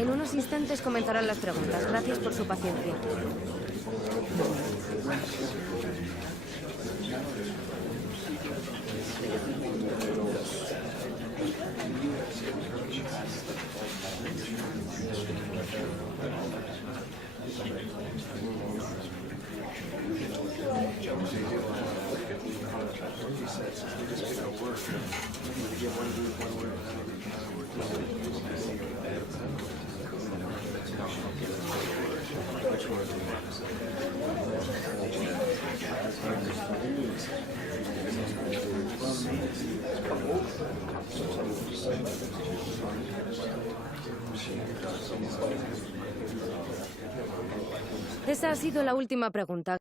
En unos instantes comenzarán las preguntas. Gracias por su paciencia. Esa ha sido la última pregunta.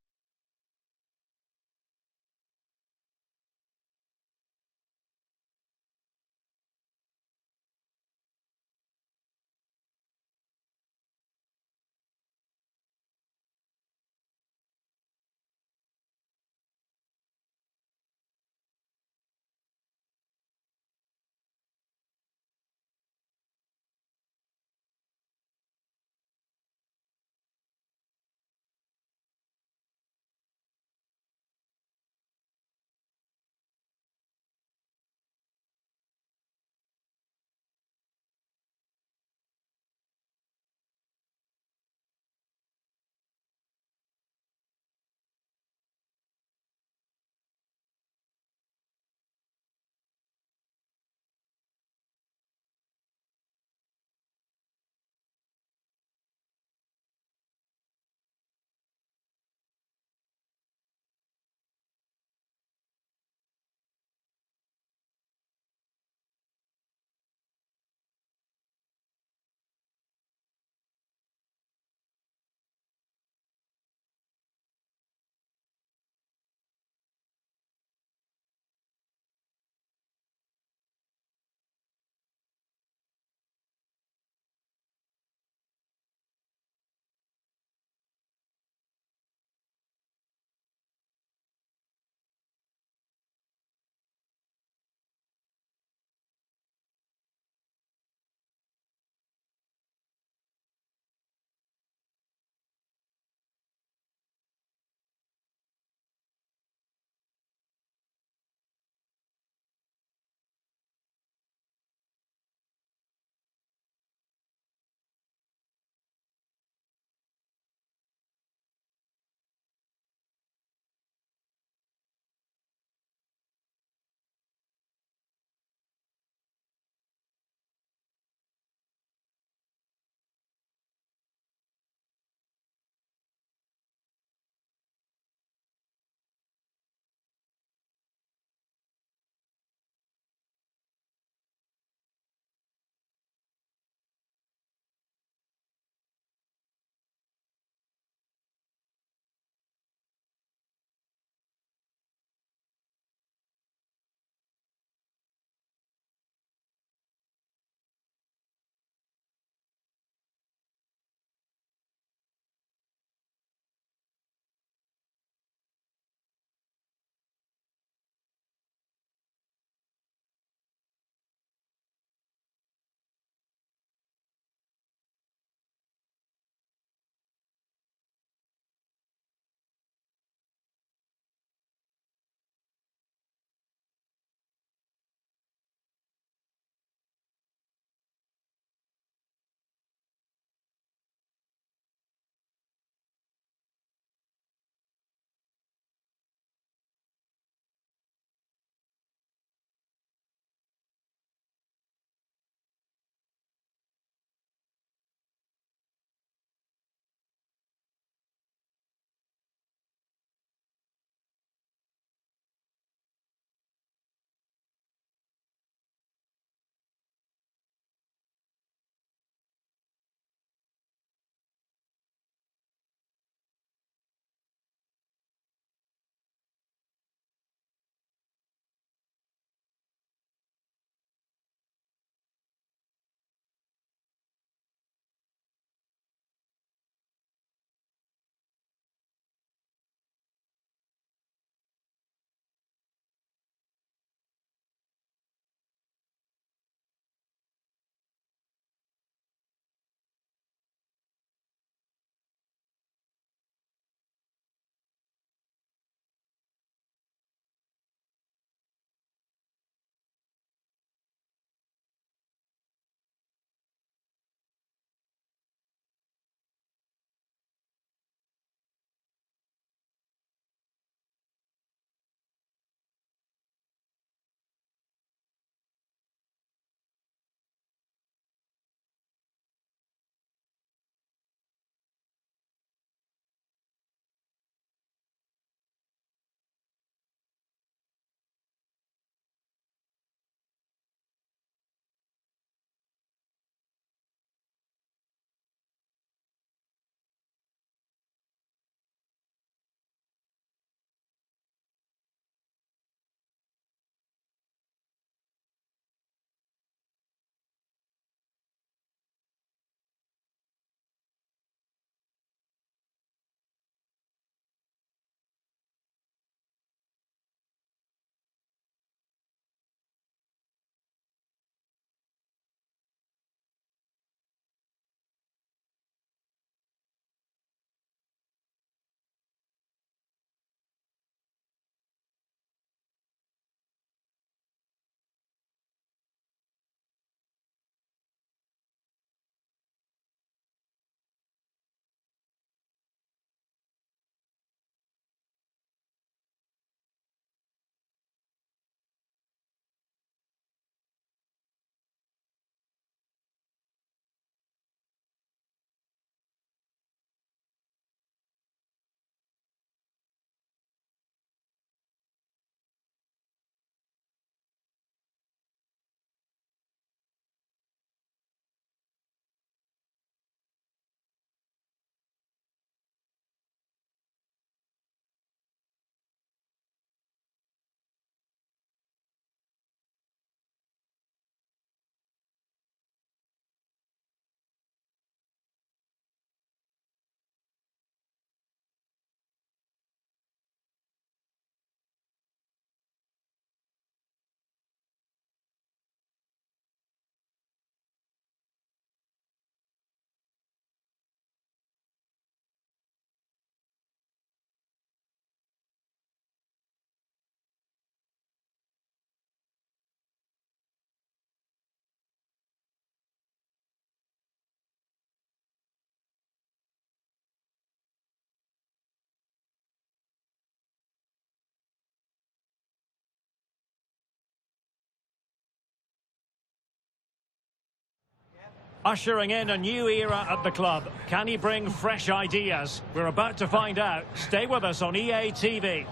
Ushering in a new era at the club. Can he bring fresh ideas? We're about to find out. Stay with us on EA TV.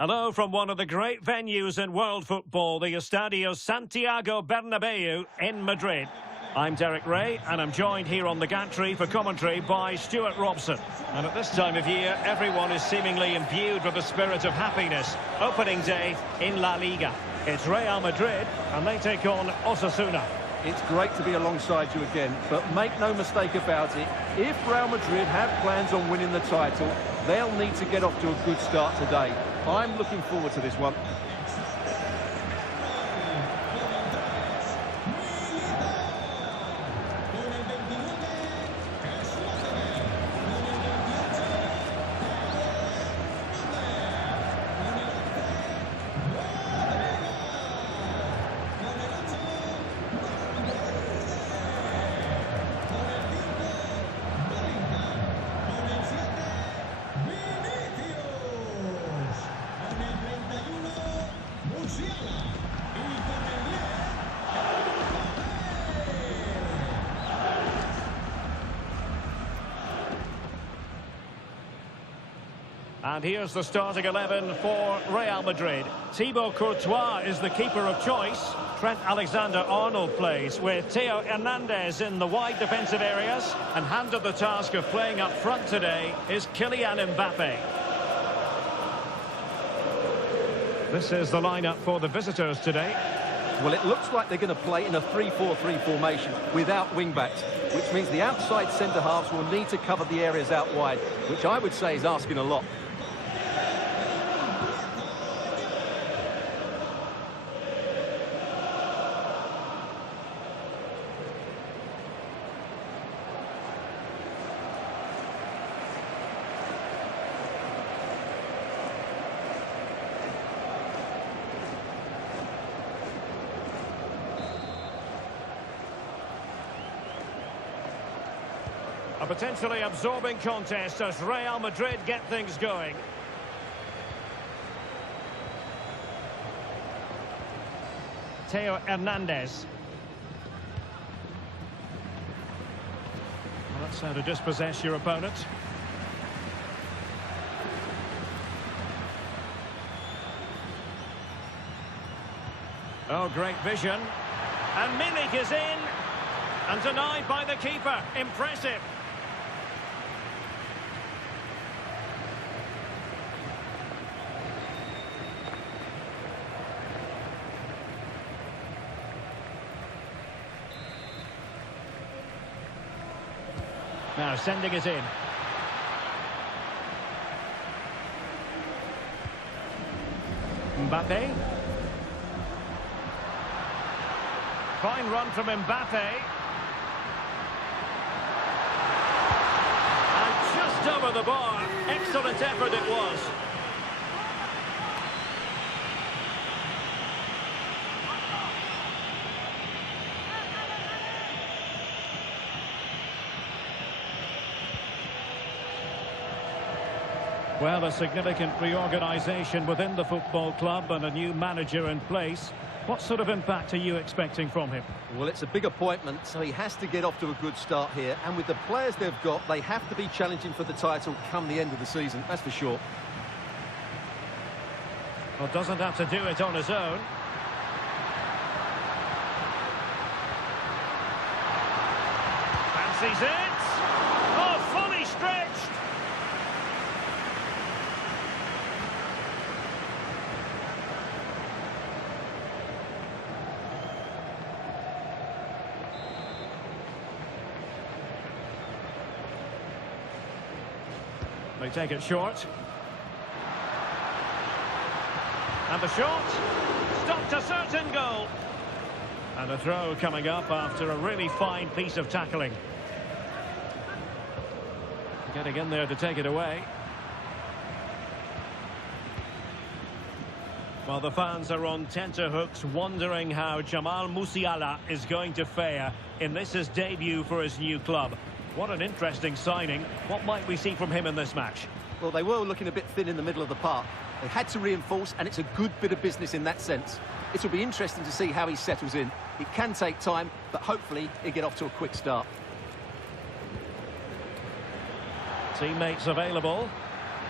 Hello from one of the great venues in world football, the Estadio Santiago Bernabeu in Madrid. I'm Derek Ray, and I'm joined here on the gantry for commentary by Stuart Robson. And at this time of year, everyone is seemingly imbued with a spirit of happiness. Opening day in La Liga. It's Real Madrid, and they take on Osasuna. It's great to be alongside you again, but make no mistake about it, if Real Madrid have plans on winning the title, they'll need to get off to a good start today. I'm looking forward to this one. And here's the starting 11 for Real Madrid. Thibaut Courtois is the keeper of choice. Trent Alexander-Arnold plays with Theo Hernandez in the wide defensive areas. And handed the task of playing up front today is Kylian Mbappe. This is the lineup for the visitors today. Well, it looks like they're going to play in a 3-4-3 formation without wing-backs, which means the outside centre-halves will need to cover the areas out wide, which I would say is asking a lot. A potentially absorbing contest as Real Madrid get things going. Theo Hernandez. Well, that's how to dispossess your opponent. Oh, great vision. And Milik is in. And denied by the keeper. Impressive. Now sending it in. Mbappe. Fine run from Mbappe. And just over the bar. Excellent effort it was. Well, a significant reorganisation within the football club and a new manager in place. What sort of impact are you expecting from him? Well, it's a big appointment, so he has to get off to a good start here. And with the players they've got, they have to be challenging for the title come the end of the season, that's for sure. Well, doesn't have to do it on his own. Fancies it. Oh, fully stretched. They take it short. And the shot stopped a certain goal. And a throw coming up after a really fine piece of tackling. Getting in there to take it away. Well, the fans are on tenterhooks, wondering how Jamal Musiala is going to fare in this his debut for his new club. What an interesting signing. What might we see from him in this match? Well, they were looking a bit thin in the middle of the park. They had to reinforce, and it's a good bit of business in that sense. It'll be interesting to see how he settles in. It can take time, but hopefully he'll get off to a quick start. Teammates available.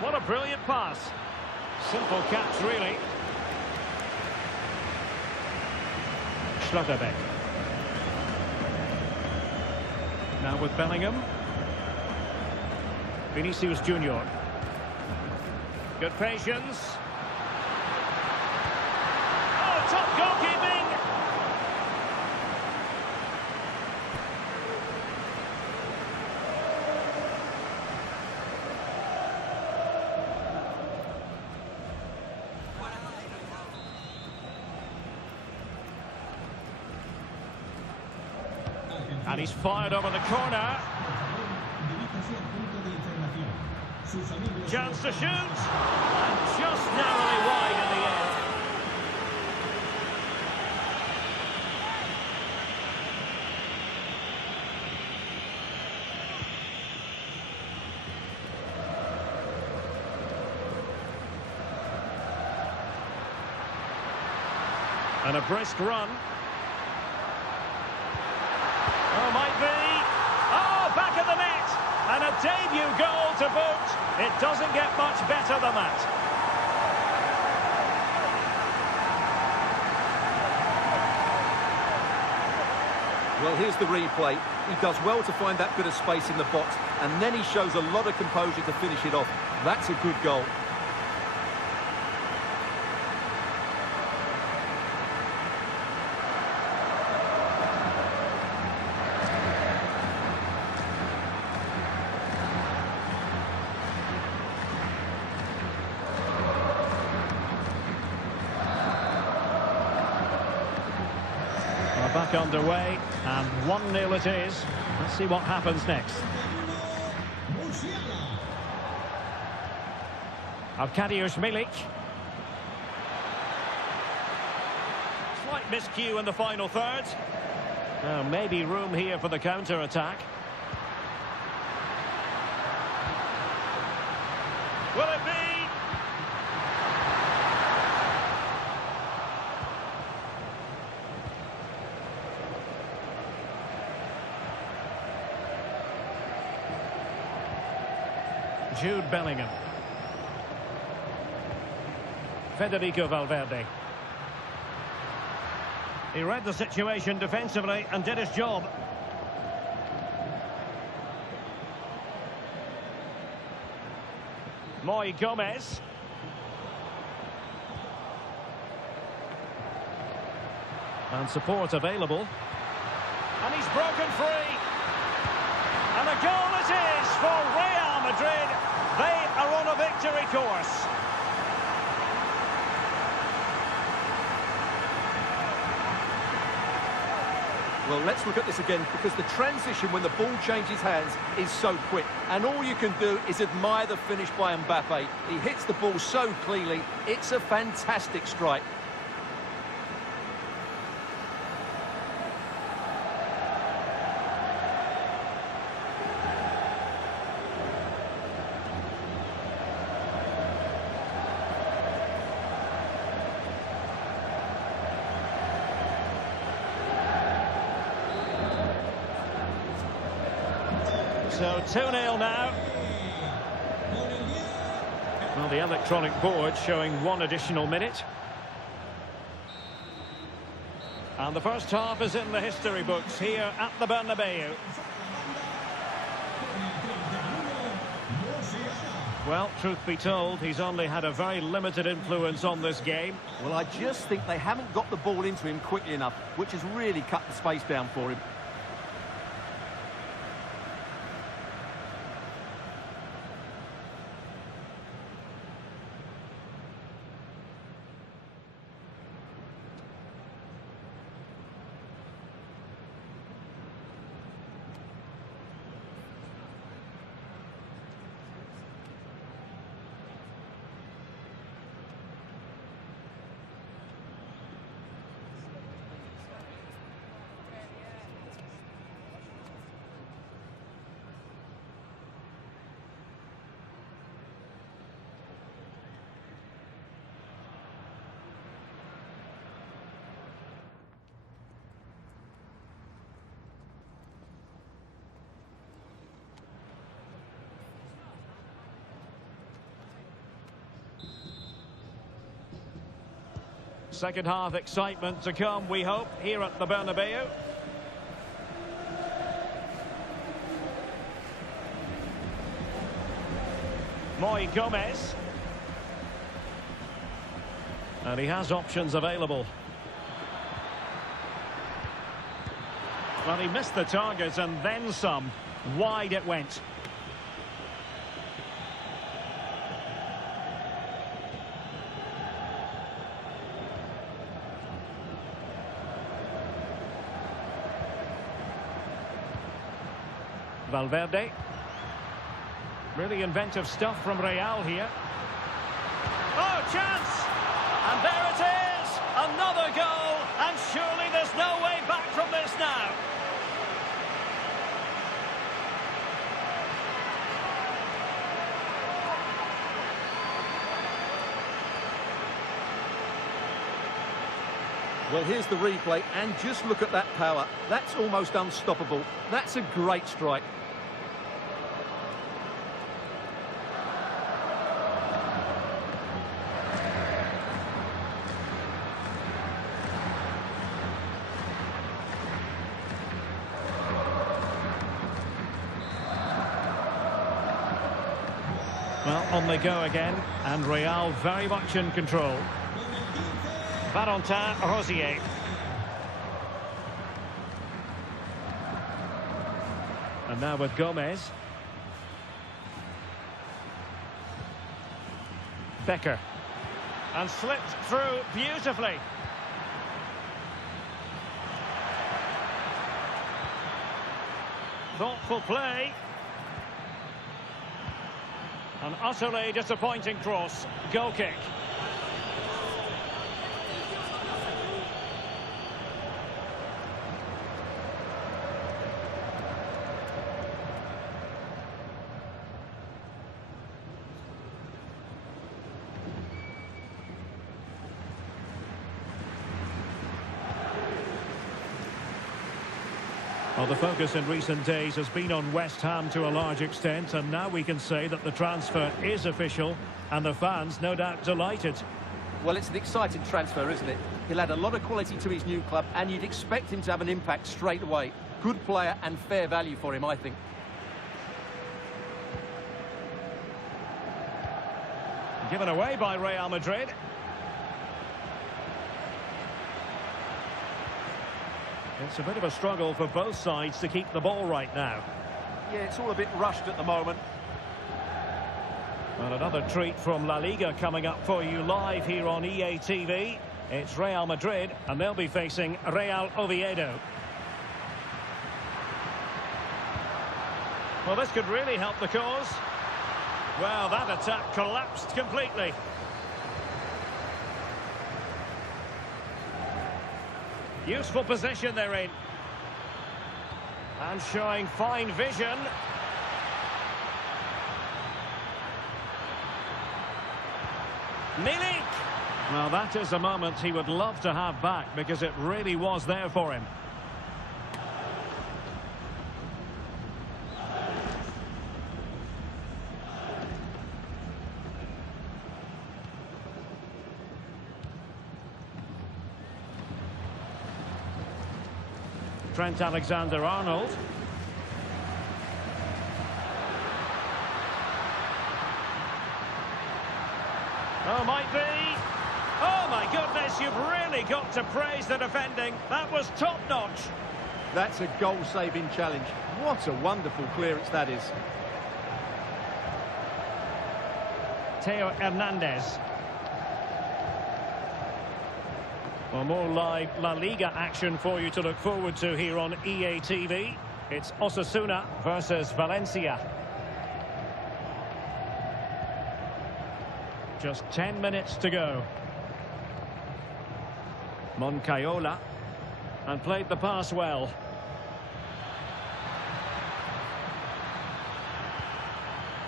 What a brilliant pass. Simple catch, really. Schlotterbeck. Now with Bellingham. Vinicius Junior. Good patience. Oh, top goalkeeping! And he's fired over the corner. Chance to shoot. And just narrowly wide in the end. And a brisk run. Oh, might be. Oh, back of the net. And a debut goal to boot. It doesn't get much better than that. Well, here's the replay. He does well to find that bit of space in the box, and then he shows a lot of composure to finish it off. That's a good goal. Back underway, and 1-0 it is. Let's see what happens next. Arkadiusz Milik. Slight miscue in the final third. Maybe room here for the counter-attack. Will it be? Jude Bellingham. Federico Valverde. He read the situation defensively and did his job. Moy Gomez. And support available. And he's broken free. And a goal it is for Real Madrid. They are on a victory course. Well, let's look at this again, because the transition when the ball changes hands is so quick. And all you can do is admire the finish by Mbappe. He hits the ball so cleanly. It's a fantastic strike. So 2-0 now. Well, the electronic board showing 1 additional minute. And the first half is in the history books here at the Bernabeu. Well, truth be told, he's only had a very limited influence on this game. Well, I just think they haven't got the ball into him quickly enough, which has really cut the space down for him. Second half excitement to come, we hope, here at the Bernabeu. Moy Gomez. And he has options available. Well, he missed the target and then some. Wide it went. Valverde. Really inventive stuff from Real here. Oh, chance! And there it is! Another goal! And surely there's no way back from this now. Well, here's the replay, and just look at that power. That's almost unstoppable. That's a great strike. Well, on they go again, and Real very much in control. Valentin Rosier. And now with Gomez. Becker. And slipped through beautifully. Thoughtful play. An utterly disappointing cross. Goal kick. Well, the focus in recent days has been on West Ham to a large extent, and now we can say that the transfer is official, and the fans no doubt delighted. Well, it's an exciting transfer, isn't it? He'll add a lot of quality to his new club, and you'd expect him to have an impact straight away. Good player and fair value for him, I think. Given away by Real Madrid. It's a bit of a struggle for both sides to keep the ball right now. Yeah, it's all a bit rushed at the moment. And another treat from La Liga coming up for you live here on EATV. It's Real Madrid, and they'll be facing Real Oviedo. Well, this could really help the cause. Well, that attack collapsed completely. Useful position they're in. And showing fine vision. Milik! Well, that is a moment he would love to have back, because it really was there for him. Trent Alexander-Arnold. Oh, might be. Oh, my goodness, you've really got to praise the defending. That was top-notch. That's a goal-saving challenge. What a wonderful clearance that is. Theo Hernandez. Well, more live La Liga action for you to look forward to here on EATV. It's Osasuna versus Valencia. Just 10 minutes to go. Moncayola. And played the pass well.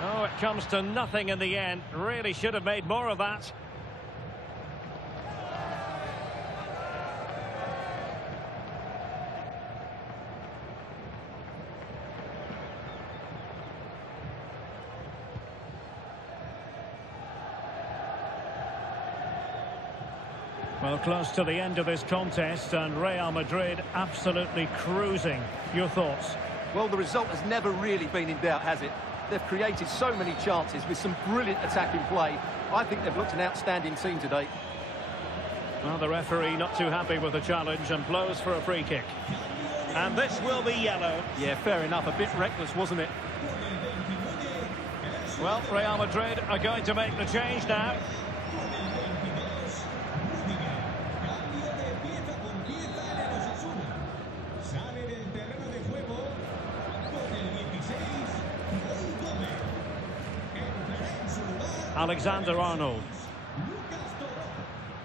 Oh, it comes to nothing in the end. Really should have made more of that. Well, close to the end of this contest, and Real Madrid absolutely cruising. Your thoughts? Well, the result has never really been in doubt, has it? They've created so many chances with some brilliant attacking play. I think they've looked an outstanding team today. Well, the referee not too happy with the challenge and blows for a free kick. And this will be yellow. Yeah, fair enough. A bit reckless, wasn't it? Well, Real Madrid are going to make the change now. Alexander-Arnold.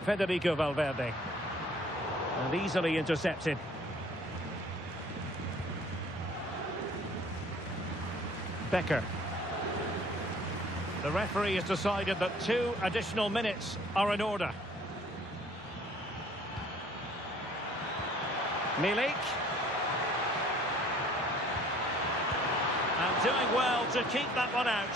Federico Valverde. And easily intercepted. Becker. The referee has decided that 2 additional minutes are in order. Milik. And doing well to keep that one out.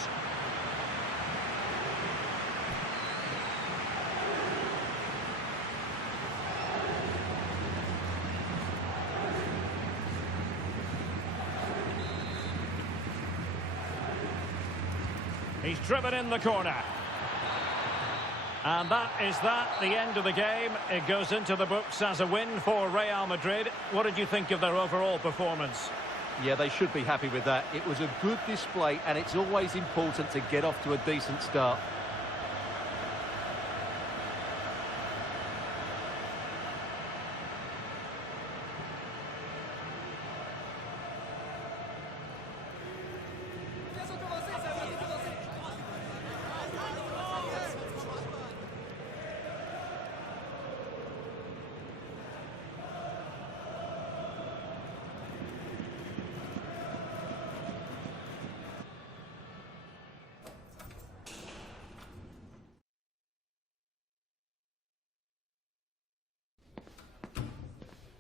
He's driven in the corner. And that is the end of the game. It goes into the books as a win for Real Madrid. What did you think of their overall performance? Yeah, they should be happy with that. It was a good display, and it's always important to get off to a decent start.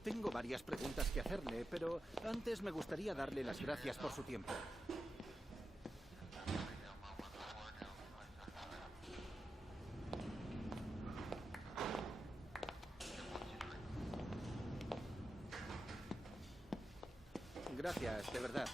Tengo varias preguntas que hacerle, pero antes me gustaría darle las gracias por su tiempo. Gracias, de verdad.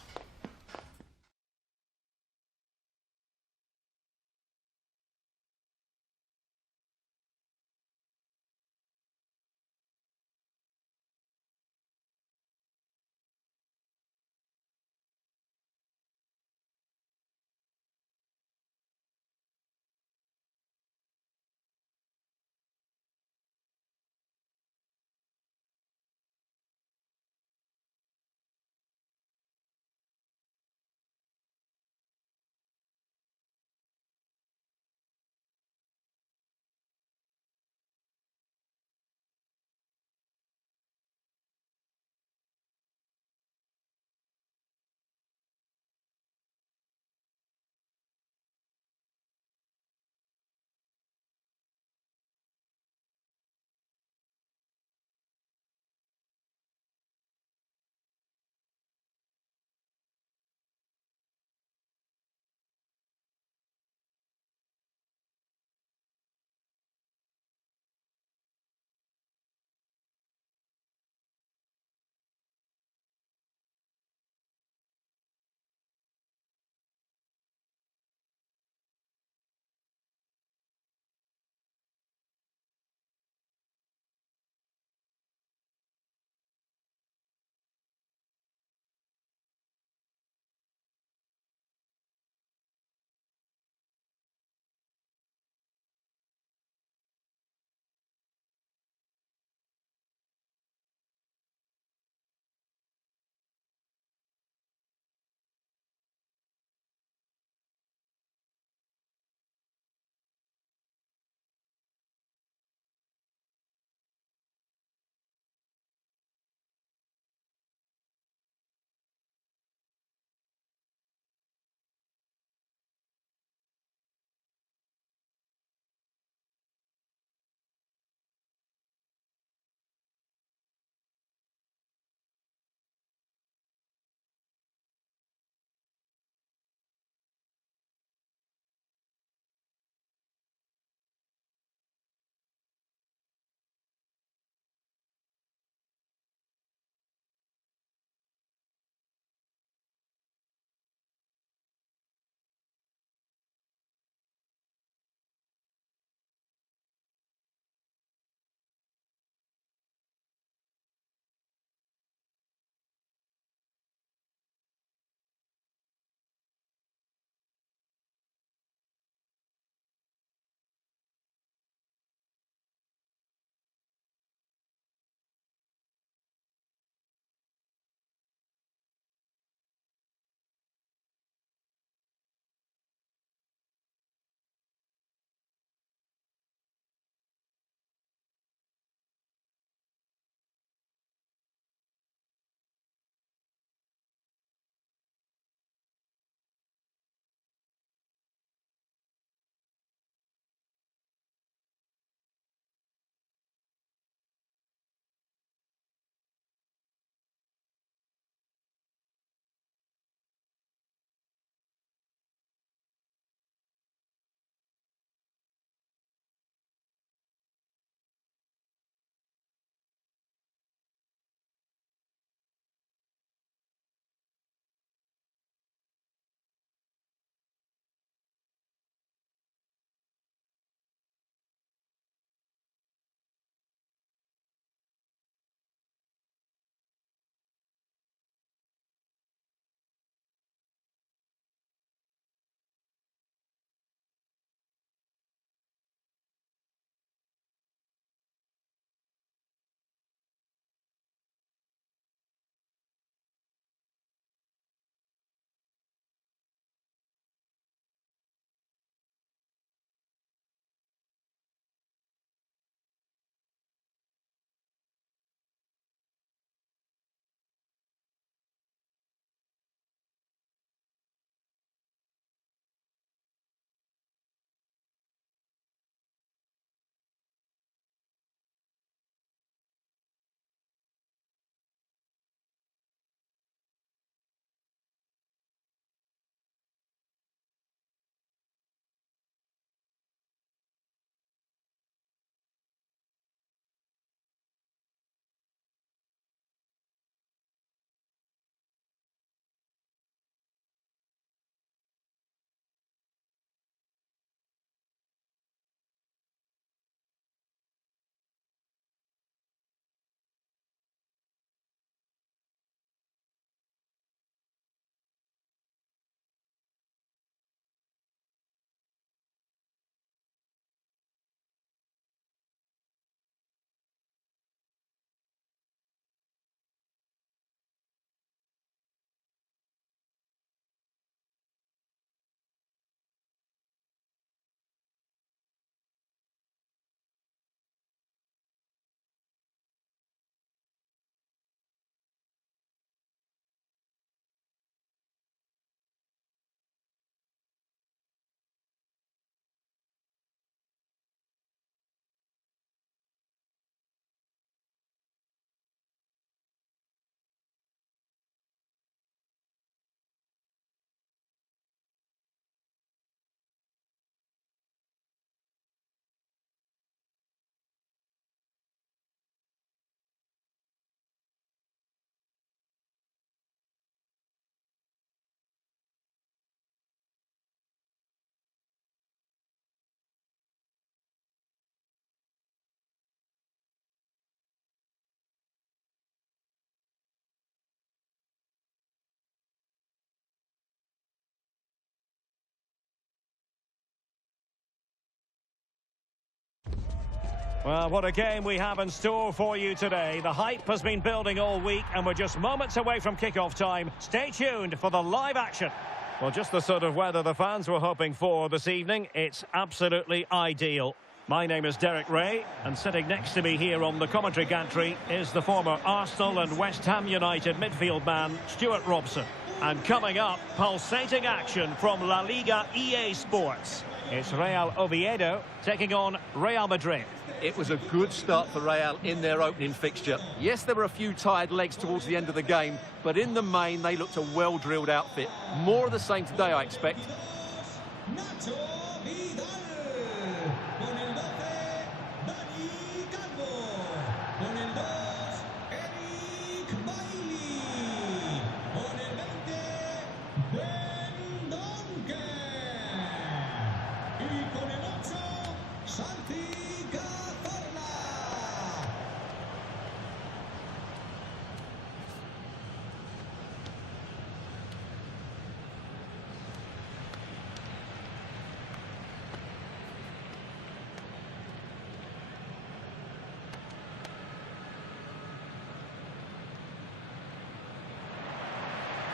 Well, what a game we have in store for you today. The hype has been building all week and we're just moments away from kick-off time. Stay tuned for the live action. Well, just the sort of weather the fans were hoping for this evening. It's absolutely ideal. My name is Derek Ray, and sitting next to me here on the commentary gantry is the former Arsenal and West Ham United midfield man, Stuart Robson. And coming up, pulsating action from La Liga EASPORTS. It's Real Oviedo taking on Real Madrid. It was a good start for Real in their opening fixture. Yes, there were a few tired legs towards the end of the game, but in the main, they looked a well-drilled outfit. More of the same today, I expect.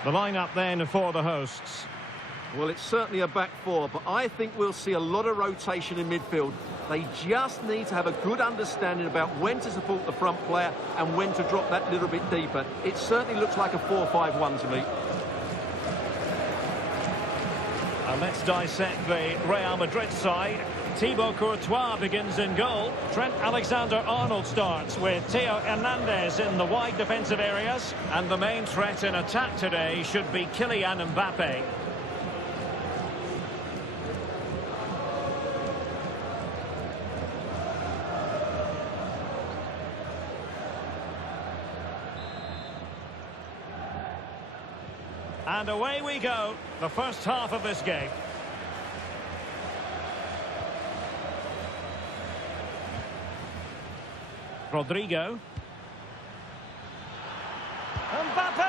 The lineup then for the hosts. Well, it's certainly a back four, but I think we'll see a lot of rotation in midfield. They just need to have a good understanding about when to support the front player and when to drop that little bit deeper. It certainly looks like a 4-5-1 to me. And let's dissect the Real Madrid side. Thibaut Courtois begins in goal. Trent Alexander-Arnold starts with Theo Hernandez in the wide defensive areas. And the main threat in attack today should be Kylian Mbappe. And away we go, the first half of this game. Rodrigo. Mbappe!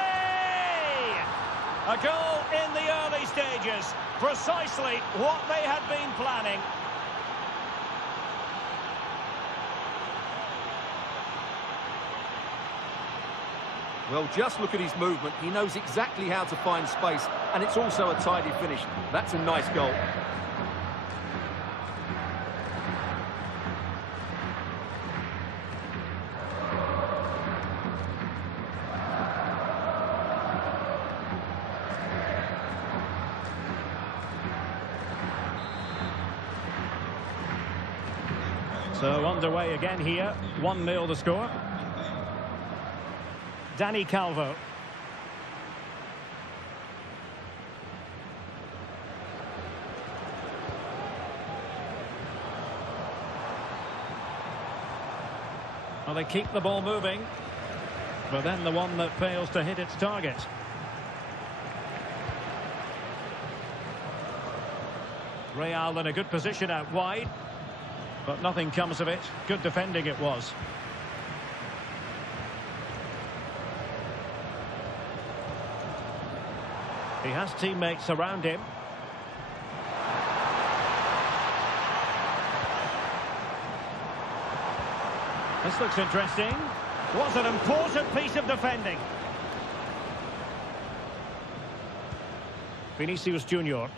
A goal in the early stages. Precisely what they had been planning. Well, just look at his movement. He knows exactly how to find space, and it's also a tidy finish. That's a nice goal. So underway again here. 1-0 the score. Dani Calvo. Well, they keep the ball moving, but then the one that fails to hit its target. Real in a good position out wide, but nothing comes of it. Good defending it was. He has teammates around him. This looks interesting. Was an important piece of defending. Vinicius Junior.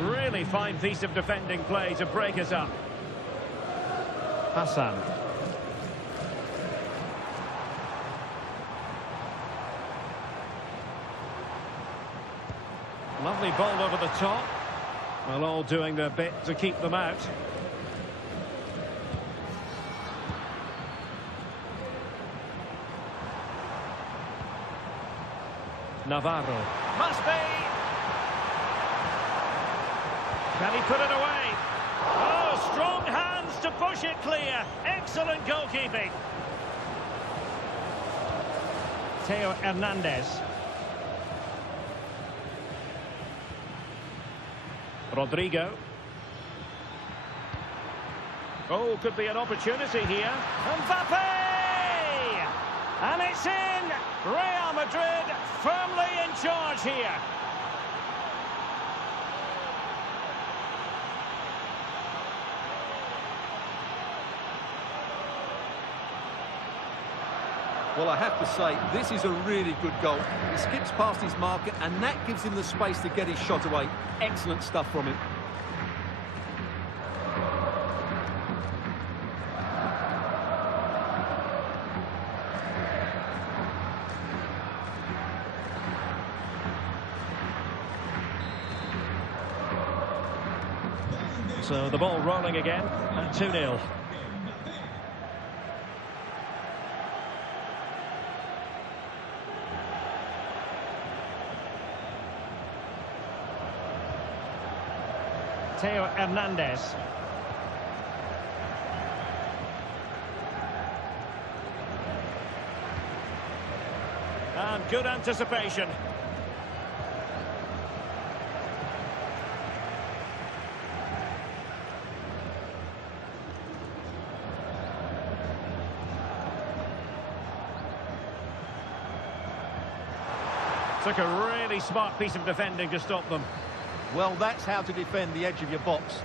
Really fine piece of defending play to break us up. Hassan. Lovely ball over the top. Well, all doing their bit to keep them out. Navarro. Must be! Can he put it away? Oh, strong hands to push it clear. Excellent goalkeeping. Theo Hernandez. Rodrigo. Oh, could be an opportunity here. Mbappe! And it's in! Real Madrid firmly in charge here. Well, I have to say, this is a really good goal. He skips past his marker, and that gives him the space to get his shot away. Excellent stuff from him. So the ball rolling again at 2-0. Theo Hernandez. And good anticipation. Took a really smart piece of defending to stop them. Well, that's how to defend the edge of your box.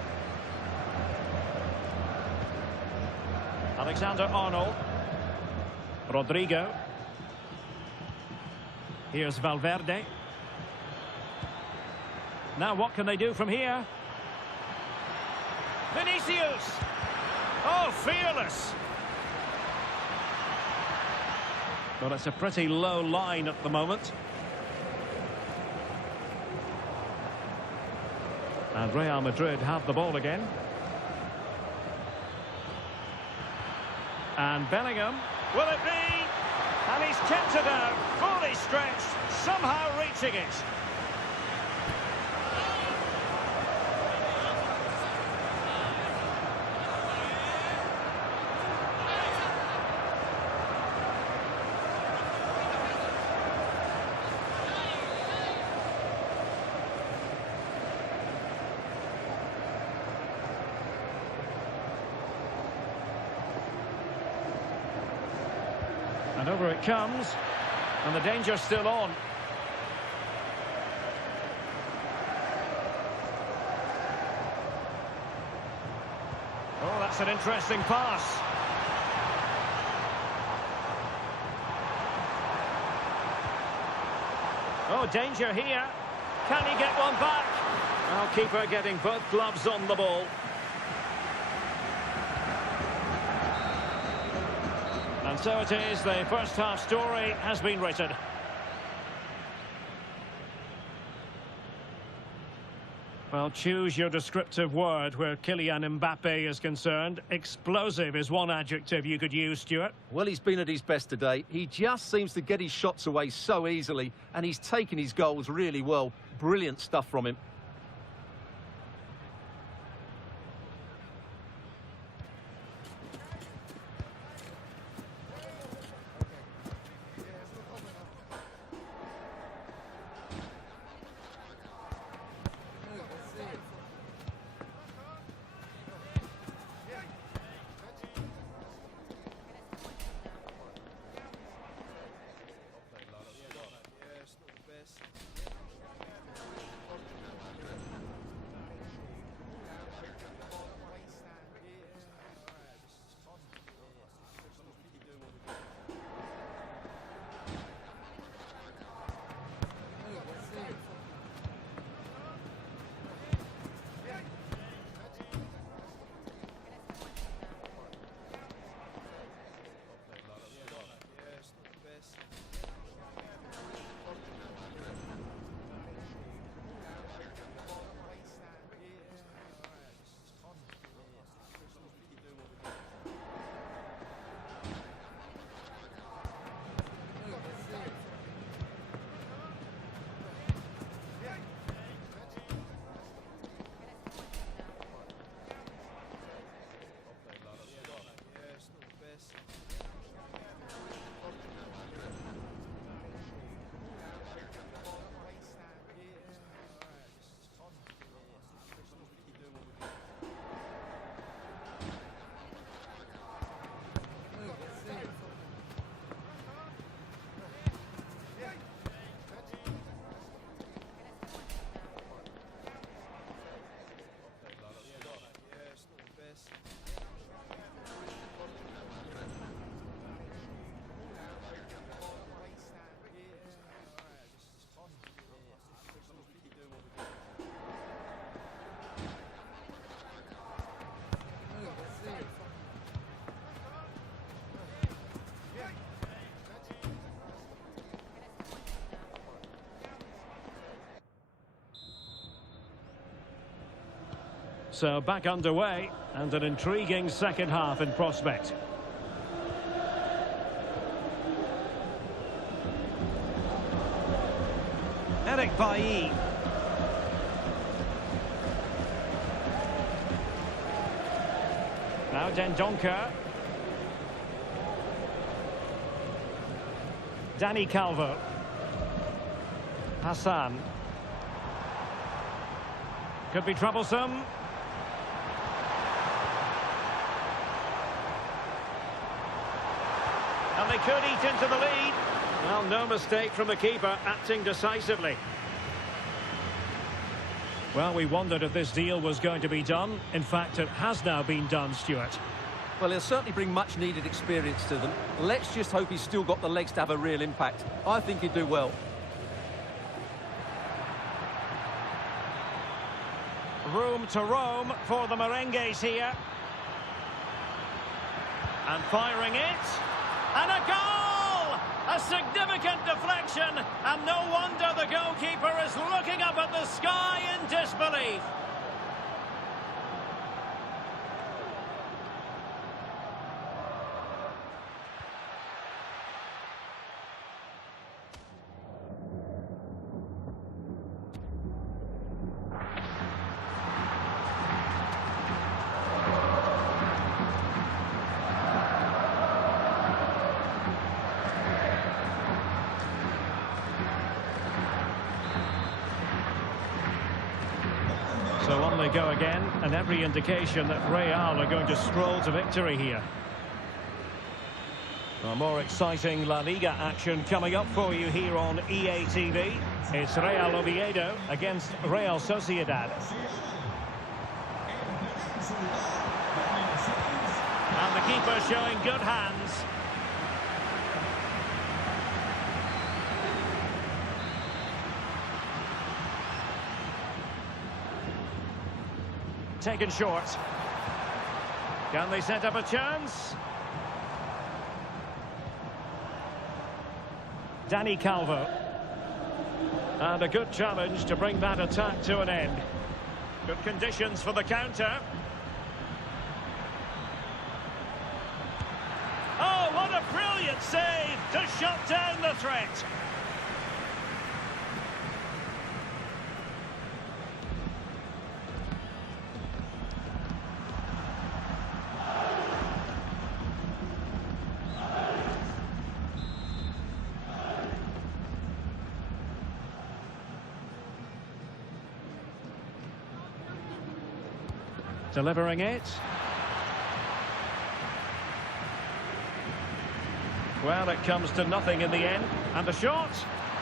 Alexander-Arnold. Rodrigo. Here's Valverde. Now what can they do from here? Vinicius! Oh, fearless! Well, it's a pretty low line at the moment. And Real Madrid have the ball again. And Bellingham. Will it be? And he's kept it out. Fully stretched. Somehow reaching it. And over it comes, and the danger's still on. Oh, that's an interesting pass. Oh, danger here. Can he get one back? Well, keeper getting both gloves on the ball. And so it is, the first half story has been written. Well, choose your descriptive word where Kylian Mbappe is concerned. Explosive is one adjective you could use, Stuart. Well, he's been at his best today. He just seems to get his shots away so easily, and he's taken his goals really well. Brilliant stuff from him. So back underway, and an intriguing second half in prospect. Eric Bailly. Now Dendoncker. Dani Calvo. Hassan. Could be troublesome. And they could eat into the lead. Well, no mistake from the keeper, acting decisively. Well, we wondered if this deal was going to be done. In fact, it has now been done, Stuart. Well, he'll certainly bring much-needed experience to them. Let's just hope he's still got the legs to have a real impact. I think he'd do well. Room to roam for the merengues here. And firing it. And a goal! A significant deflection. And no wonder the goalkeeper is looking up at the sky in disbelief. So on they go again, and every indication that Real are going to stroll to victory here. Well, more exciting La Liga action coming up for you here on EATV. It's Real Oviedo against Real Sociedad. And the keeper showing good hands. Taken short. Can they set up a chance? Dani Calvo. And a good challenge to bring that attack to an end. Good conditions for the counter. Oh, what a brilliant save to shut down the threat. Delivering it. Well, it comes to nothing in the end. And the shot.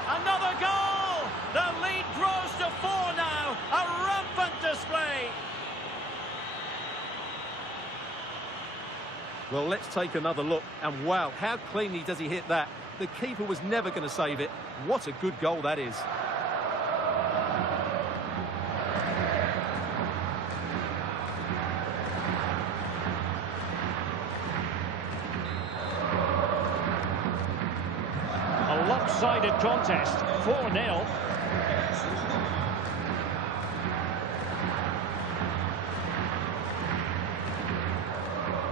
Another goal! The lead grows to 4 now. A rampant display. Well, let's take another look. And wow, how cleanly does he hit that? The keeper was never going to save it. What a good goal that is. Lopsided contest, 4-0.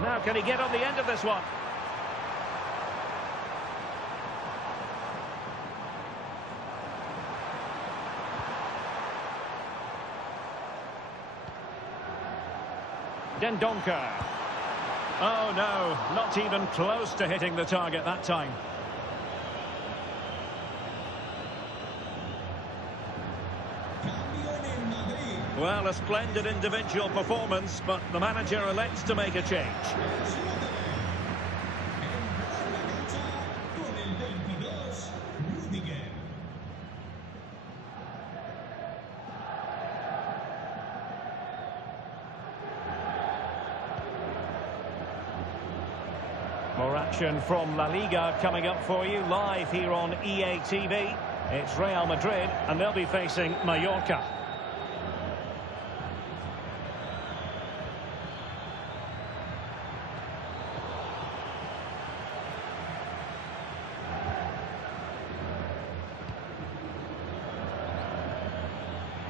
Now can he get on the end of this one? Dendoncker. Oh no, not even close to hitting the target that time. Well, a splendid individual performance, but the manager elects to make a change. More action from La Liga coming up for you live here on EATV. It's Real Madrid, and they'll be facing Mallorca.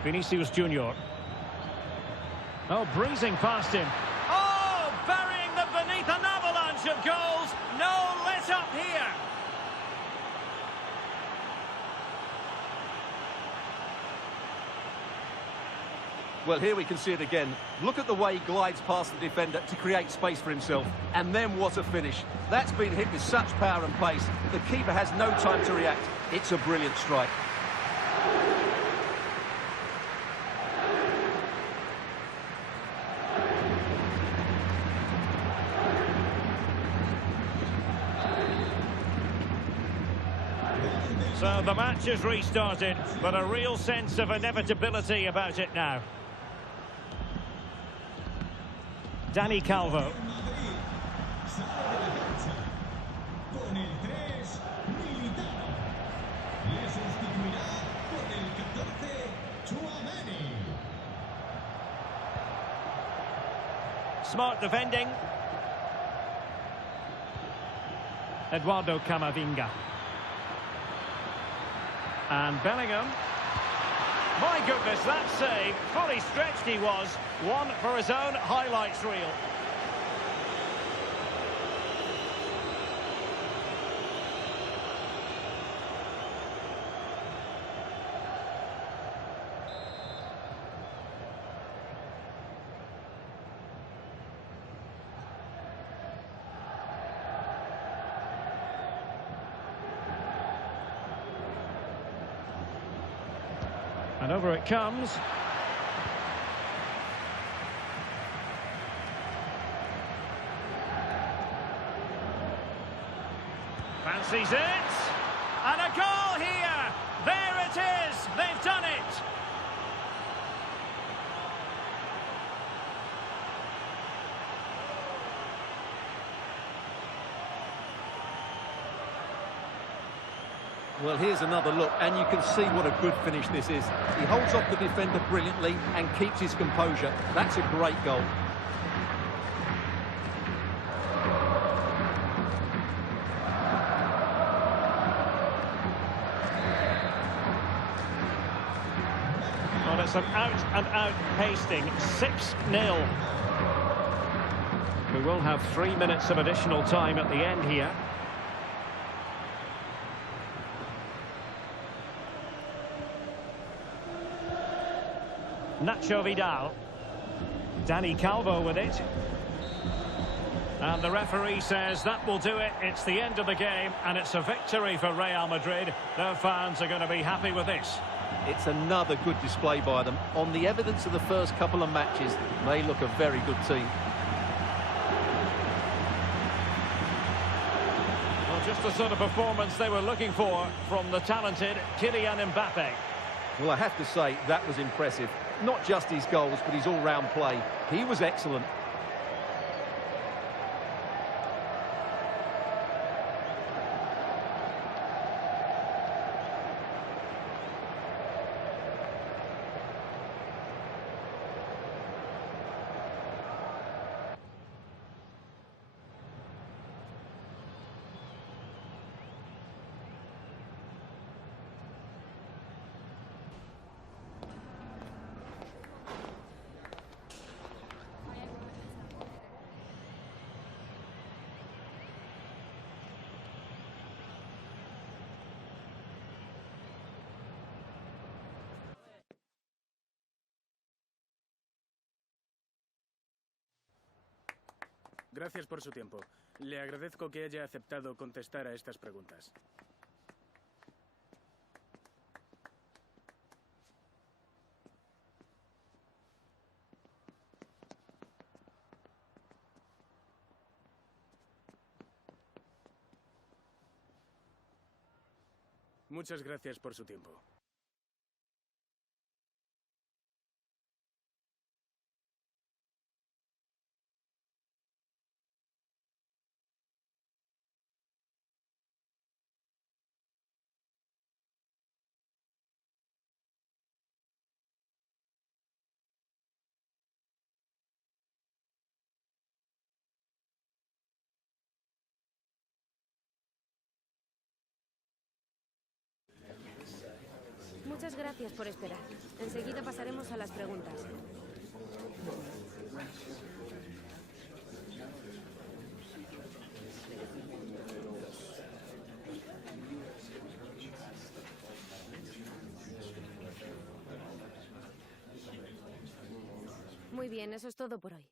Vinicius Junior. Oh, breezing past him. Oh, burying them beneath an avalanche of goals. No let up here. Well, here we can see it again. Look at the way he glides past the defender to create space for himself. And then what a finish. That's been hit with such power and pace. The keeper has no time to react. It's a brilliant strike. So the match has restarted, but a real sense of inevitability about it now. Dani Calvo. Smart defending. Eduardo Camavinga. And Bellingham. My goodness, that save. Fully stretched he was. One for his own highlights reel. And over it comes. Fancies it. And a goal here. There it is. They've done it. Well, here's another look, and you can see what a good finish this is. He holds off the defender brilliantly and keeps his composure. That's a great goal. Well, it's an out-and-out pasting. 6-0. We will have 3 minutes of additional time at the end here. Nacho Vidal. Dani Calvo with it. And the referee says that will do it. It's the end of the game, and it's a victory for Real Madrid. Their fans are going to be happy with this. It's another good display by them. On the evidence of the first couple of matches, they look a very good team. Well, just the sort of performance they were looking for from the talented Kylian Mbappe. Well, I have to say, that was impressive. Not just his goals, but his all-round play. He was excellent. Gracias por su tiempo. Le agradezco que haya aceptado contestar a estas preguntas. Muchas gracias por su tiempo. Muchas gracias por esperar. Enseguida pasaremos a las preguntas. Muy bien, eso es todo por hoy.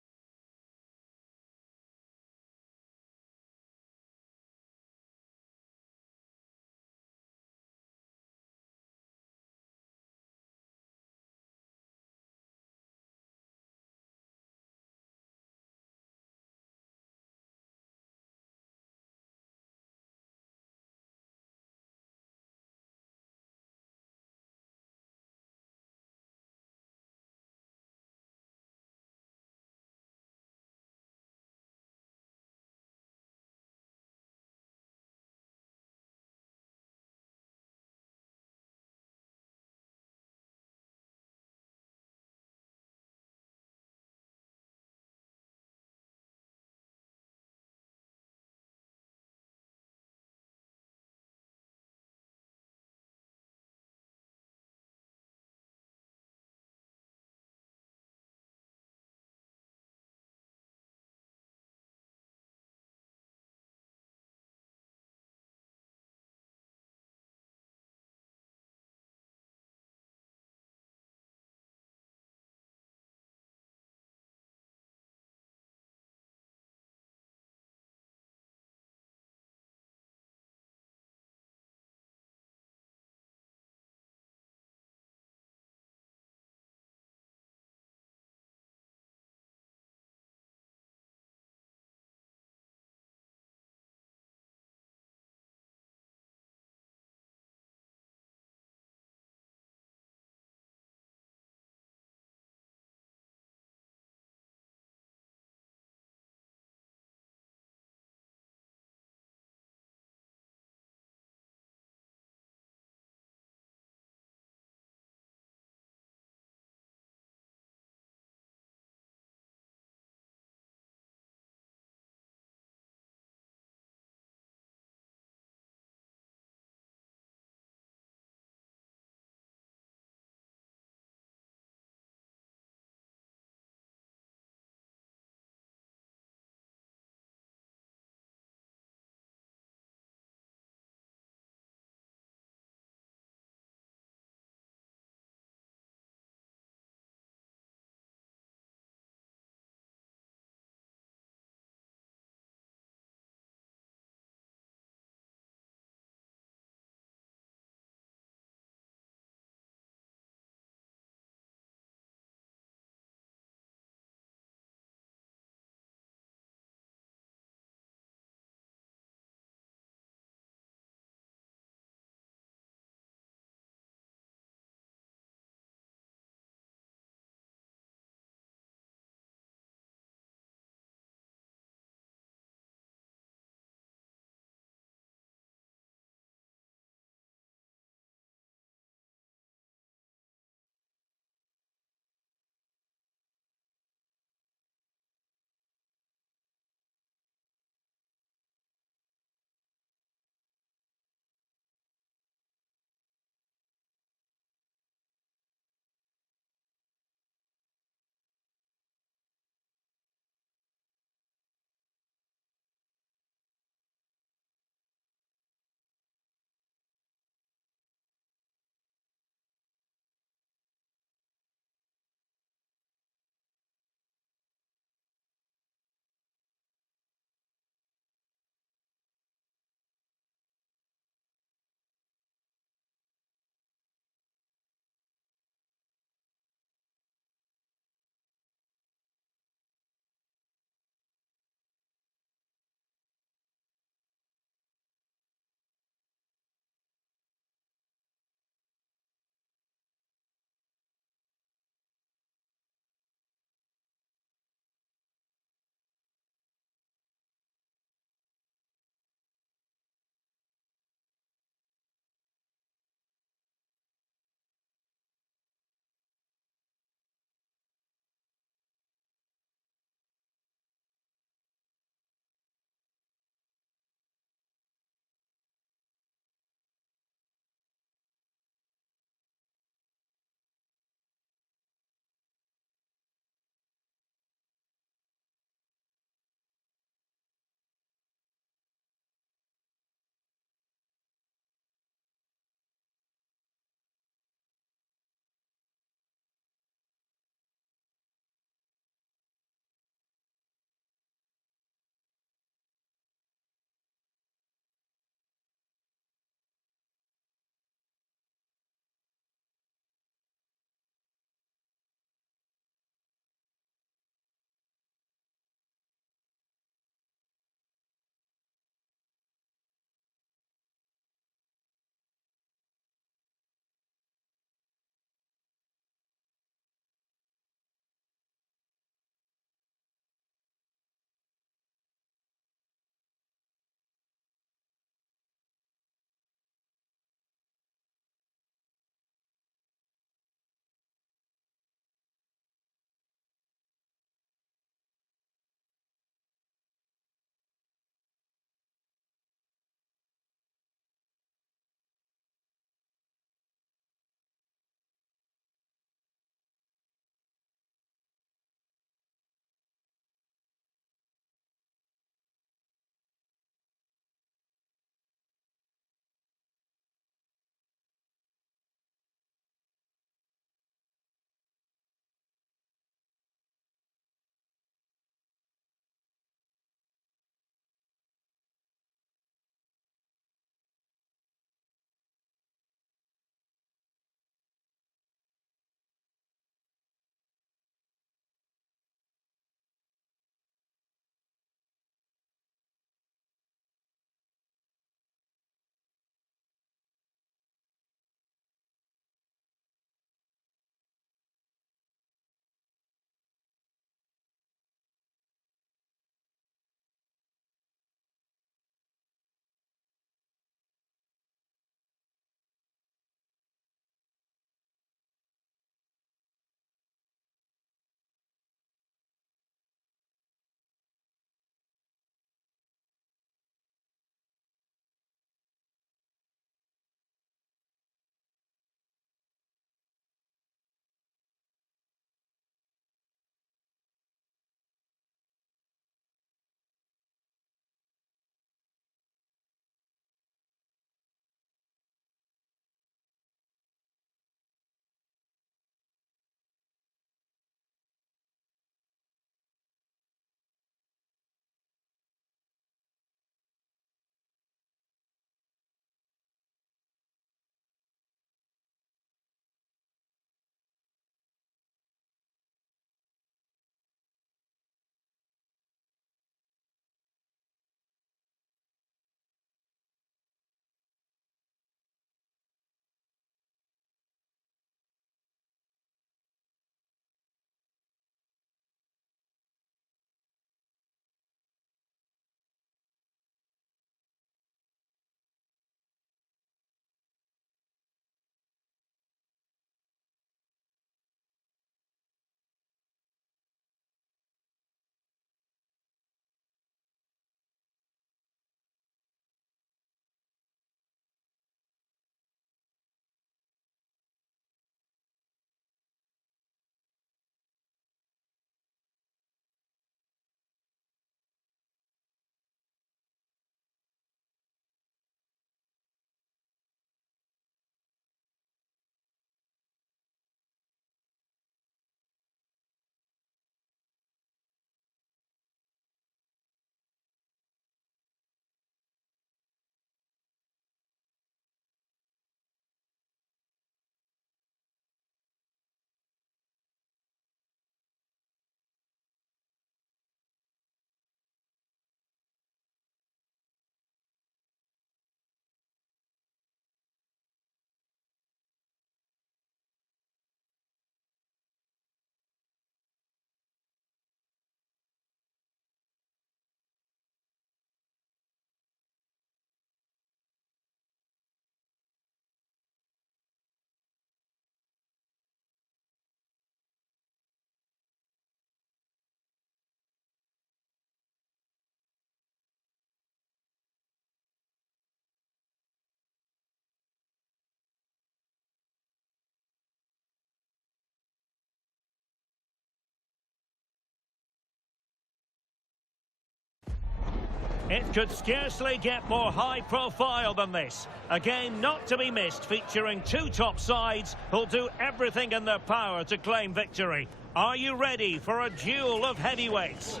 It could scarcely get more high profile than this. A game not to be missed, featuring two top sides who'll do everything in their power to claim victory. Are you ready for a duel of heavyweights?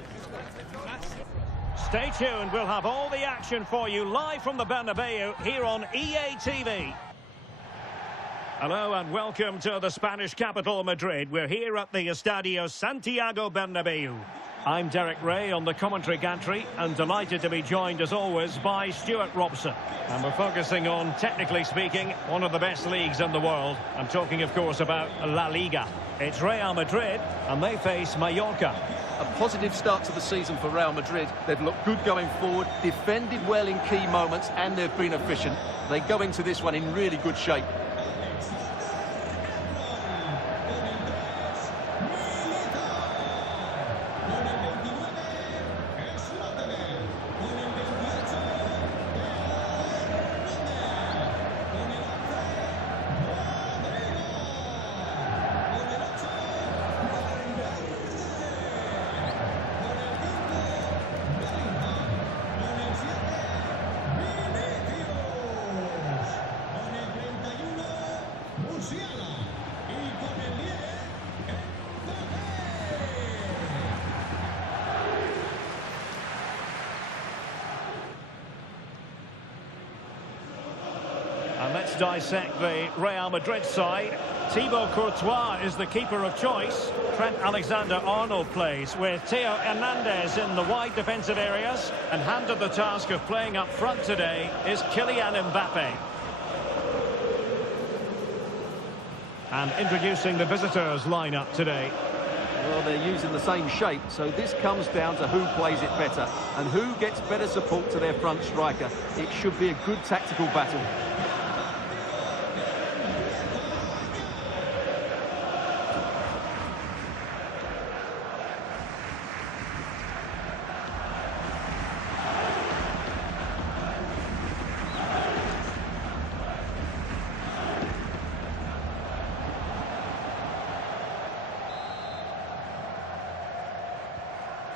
Stay tuned, we'll have all the action for you live from the Bernabeu here on EATV. Hello and welcome to the Spanish capital, Madrid. We're here at the Estadio Santiago Bernabeu. I'm Derek Ray on the commentary gantry and delighted to be joined as always by Stuart Robson. And we're focusing on, technically speaking, one of the best leagues in the world. I'm talking of course about La Liga. It's Real Madrid and they face Mallorca. A positive start to the season for Real Madrid. They've looked good going forward, defended well in key moments and they've been efficient. They go into this one in really good shape. And let's dissect the Real Madrid side. Thibaut Courtois is the keeper of choice. Trent Alexander-Arnold plays with Theo Hernandez in the wide defensive areas. And handed the task of playing up front today is Kylian Mbappe. And introducing the visitors lineup today. Well, they're using the same shape, so this comes down to who plays it better and who gets better support to their front striker. It should be a good tactical battle.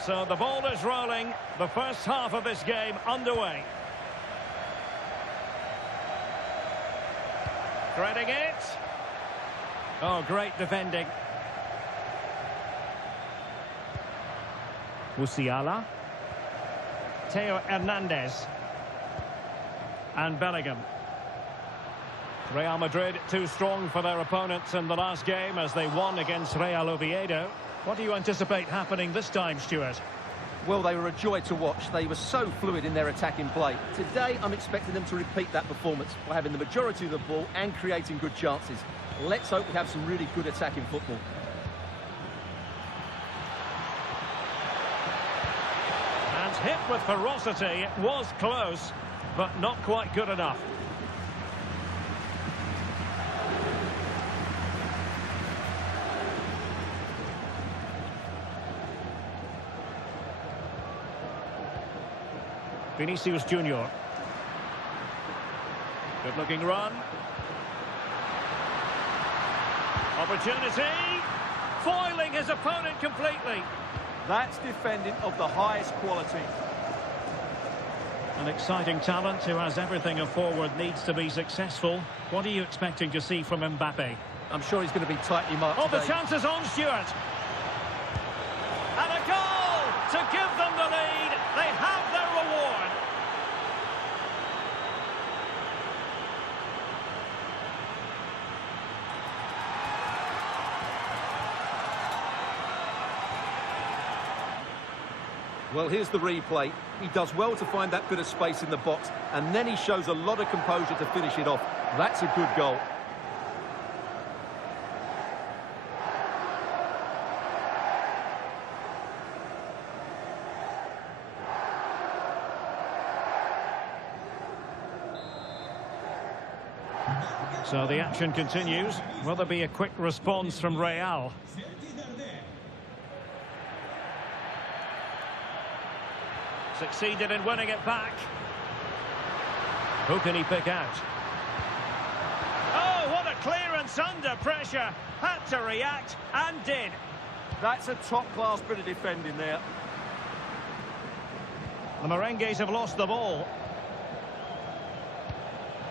So the ball is rolling, the first half of this game underway. Threading it. Oh, great defending. Musiala. Theo Hernandez. And Bellingham. Real Madrid too strong for their opponents in the last game as they won against Real Oviedo. What do you anticipate happening this time, Stuart? Well, they were a joy to watch. They were so fluid in their attacking play. Today, I'm expecting them to repeat that performance by having the majority of the ball and creating good chances. Let's hope we have some really good attacking football. And hit with ferocity. It was close, but not quite good enough. Vinicius Junior. Good looking run. Opportunity. Foiling his opponent completely. That's defending of the highest quality. An exciting talent who has everything a forward needs to be successful. What are you expecting to see from Mbappe? I'm sure he's going to be tightly marked Oh, today. the chance is on, Stuart. And a goal to give them the lead. They have their reward. Well, here's the replay. He does well to find that bit of space in the box, and then he shows a lot of composure to finish it off. That's a good goal. So the action continues. Will there be a quick response from Real? Succeeded in winning it back. Who can he pick out? Oh, what a clearance under pressure. Had to react and did. That's a top-class bit of defending there. The Merengues have lost the ball.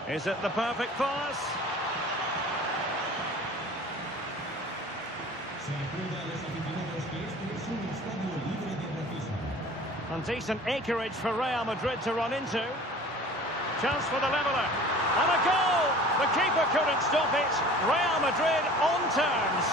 Is it the perfect pass? And decent acreage for Real Madrid to run into. Chance for the leveller. And a goal! The keeper couldn't stop it. Real Madrid on terms.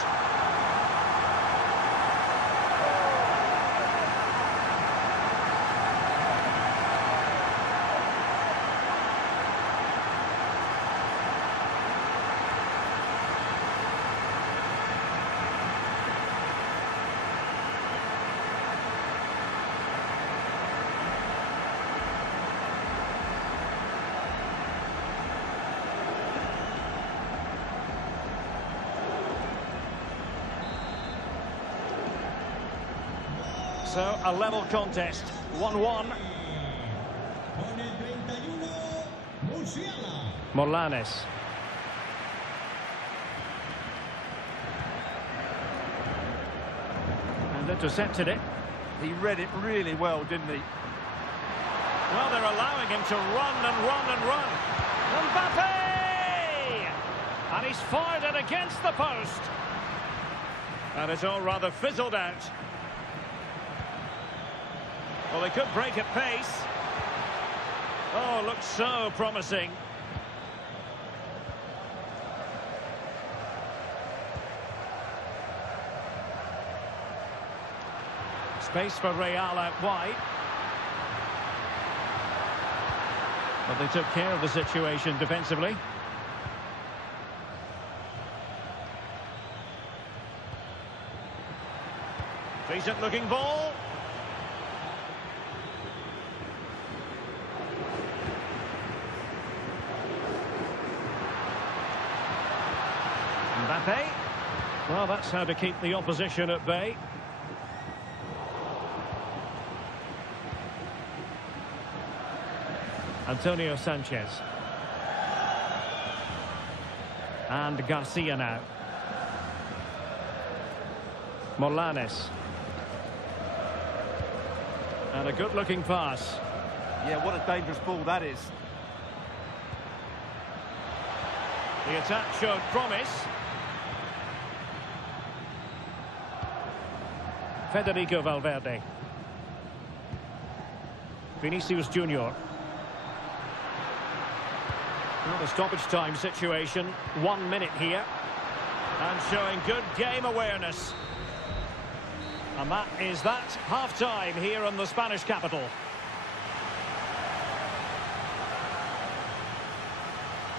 So, a level contest, 1-1. Morlanes. And intercepted it. He read it really well, didn't he? Well, they're allowing him to run and run and run. Mbappe! And he's fired it against the post. And it's all rather fizzled out. Well, they could break at pace. Oh, looks so promising. Space for Real out wide. But they took care of the situation defensively. Decent looking ball. Mbappe. Well, that's how to keep the opposition at bay. Antonio Sanchez. And Garcia now. Morlanes. And a good-looking pass. Yeah, what a dangerous ball that is. The attack showed promise. Federico Valverde. Vinicius Junior. Well, the stoppage time situation, 1 minute here. And showing good game awareness. And that is that, half-time here in the Spanish capital.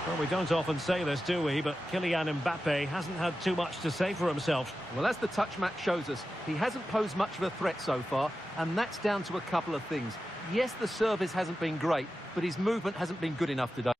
Well, we don't often say this, do we? But Kylian Mbappe hasn't had too much to say for himself. Well, as the touch match shows us, he hasn't posed much of a threat so far, and that's down to a couple of things. Yes, the service hasn't been great, but his movement hasn't been good enough today.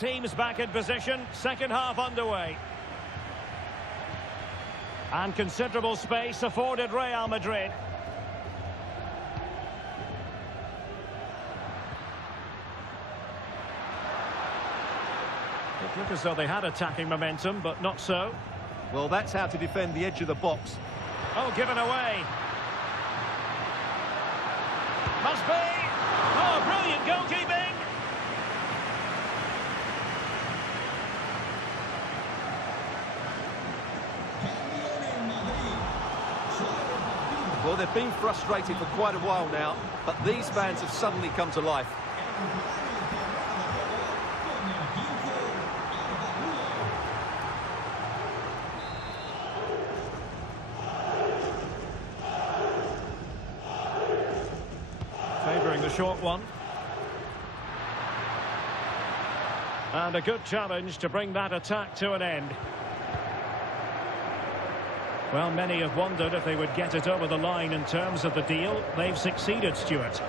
teams back in position. Second half underway. And considerable space afforded Real Madrid. It looked as though they had attacking momentum, but not so. Well, that's how to defend the edge of the box. Oh, given away. Must be. Oh, brilliant goalkeeping. Well, they've been frustrated for quite a while now, but these fans have suddenly come to life. Favouring the short one. And a good challenge to bring that attack to an end. Well, many have wondered if they would get it over the line in terms of the deal. They've succeeded, Stuart.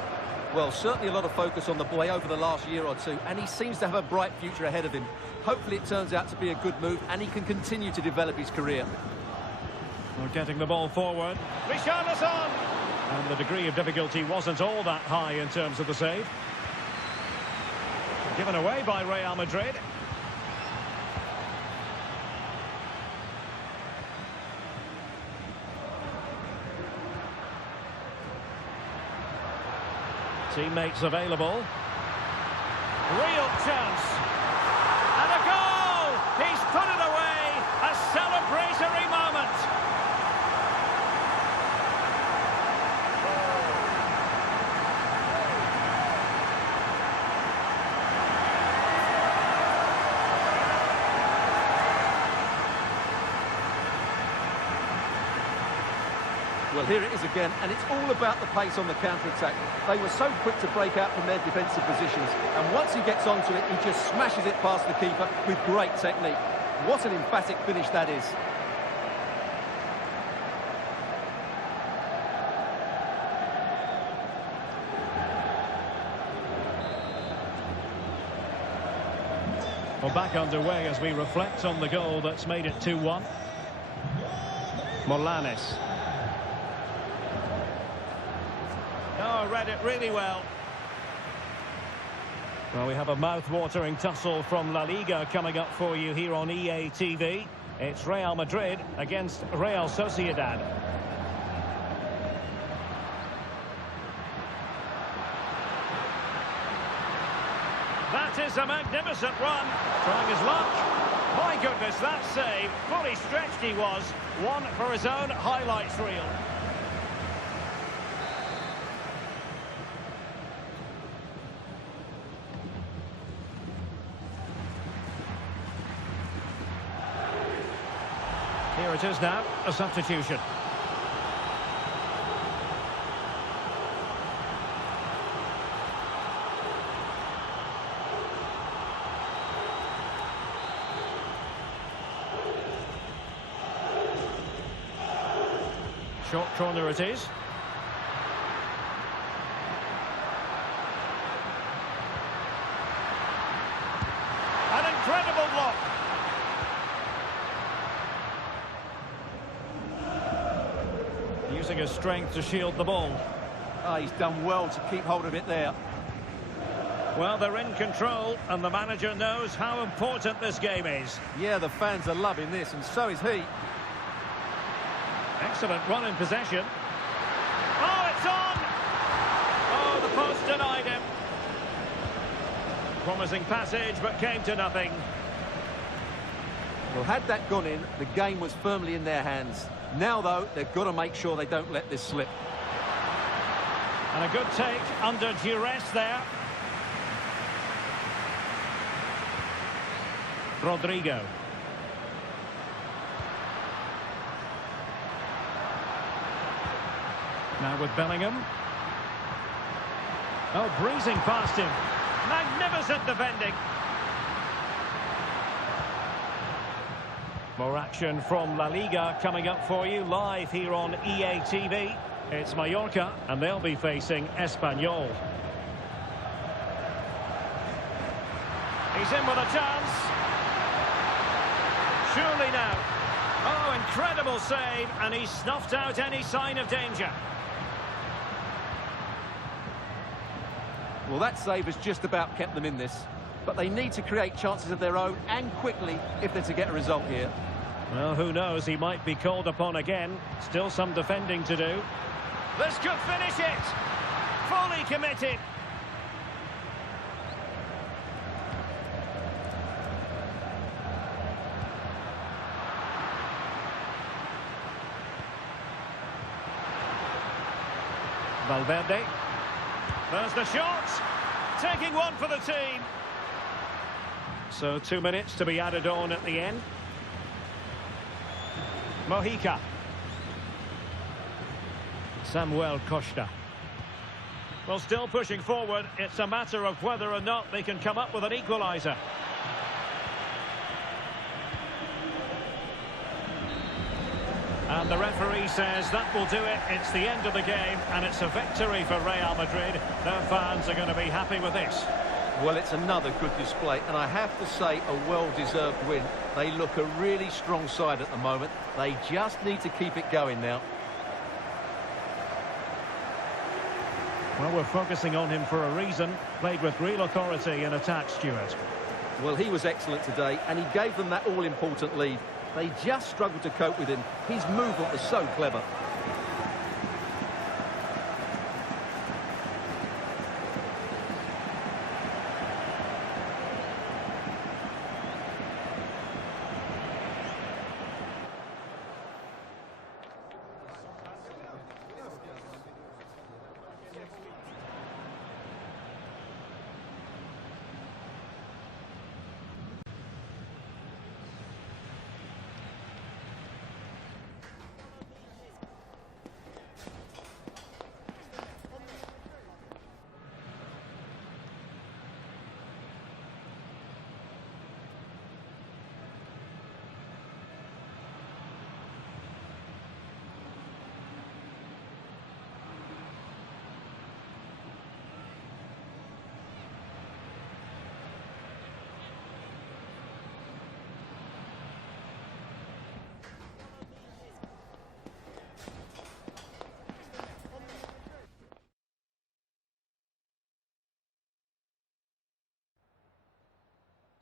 Well, certainly a lot of focus on the boy over the last year or two, and he seems to have a bright future ahead of him. Hopefully it turns out to be a good move, and he can continue to develop his career. We're getting the ball forward. Richarlison! And the degree of difficulty wasn't all that high in terms of the save. Given away by Real Madrid. Teammates available. Real chance. And a goal! He's put it away! A celebratory moment! Well, here it is again, and it's all about the pace on the counter-attack. They were so quick to break out from their defensive positions, and once he gets onto it, he just smashes it past the keeper with great technique. What an emphatic finish that is. Well, back underway as we reflect on the goal that's made it 2-1. Morlanes. Oh, read it really well. Well, we have a mouth-watering tussle from La Liga coming up for you here on EA TV. It's Real Madrid against Real Sociedad. That is a magnificent run. Trying his luck. My goodness, that save. Fully stretched he was. One for his own highlights reel. Here it is now, a substitution. Short corner it is. An incredible block. Using his strength to shield the ball. Oh, he's done well to keep hold of it there. Well, they're in control, and the manager knows how important this game is. Yeah, the fans are loving this, and so is he. Excellent run in possession. Oh, it's on! Oh, the post denied him. Promising passage, but came to nothing. Well, had that gone in, the game was firmly in their hands. Now, though, they've got to make sure they don't let this slip. And a good take under duress there. Rodrigo. Now with Bellingham. Oh, breezing past him. Magnificent defending. More action from La Liga coming up for you live here on EA TV. It's Mallorca, and they'll be facing Espanyol. He's in with a chance. Surely now. Oh, incredible save, and he snuffed out any sign of danger. Well, that save has just about kept them in this. But they need to create chances of their own, and quickly, if they're to get a result here. Well, who knows? He might be called upon again. Still some defending to do. This could finish it. Fully committed. Valverde. There's the shot. Taking one for the team. So 2 minutes to be added on at the end. Mojica. Samuel Costa. Well, still pushing forward. It's a matter of whether or not they can come up with an equaliser. And the referee says that will do it. It's the end of the game, and it's a victory for Real Madrid. Their fans are going to be happy with this. Well, it's another good display, and I have to say a well-deserved win. They look a really strong side at the moment. They just need to keep it going now. Well, we're focusing on him for a reason. Played with real authority in attack, Stuart. Well, he was excellent today, and he gave them that all-important lead. They just struggled to cope with him. His movement was so clever.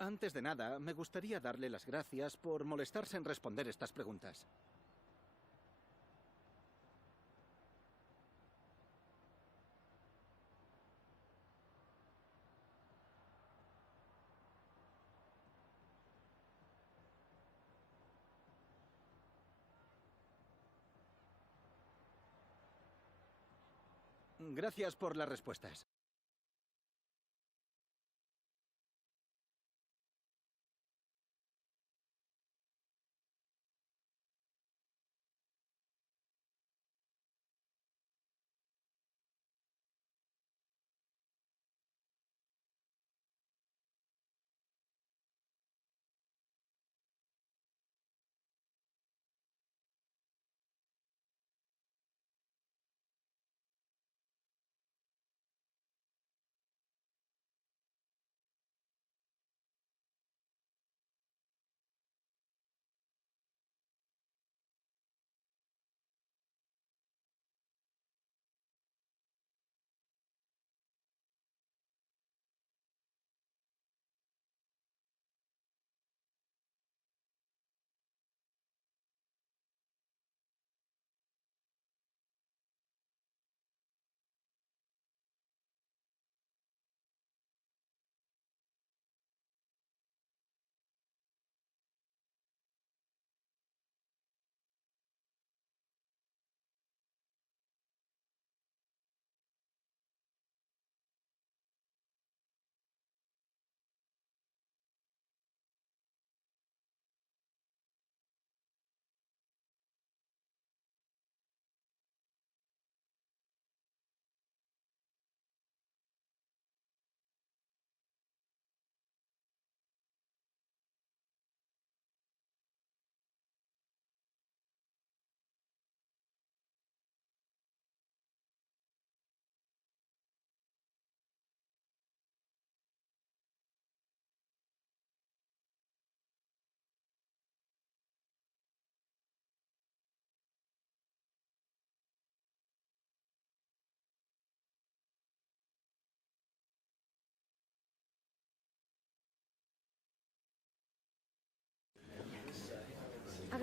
Antes de nada, me gustaría darle las gracias por molestarse en responder estas preguntas. Gracias por las respuestas.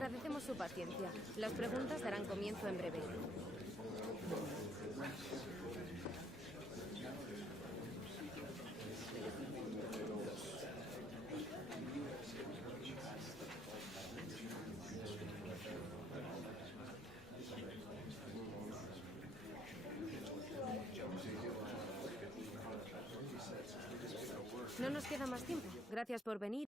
Agradecemos su paciencia. Las preguntas darán comienzo en breve. No nos queda más tiempo. Gracias por venir.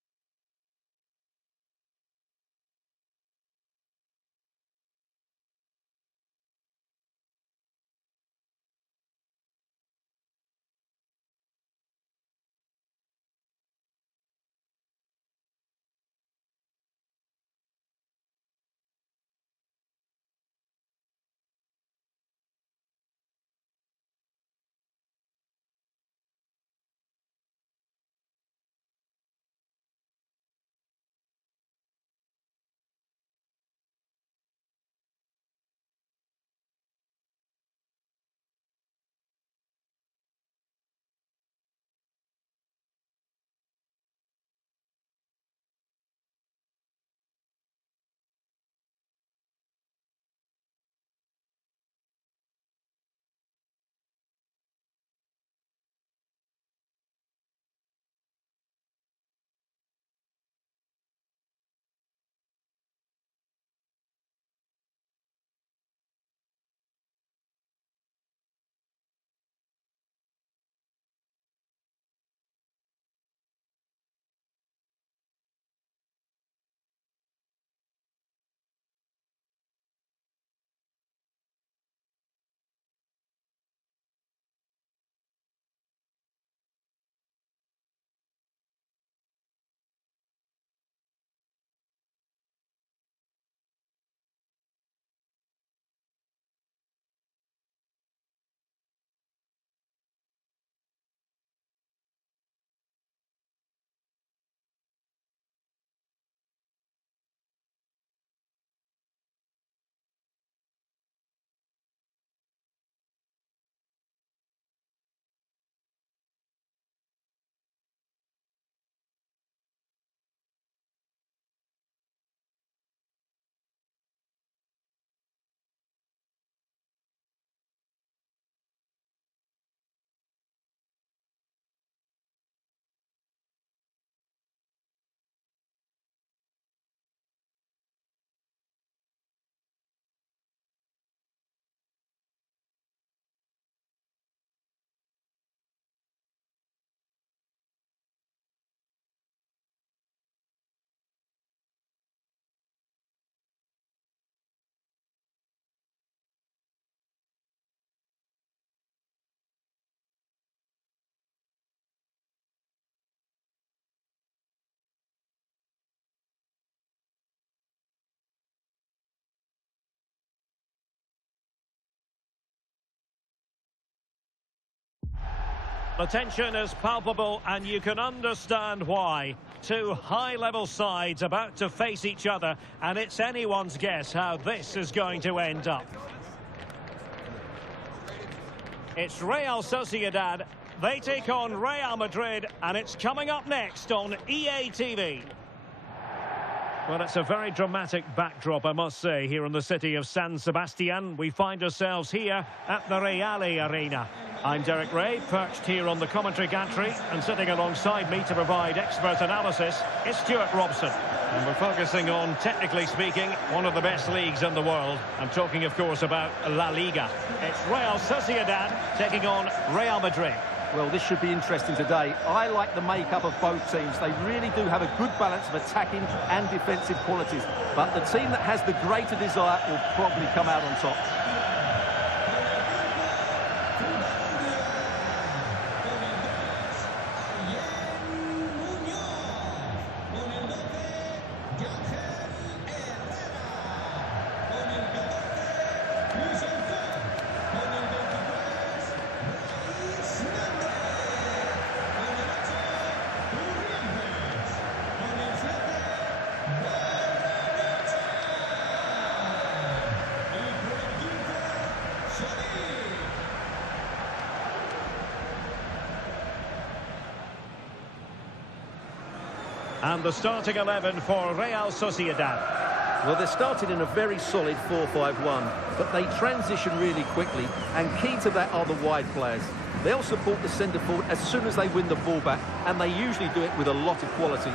The tension is palpable, and you can understand why. Two high-level sides about to face each other, and it's anyone's guess how this is going to end up. It's Real Sociedad. They take on Real Madrid, and it's coming up next on EATV. Well, it's a very dramatic backdrop, I must say, here in the city of San Sebastian. We find ourselves here at the Real Arena. I'm Derek Ray, perched here on the commentary gantry, and sitting alongside me to provide expert analysis is Stuart Robson. And we're focusing on, technically speaking, one of the best leagues in the world. I'm talking, of course, about La Liga. It's Real Sociedad taking on Real Madrid. Well, this should be interesting today. I like the makeup of both teams. They really do have a good balance of attacking and defensive qualities. But the team that has the greater desire will probably come out on top. And the starting 11 for Real Sociedad. Well, they're starting in a very solid 4-5-1, but they transition really quickly, and key to that are the wide players. They'll support the centre forward as soon as they win the ball back, and they usually do it with a lot of quality.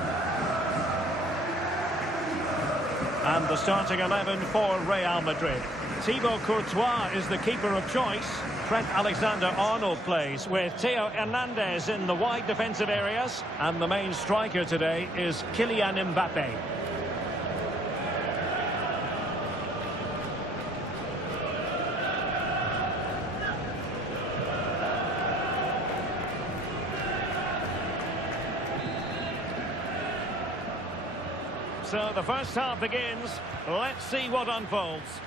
And the starting 11 for Real Madrid. Thibaut Courtois is the keeper of choice. Trent Alexander-Arnold plays with Theo Hernandez in the wide defensive areas. And the main striker today is Kylian Mbappe. So the first half begins. Let's see what unfolds.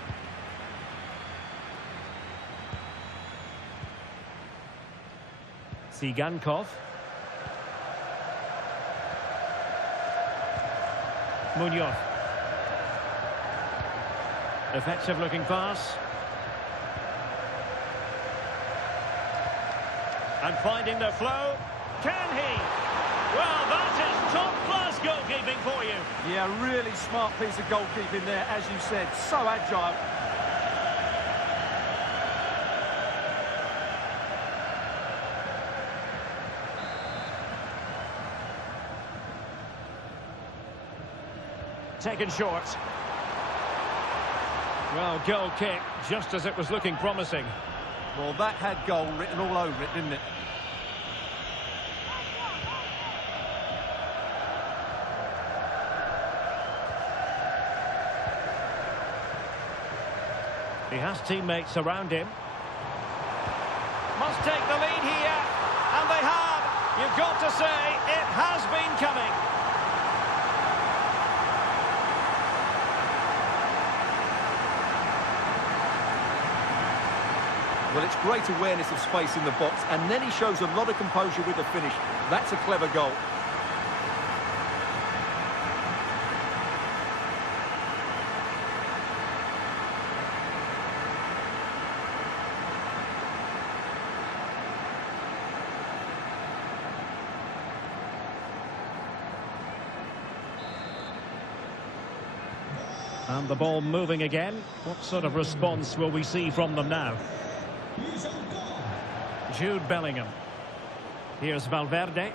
Sigankov. Munoz. Effective looking pass. And finding the flow. Can he? Well, that is top-class goalkeeping for you. Yeah, really smart piece of goalkeeping there, as you said. So agile. Taken short. Well, goal kick, just as it was looking promising. Well, that had goal written all over it, didn't it? He has teammates around him. Must take the lead here. And they have. You've got to say, it has been coming. Well, it's great awareness of space in the box, and then he shows a lot of composure with the finish. That's a clever goal. And the ball moving again. What sort of response will we see from them now? Jude Bellingham. Here's Valverde.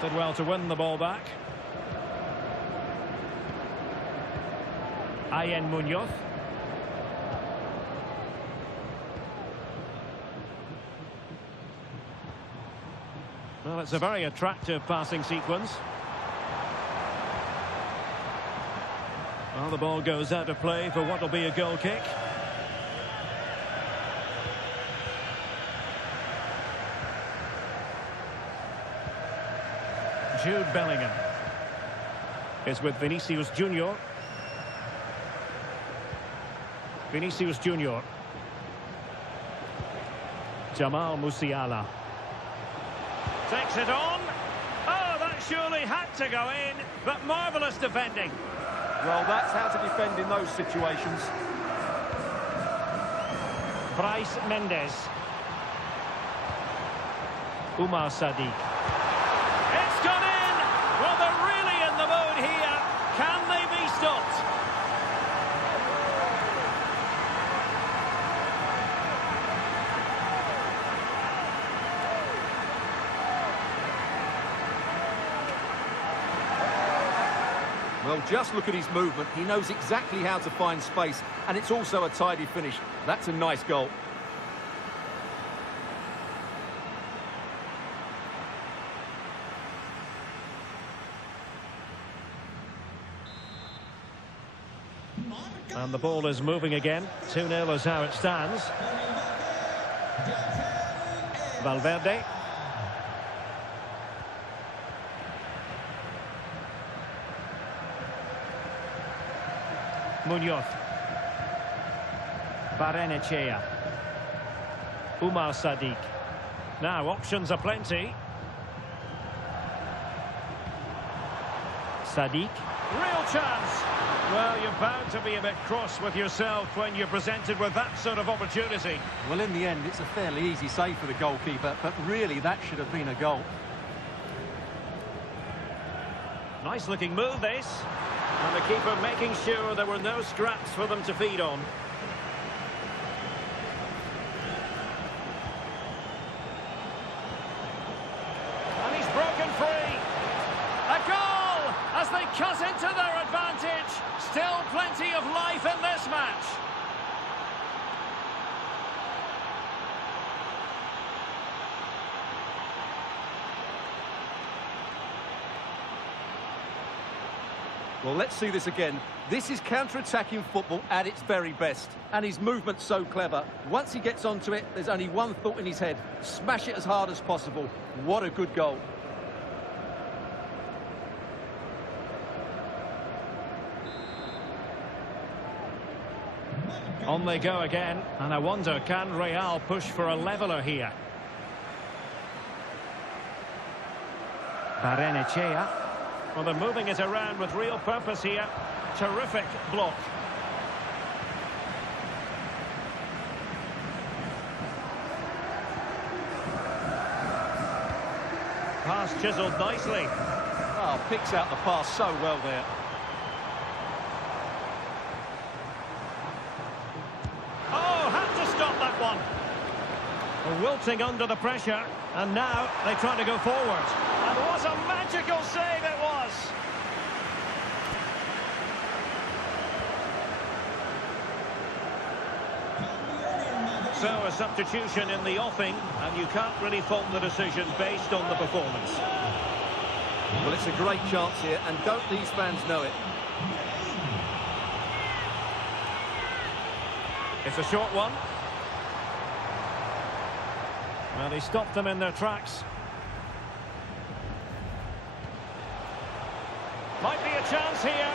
Did well to win the ball back. Ian Munoz. Well, it's a very attractive passing sequence. Well, the ball goes out of play for what will be a goal kick. Jude Bellingham is with Vinicius Junior. Vinicius Junior. Jamal Musiala. Takes it on. Oh, that surely had to go in, but marvellous defending. Well, that's how to defend in those situations. Bryce Mendes. Umar Sadiq. It's gone in! Well, they're really in the mood here. Can they be stopped? Well, just look at his movement. He knows exactly how to find space, and it's also a tidy finish. That's a nice goal. And the ball is moving again. 2-0 is how it stands. Valverde. Munoz. Barrenechea. Umar Sadiq. Now, options are plenty. Sadiq. Real chance. Well, you're bound to be a bit cross with yourself when you're presented with that sort of opportunity. Well, in the end, it's a fairly easy save for the goalkeeper, but really that should have been a goal. Nice looking move, this. And the keeper making sure there were no scraps for them to feed on. And he's broken free. A goal as they cut into their advantage. Still plenty of life in this match. Well, let's see this again. This is counter-attacking football at its very best. And his movement's so clever. Once he gets onto it, there's only one thought in his head. Smash it as hard as possible. What a good goal. On they go again. And I wonder, can Real push for a leveller here? Barrenechea. Well, they're moving it around with real purpose here. Terrific block. Pass chiselled nicely. Oh, picks out the pass so well there. Oh, had to stop that one. Wilting under the pressure. And now they try to go forward. And what a magical save it was! So a substitution in the offing, and you can't really fault the decision based on the performance. Well, it's a great chance here, and don't these fans know it? It's a short one. Well, he stopped them in their tracks. Might be a chance here.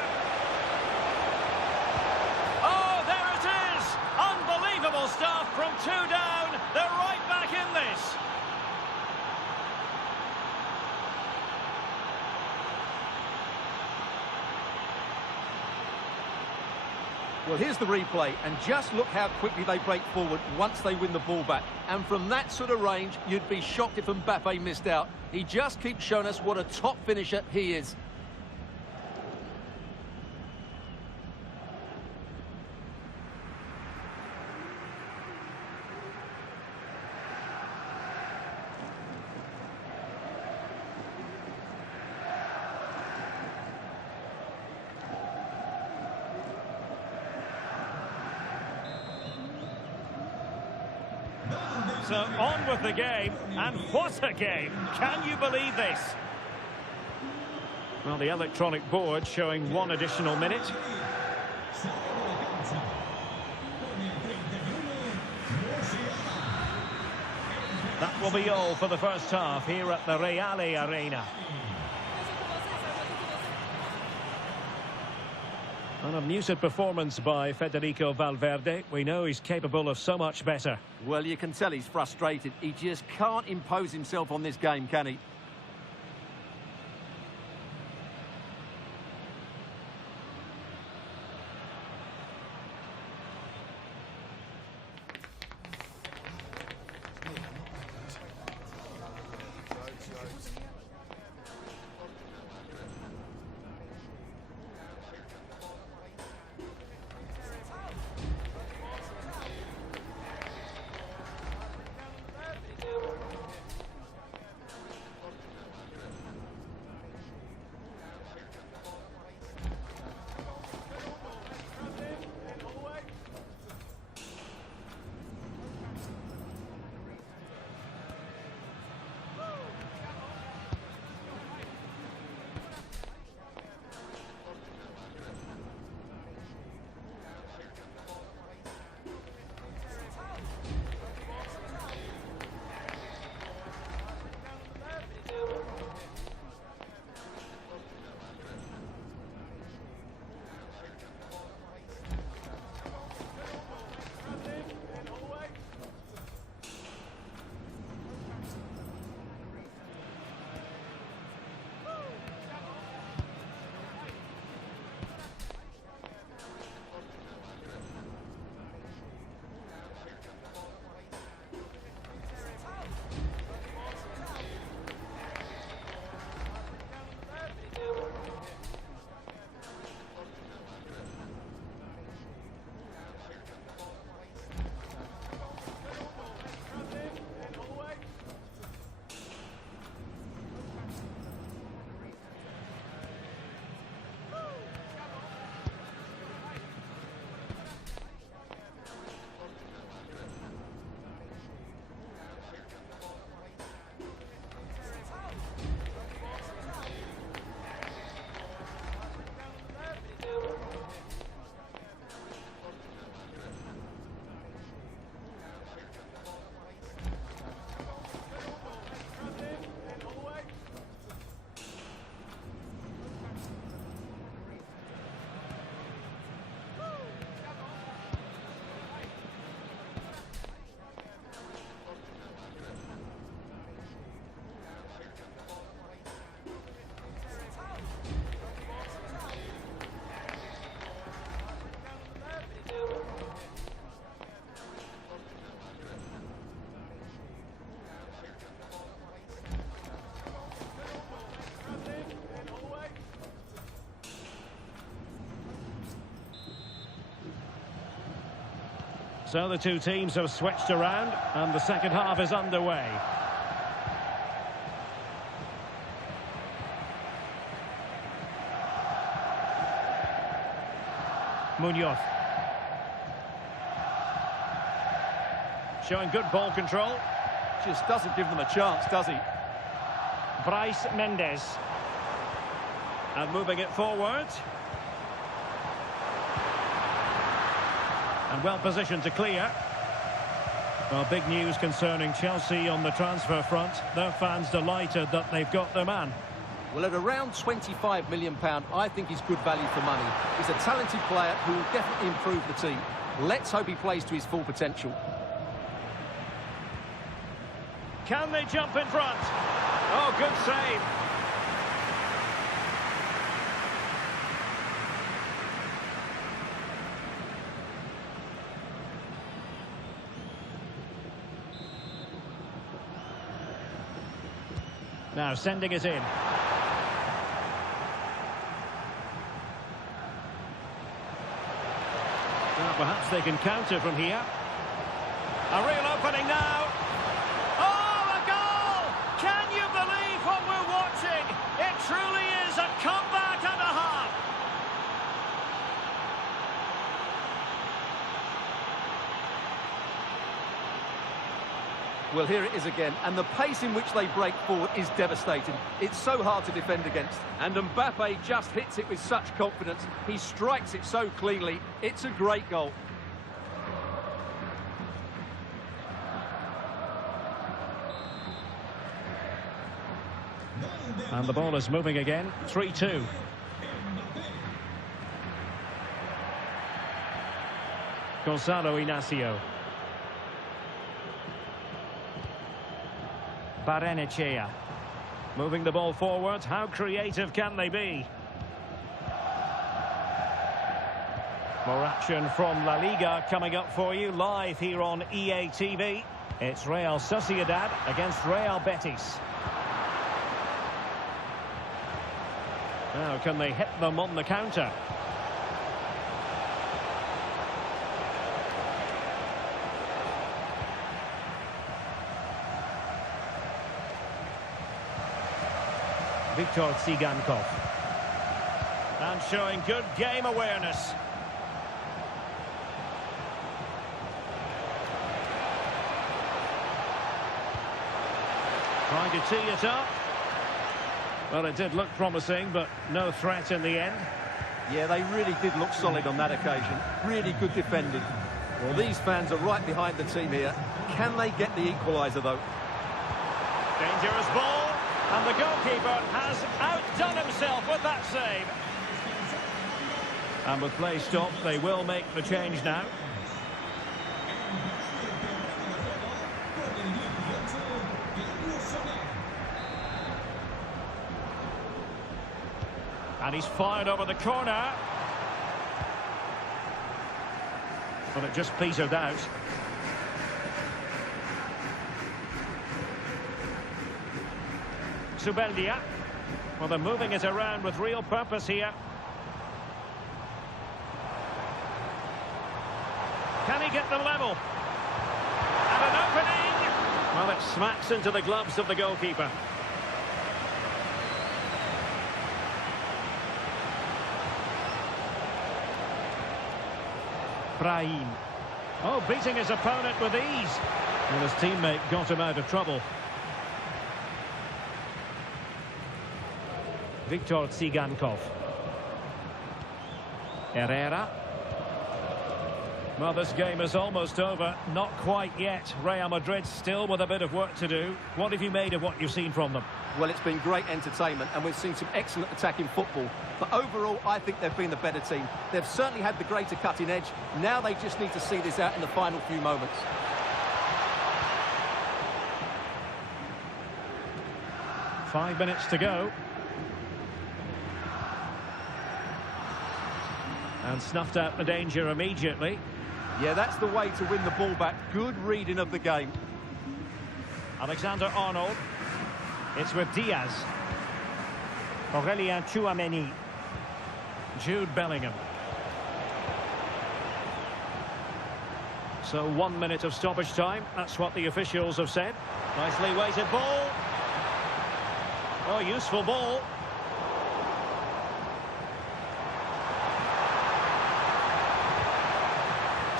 Oh, there it is! Unbelievable stuff from 2 down. They're right back in this. Well, here's the replay, and just look how quickly they break forward once they win the ball back. And from that sort of range, you'd be shocked if Mbappe missed out. He just keeps showing us what a top finisher he is. So on with the game, and what a game! Can you believe this? Well, the electronic board showing 1 additional minute. That will be all for the first half here at the Real Arena. And a muted performance by Federico Valverde. We know he's capable of so much better. Well, you can tell he's frustrated. He just can't impose himself on this game, can he? So the two teams have switched around and the second half is underway. Munoz. Showing good ball control. Just doesn't give them a chance, does he? Bryce Mendes. And moving it forward. And well positioned to clear. Well, big news concerning Chelsea on the transfer front. Their fans delighted that they've got their man. Well, at around £25 million, I think he's good value for money. He's a talented player who will definitely improve the team. Let's hope he plays to his full potential. Can they jump in front? Oh, good save. Now sending it in. Well, perhaps they can counter from here. A real opening now. Oh, a goal! Can you believe what we're watching? It truly is a comeback and a half. Well, here it is again, and the pace in which they break forward is devastating. It's so hard to defend against, and Mbappe just hits it with such confidence. He strikes it so cleanly. It's a great goal. And the ball is moving again, 3-2. Gonzalo Inacio. Barrenechea. Moving the ball forward. How creative can they be? More action from La Liga coming up for you live here on EATV. It's Real Sociedad against Real Betis. Now, can they hit them on the counter? Viktor Tsigankov. And showing good game awareness. Trying to tee it up. Well, it did look promising, but no threat in the end. Yeah, they really did look solid on that occasion. Really good defending. Well, these fans are right behind the team here. Can they get the equaliser, though? Dangerous ball. And the goalkeeper has outdone himself with that save. And with play stopped, they will make the change now. And he's fired over the corner. But it just petered out. Subeldia. Well, they're moving it around with real purpose here. Can he get them level? And an opening! Well, it smacks into the gloves of the goalkeeper. Brahim. Oh, beating his opponent with ease. And his teammate got him out of trouble. Viktor Tsigankov. Herrera. Well, this game is almost over. Not quite yet. Real Madrid still with a bit of work to do. What have you made of what you've seen from them? Well, it's been great entertainment, and we've seen some excellent attacking football. But overall, I think they've been the better team. They've certainly had the greater cutting edge. Now they just need to see this out in the final few moments. Five minutes to go. And snuffed out the danger immediately. Yeah, that's the way to win the ball back. Good reading of the game. Alexander-Arnold. It's with Diaz. Aurélien Tchouameni. Jude Bellingham. So 1 minute of stoppage time. That's what the officials have said. Nicely weighted ball. Oh, useful ball.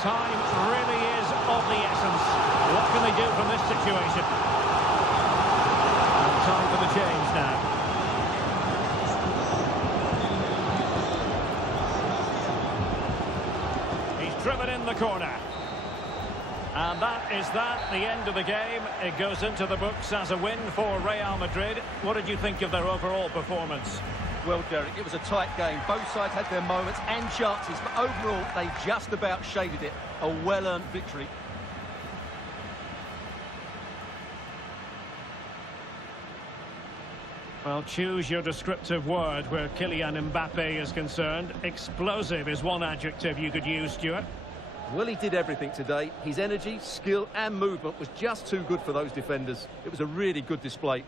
Time really is of the essence. What can they do from this situation? And time for the change now. He's driven in the corner. And that is the end of the game. It goes into the books as a win for Real Madrid. What did you think of their overall performance? Well, Derek, it was a tight game. Both sides had their moments and chances, but overall, they just about shaded it. A well-earned victory. Well, choose your descriptive word where Kylian Mbappe is concerned. Explosive is one adjective you could use, Stuart. Well, he did everything today. His energy, skill and movement was just too good for those defenders. It was a really good display.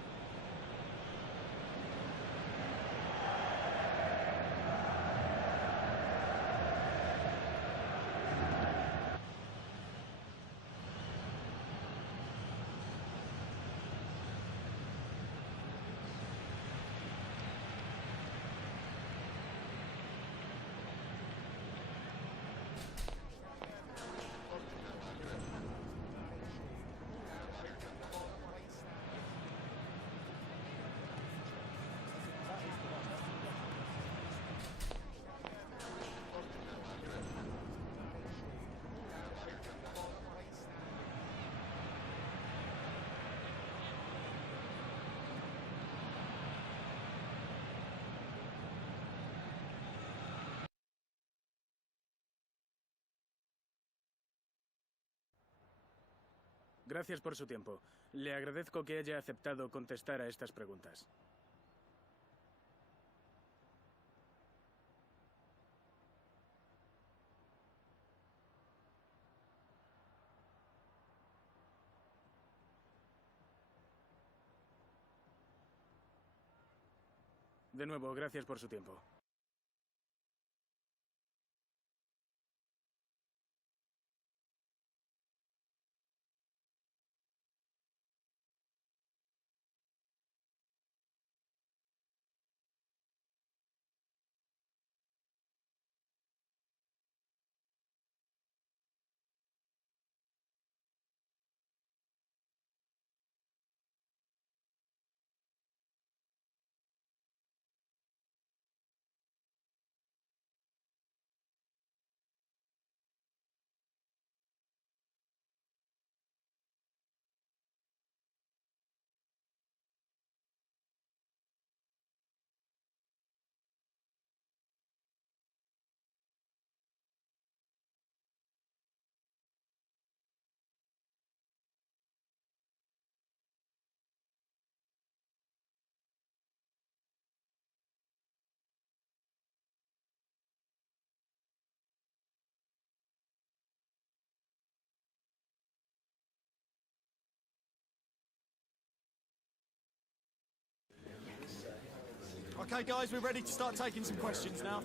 Gracias por su tiempo. Le agradezco que haya aceptado contestar a estas preguntas. De nuevo, gracias por su tiempo. Okay, guys, we're ready to start taking some questions now.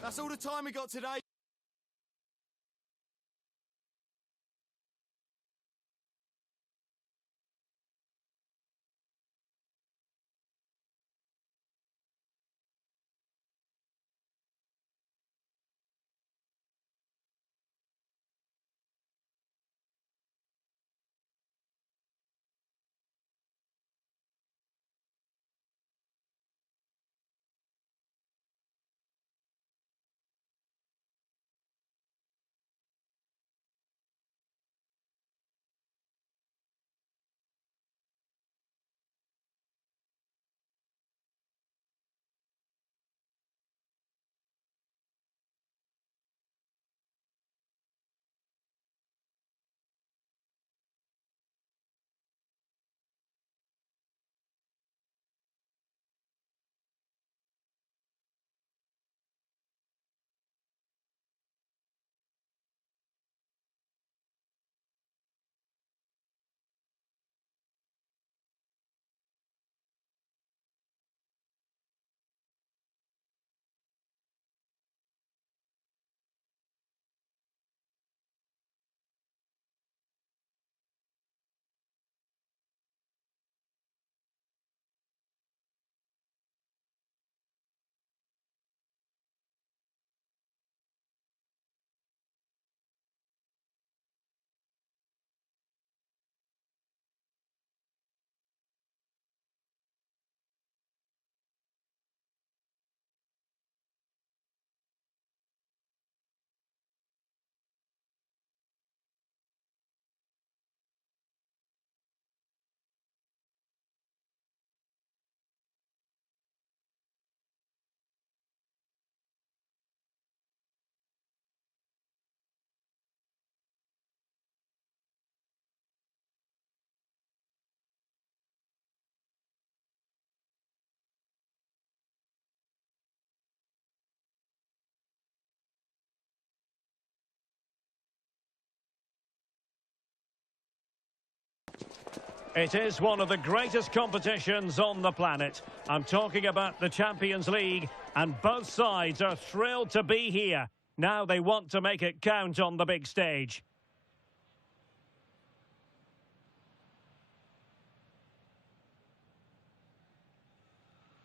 That's all the time we got today. It is one of the greatest competitions on the planet. I'm talking about the Champions League, and both sides are thrilled to be here. Now they want to make it count on the big stage.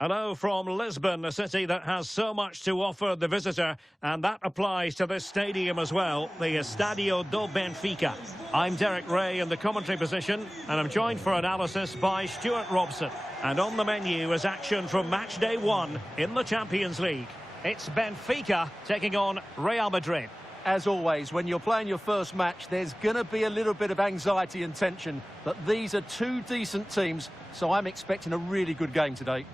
Hello from Lisbon, a city that has so much to offer the visitor, and that applies to this stadium as well, the Estadio do Benfica. I'm Derek Ray in the commentary position, and I'm joined for analysis by Stuart Robson. And on the menu is action from match day 1 in the Champions League. It's Benfica taking on Real Madrid. As always, when you're playing your first match, there's going to be a little bit of anxiety and tension. But these are two decent teams, so I'm expecting a really good game today.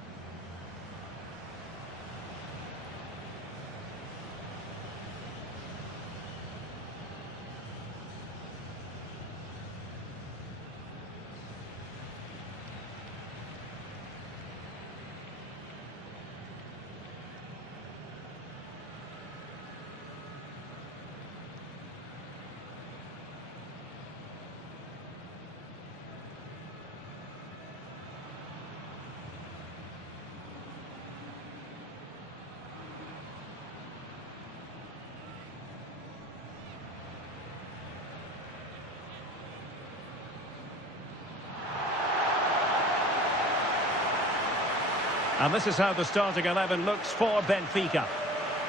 And this is how the starting 11 looks for Benfica.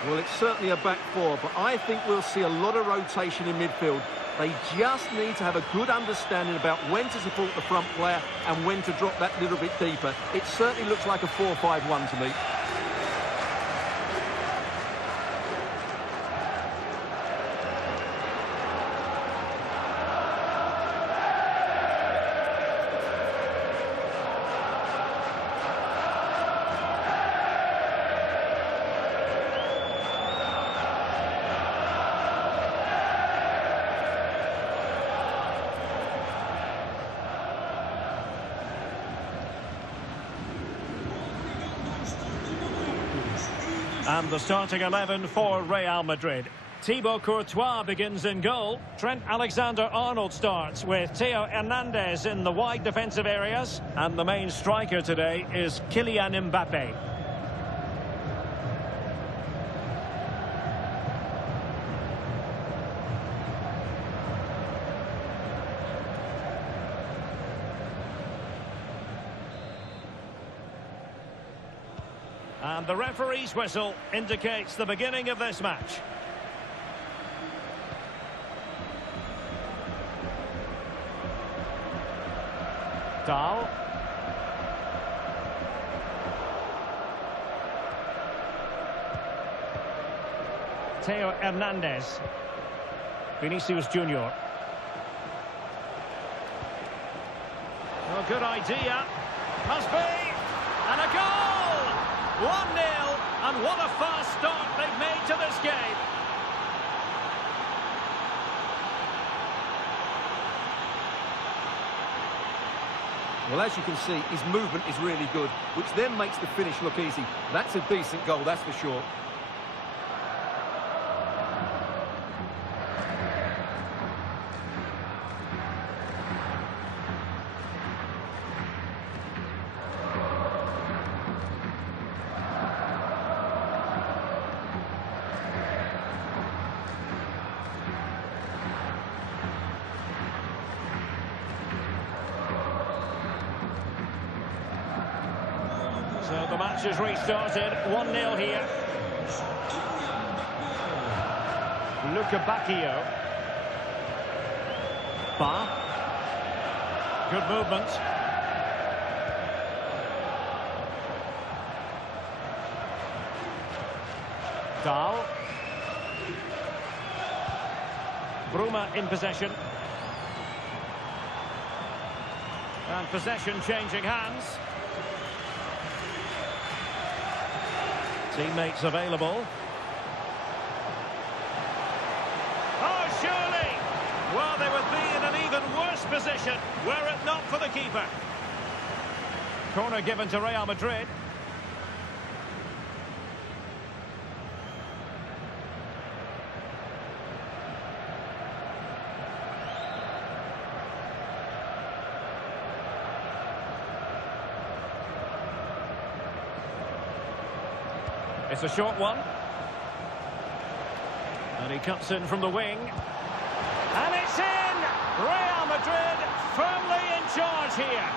Well, it's certainly a back four, but I think we'll see a lot of rotation in midfield. They just need to have a good understanding about when to support the front player and when to drop that little bit deeper. It certainly looks like a 4-5-1 to me. And the starting 11 for Real Madrid. Thibaut Courtois begins in goal. Trent Alexander-Arnold starts with Theo Hernandez in the wide defensive areas. And the main striker today is Kylian Mbappe. And the referee's whistle indicates the beginning of this match. Dahl. Theo Hernandez. Vinicius Junior. Oh, good idea. Must be. And a goal! 1-0, and what a fast start they've made to this game. Well, as you can see, his movement is really good, which then makes the finish look easy. That's a decent goal, that's for sure. So the match has restarted, 1-0 here. Luca Bacchio. Ba. Good movement. Dahl. Bruma in possession. And possession changing hands. Teammates available. Oh, surely! Well, they would be in an even worse position were it not for the keeper. Corner given to Real Madrid. It's a short one. And he cuts in from the wing. And it's in! Real Madrid firmly in charge here.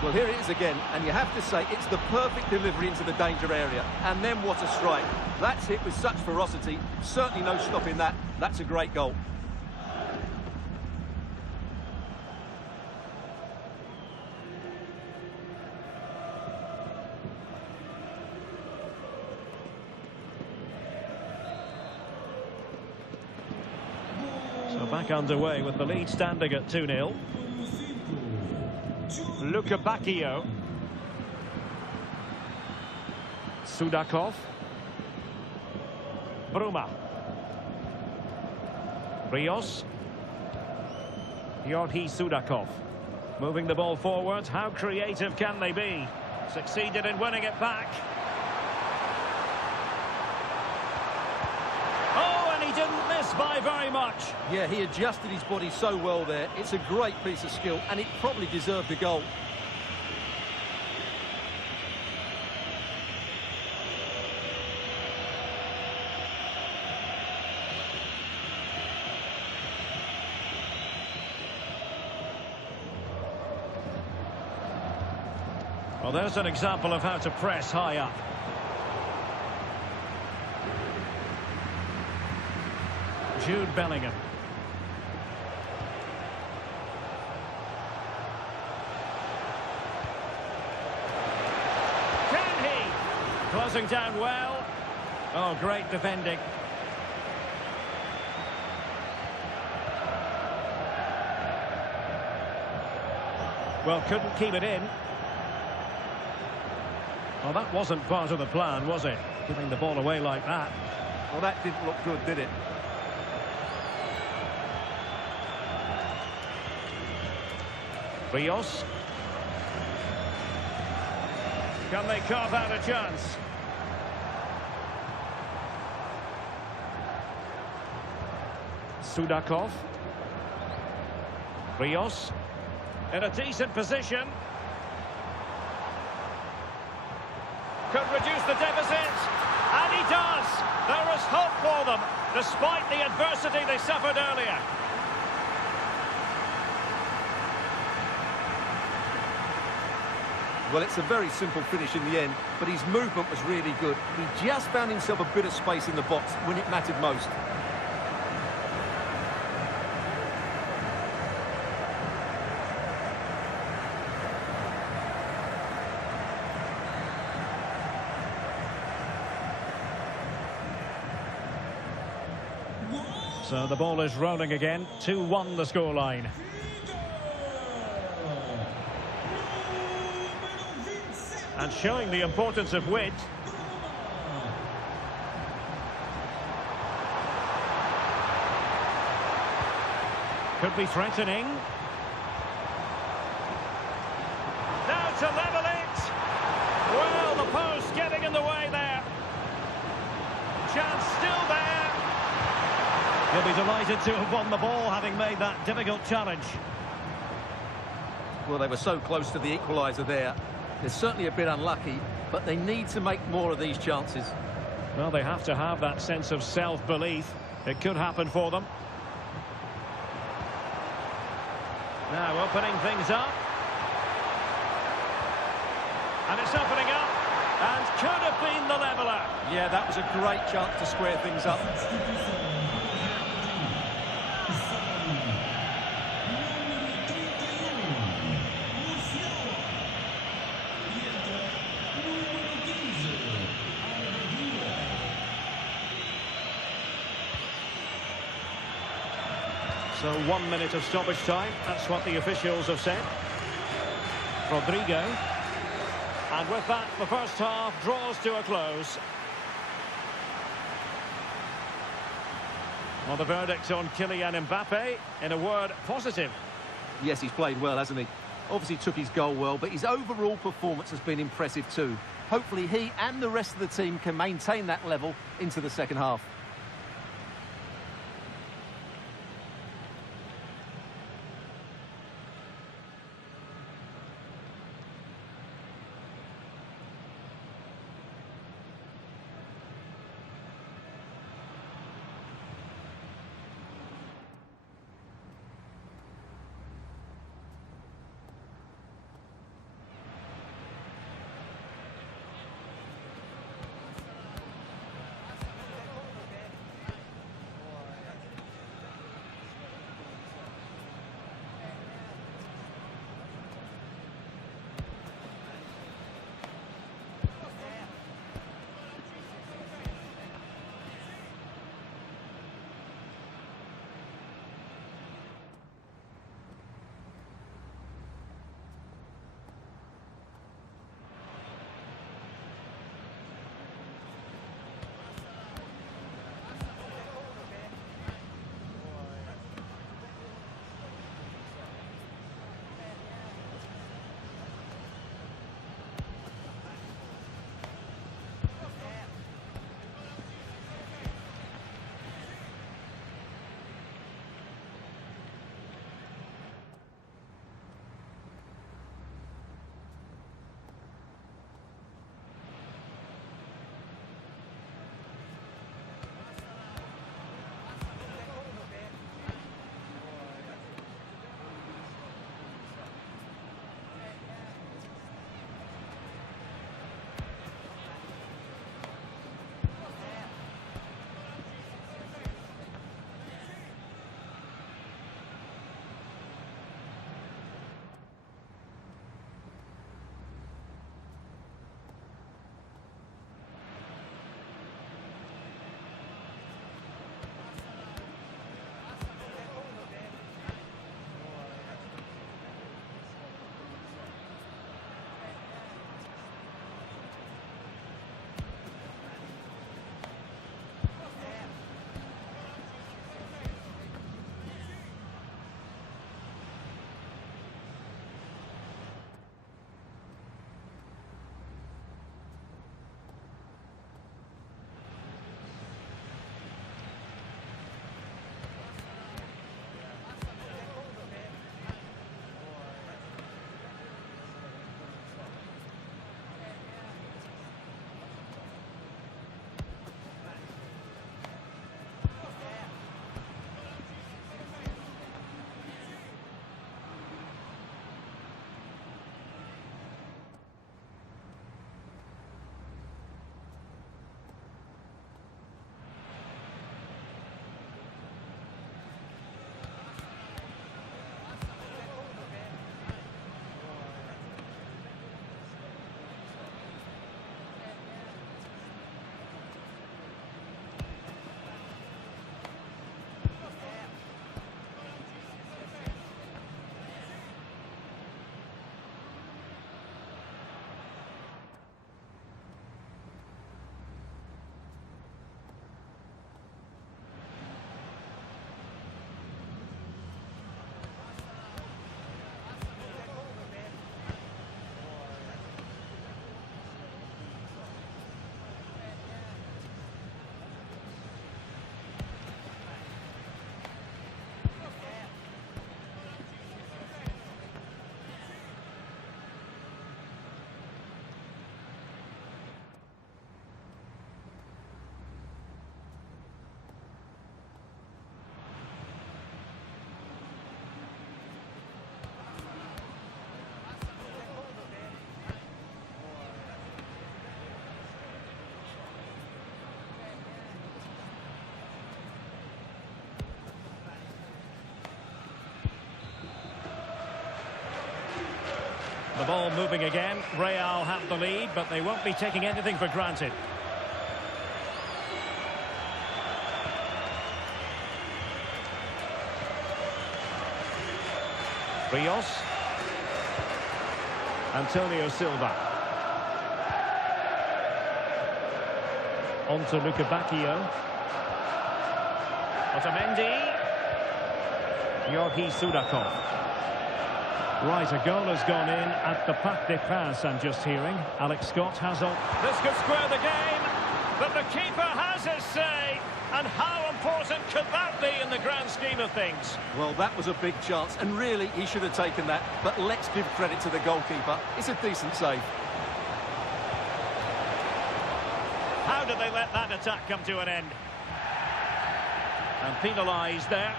Well, here it is again, and you have to say it's the perfect delivery into the danger area. And then what a strike. That's hit with such ferocity. Certainly no stopping that. That's a great goal. So back underway with the lead standing at 2-0. Luka Bacchio. Sudakov. Bruma. Rios. Georgi Sudakov. Moving the ball forward. How creative can they be? Succeeded in winning it back. Oh, and he didn't miss by very much. Yeah, he adjusted his body so well there. It's a great piece of skill, and it probably deserved a goal. Well, there's an example of how to press high up. Jude Bellingham. Can he? Closing down well. Oh, great defending. Well, couldn't keep it in. Well, that wasn't part of the plan, was it? Giving the ball away like that. Well, that didn't look good, did it? Rios. Can they carve out a chance? Sudakov. Rios. In a decent position. Could reduce the deficit. And he does. There is hope for them, despite the adversity they suffered earlier. Well, it's a very simple finish in the end, but his movement was really good. He just found himself a bit of space in the box when it mattered most. So the ball is rolling again. 2-1 the scoreline. And showing the importance of wit. Could be threatening. Now to level it. Well, the post getting in the way there. Chance still there. He'll be delighted to have won the ball, having made that difficult challenge. Well, they were so close to the equaliser there. They're certainly a bit unlucky, but they need to make more of these chances. Well, they have to have that sense of self-belief. It could happen for them. Now opening things up. And it's opening up. And could have been the leveller. Yeah, that was a great chance to square things up. So 1 minute of stoppage time. That's what the officials have said. Rodrigo. And with that, the first half draws to a close. Well, the verdict on Kylian Mbappe, in a word, positive. Yes, he's played well, hasn't he? Obviously took his goal well, but his overall performance has been impressive too. Hopefully he and the rest of the team can maintain that level into the second half. The ball moving again. Real have the lead, but they won't be taking anything for granted. Rios. Antonio Silva. On to Ybtv. Otamendi. Georgi Sudakov. Right, a goal has gone in at the Parc des Princes, I'm just hearing. Alex Scott has on. This could square the game, but the keeper has his say. And how important could that be in the grand scheme of things? Well, that was a big chance, and really, he should have taken that. But let's give credit to the goalkeeper. It's a decent save. How did they let that attack come to an end? And penalised there.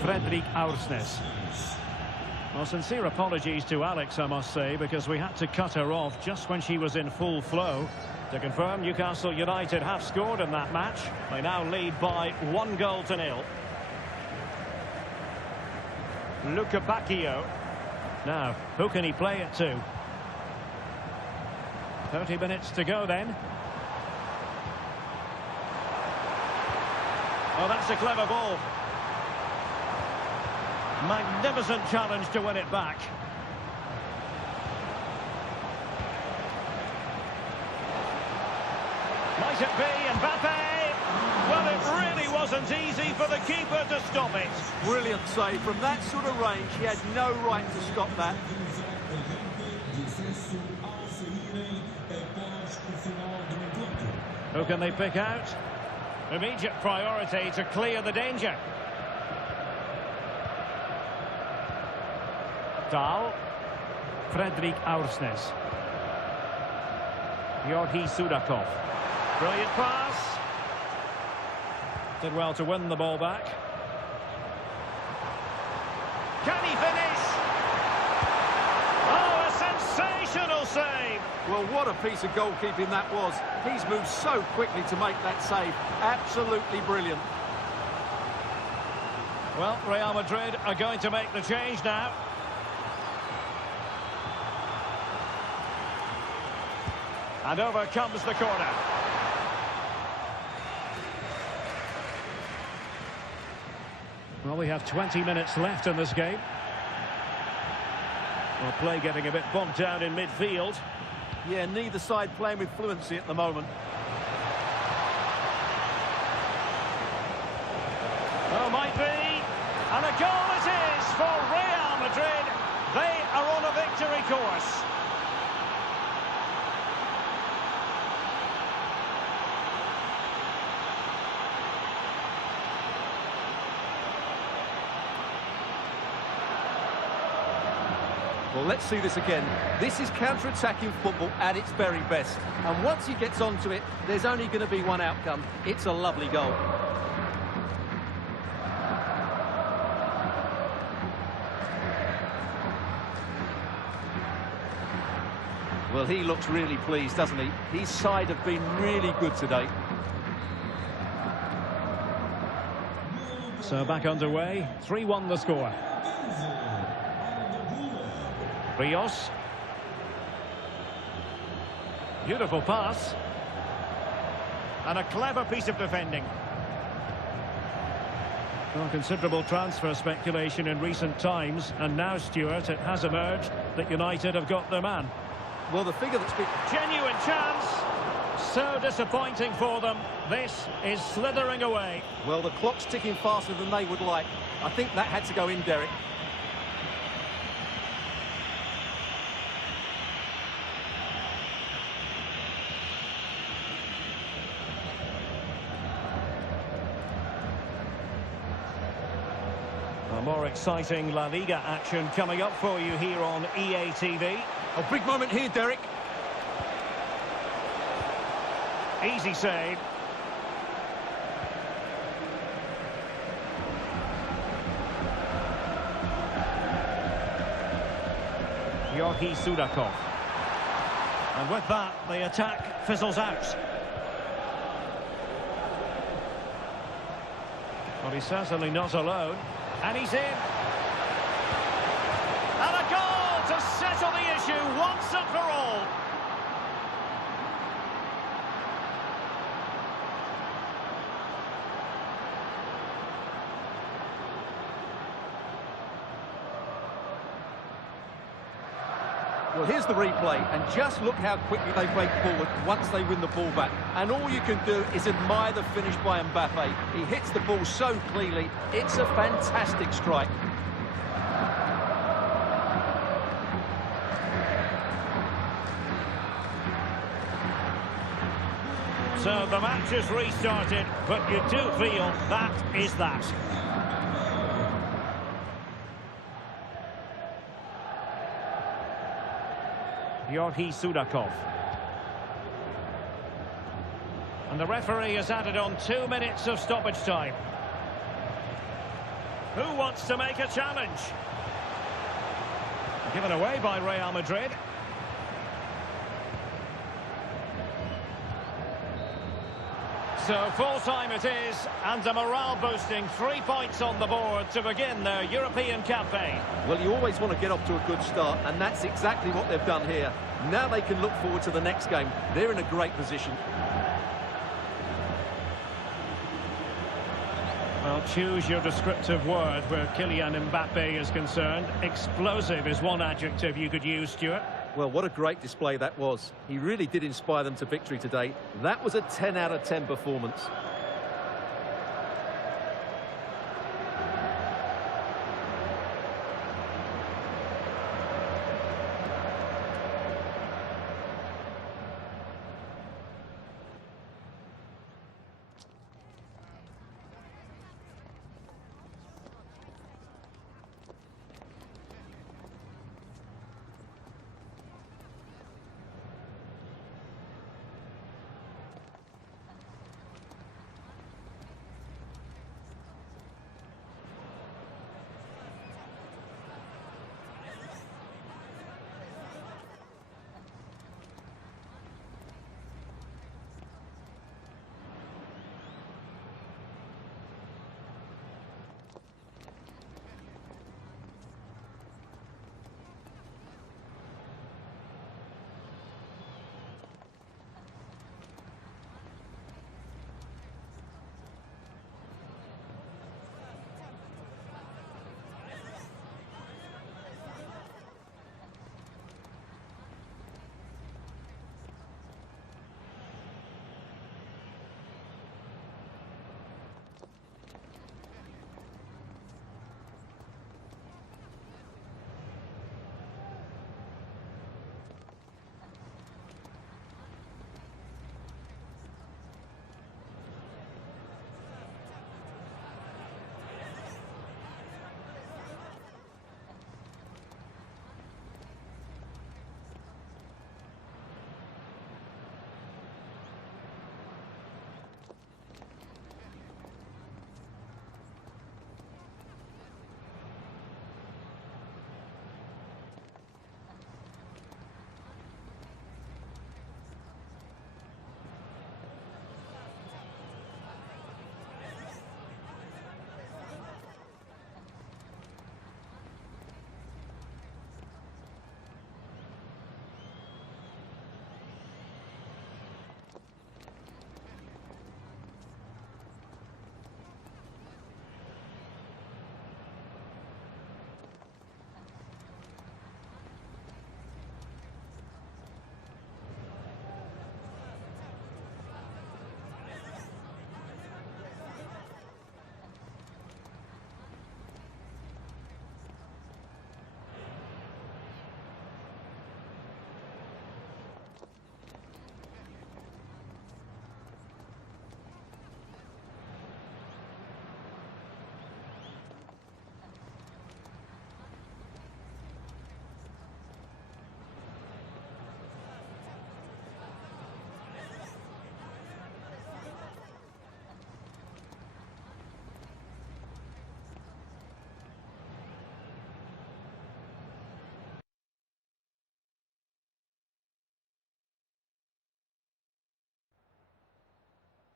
Fredrik Aursnes. Well, sincere apologies to Alex, I must say, because we had to cut her off just when she was in full flow. To confirm, Newcastle United have scored in that match. They now lead by 1-0. Ybtv. Now, who can he play it to? 30 minutes to go then. Oh, that's a clever ball. Magnificent challenge to win it back. Might it be Mbappe? Well, it really wasn't easy for the keeper to stop it. Brilliant save. From that sort of range, he had no right to stop that. Who can they pick out? Immediate priority to clear the danger. Dahl. Fredrik Aursnes. Georgi Sudakov. Brilliant pass. Did well to win the ball back. Can he finish? Oh, a sensational save. Well, what a piece of goalkeeping that was. He's moved so quickly to make that save. Absolutely brilliant. Well, Real Madrid are going to make the change now. And over comes the corner. Well, we have 20 minutes left in this game. Well, play getting a bit bogged down in midfield. Yeah, neither side playing with fluency at the moment. Oh, might be. And a goal it is for Real Madrid. They are on a victory course. Well, let's see this again. This is counter-attacking football at its very best. And once he gets onto it, there's only going to be one outcome. It's a lovely goal. Well, he looks really pleased, doesn't he? His side have been really good today. So back underway. 3-1 the score. Rios. Beautiful pass. And a clever piece of defending. Well, considerable transfer speculation in recent times. And now, Stuart, it has emerged that United have got their man. Well, the figure that's been... Genuine chance. So disappointing for them. This is slithering away. Well, the clock's ticking faster than they would like. I think that had to go in, Derek. More exciting La Liga action coming up for you here on EATV. A big moment here, Derek. Easy save. Georgi Sudakov. And with that, the attack fizzles out. Well, he's certainly not alone. And he's in. And a goal to settle the issue once and for all. Well, here's the replay, and just look how quickly they break forward once they win the ball back. And all you can do is admire the finish by Mbappe. He hits the ball so cleanly, it's a fantastic strike. So the match has restarted, but you do feel that is that. Georgi Sudakov. And the referee has added on 2 minutes of stoppage time. Who wants to make a challenge? Given away by Real Madrid. So full-time it is, and a morale-boosting 3 points on the board to begin their European campaign. Well, you always want to get off to a good start, and that's exactly what they've done here. Now they can look forward to the next game. They're in a great position. Well, choose your descriptive word where Kylian Mbappe is concerned. Explosive is one adjective you could use, Stuart. Well, what a great display that was. He really did inspire them to victory today. That was a 10 out of 10 performance.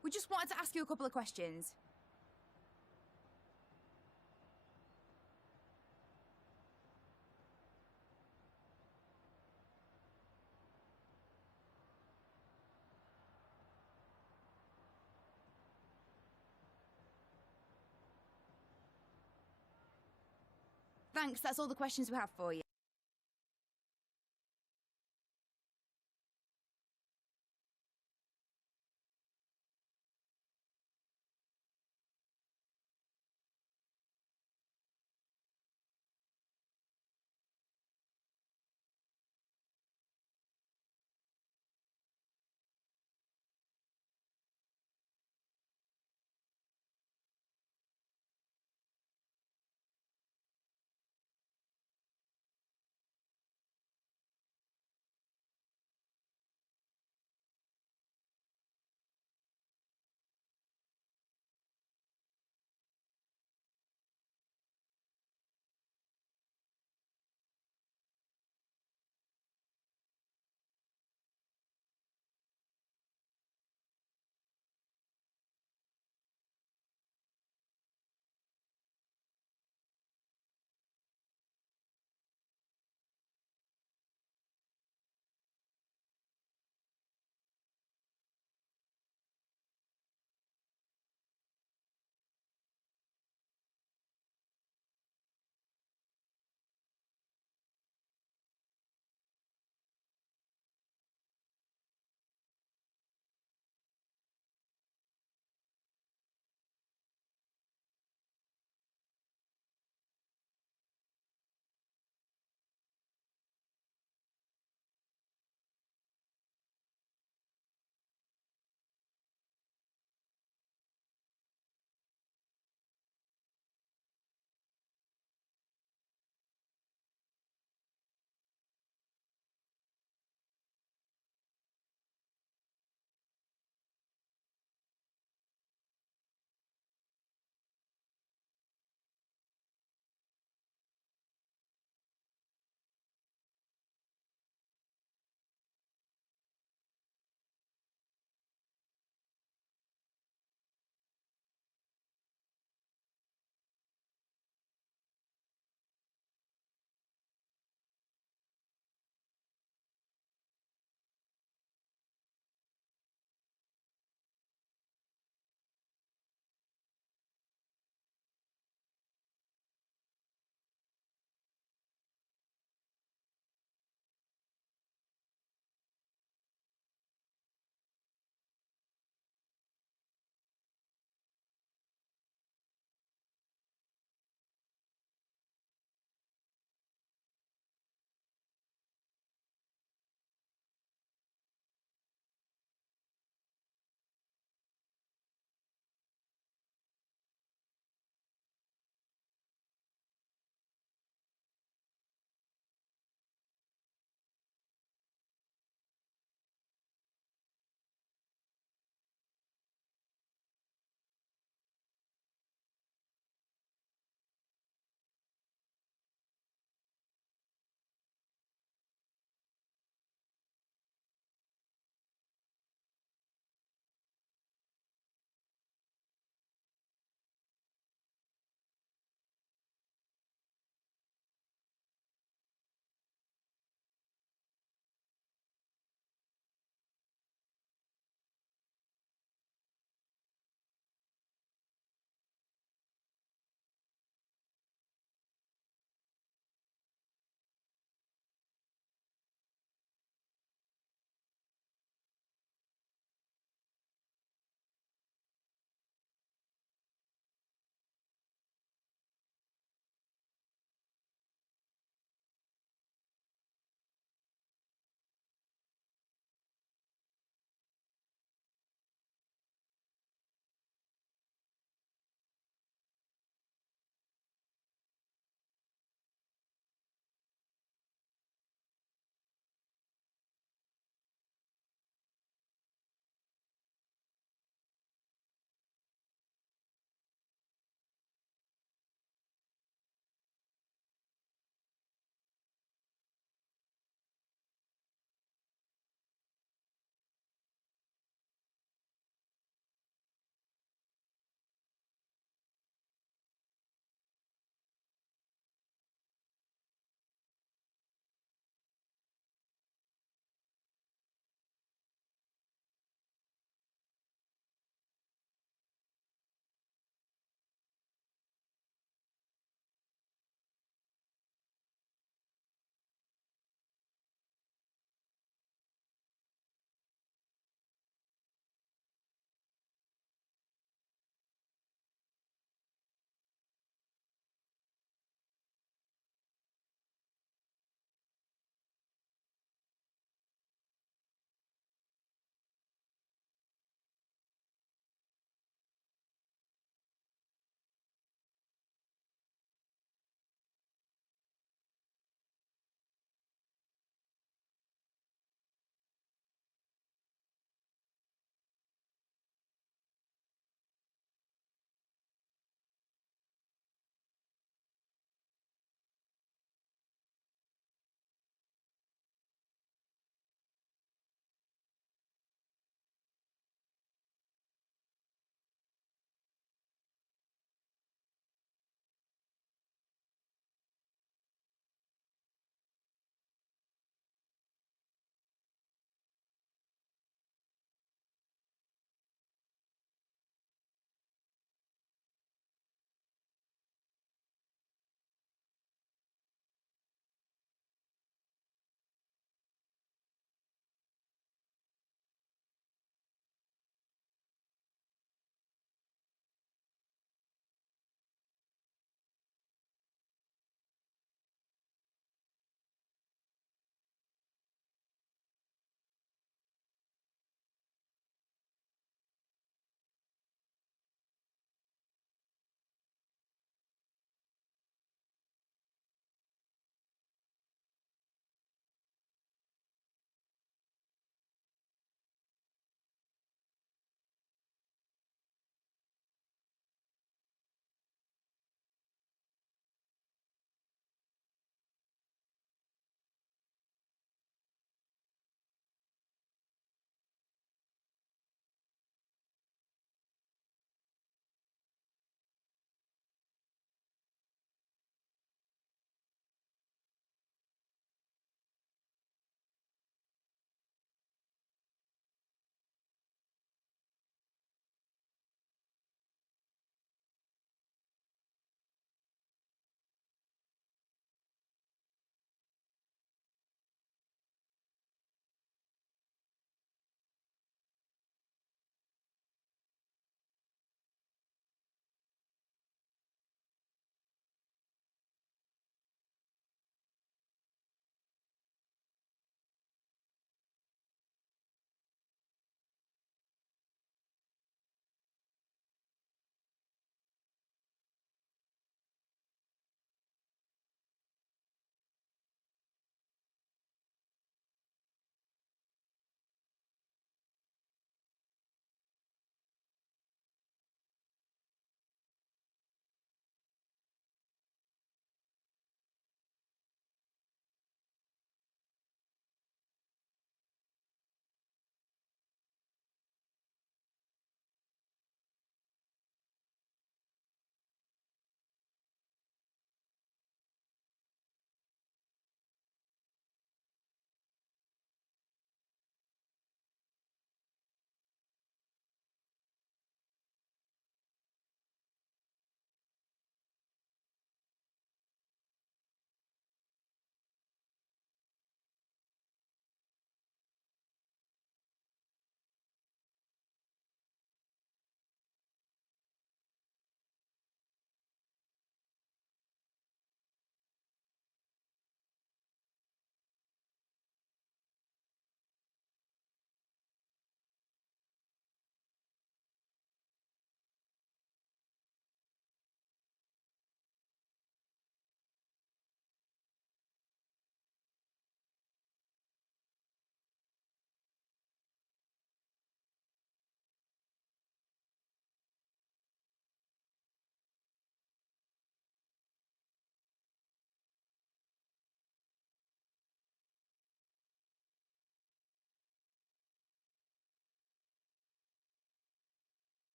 We just wanted to ask you a couple of questions. Thanks, that's all the questions we have for you.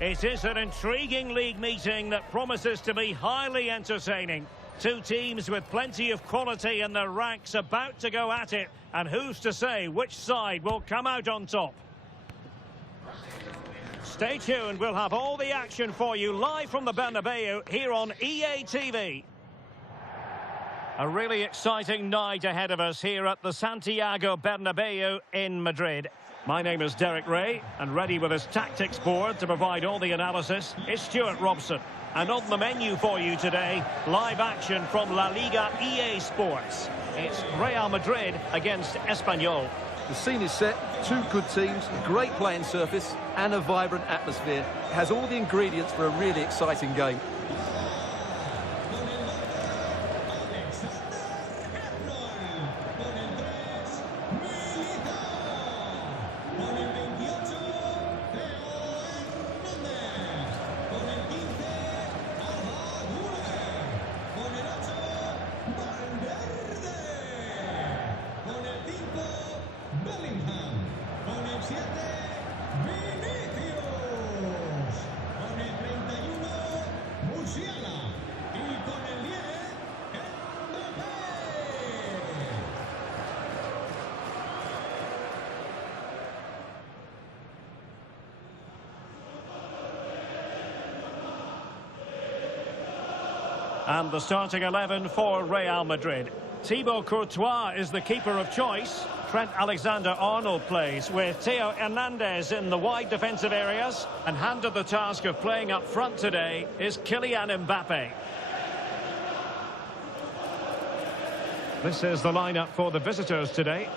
It is an intriguing league meeting that promises to be highly entertaining. Two teams with plenty of quality in their ranks about to go at it. And who's to say which side will come out on top? Stay tuned, we'll have all the action for you live from the Bernabeu here on EA TV. A really exciting night ahead of us here at the Santiago Bernabeu in Madrid. My name is Derek Ray, and ready with his tactics board to provide all the analysis is Stuart Robson. And on the menu for you today, live action from La Liga EASPORTS. It's Real Madrid against Espanyol. The scene is set, two good teams, a great playing surface and a vibrant atmosphere. It has all the ingredients for a really exciting game. And the starting 11 for Real Madrid. Thibaut Courtois is the keeper of choice. Trent Alexander-Arnold plays with Theo Hernandez in the wide defensive areas. And handed the task of playing up front today is Kylian Mbappe. This is the lineup for the visitors today.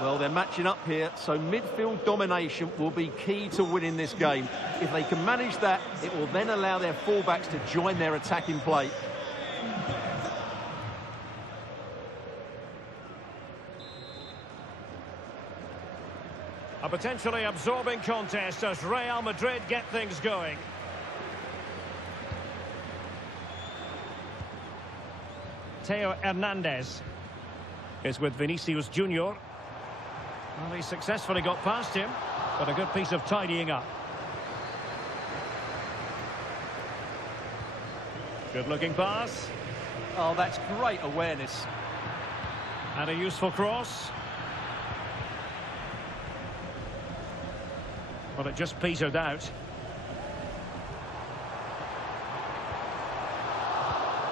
Well, they're matching up here, so midfield domination will be key to winning this game. If they can manage that, it will then allow their fullbacks to join their attacking play. A potentially absorbing contest as Real Madrid get things going. Theo Hernandez is with Vinicius Junior. Well, he successfully got past him, but a good piece of tidying up. Good-looking pass. Oh, that's great awareness. And a useful cross. Well, it just petered out.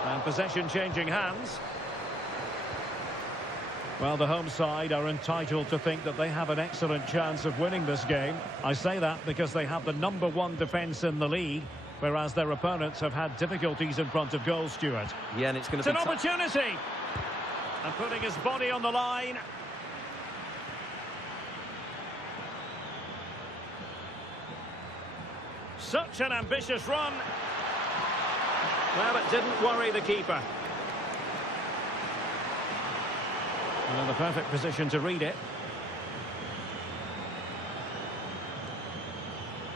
And possession changing hands. Well, the home side are entitled to think that they have an excellent chance of winning this game. I say that because they have the #1 defence in the league, whereas their opponents have had difficulties in front of goal, Stuart. Yeah, and it's going to be an opportunity. And putting his body on the line. Such an ambitious run. Well, it didn't worry the keeper. And in the perfect position to read it.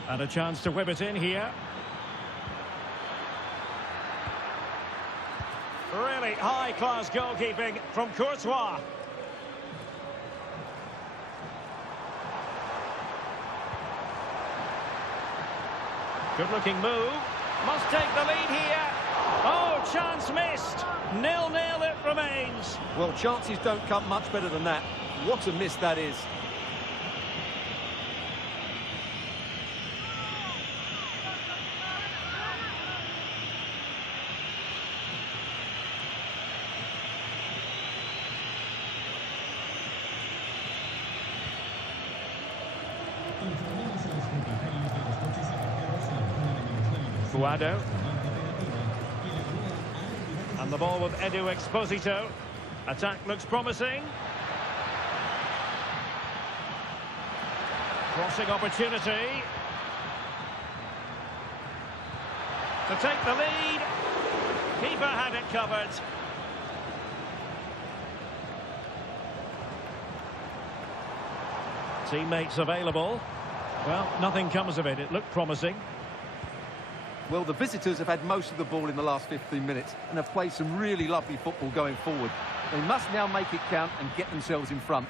And a chance to whip it in here. Really high-class goalkeeping from Courtois. Good-looking move. Must take the lead here. Oh, chance missed. 0-0 it remains. Well, chances don't come much better than that. What a miss that is. Guado. And the ball with Edu Exposito. Attack looks promising. Crossing opportunity. To take the lead. Keeper had it covered. Teammates available. Well, nothing comes of it. It looked promising. Well, the visitors have had most of the ball in the last 15 minutes and have played some really lovely football going forward. They must now make it count and get themselves in front.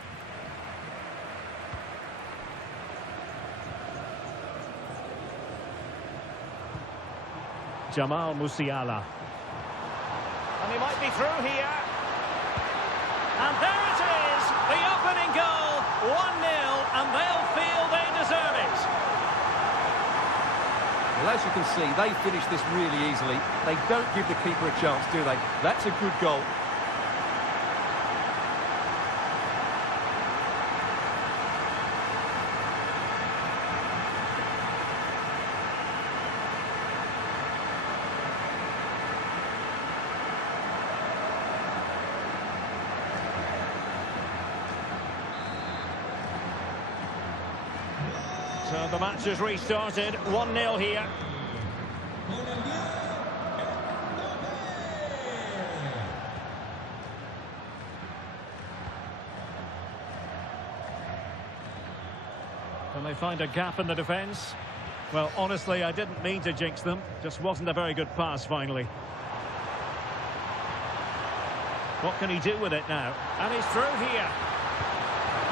Jamal Musiala. And he might be through here. And there it is, the opening goal, 1-0, and they'll feel they deserve it. Well, as you can see, they finish this really easily. They don't give the keeper a chance, do they? That's a good goal. So the match has restarted, 1-0 here. Can they find a gap in the defence? Well, honestly, I didn't mean to jinx them. Just wasn't a very good pass, finally. What can he do with it now? And he's through here.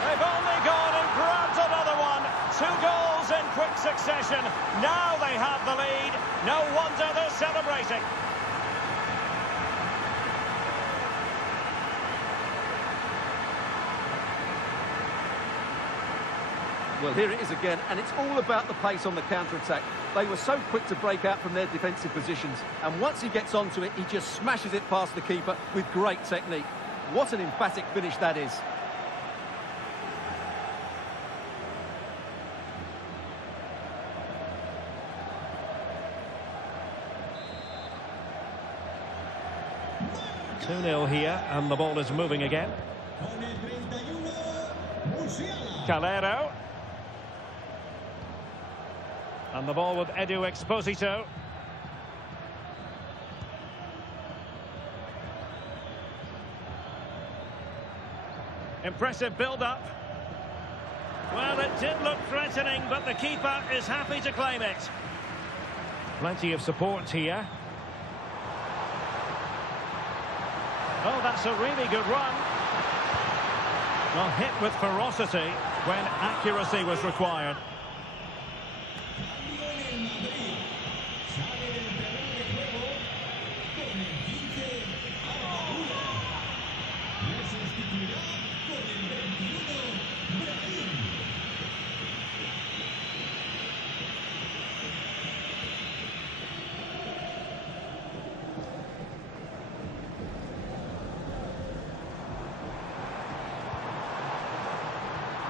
They've only gone and grabbed another one. 2 goals in quick succession. Now they have the lead. No wonder they're celebrating. Well, here it is again, and it's all about the pace on the counter-attack. They were so quick to break out from their defensive positions, and once he gets onto it, he just smashes it past the keeper with great technique. What an emphatic finish that is. Two-nil here, and the ball is moving again. Calero. And the ball with Edu Exposito. Impressive build-up. Well, it did look threatening, but the keeper is happy to claim it. Plenty of support here. Oh, that's a really good run. Well, hit with ferocity when accuracy was required.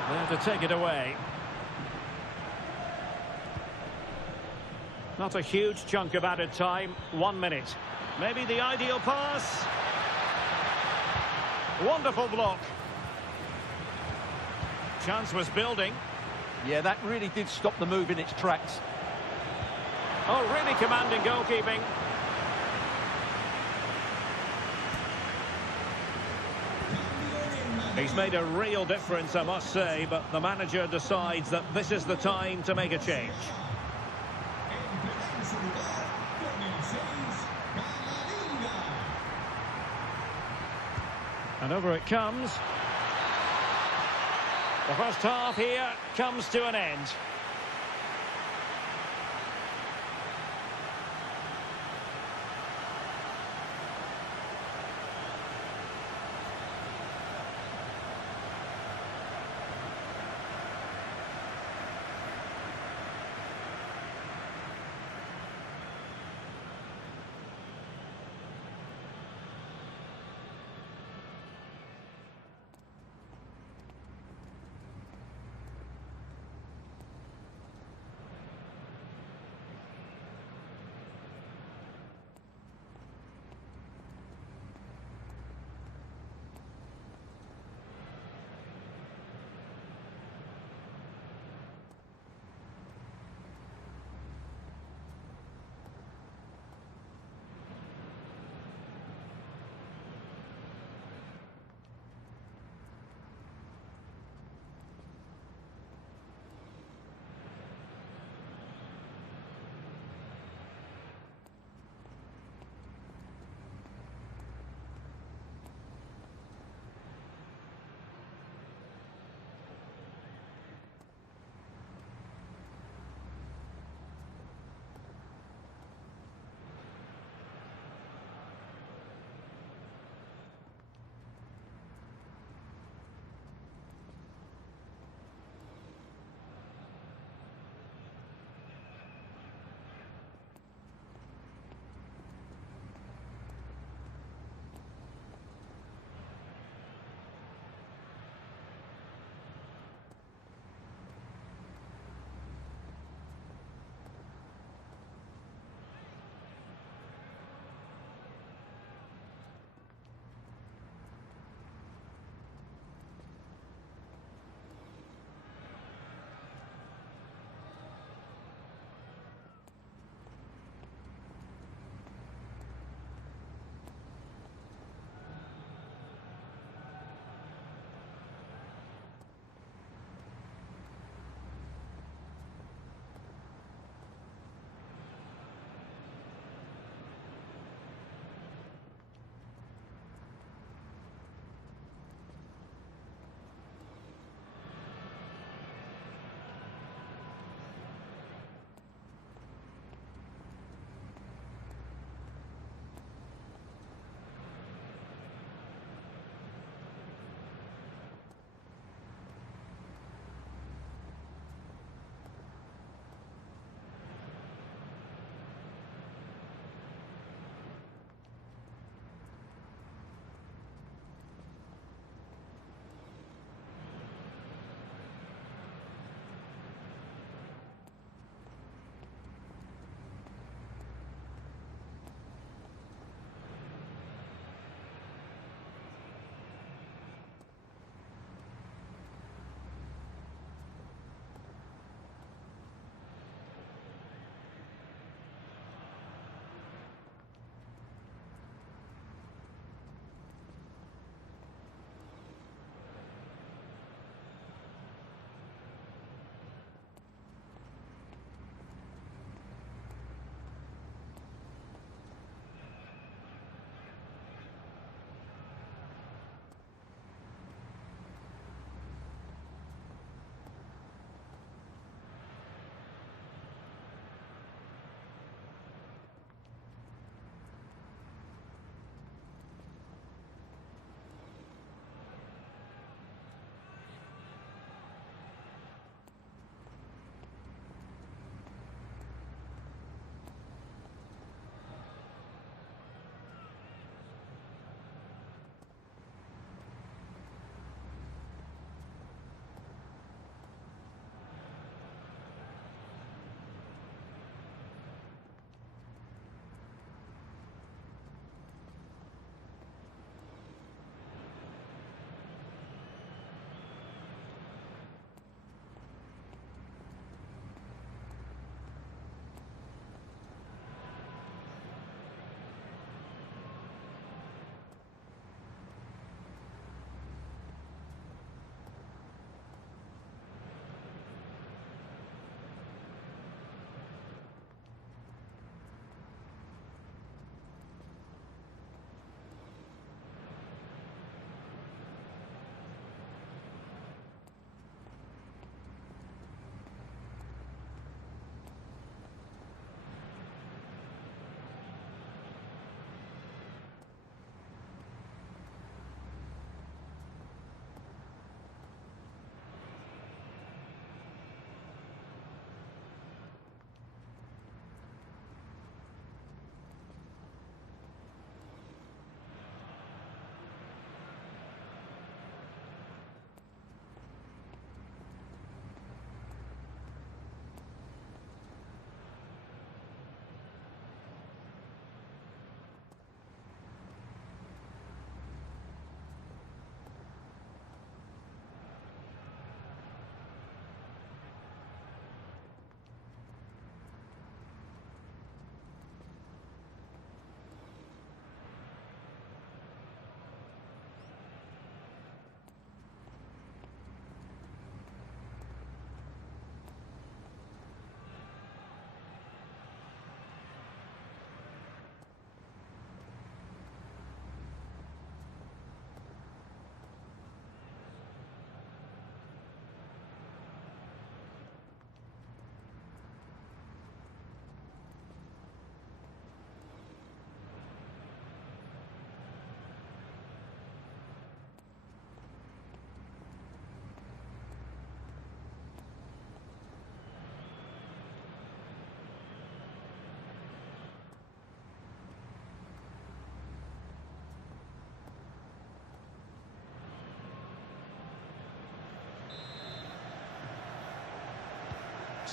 There to take it away. Not a huge chunk of added time, 1 minute. Maybe the ideal pass. Wonderful block. Chance was building. Yeah, that really did stop the move in its tracks. Oh, really commanding goalkeeping. He's made a real difference, I must say, but the manager decides that this is the time to make a change. And over it comes. The first half here comes to an end.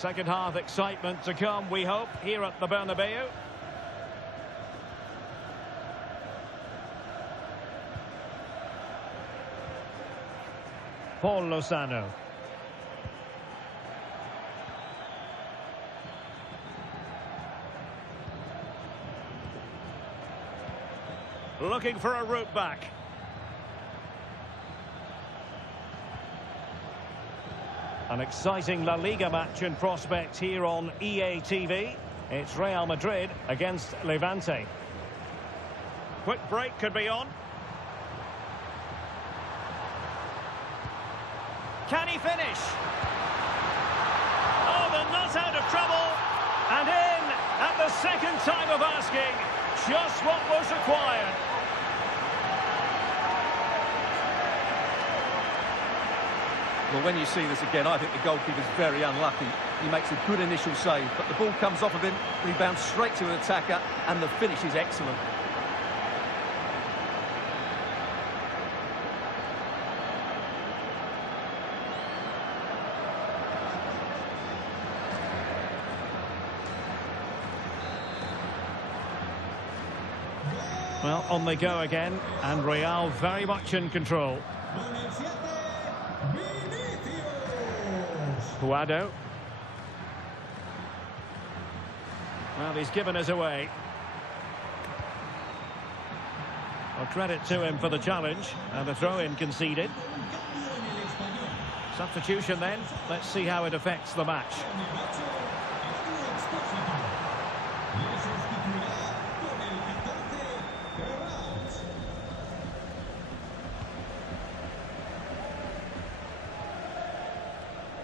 Second half excitement to come, we hope, here at the Bernabeu. Paul Lozano. Looking for a route back. An exciting La Liga match in prospect here on EATV. It's Real Madrid against Levante. Quick break could be on. Can he finish? Oh, they're not out of trouble. And in at the second time of asking. Just what was required. Well, when you see this again, I think the goalkeeper's very unlucky. He makes a good initial save, but the ball comes off of him, rebounds straight to an attacker, and the finish is excellent. Well, on they go again, and Real very much in control. Guado. Well, he's given us away. Well, credit to him for the challenge, and the throw-in conceded. Substitution then. Let's see how it affects the match.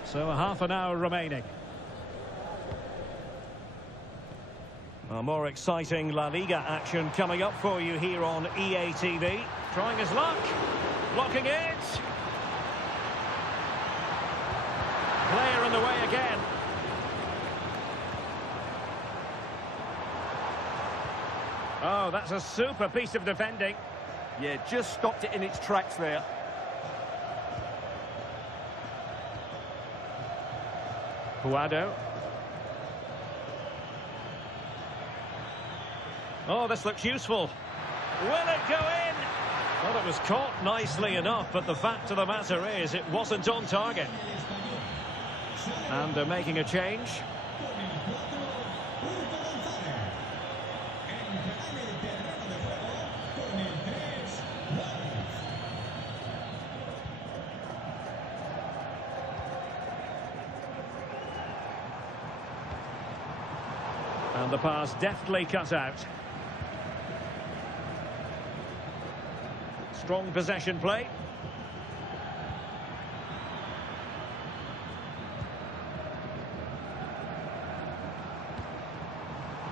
So a half an hour remaining. Well, more exciting La Liga action coming up for you here on EATV. Trying his luck. Blocking it. Player in the way again. Oh, that's a super piece of defending. Yeah, just stopped it in its tracks there. Guado. Oh, this looks useful. Will it go in? Well, it was caught nicely enough, but the fact of the matter is it wasn't on target. And they're making a change. And the pass deftly cut out. Strong possession play.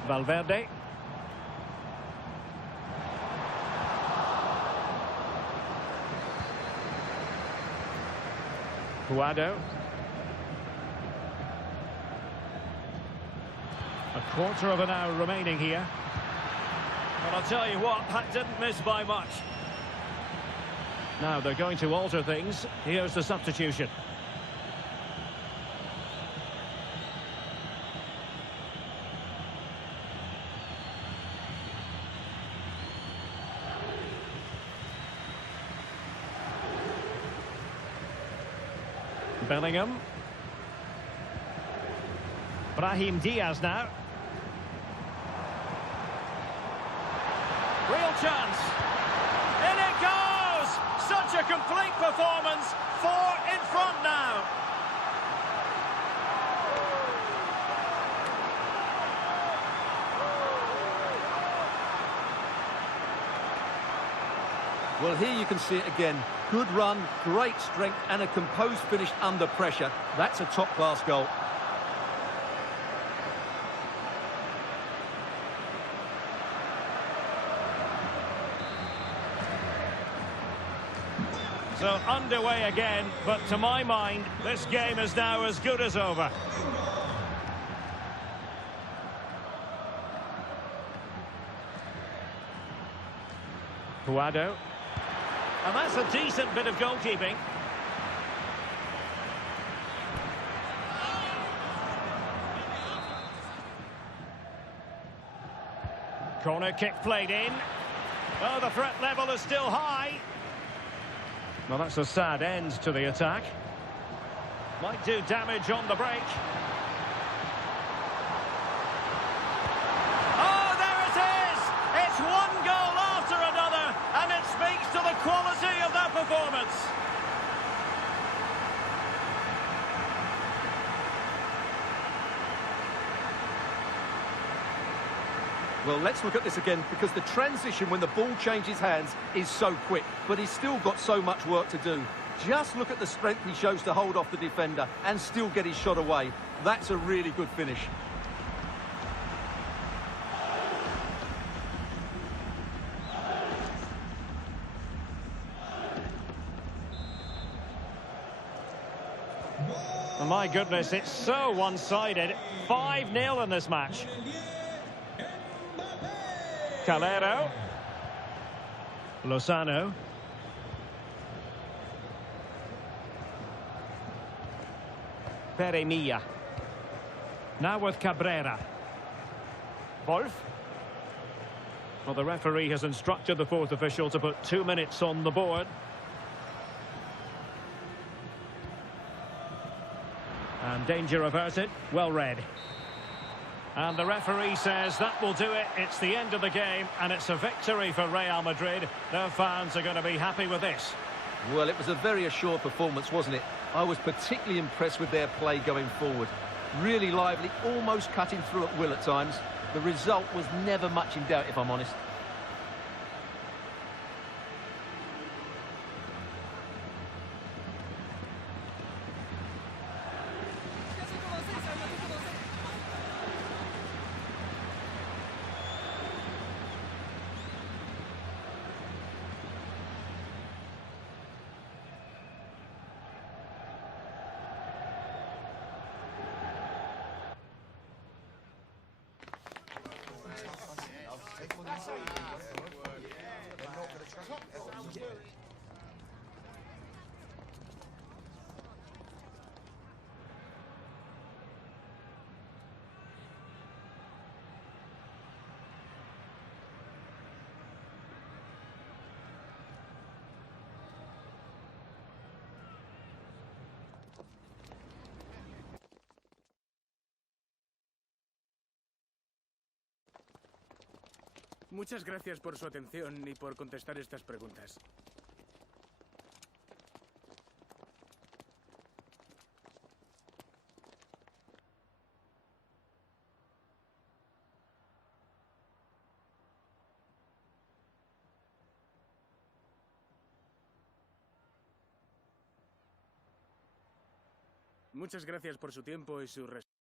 Valverde. Guado. A quarter of an hour remaining here. Well, I'll tell you what, that didn't miss by much. Now they're going to alter things. Here's the substitution. Bellingham. Brahim Diaz now. Real chance. In it goes! Such a complete performance. 4 in front now. Well, here you can see it again. Good run, great strength, and a composed finish under pressure. That's a top-class goal. So underway again, but to my mind, this game is now as good as over. Guado. And that's a decent bit of goalkeeping. Corner kick played in. Oh, the threat level is still high. Well, that's a sad end to the attack. Might do damage on the break. Oh, there it is! It's one goal after another, and it speaks to the quality of that performance. Well, let's look at this again, because the transition when the ball changes hands is so quick, but he's still got so much work to do. Just look at the strength he shows to hold off the defender and still get his shot away. That's a really good finish. Oh, my goodness, it's so one-sided. 5-0 in this match. Calero. Lozano. Peremilla. Now with Cabrera. Wolf. Well, the referee has instructed the fourth official to put 2 minutes on the board. And danger averted. Well read. And the referee says that will do it. It's the end of the game, and it's a victory for Real Madrid. Their fans are going to be happy with this. Well, it was a very assured performance, wasn't it? I was particularly impressed with their play going forward. Really lively, almost cutting through at will at times. The result was never much in doubt, if I'm honest. Muchas gracias por su atención y por contestar estas preguntas. Muchas gracias por su tiempo y su respuesta.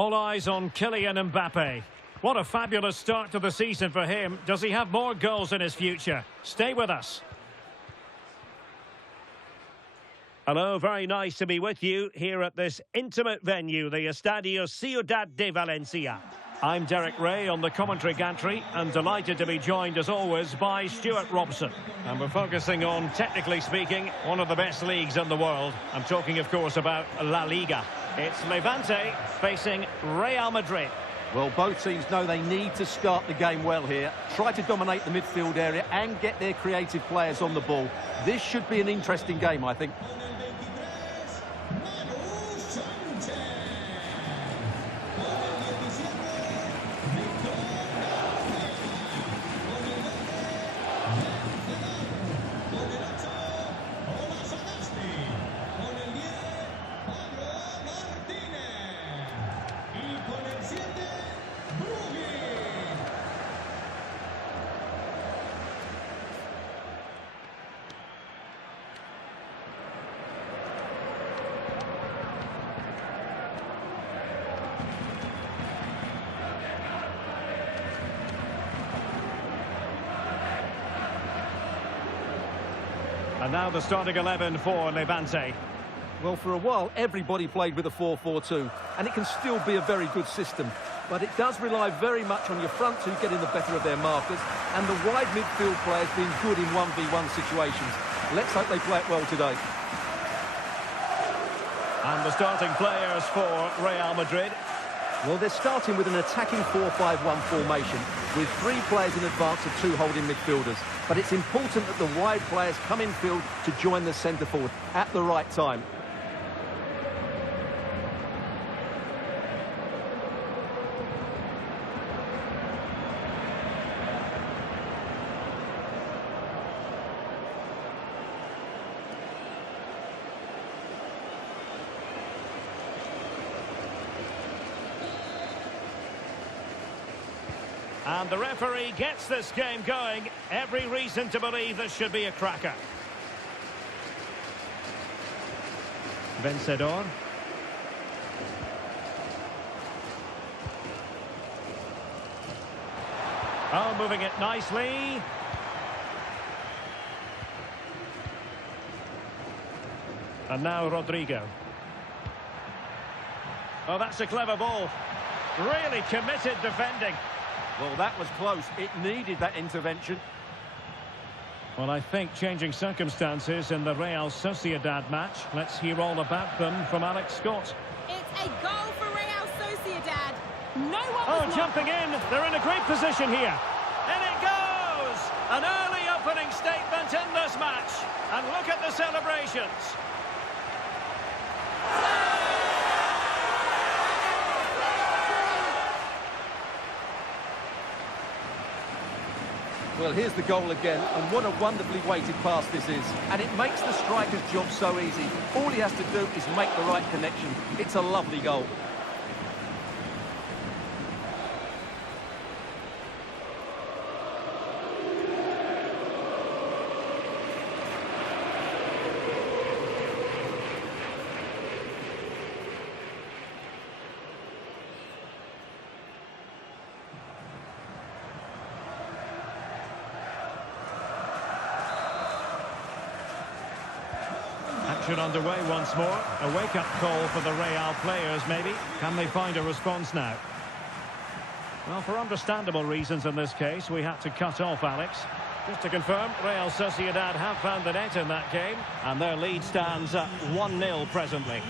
All eyes on Kylian Mbappe. What a fabulous start to the season for him. Does he have more goals in his future? Stay with us. Hello, very nice to be with you here at this intimate venue, the Estadio Ciudad de Valencia. I'm Derek Ray on the commentary gantry and delighted to be joined as always by Stuart Robson. And we're focusing on, technically speaking, one of the best leagues in the world. I'm talking, of course, about La Liga. It's Levante facing Real Madrid. Well, both teams know they need to start the game well here. Try to dominate the midfield area and get their creative players on the ball. This should be an interesting game, I think. And now the starting 11 for Levante. Well, for a while, everybody played with a 4-4-2, and it can still be a very good system. But it does rely very much on your front two getting the better of their markers, and the wide midfield players being good in 1v1 situations. Let's hope they play it well today. And the starting players for Real Madrid. Well, they're starting with an attacking 4-5-1 formation, with 3 players in advance of 2 holding midfielders. But it's important that the wide players come in field to join the centre forward at the right time. And the referee gets this game going. Every reason to believe this should be a cracker. Vencedor. Oh, moving it nicely. And now Rodrigo. Oh, that's a clever ball. Really committed defending. Well, that was close. It needed that intervention. Well, I think changing circumstances in the Real Sociedad match. Let's hear all about them from Alex Scott. It's a goal for Real Sociedad. No one was Jumping in. They're in a great position here. And it goes! An early opening statement in this match. And look at the celebrations. Well, here's the goal again, and what a wonderfully weighted pass this is. And it makes the striker's job so easy. All he has to do is make the right connection. It's a lovely goal. Action underway once more. A wake-up call for the Real players, maybe. Can they find a response now? Well, for understandable reasons in this case, we had to cut off Alex. Just to confirm, Real Sociedad have found the net in that game, and their lead stands at 1-0 presently.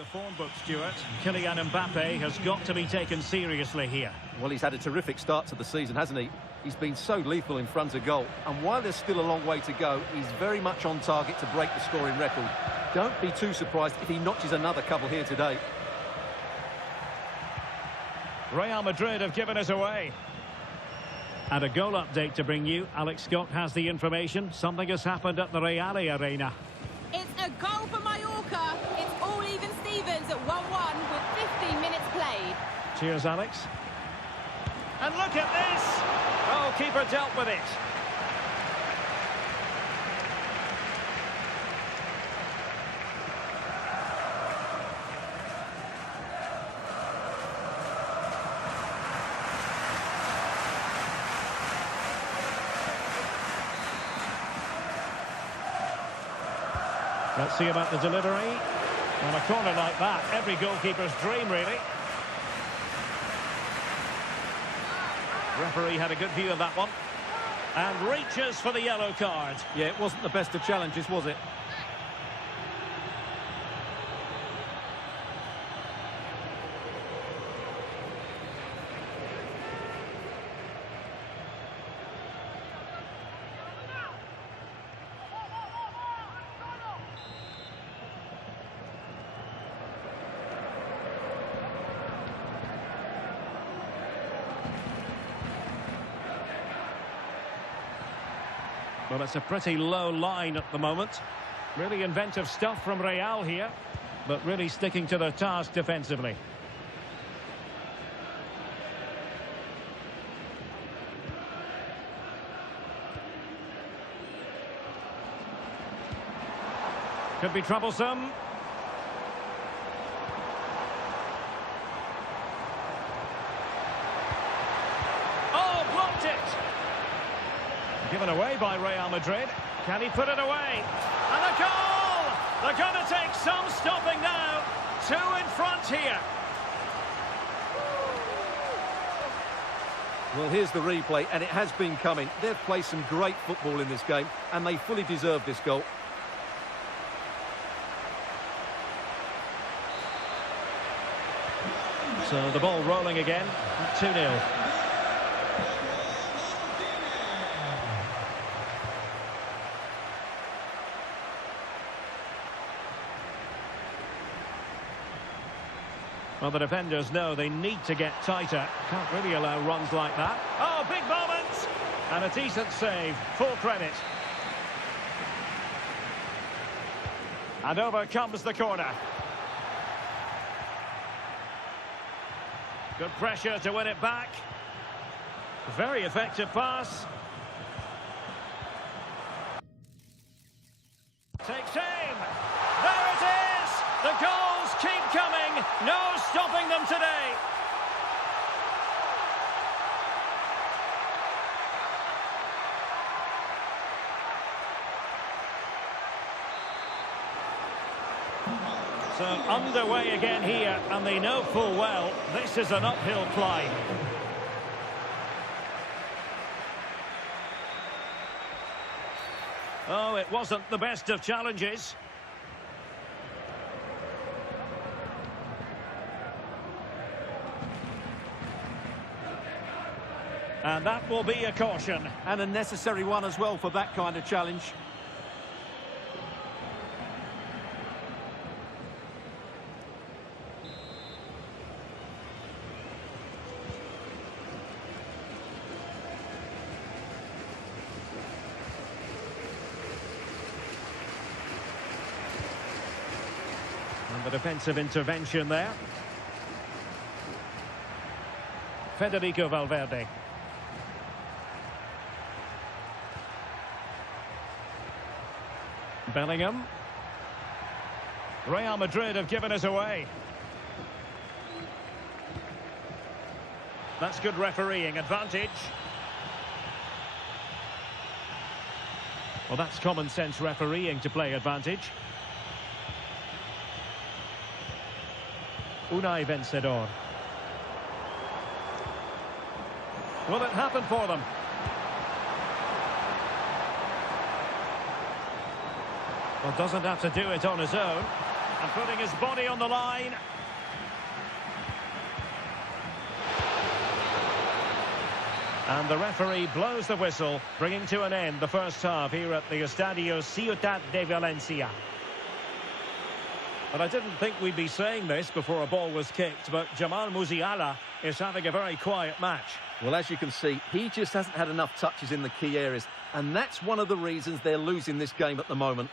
the form book, Stuart. Kylian Mbappe has got to be taken seriously here. Well, he's had a terrific start to the season, hasn't he? He's been so lethal in front of goal. And while there's still a long way to go, he's very much on target to break the scoring record. Don't be too surprised if he notches another couple here today. Real Madrid have given us away. And a goal update to bring you. Alex Scott has the information. Something has happened at the Real Arena. It's a goal for Mallorca. It's all even Stevens at 1-1 with 15 minutes played. Cheers, Alex. And look at this! Oh, keeper dealt with it. Let's see about the delivery. On a corner like that, every goalkeeper's dream, really. Referee had a good view of that one. And reaches for the yellow card. Yeah, it wasn't the best of challenges, was it? Well, it's a pretty low line at the moment. Really inventive stuff from Real here, but really sticking to their task defensively. Could be troublesome. Oh, blocked it! Given away by Real Madrid. Can he put it away? And a goal! They're going to take some stopping now. 2 in front here. Well, here's the replay, and it has been coming. They've played some great football in this game, and they fully deserve this goal. So the ball rolling again. 2-0. Well, the defenders know they need to get tighter. Can't really allow runs like that. Oh, big moment! And a decent save. Full credit. And over comes the corner. Good pressure to win it back. Very effective pass. Takes aim. There it is! The goals keep coming. No stopping them today. So underway again here, and they know full well this is an uphill climb. Oh, it wasn't the best of challenges. And that will be a caution. And a necessary one as well for that kind of challenge. And the defensive intervention there. Federico Valverde. Bellingham. Real Madrid have given us away. That's good refereeing advantage. Well, that's common sense refereeing to play advantage. Unai Vencedor. Will it happen for them? Well, doesn't have to do it on his own. And putting his body on the line. And the referee blows the whistle, bringing to an end the first half here at the Estadio Ciutat de Valencia. But I didn't think we'd be saying this before a ball was kicked, but Jamal Musiala is having a very quiet match. Well, as you can see, he just hasn't had enough touches in the key areas, and that's one of the reasons they're losing this game at the moment.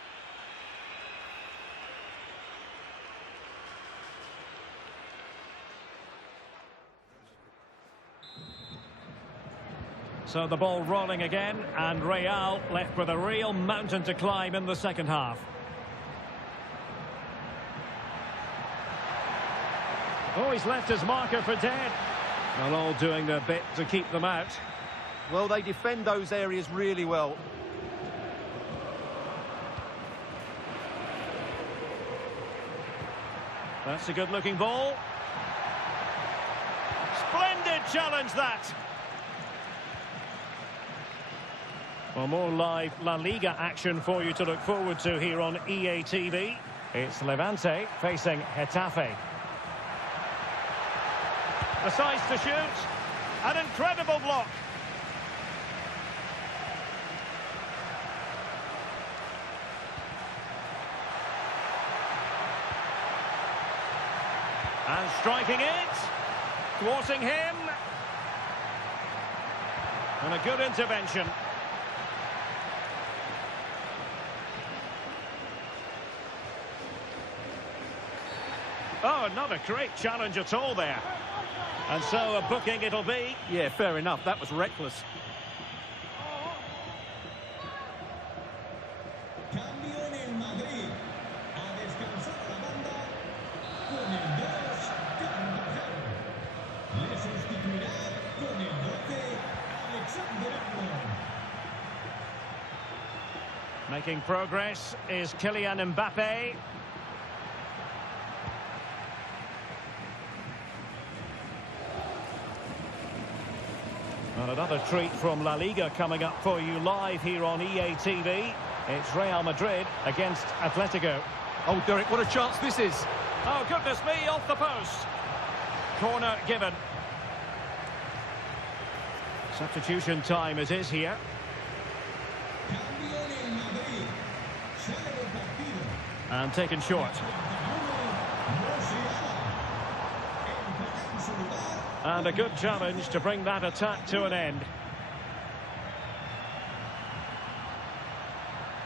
So the ball rolling again, and Real left with a real mountain to climb in the second half. Oh, he's left his marker for dead. Well, all doing their bit to keep them out. Well, they defend those areas really well. That's a good-looking ball. Splendid challenge, that. Well, more live La Liga action for you to look forward to here on EA TV. It's Levante facing Getafe. Decides to shoot. An incredible block. And striking it. Thwarting him. And a good intervention. Oh, not a great challenge at all there. And so a booking it'll be. Yeah, fair enough. That was reckless. Cambio en el Madrid. A descansar la banda con el 2 Carvajal. Le sustituirá con el 12 Alexander-Arnold. Making progress is Kylian Mbappe. And another treat from La Liga coming up for you live here on EA TV. It's Real Madrid against Atletico. Oh, Derek, what a chance this is. Oh, goodness me, off the post. Corner given. Substitution time it is here. Cambio en el Madrid. Sale del partido. And taken short. And a good challenge to bring that attack to an end.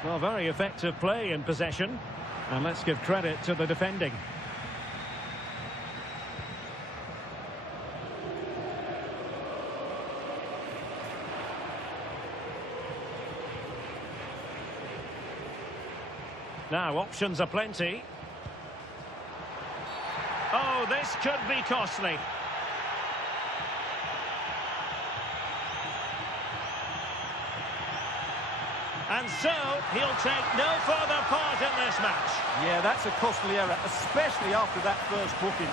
Well, very effective play in possession. And let's give credit to the defending. Now, options are plenty. Oh, this could be costly. And so, he'll take no further part in this match. Yeah, that's a costly error, especially after that first booking.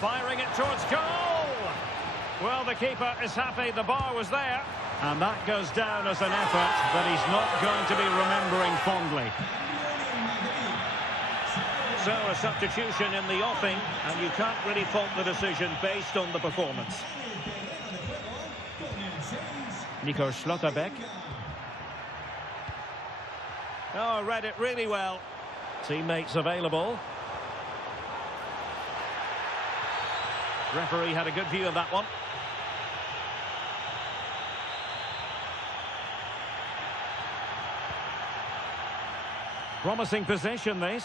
Firing it towards goal. Well, the keeper is happy the bar was there. And that goes down as an effort that he's not going to be remembering fondly. So a substitution in the offing, and you can't really fault the decision based on the performance. Nico Schlotterbeck. Oh, read it really well. Teammates available. Referee had a good view of that one. Promising possession, this.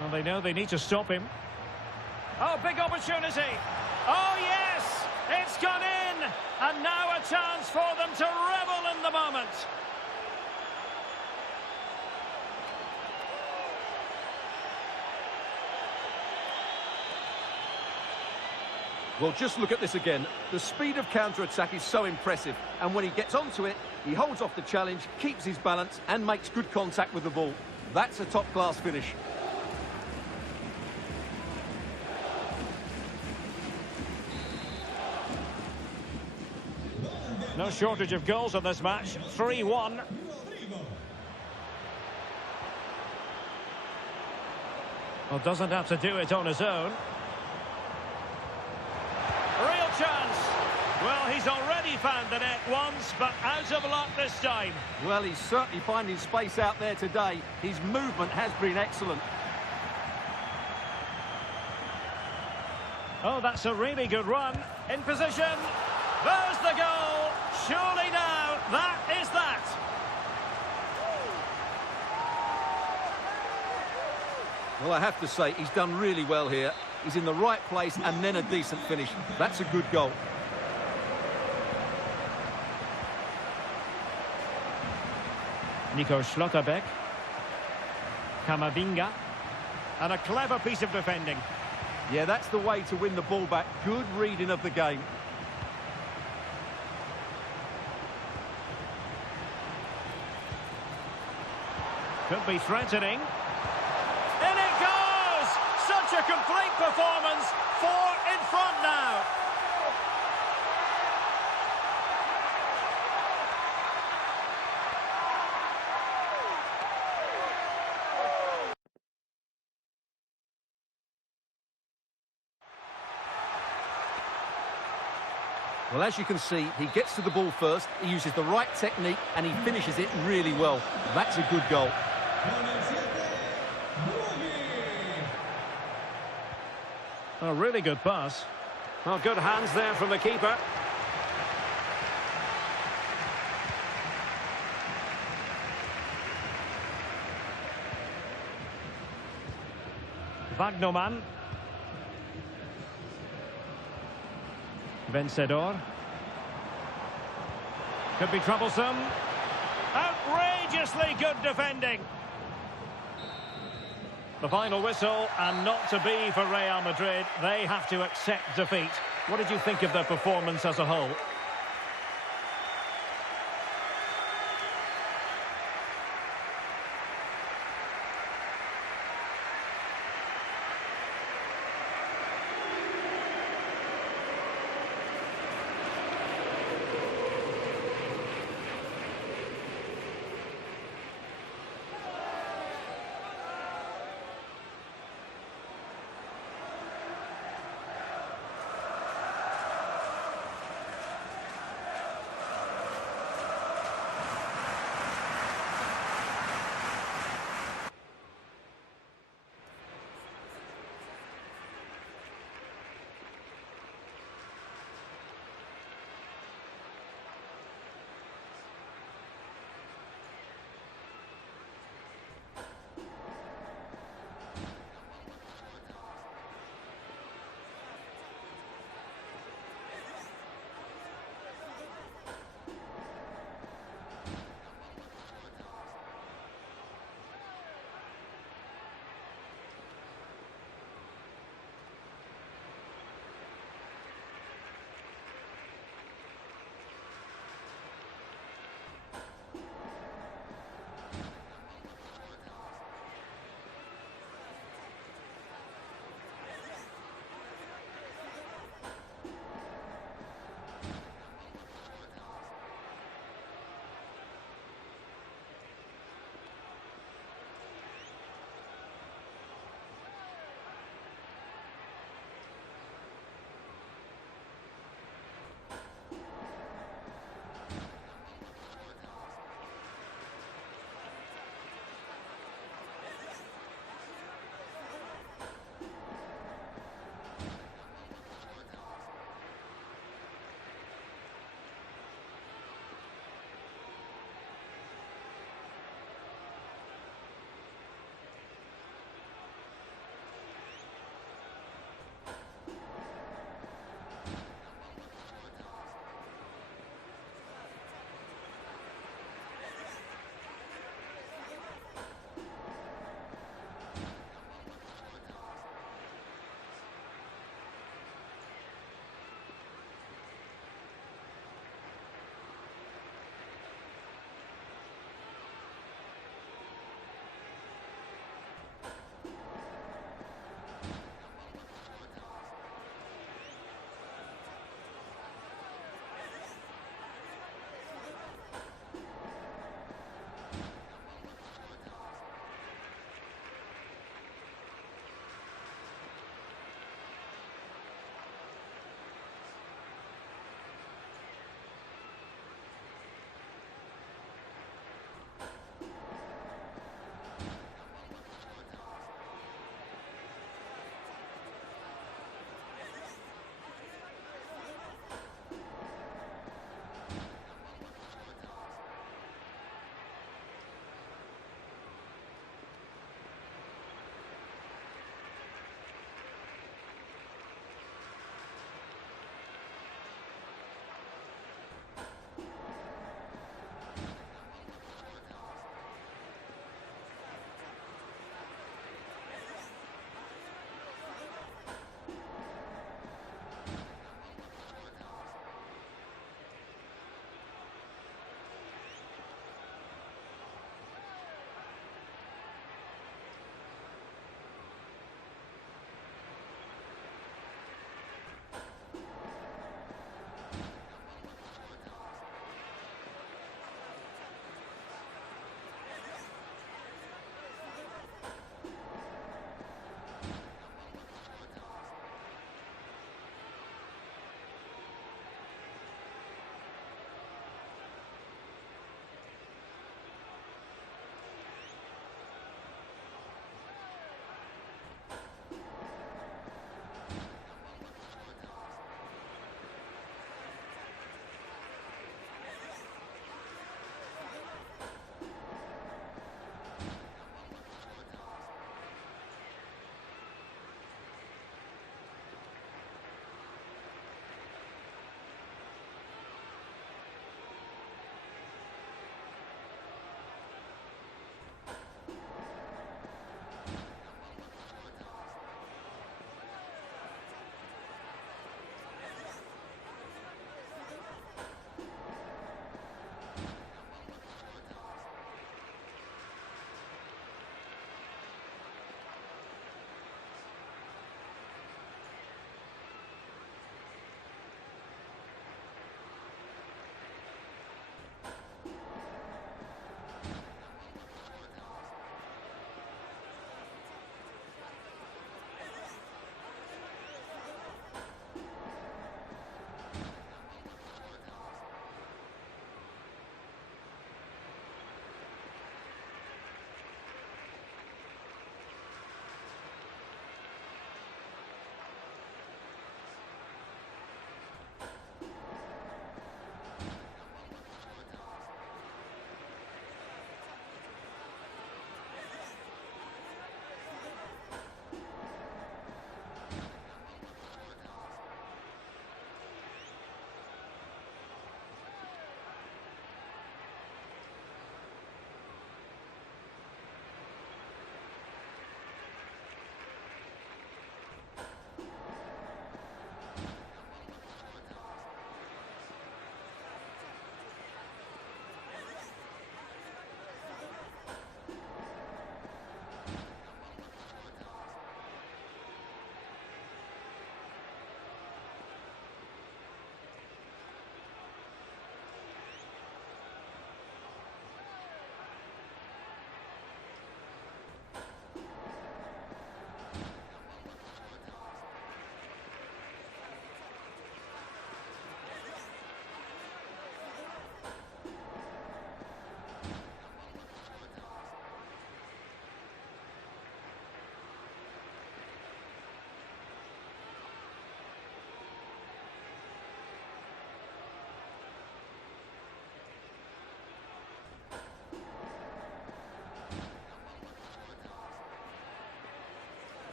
Well, they know they need to stop him. Oh, big opportunity. Oh, yes! It's gone in! And now a chance for them to revel in the moment. Well, just look at this again. The speed of counter-attack is so impressive, and when he gets onto it, he holds off the challenge, keeps his balance, and makes good contact with the ball. That's a top-class finish. No shortage of goals in this match. 3-1. Well, doesn't have to do it on his own. Real chance. Well, he's already found the net once, but out of luck this time. Well, he's certainly finding space out there today. His movement has been excellent. Oh, that's a really good run. In position. There's the goal. Surely now, that is that. Well, I have to say, he's done really well here. He's in the right place and then a decent finish. That's a good goal. Nico Schlotterbeck. Kamavinga. And a clever piece of defending. Yeah, that's the way to win the ball back. Good reading of the game. Could be threatening. In it goes! Such a complete performance. 4 in front now. Well, as you can see, he gets to the ball first, he uses the right technique, and he finishes it really well. That's a good goal. A really good pass. Oh, good hands there from the keeper. Wagnerman. Vencedor. Could be troublesome. Outrageously good defending. The final whistle, and not to be for Real Madrid. They have to accept defeat. What did you think of their performance as a whole?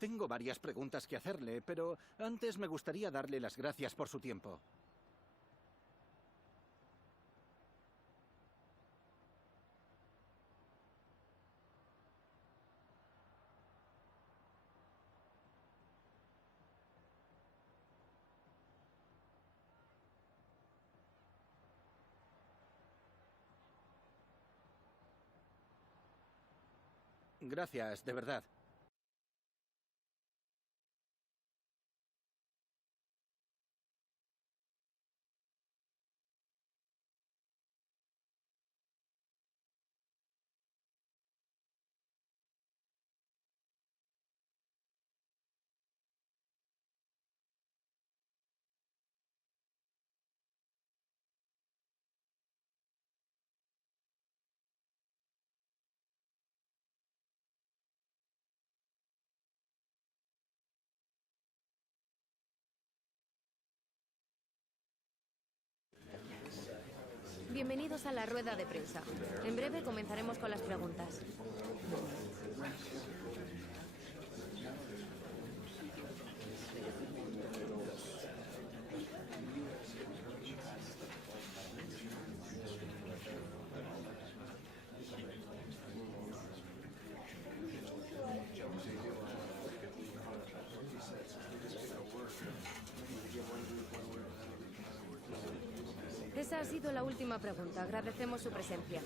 Tengo varias preguntas que hacerle, pero antes me gustaría darle las gracias por su tiempo. Gracias, de verdad. Bienvenidos a la rueda de prensa. En breve comenzaremos con las preguntas. Esa ha sido la última pregunta. Agradecemos su presencia.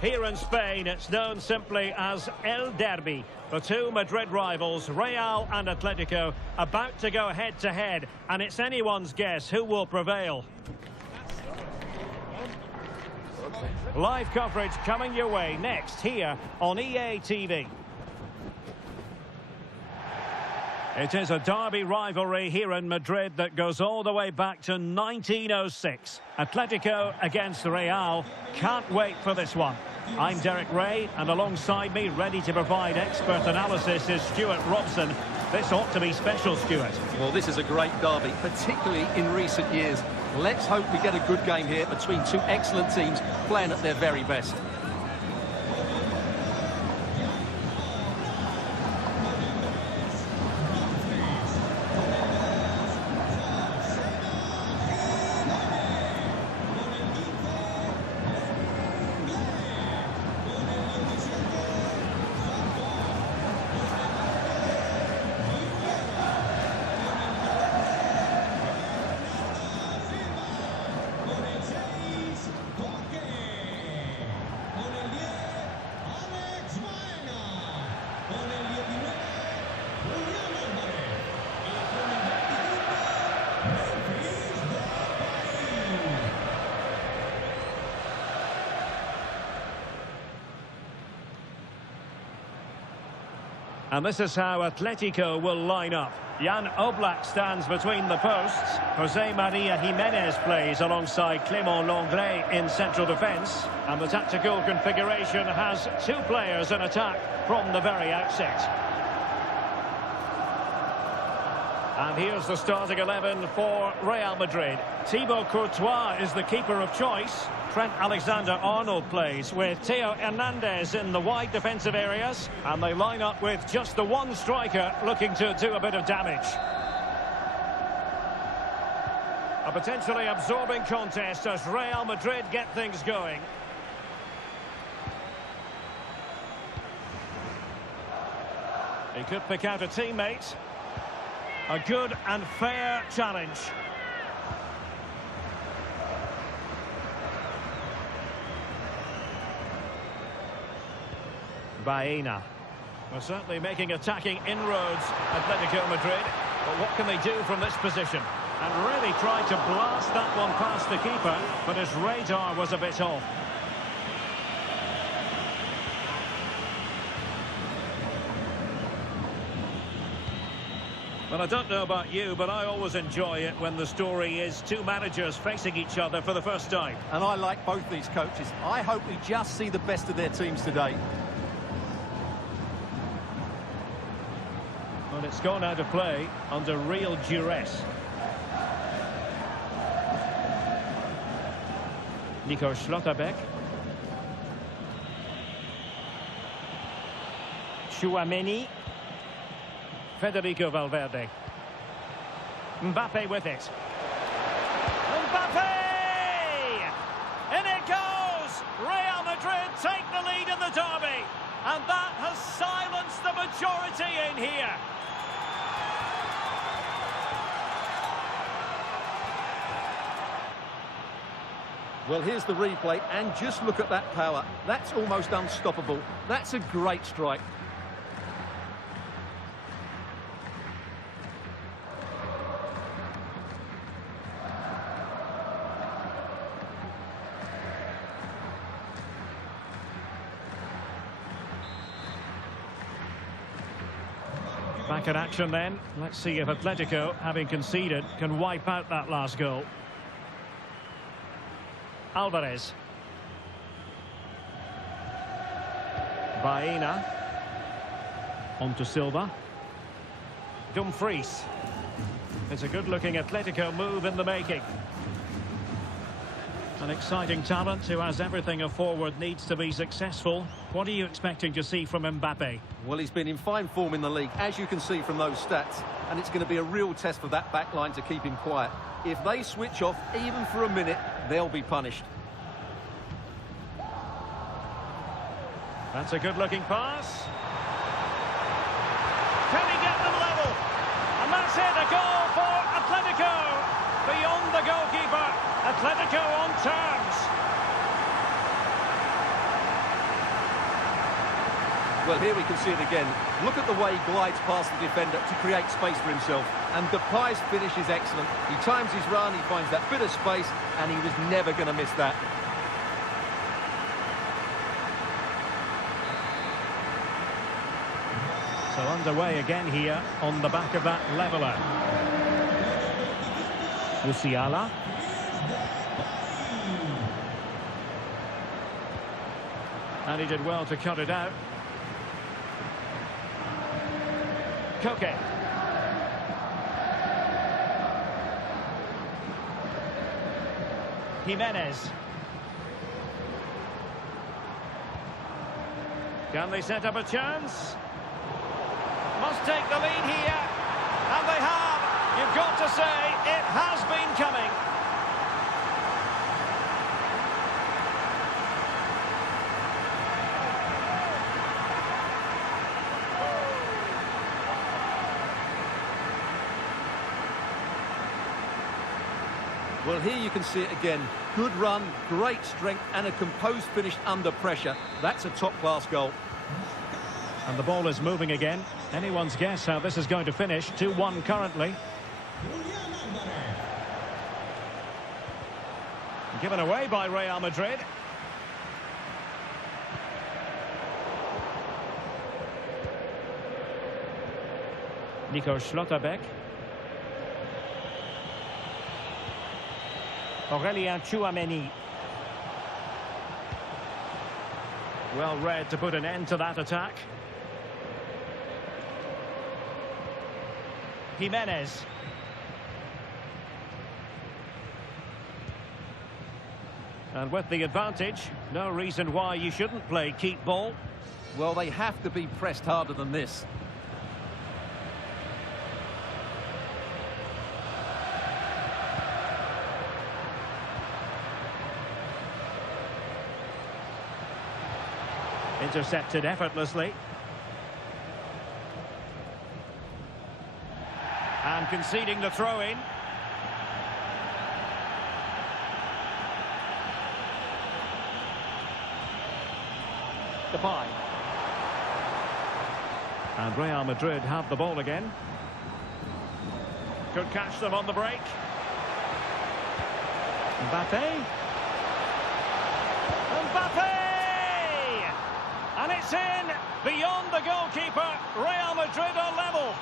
Here in Spain, it's known simply as El Derby. The two Madrid rivals, Real and Atletico, about to go head-to-head, and it's anyone's guess who will prevail. Live coverage coming your way next here on EATV. It is a derby rivalry here in Madrid that goes all the way back to 1906. Atletico against Real. Can't wait for this one. I'm Derek Ray, and alongside me, ready to provide expert analysis, is Stuart Robson. This ought to be special, Stuart. Well, this is a great derby, particularly in recent years. Let's hope we get a good game here between two excellent teams playing at their very best. And this is how Atletico will line up. Jan Oblak stands between the posts. Jose Maria Jimenez plays alongside Clément Lenglet in central defence. And the tactical configuration has two players in attack from the very outset. And here's the starting 11 for Real Madrid. Thibaut Courtois is the keeper of choice. Trent Alexander-Arnold plays with Theo Hernandez in the wide defensive areas. And they line up with just the one striker looking to do a bit of damage. A potentially absorbing contest as Real Madrid get things going. He could pick out a teammate. A good and fair challenge. Baena. Well, certainly making attacking inroads, Atletico Madrid. But what can they do from this position? And really tried to blast that one past the keeper, but his radar was a bit off. Well, I don't know about you, but I always enjoy it when the story is two managers facing each other for the first time. And I like both these coaches. I hope we just see the best of their teams today. Well, it's gone out of play under real duress. Nico Schlotterbeck. Chouameni. Federico Valverde. Mbappe with it. Mbappe! In it goes! Real Madrid take the lead in the derby. And that has silenced the majority in here. Well, here's the replay, and just look at that power. That's almost unstoppable. That's a great strike. Back in action then. Let's see if Atletico, having conceded, can wipe out that last goal. Alvarez. Baena. On to Silva. Dumfries. It's a good-looking Atletico move in the making. An exciting talent who has everything a forward needs to be successful. What are you expecting to see from Mbappe? Well, he's been in fine form in the league, as you can see from those stats. And it's going to be a real test for that back line to keep him quiet. If they switch off, even for a minute, they'll be punished. That's a good-looking pass. Can he get them level? And that's it, a goal for Atletico. Beyond the goalkeeper, Atletico on terms. Well, here we can see it again. Look at the way he glides past the defender to create space for himself. And Depay's finish is excellent. He times his run, he finds that bit of space, and he was never going to miss that. So underway again here on the back of that leveller. Musiala. And he did well to cut it out. Koke. Jimenez. Can they set up a chance? Must take the lead here. And they have. You've got to say, it has been coming. Well, here you can see it again. Good run, great strength, and a composed finish under pressure. That's a top-class goal. And the ball is moving again. Anyone's guess how this is going to finish. 2-1 currently. Given away by Real Madrid. Nico Schlotterbeck. Aurelien Tchouameni. Well read to put an end to that attack. Jimenez. And with the advantage, no reason why you shouldn't play keep ball. Well, they have to be pressed harder than this. Intercepted effortlessly. And conceding the throw-in. Depay. And Real Madrid have the ball again. Could catch them on the break. Mbappe. Mbappe! And it's in, beyond the goalkeeper. Real Madrid are level.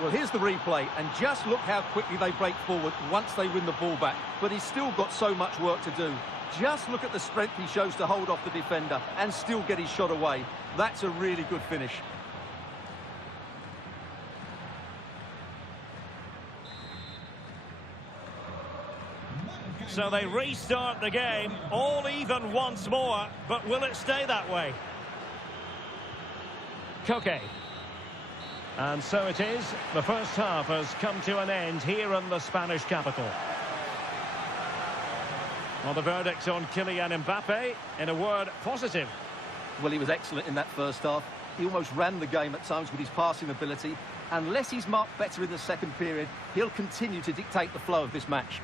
Well, here's the replay, and just look how quickly they break forward once they win the ball back. But he's still got so much work to do. Just look at the strength he shows to hold off the defender and still get his shot away. That's a really good finish. So they restart the game, all even once more, but will it stay that way? Koke. And so it is. The first half has come to an end here in the Spanish capital. Well, the verdict on Kylian Mbappe, in a word, positive. Well, he was excellent in that first half. He almost ran the game at times with his passing ability. Unless he's marked better in the second period, he'll continue to dictate the flow of this match.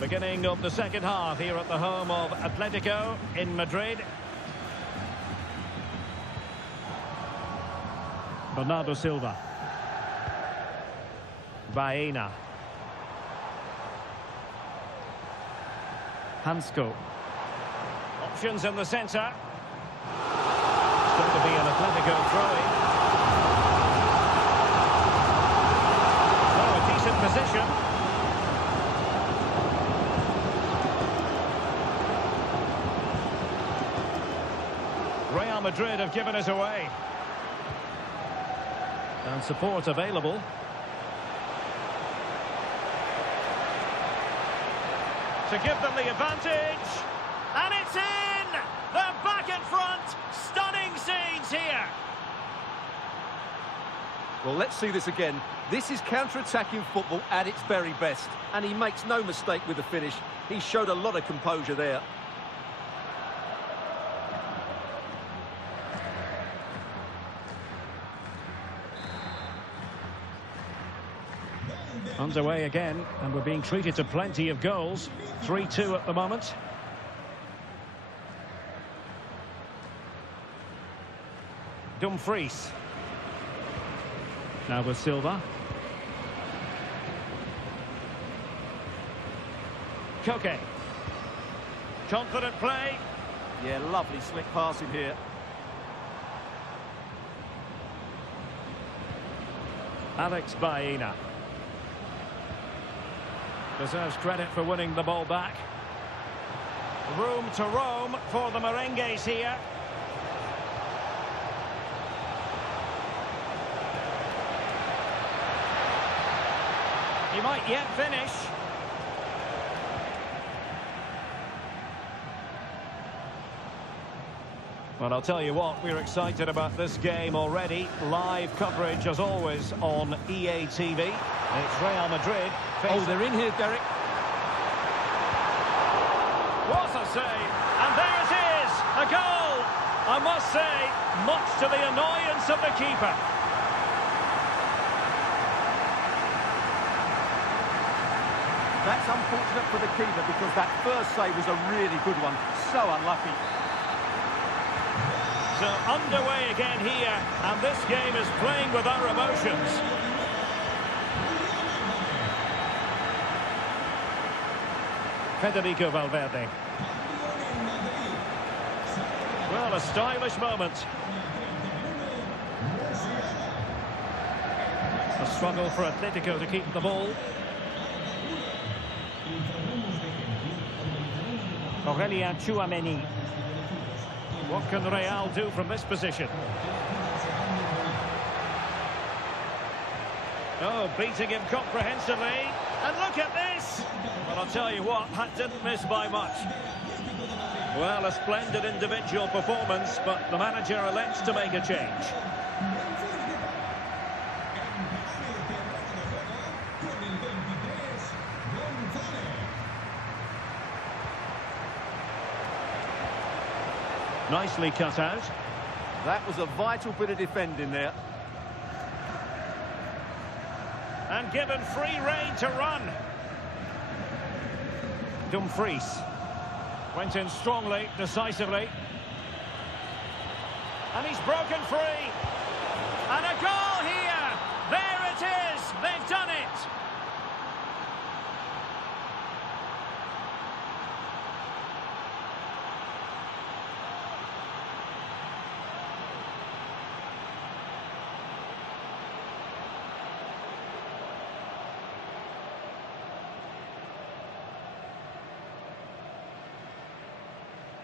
beginning of the second half here at the home of Atletico in Madrid. Bernardo Silva. Baena. Hansko. Options in the centre. It's going to be an Atletico throw-in. Oh, a decent position. Real Madrid have given us away. And support available. To give them the advantage. And it's in! They're back in front. Stunning scenes here. Well, let's see this again. This is counter-attacking football at its very best. And he makes no mistake with the finish. He showed a lot of composure there. Underway again, and we're being treated to plenty of goals. 3-2 at the moment. Dumfries. Now with Silva. Koke. Confident play. Yeah, lovely slick passing here. Alex Baena. Deserves credit for winning the ball back. Room to roam for the Merengues here. He might yet finish. Well, I'll tell you what, we're excited about this game already. Live coverage, as always, on EATV. It's Real Madrid. Oh, they're in here, Derek. What a save! And there it is! A goal! I must say, much to the annoyance of the keeper. That's unfortunate for the keeper because that first save was a really good one. So unlucky. So underway again here, and this game is playing with our emotions. Federico Valverde. Well, a stylish moment. A struggle for Atletico to keep the ball. Aurelien Tchouameni. What can Real do from this position? Oh, beating him comprehensively. And look at this! Well, I'll tell you what, that didn't miss by much. Well, a splendid individual performance, but the manager elects to make a change. Nicely cut out. That was a vital bit of defending there. And given free rein to run. Dumfries. Went in strongly, decisively. And he's broken free. And a goal here! There it is! They've done it!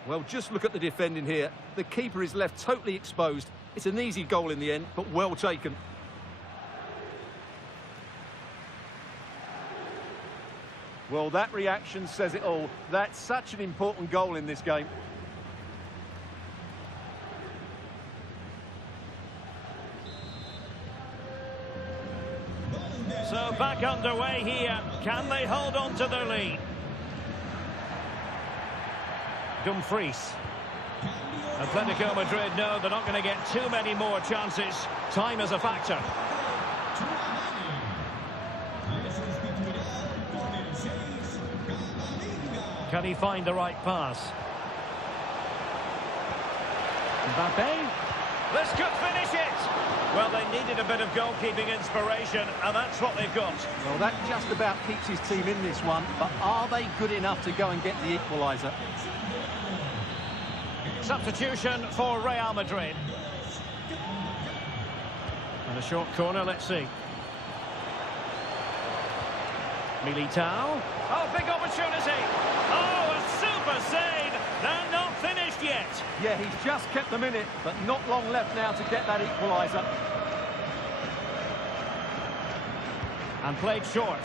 Well, just look at the defending here. The keeper is left totally exposed. It's an easy goal in the end, but well taken. Well, that reaction says it all. That's such an important goal in this game. So back underway here. Can they hold on to their lead? Dumfries. Atletico Madrid know they're not going to get too many more chances. Time is a factor. Can he find the right pass? Mbappe? This could finish it! Well, they needed a bit of goalkeeping inspiration, and that's what they've got. Well, that just about keeps his team in this one, but are they good enough to go and get the equaliser? Substitution for Real Madrid. And a short corner, let's see. Militao. Oh, big opportunity. Oh, a super save. They're not finished yet. Yeah, he's just kept them in it, but not long left now to get that equaliser. And played short.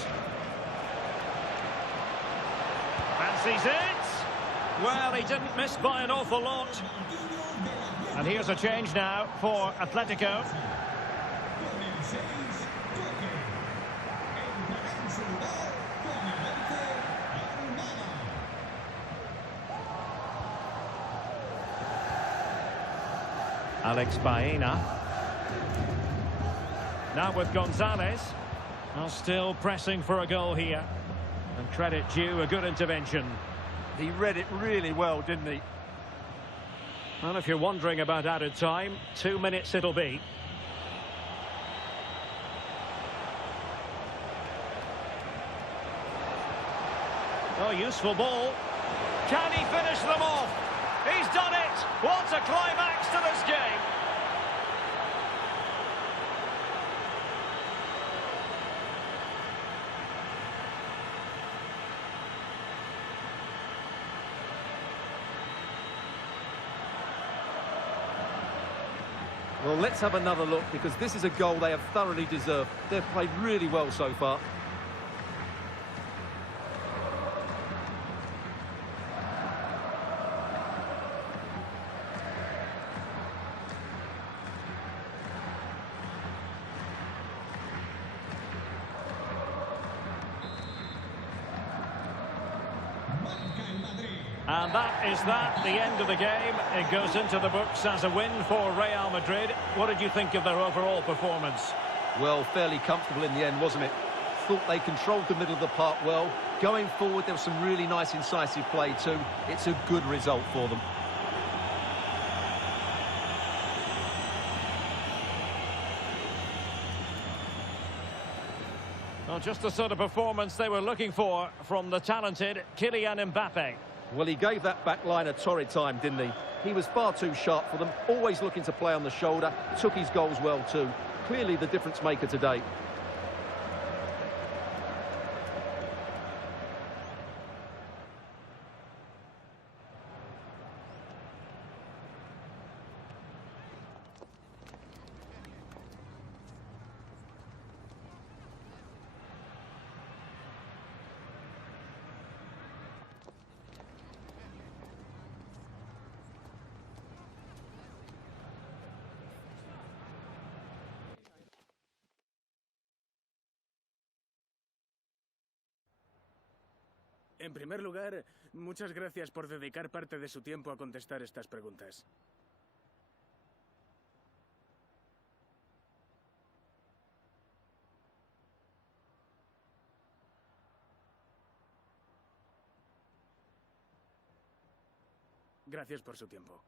Fancies it. Well, he didn't miss by an awful lot. And here's a change now for Atletico. Alex Baena. Now with Gonzalez. Well, still pressing for a goal here. And credit due, a good intervention. He read it really well, didn't he? Well, if you're wondering about added time, 2 minutes it'll be. Oh, useful ball. Can he finish them off? He's done it! What a climax to this game! Well, let's have another look, because this is a goal they have thoroughly deserved. They've played really well so far. And that is the end of the game. It goes into the books as a win for Real Madrid. What did you think of their overall performance? Well, fairly comfortable in the end, wasn't it? Thought they controlled the middle of the park well. Going forward, there was some really nice incisive play too. It's a good result for them. Well, just the sort of performance they were looking for from the talented Kylian Mbappe. Well, he gave that back line a torrid time, didn't he? He was far too sharp for them, always looking to play on the shoulder, took his goals well too. Clearly the difference maker today. En primer lugar, muchas gracias por dedicar parte de su tiempo a contestar estas preguntas. Gracias por su tiempo.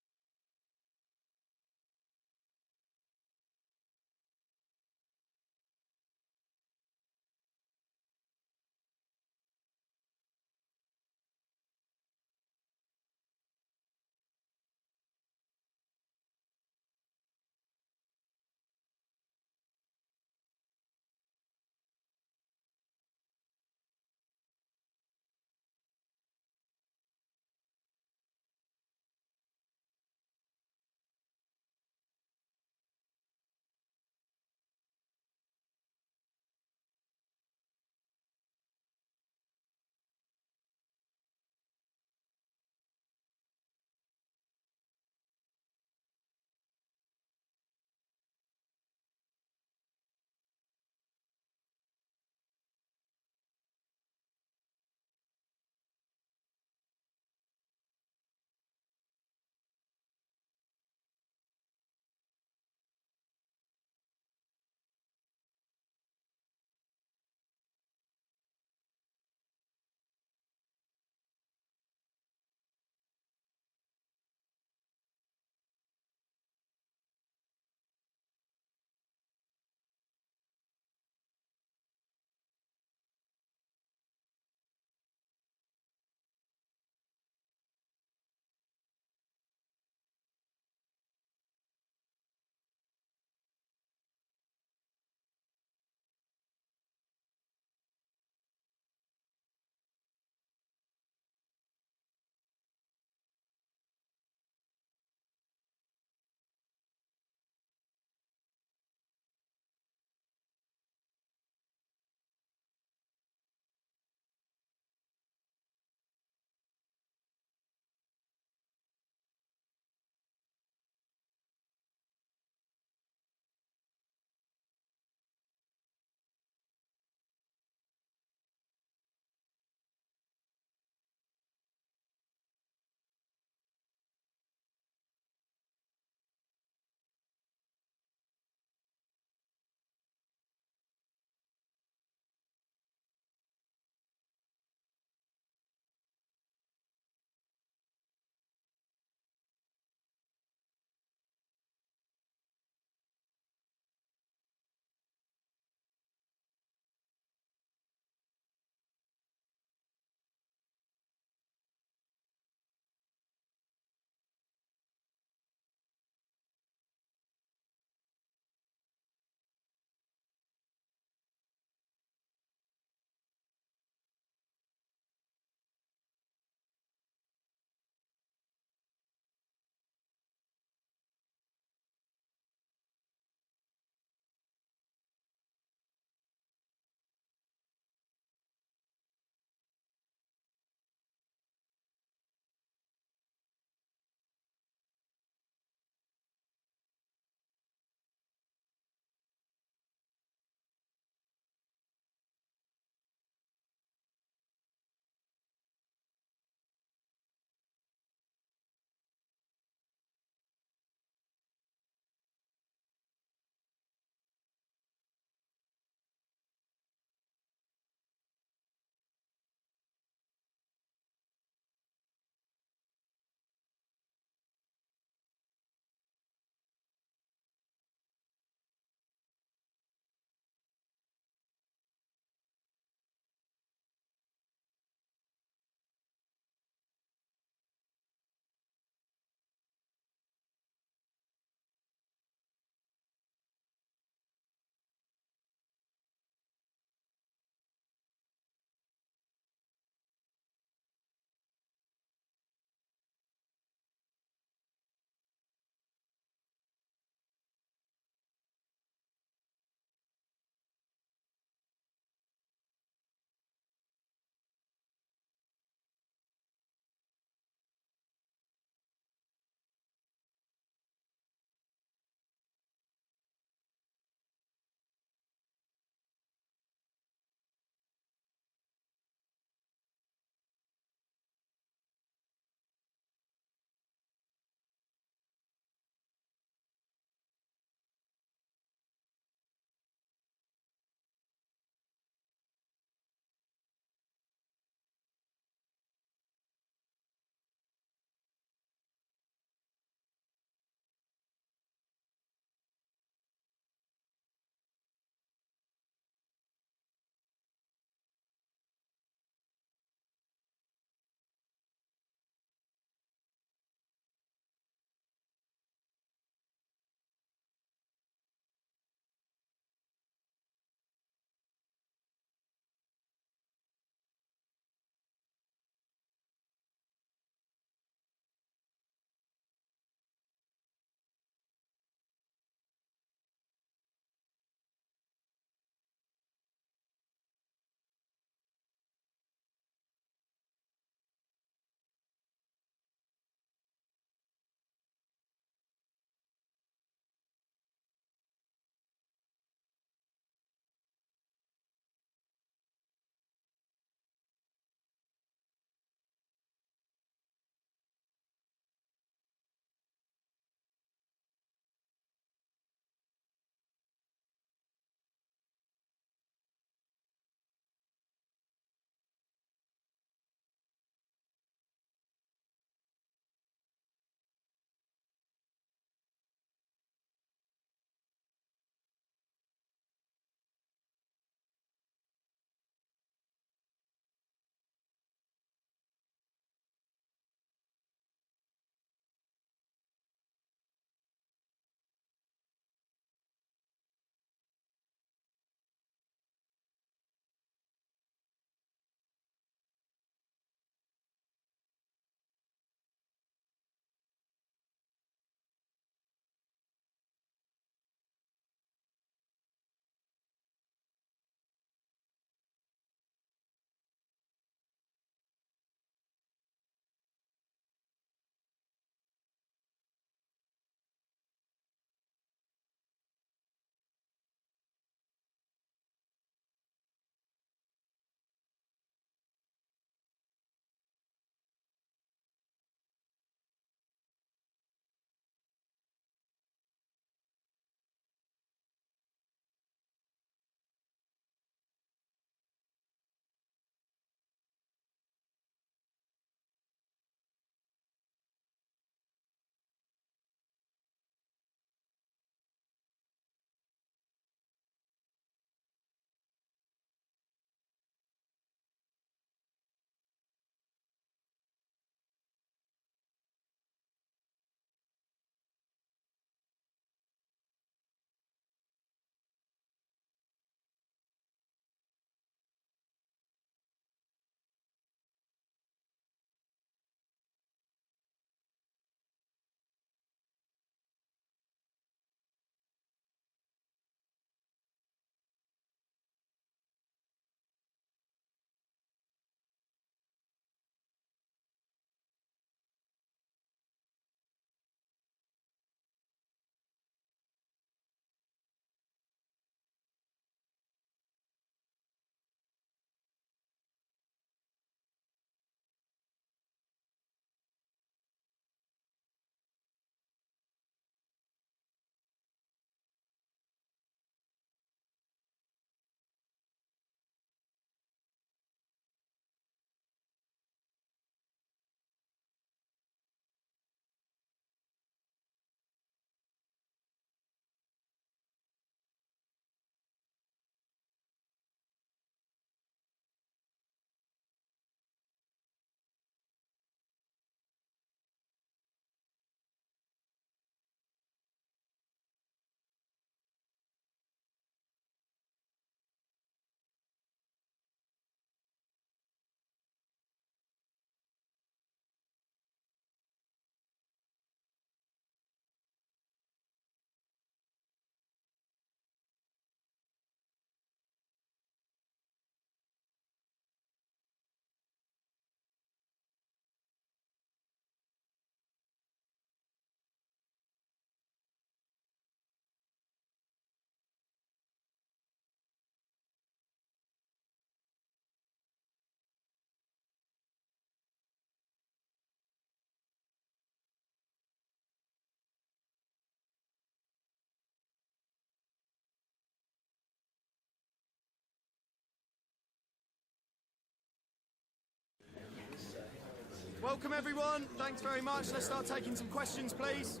Welcome, everyone. Thanks very much. Let's start taking some questions, please.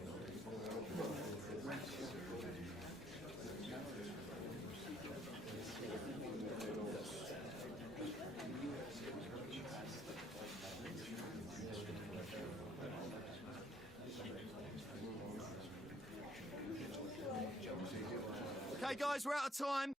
Okay, guys, we're out of time.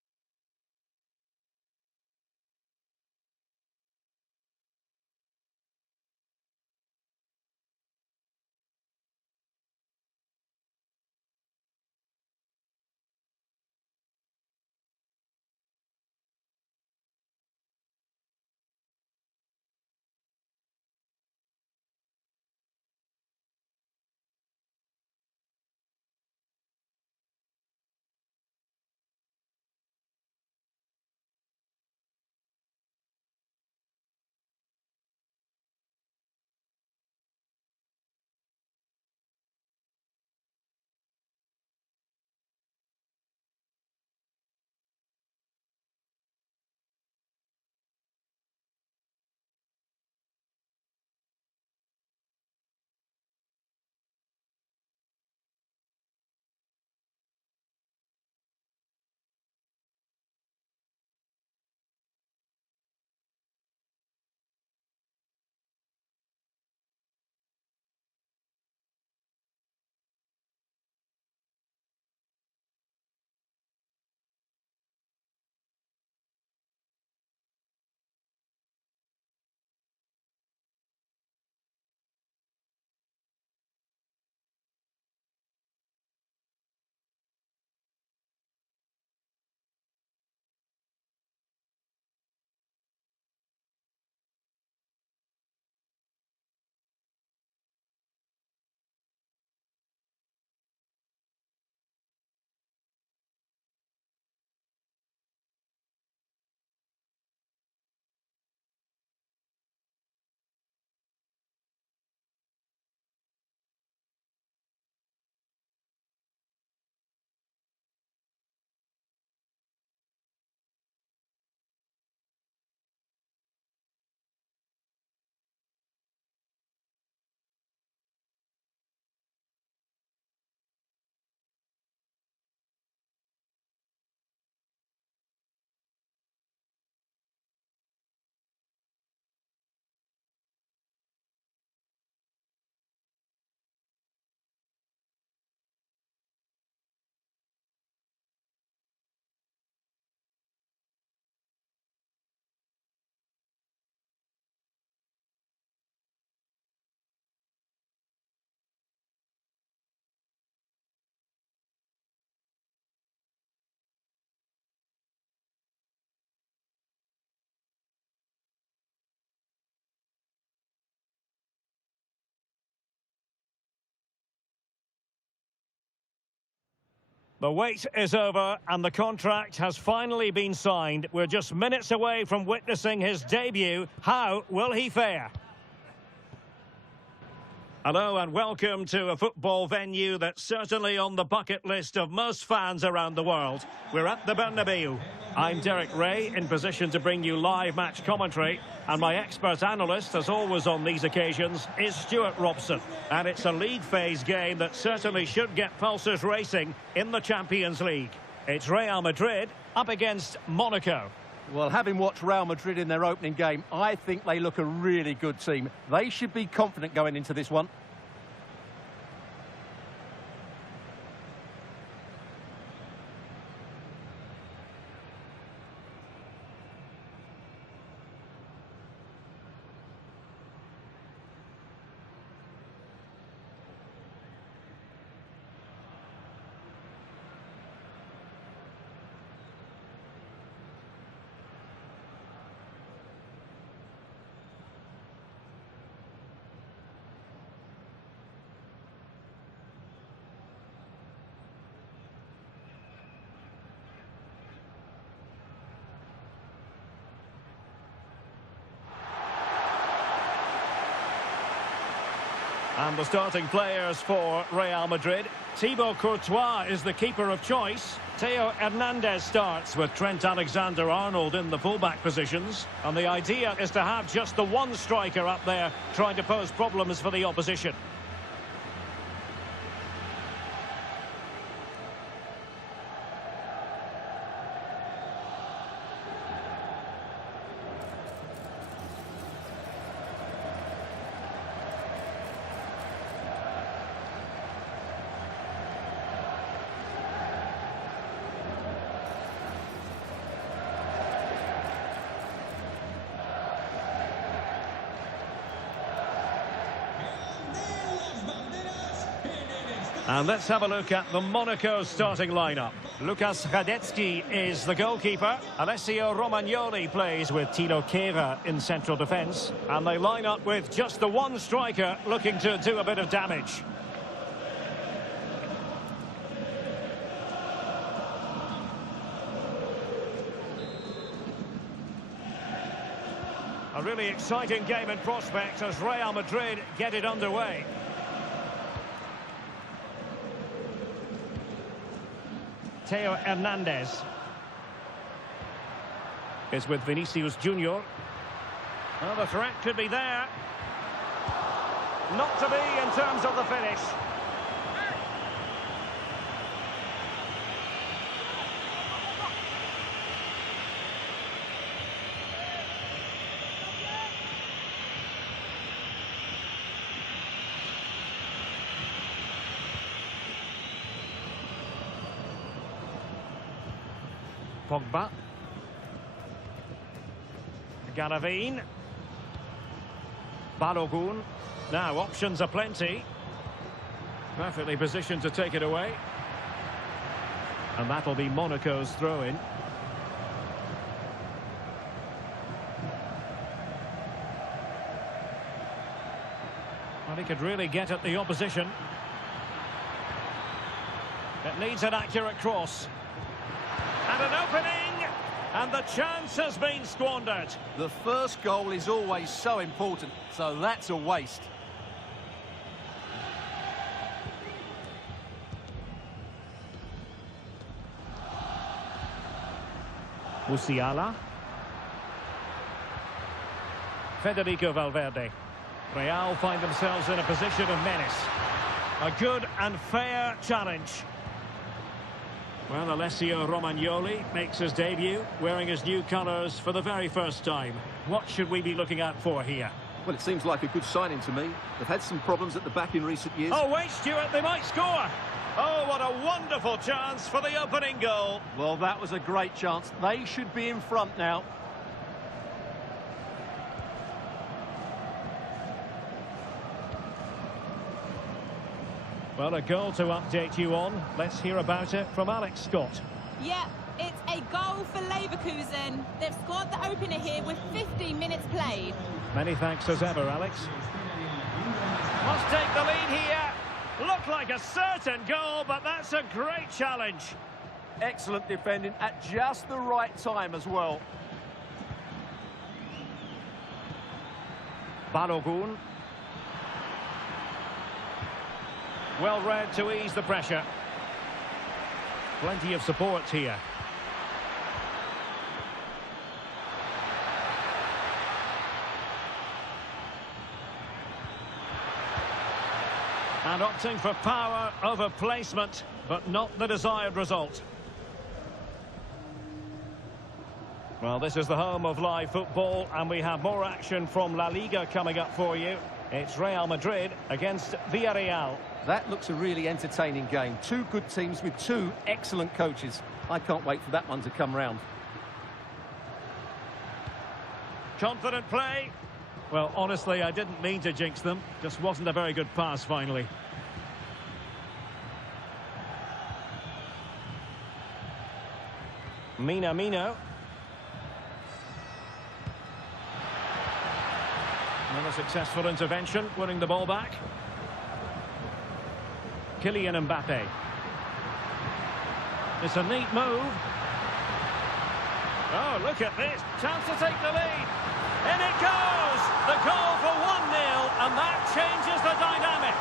The wait is over and the contract has finally been signed. We're just minutes away from witnessing his debut. How will he fare? Hello and welcome to a football venue that's certainly on the bucket list of most fans around the world. We're at the Bernabeu. I'm Derek Ray, in position to bring you live match commentary, and my expert analyst, as always on these occasions, is Stuart Robson. And it's a league phase game that certainly should get pulses racing in the Champions League. It's Real Madrid up against Monaco. Well, having watched Real Madrid in their opening game, I think they look a really good team. They should be confident going into this one. And the starting players for Real Madrid. Thibaut Courtois is the keeper of choice. Theo Hernandez starts with Trent Alexander-Arnold in the fullback positions. And the idea is to have just the one striker up there trying to pose problems for the opposition. And let's have a look at the Monaco starting lineup. Lukas Hradecky is the goalkeeper. Alessio Romagnoli plays with Thilo Kehrer in central defence. And they line up with just the one striker looking to do a bit of damage. A really exciting game in prospect as Real Madrid get it underway. Theo Hernandez is with Vinicius Junior. Well, the threat could be there. Not to be in terms of the finish. Pogba. Garavine. Balogun. Now, options are plenty. Perfectly positioned to take it away. And that'll be Monaco's throw-in. Well, he could really get at the opposition. It needs an accurate cross. And an opening, and the chance has been squandered. The first goal is always so important, so that's a waste. Musiala. Federico Valverde. Real find themselves in a position of menace. A good and fair challenge. Well, Alessio Romagnoli makes his debut, wearing his new colours for the very first time. What should we be looking out for here? Well, it seems like a good signing to me. They've had some problems at the back in recent years. Oh, wait, Stuart, they might score. Oh, what a wonderful chance for the opening goal. Well, that was a great chance. They should be in front now. Well, a goal to update you on. Let's hear about it from Alex Scott. Yeah, it's a goal for Leverkusen. They've scored the opener here with 15 minutes played. Many thanks as ever, Alex. Must take the lead here. Looked like a certain goal, but that's a great challenge. Excellent defending at just the right time as well. Balogun. Well read to ease the pressure. Plenty of support here. And opting for power over placement, but not the desired result. Well, this is the home of live football, and we have more action from La Liga coming up for you. It's Real Madrid against Villarreal. That looks a really entertaining game. Two good teams with two excellent coaches. I can't wait for that one to come round. Confident play. Well, honestly, I didn't mean to jinx them. Just wasn't a very good pass, finally. Minamino. Another successful intervention, winning the ball back. Kylian Mbappe. It's a neat move. Oh, look at this. Chance to take the lead. In it goes! The goal for 1-0, and that changes the dynamic.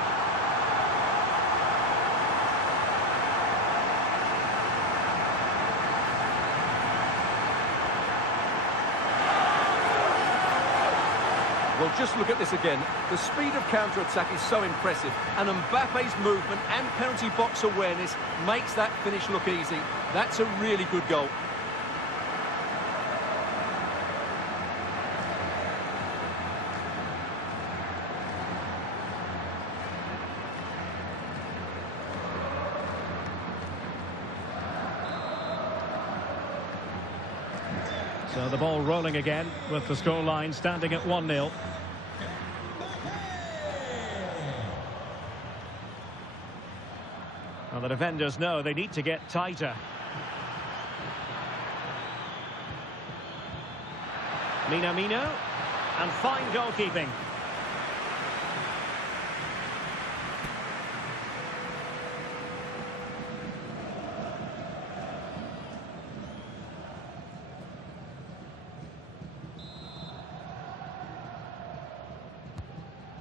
Well, just look at this again. The speed of counter-attack is so impressive, and Mbappe's movement and penalty box awareness makes that finish look easy. That's a really good goal. So the ball rolling again with the scoreline standing at 1-0. Well, the defenders know they need to get tighter. Minamino, and fine goalkeeping.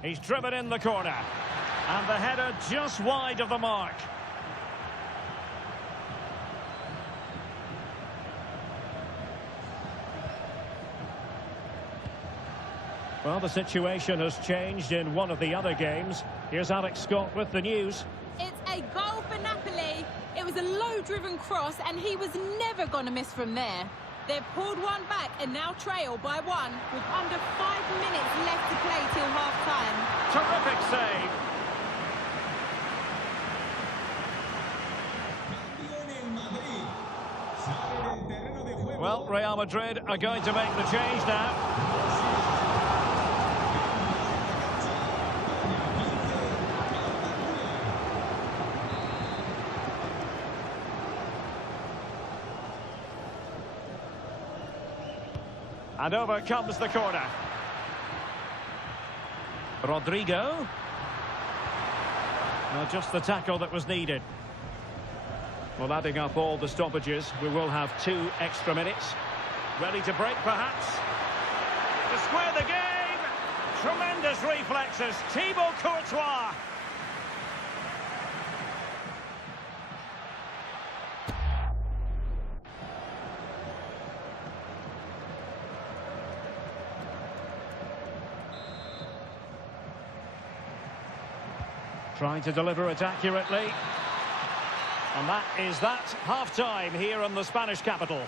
He's driven in the corner. And the header just wide of the mark. Well, the situation has changed in one of the other games. Here's Alex Scott with the news. It's a goal for Napoli. It was a low-driven cross, and he was never going to miss from there. They've pulled one back and now trail by 1 with under 5 minutes left to play till half-time. Terrific save. Well, Real Madrid are going to make the change now. And over comes the corner. Rodrigo. Now just the tackle that was needed. Well, adding up all the stoppages, we will have 2 extra minutes. Ready to break, perhaps? To square the game! Tremendous reflexes, Thibaut Courtois! Trying to deliver it accurately. And that is that. Half-time here in the Spanish capital.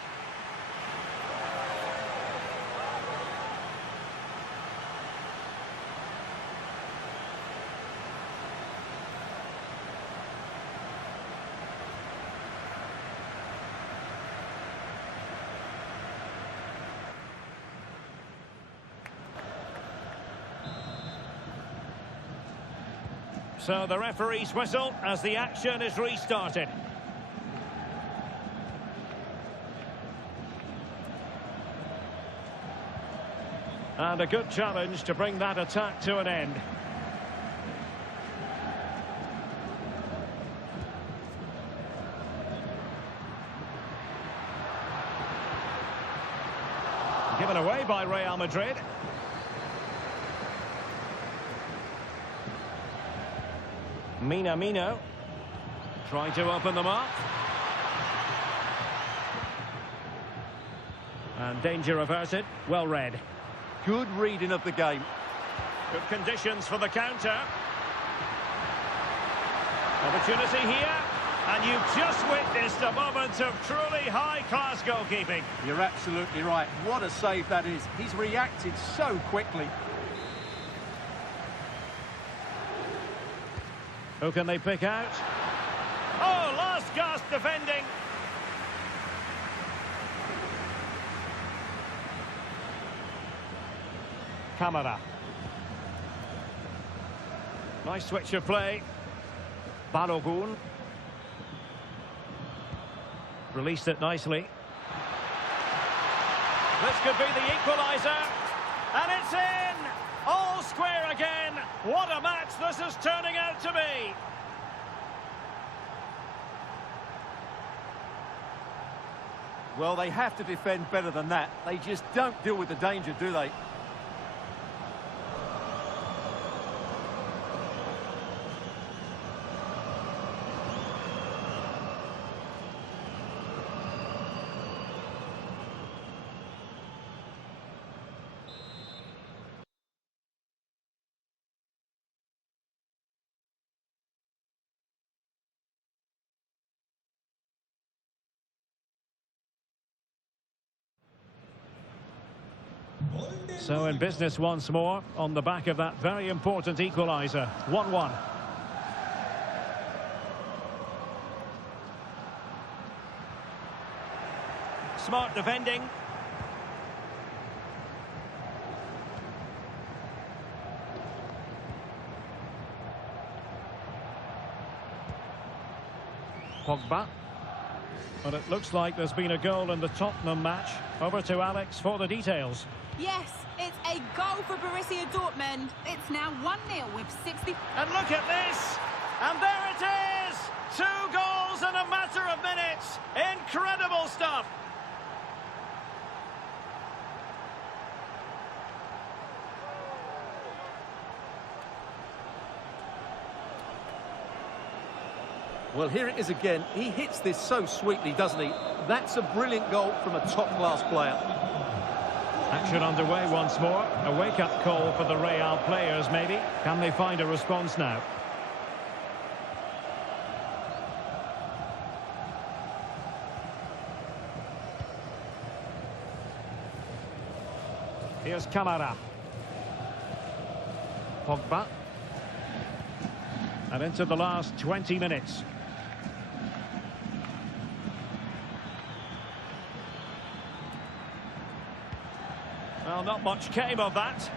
So the referee's whistle as the action is restarted. And a good challenge to bring that attack to an end. Given away by Real Madrid. Minamino trying to open them up. And danger averted. Well read. Good reading of the game. Good conditions for the counter. Opportunity here. And you've just witnessed a moment of truly high-class goalkeeping. You're absolutely right. What a save that is. He's reacted so quickly. Who can they pick out? Oh, last gasp defending. Camara. Nice switch of play. Balogun. Released it nicely. This could be the equaliser. And it's in! All square again. What a match this is turning out to be. Well, they have to defend better than that. They just don't deal with the danger, do they? So in business once more on the back of that very important equaliser. 1-1. Smart defending. Pogba. But it looks like there's been a goal in the Tottenham match. Over to Alex for the details. Yes, it's a goal for Borussia Dortmund. It's now 1-0 with 60... And look at this! And there it is! 2 goals in a matter of minutes! Incredible stuff! Well, here it is again. He hits this so sweetly, doesn't he? That's a brilliant goal from a top-class player. Action underway once more. A wake-up call for the Real players, maybe. Can they find a response now? Here's Camara. Pogba. And into the last 20 minutes. Well, not much came of that.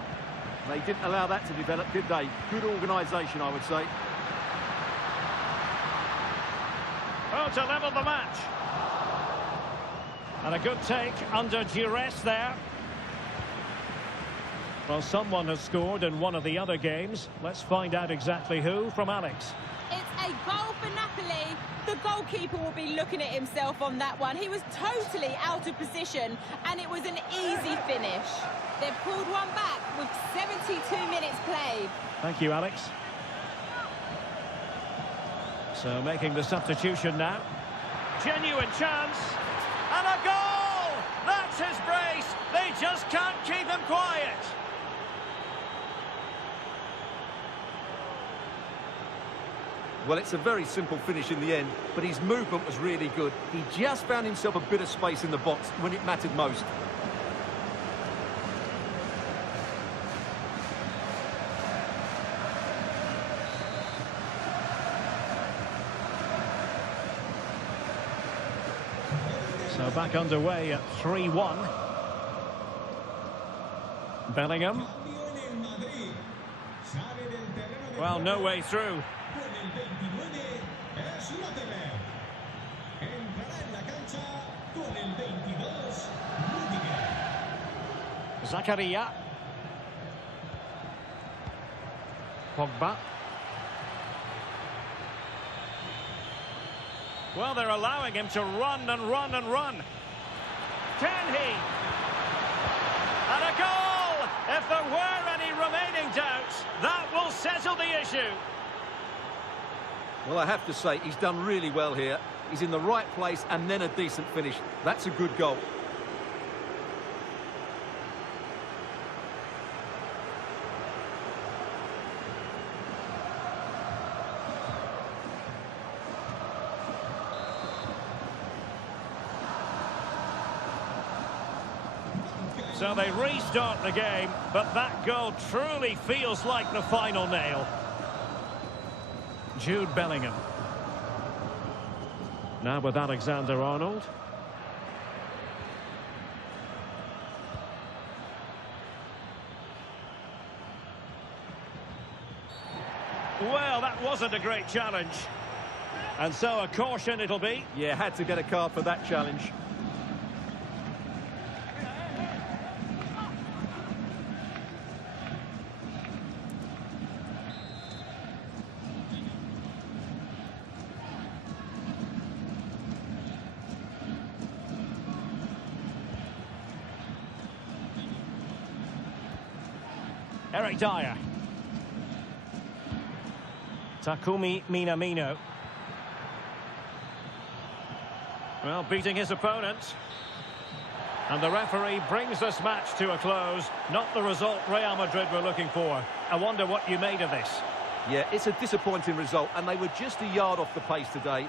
They didn't allow that to develop, did they? Good organisation, I would say. Oh, to level the match. And a good take under duress there. Well, someone has scored in one of the other games. Let's find out exactly who from Alex. It's a goal for Napoli. The goalkeeper will be looking at himself on that one. He was totally out of position, and it was an easy finish. They've pulled one back with 72 minutes played. Thank you, Alex. So making the substitution now. Genuine chance. And a goal! That's his brace. They just can't keep him quiet. Well, it's a very simple finish in the end, but his movement was really good. He just found himself a bit of space in the box when it mattered most. So back underway at 3-1. Bellingham. Well, no way through. Zakaria. Pogba. Well, they're allowing him to run and run and run. Can he? And a goal! If there were any remaining doubts, that will settle the issue. Well, I have to say, he's done really well here. He's in the right place and then a decent finish. That's a good goal. So they restart the game, but that goal truly feels like the final nail. Jude Bellingham. Now with Alexander-Arnold. Well, that wasn't a great challenge. And so a caution it'll be. Yeah, had to get a card for that challenge. Eric Dyer. Takumi Minamino. Well, beating his opponent. And the referee brings this match to a close. Not the result Real Madrid were looking for. I wonder what you made of this. Yeah, it's a disappointing result, and they were just a yard off the pace today.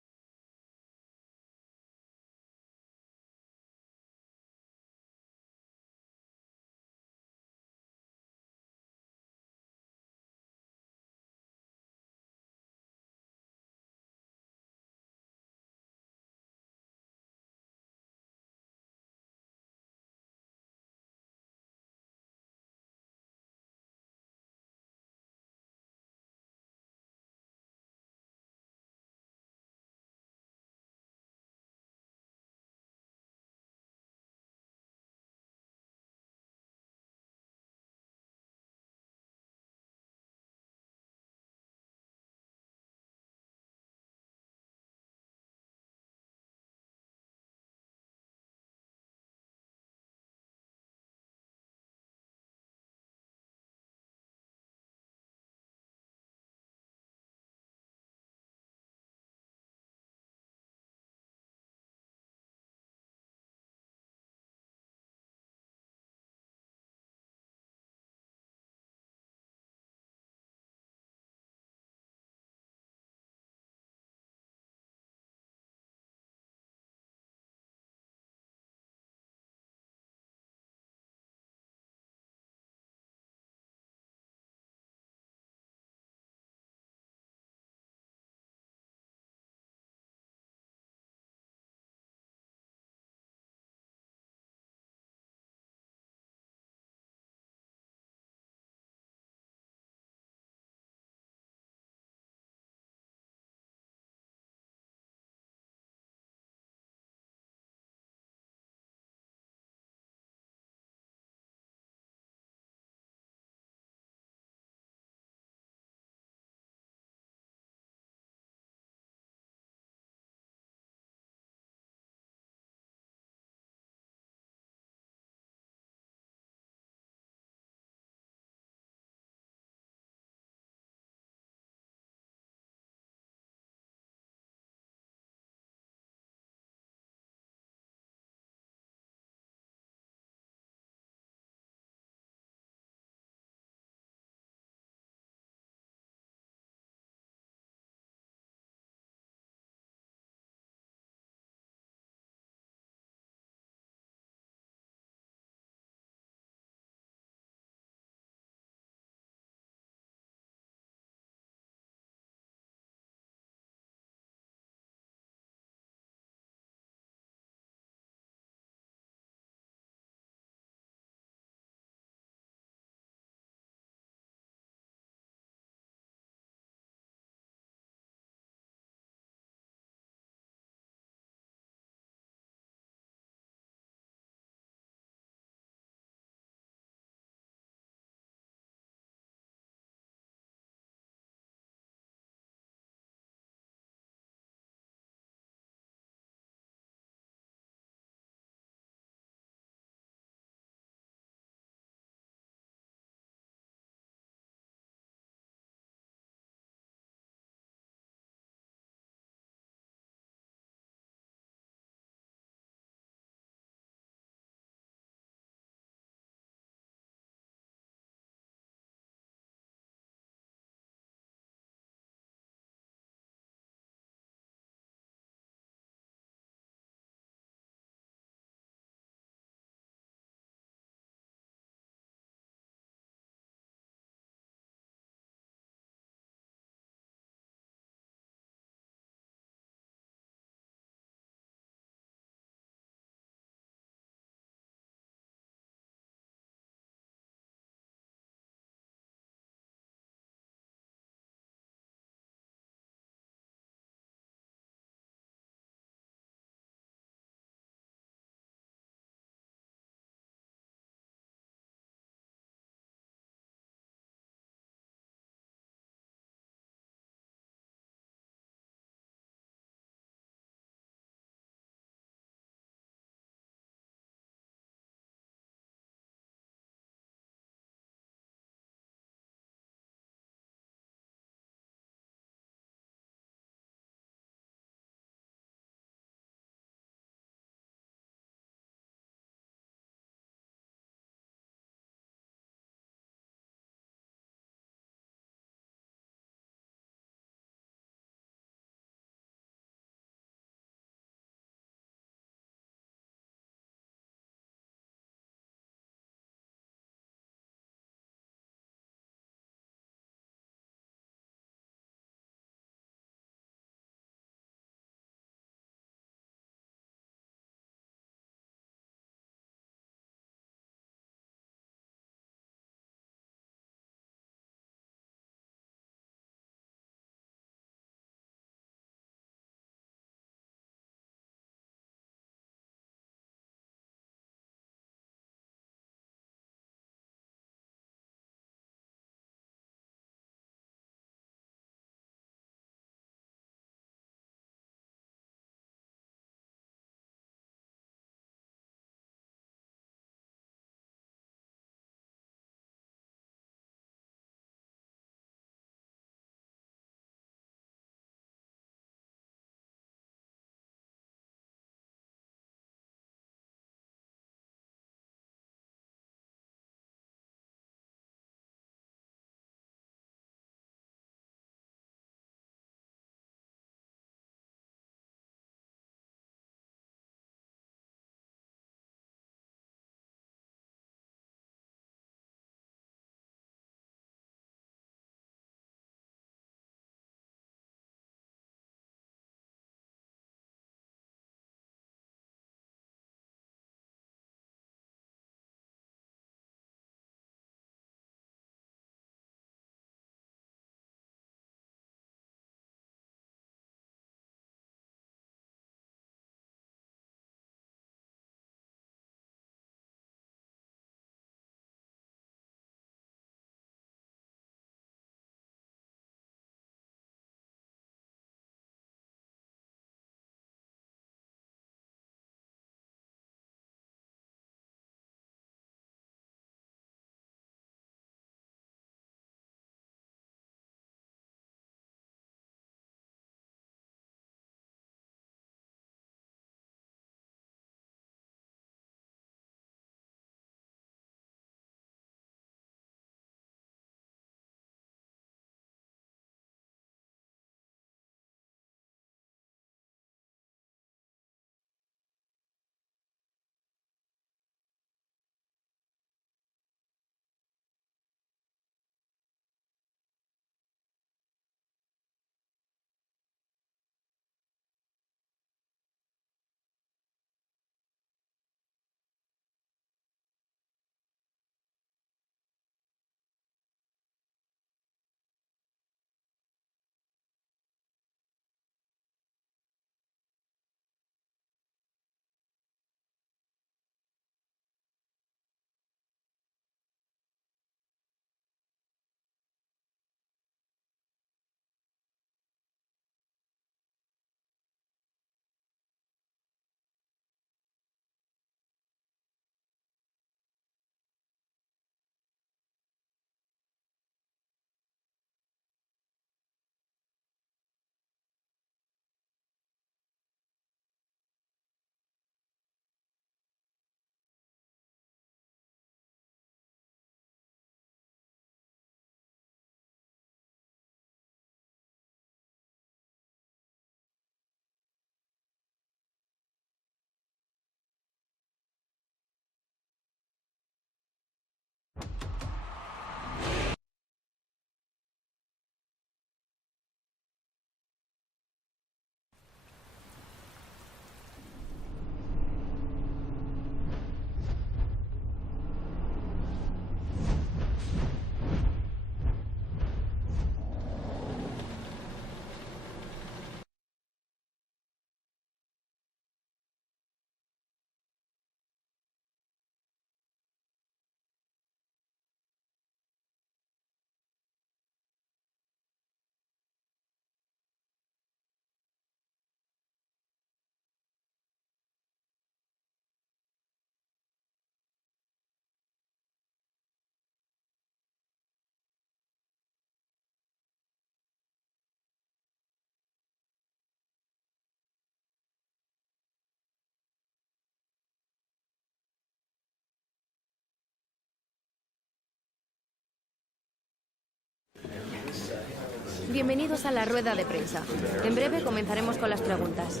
Bienvenidos a la rueda de prensa. En breve comenzaremos con las preguntas.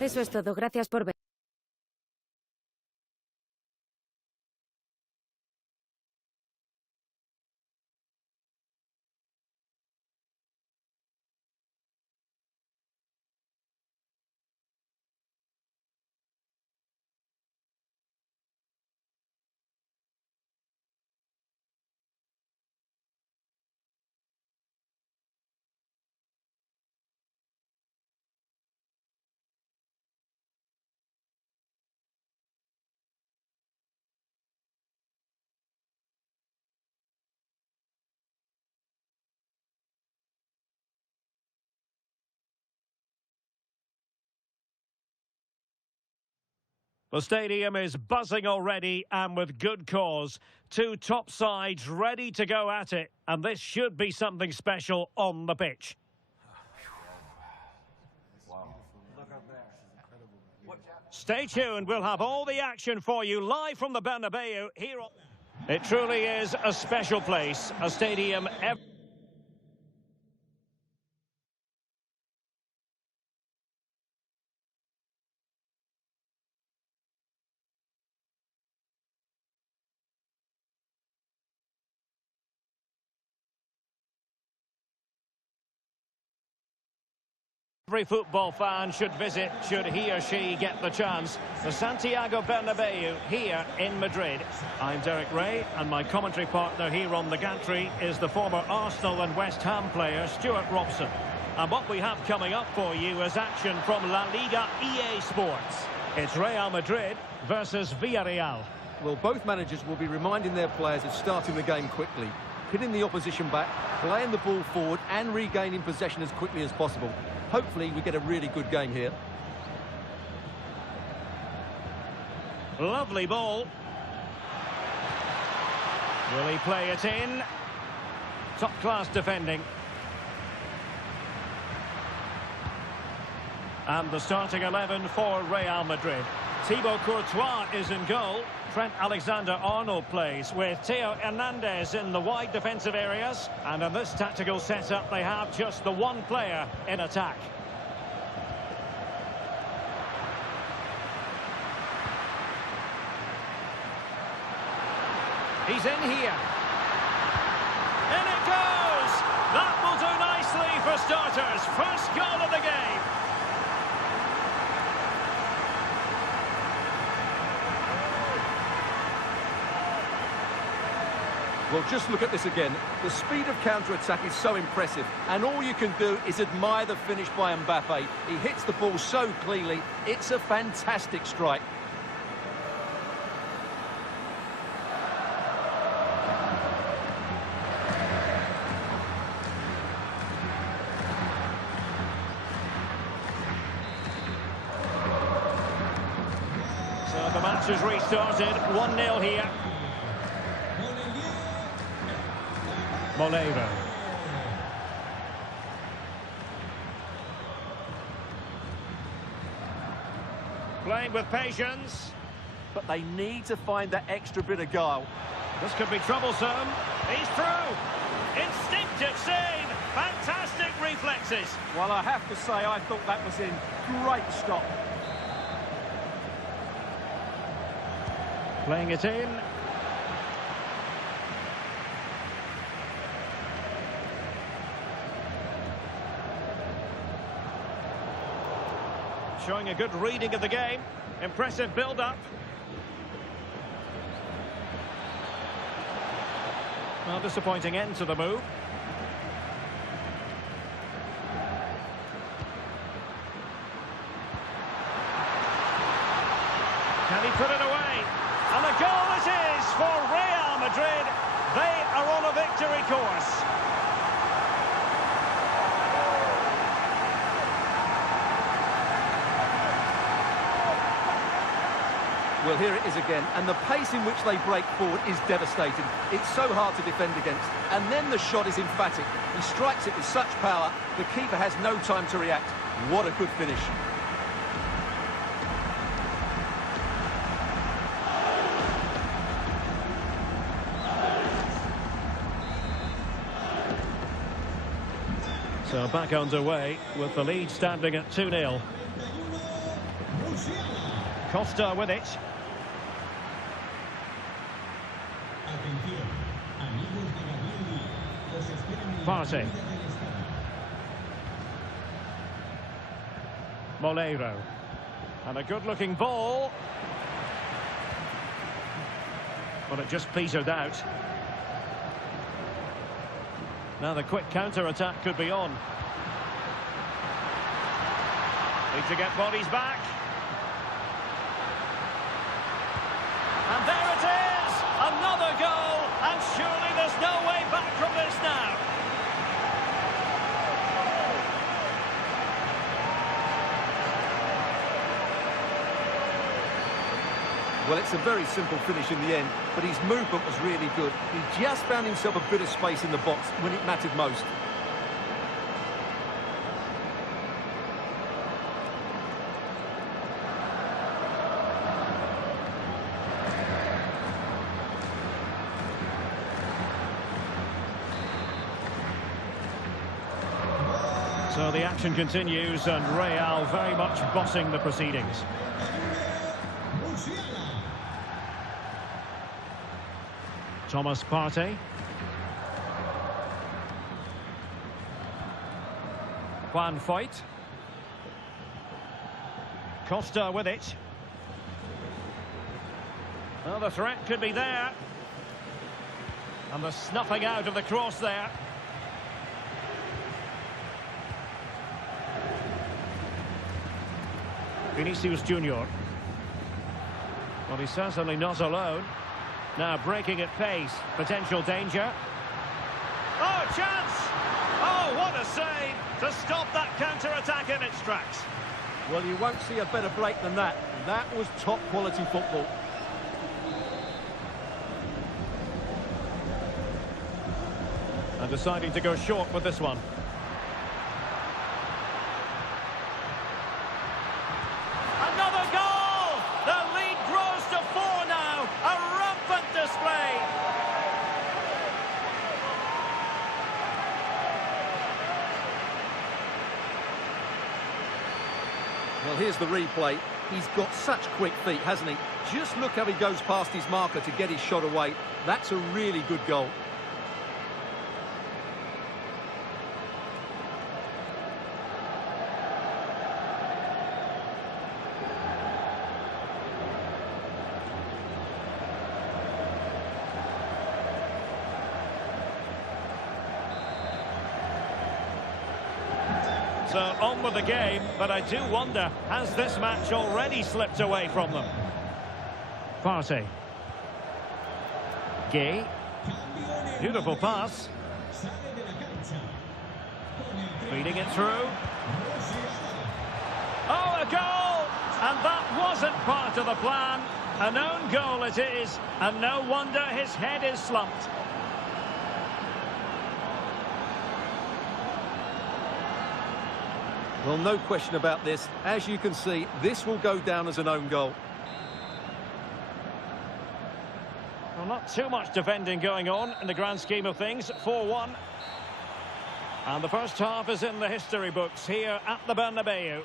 Eso es todo. Gracias por ver. The stadium is buzzing already, and with good cause. Two top sides ready to go at it, and this should be something special on the pitch. Stay tuned, we'll have all the action for you live from the Bernabeu here on... It truly is a special place, a stadium... Every football fan should visit, should he or she get the chance. The Santiago Bernabeu here in Madrid. I'm Derek Ray, and my commentary partner here on the gantry is the former Arsenal and West Ham player Stuart Robson. And what we have coming up for you is action from La Liga EA Sports. It's Real Madrid versus Villarreal. Well, both managers will be reminding their players of starting the game quickly, hitting the opposition back, playing the ball forward and regaining possession as quickly as possible. Hopefully we get a really good game here. Lovely ball. Will he play it in? Top-class defending. And the starting 11 for Real Madrid. Thibaut Courtois is in goal. Trent Alexander-Arnold plays with Theo Hernandez in the wide defensive areas. And in this tactical setup, they have just the one player in attack. He's in here. In it goes! That will do nicely for starters. First goal of the game. Well, just look at this again. The speed of counter-attack is so impressive, and all you can do is admire the finish by Mbappe. He hits the ball so cleanly. It's a fantastic strike. So the match has restarted. 1-0 here. Molero. Playing with patience. But they need to find that extra bit of guile. This could be troublesome. He's through. Instinctive save. Fantastic reflexes. Well, I have to say, I thought that was in. Great stop. Playing it in. Showing a good reading of the game. Impressive build-up. Well, disappointing end to the move. Can he put it away? And a goal it is for Real Madrid. They are on a victory course. Well, here it is again, and the pace in which they break forward is devastating. It's so hard to defend against, and then the shot is emphatic. He strikes it with such power, the keeper has no time to react. What a good finish. So back underway with the lead standing at 2-0. Costa with it. Partey. Moleiro. And a good-looking ball. But it just petered out. Now the quick counter-attack could be on. Need to get bodies back. And there it is! Another goal! And surely there's no way back from this now. Well, it's a very simple finish in the end, but his movement was really good. He just found himself a bit of space in the box when it mattered most. So the action continues, and Real very much bossing the proceedings. Thomas Partey. Juan Foyt. Costa with it. Well, the threat could be there. And the snuffing out of the cross there. Vinicius Junior. Well, he's certainly not alone. Now breaking at pace, potential danger. Oh, chance! Oh, what a save to stop that counter-attack in its tracks. Well, you won't see a better break than that. That was top-quality football. And deciding to go short with this one. Another goal! The lead grows to 4 now. A rampant display. Well, here's the replay. He's got such quick feet, hasn't he? Just look how he goes past his marker to get his shot away. That's a really good goal. So on with the game, but I do wonder, has this match already slipped away from them? Partey. Gay. Beautiful pass. Feeding it through. Oh, a goal! And that wasn't part of the plan. An own goal it is, and no wonder his head is slumped. Well, no question about this. As you can see, this will go down as an own goal. Well, not too much defending going on in the grand scheme of things. 4-1. And the first half is in the history books here at the Bernabeu.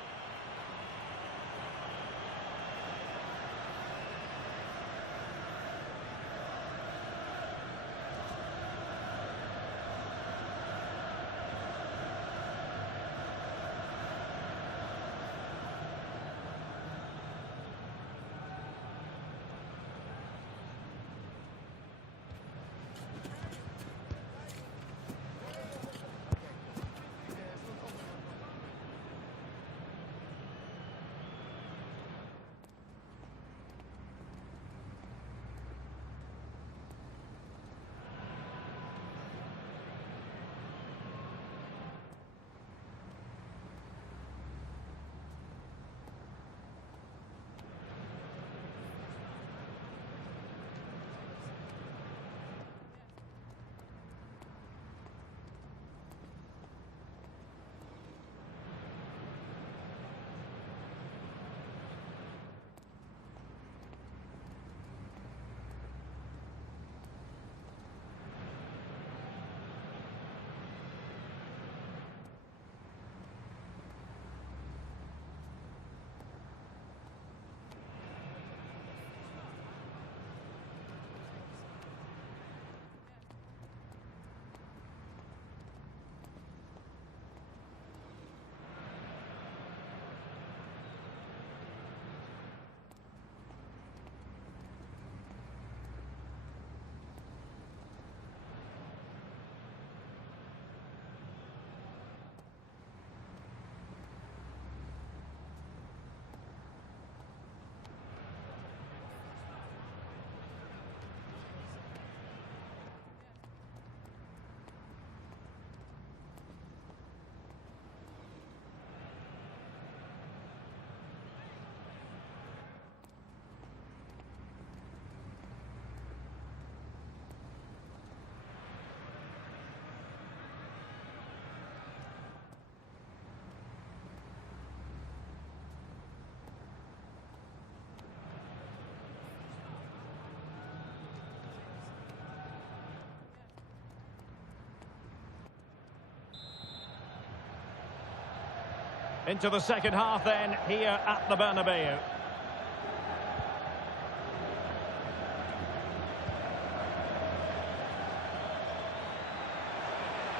Into the second half then, here at the Bernabeu.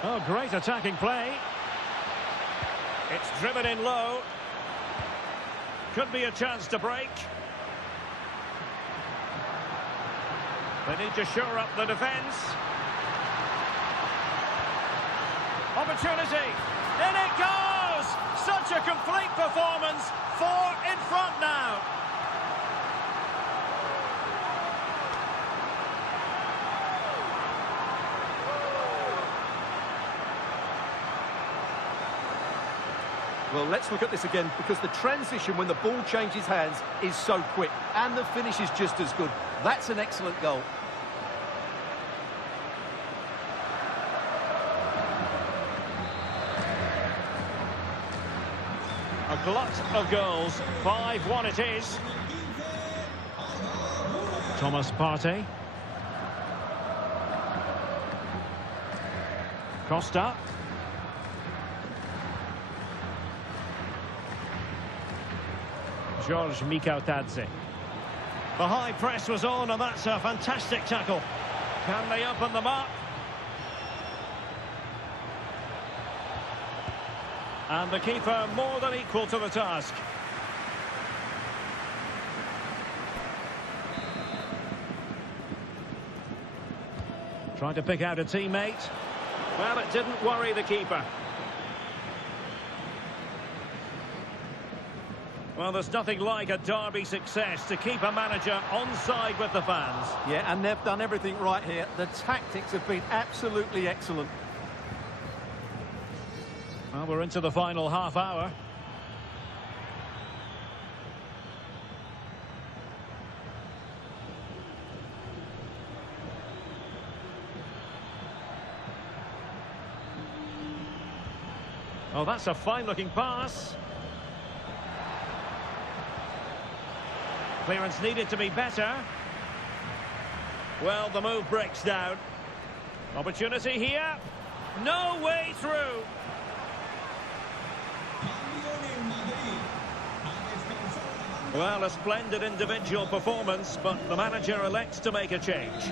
Oh, great attacking play. It's driven in low. Could be a chance to break. They need to shore up the defence. Opportunity. In it goes! Such a complete performance. 4 in front now. Well, let's look at this again, because the transition when the ball changes hands is so quick, and the finish is just as good. That's an excellent goal. A glut of goals. 5-1 it is. Thomas Partey. Costa. George Mikautadze. The high press was on, and that's a fantastic tackle. Can they open them up? And the keeper more than equal to the task. Trying to pick out a teammate. Well, it didn't worry the keeper. Well, there's nothing like a derby success to keep a manager on side with the fans. Yeah, and they've done everything right here. The tactics have been absolutely excellent. Well, we're into the final half hour. Oh, that's a fine-looking pass. Clearance needed to be better. Well, the move breaks down. Opportunity here. No way through. Well, a splendid individual performance, but the manager elects to make a change.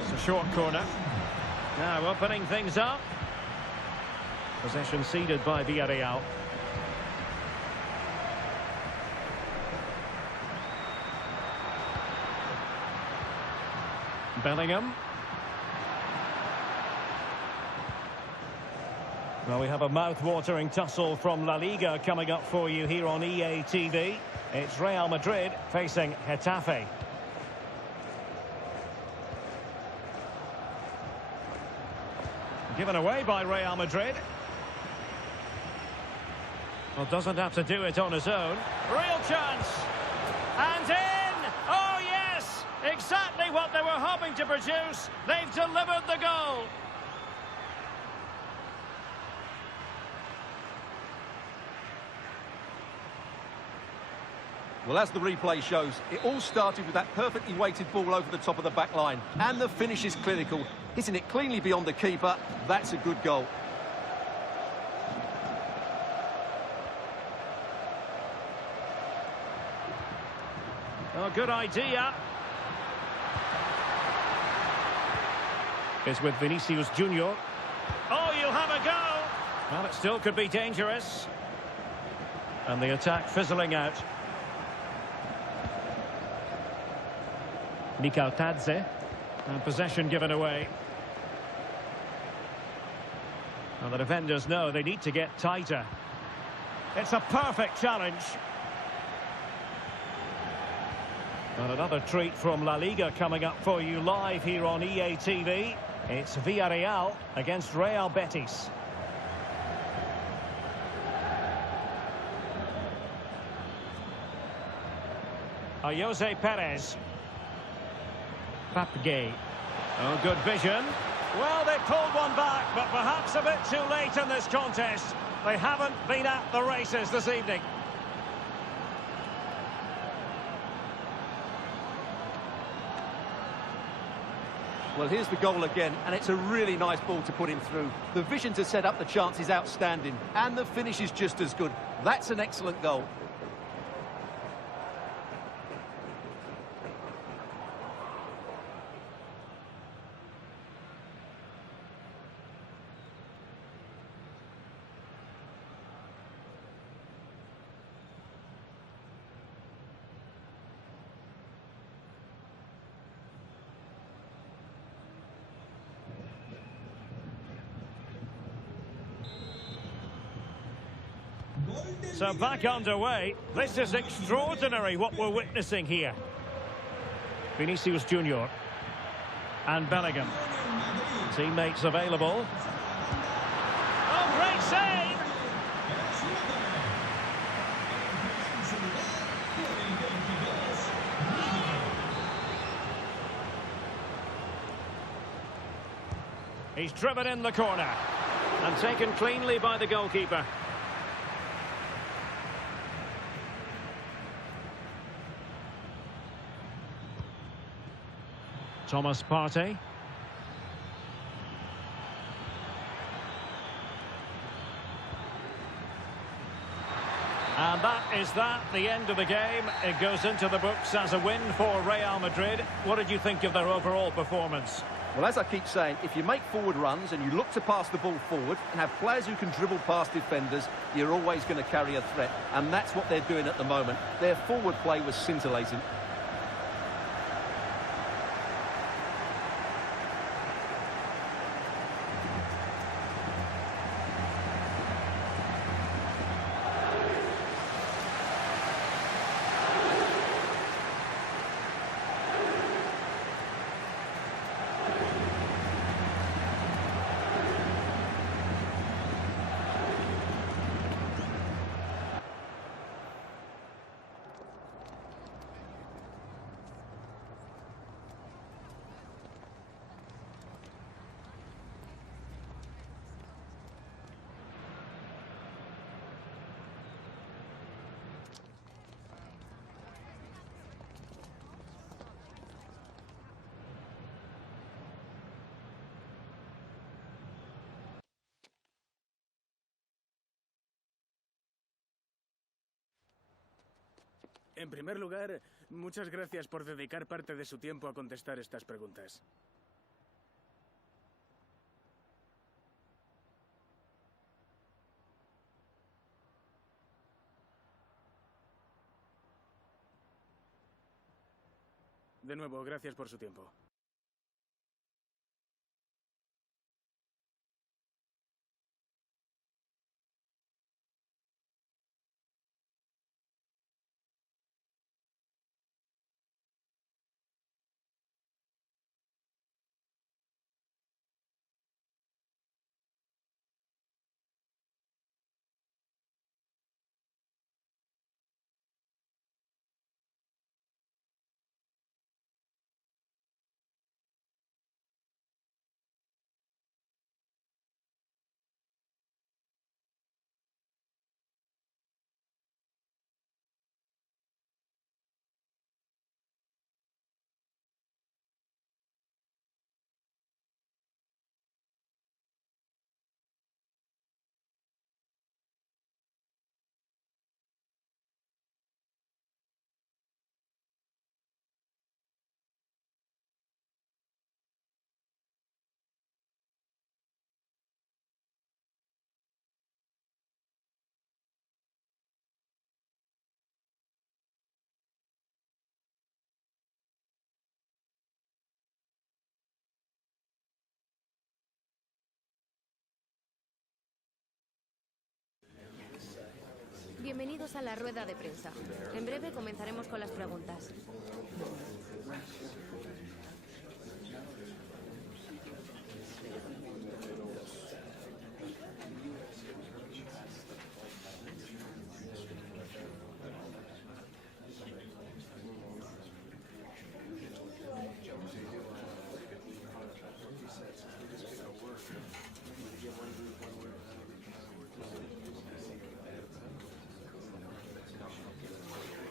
It's a short corner. Now opening things up. Possession ceded by Villarreal. Bellingham. Well, we have a mouth-watering tussle from La Liga coming up for you here on EATV. It's Real Madrid facing Getafe. Given away by Real Madrid. Well, doesn't have to do it on his own. Real chance. And in! Oh, yes! Exactly what they were hoping to produce. They've delivered the goal. Well, as the replay shows, it all started with that perfectly weighted ball over the top of the back line. And the finish is clinical. Hitting it cleanly beyond the keeper, that's a good goal. Oh, good idea. It's with Vinicius Junior. Oh, you'll have a go. Well, it still could be dangerous. And the attack fizzling out. Mikautadze. And possession given away. Well, the defenders know they need to get tighter. It's a perfect challenge. And another treat from La Liga coming up for you live here on EATV. It's Villarreal against Real Betis. Jose Perez. Papgay. Oh, good vision. Well, they pulled one back, but perhaps a bit too late in this contest. They haven't been at the races this evening. Well, here's the goal again, and it's a really nice ball to put him through. The vision to set up the chance is outstanding, and the finish is just as good. That's an excellent goal. So back underway. This is extraordinary what we're witnessing here. Vinicius Junior and Bellingham. Teammates available. Oh, great save! He's driven in the corner and taken cleanly by the goalkeeper. Thomas Partey. And that is the end of the game. It goes into the books as a win for Real Madrid. What did you think of their overall performance? Well, as I keep saying, if you make forward runs and you look to pass the ball forward and have players who can dribble past defenders, you're always going to carry a threat. And that's what they're doing at the moment. Their forward play was scintillating. En primer lugar, muchas gracias por dedicar parte de su tiempo a contestar estas preguntas. De nuevo, gracias por su tiempo. Bienvenidos a la rueda de prensa. En breve comenzaremos con las preguntas.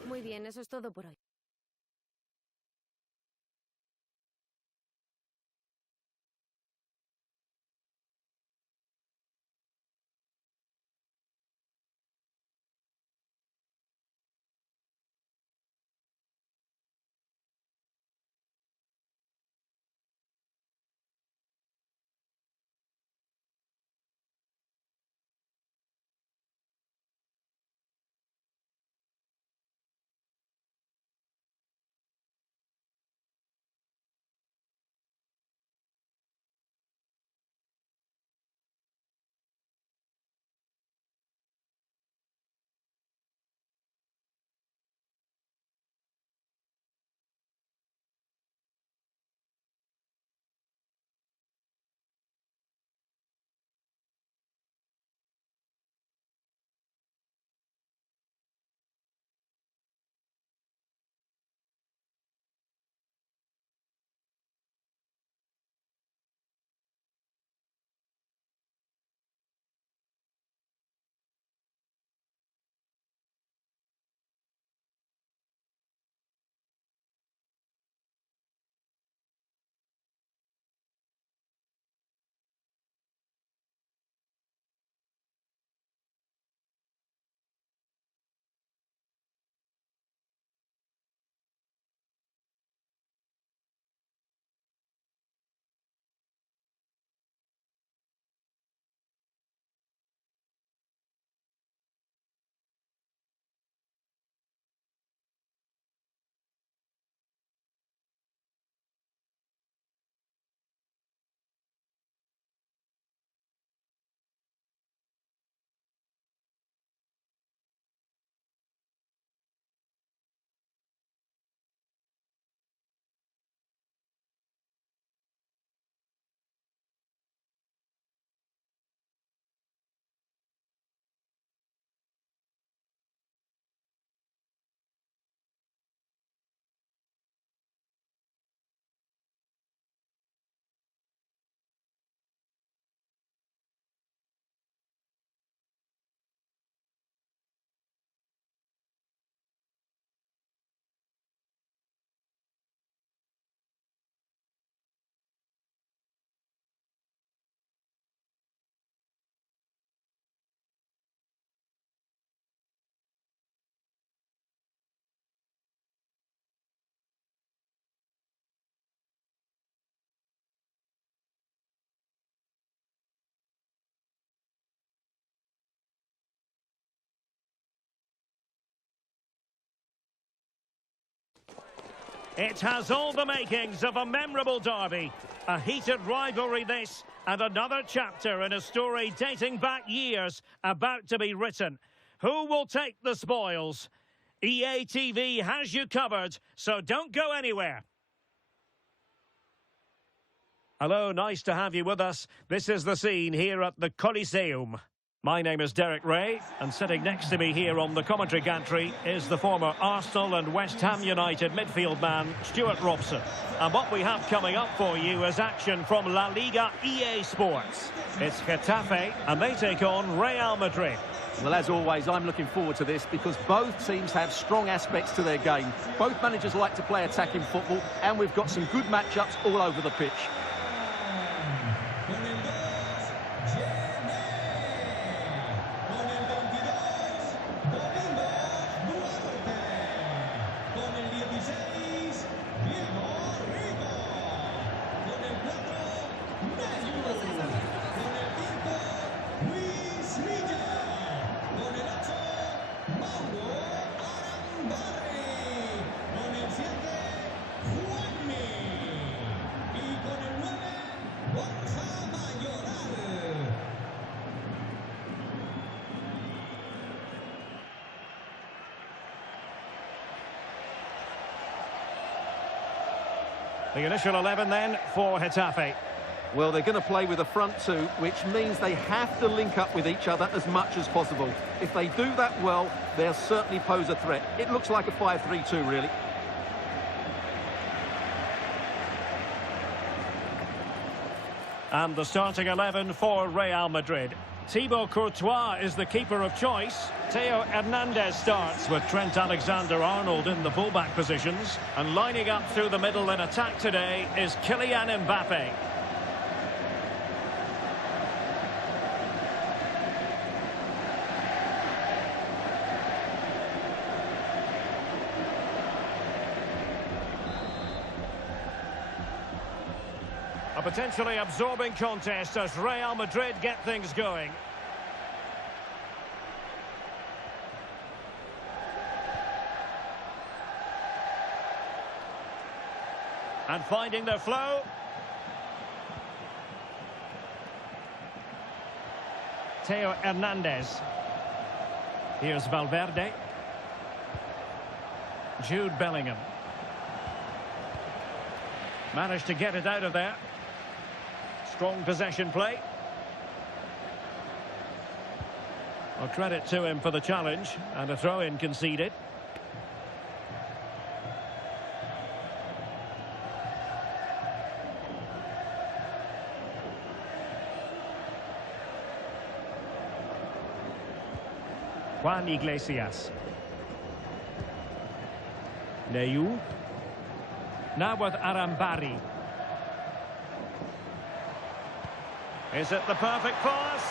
Muy bien, eso es todo por hoy. It has all the makings of a memorable derby. A heated rivalry this, and another chapter in a story dating back years about to be written. Who will take the spoils? EATV has you covered, so don't go anywhere. Hello, nice to have you with us. This is the scene here at the Coliseum. My name is Derek Ray, and sitting next to me here on the commentary gantry is the former Arsenal and West Ham United midfield man, Stuart Robson. And what we have coming up for you is action from La Liga EA Sports. It's Getafe, and they take on Real Madrid. Well, as always, I'm looking forward to this because both teams have strong aspects to their game. Both managers like to play attacking football, and we've got some good matchups all over the pitch. The initial 11 then for Getafe. Well, they're going to play with a front two, which means they have to link up with each other as much as possible. If they do that well, they'll certainly pose a threat. It looks like a 5-3-2, really. And the starting 11 for Real Madrid. Thibaut Courtois is the keeper of choice. Theo Hernandez starts with Trent Alexander-Arnold in the fullback positions. And lining up through the middle in attack today is Kylian Mbappe. A potentially absorbing contest as Real Madrid get things going. And finding their flow. Theo Hernandez. Here's Valverde. Jude Bellingham. Managed to get it out of there. Strong possession play. Well, credit to him for the challenge, and a throw-in conceded. Juan Iglesias. Neyu. Now with Arambari. Is it the perfect pass?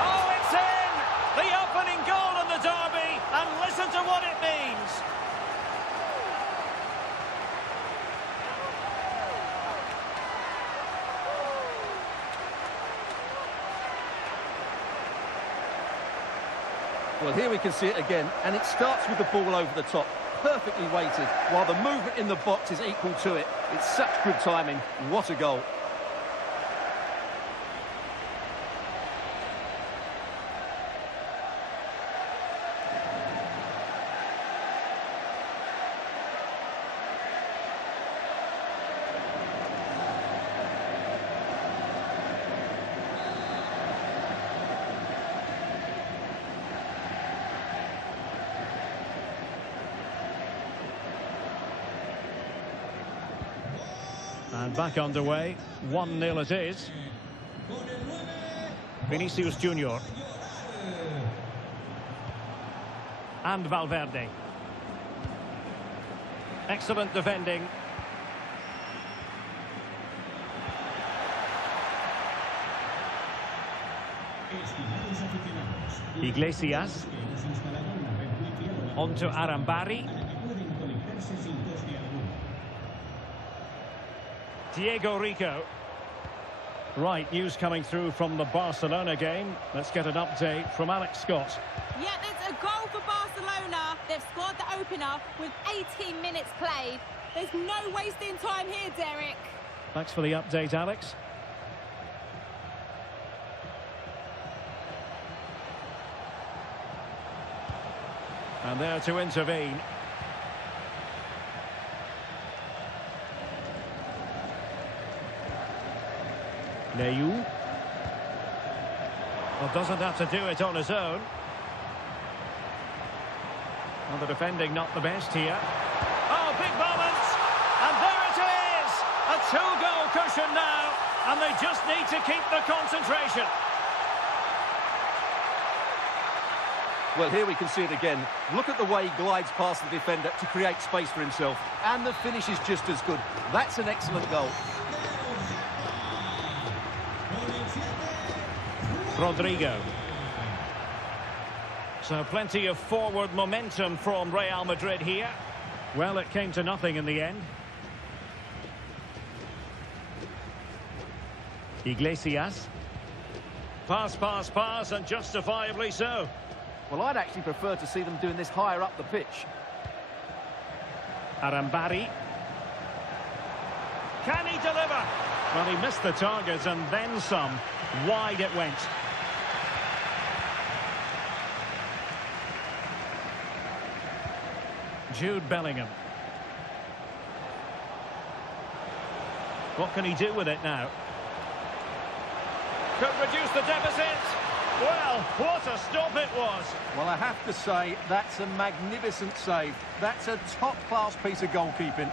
Oh, it's in! The opening goal in the derby, and listen to what it means. Well, here we can see it again, and it starts with the ball over the top, perfectly weighted, while the movement in the box is equal to it. It's such good timing. What a goal. And back underway, 1-0 it is. Vinicius Junior. And Valverde. Excellent defending. Iglesias. On to Arambari. Diego Rico. Right, news coming through from the Barcelona game. Let's get an update from Alex Scott. Yeah, it's a goal for Barcelona. They've scored the opener with 18 minutes played. There's no wasting time here, Derek. Thanks for the update, Alex. And there to intervene. Leyu. Well, doesn't have to do it on his own. Well, the defending not the best here. Oh, big moment! And there it is! A two-goal cushion now, and they just need to keep the concentration. Well, here we can see it again. Look at the way he glides past the defender to create space for himself. And the finish is just as good. That's an excellent goal. Rodrigo. So plenty of forward momentum from Real Madrid here. Well, it came to nothing in the end. Iglesias. Pass, and justifiably so. Well, I'd actually prefer to see them doing this higher up the pitch. Arambari. Can he deliver? Well, he missed the target and then some. Wide it went. Jude Bellingham. What can he do with it now? Could reduce the deficit. Well, what a stop it was. Well, I have to say, that's a magnificent save. That's a top-class piece of goalkeeping.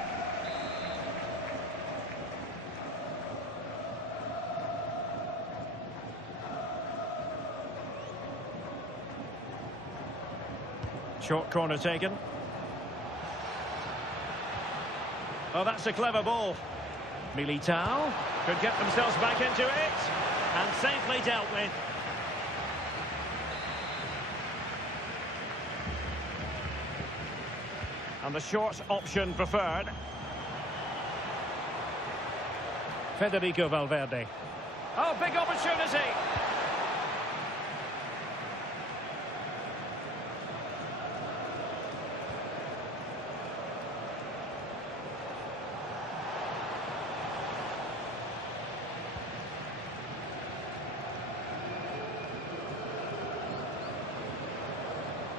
Short corner taken. Oh, that's a clever ball. Militao could get themselves back into it. And safely dealt with. And the short option preferred. Federico Valverde. Oh, big opportunity.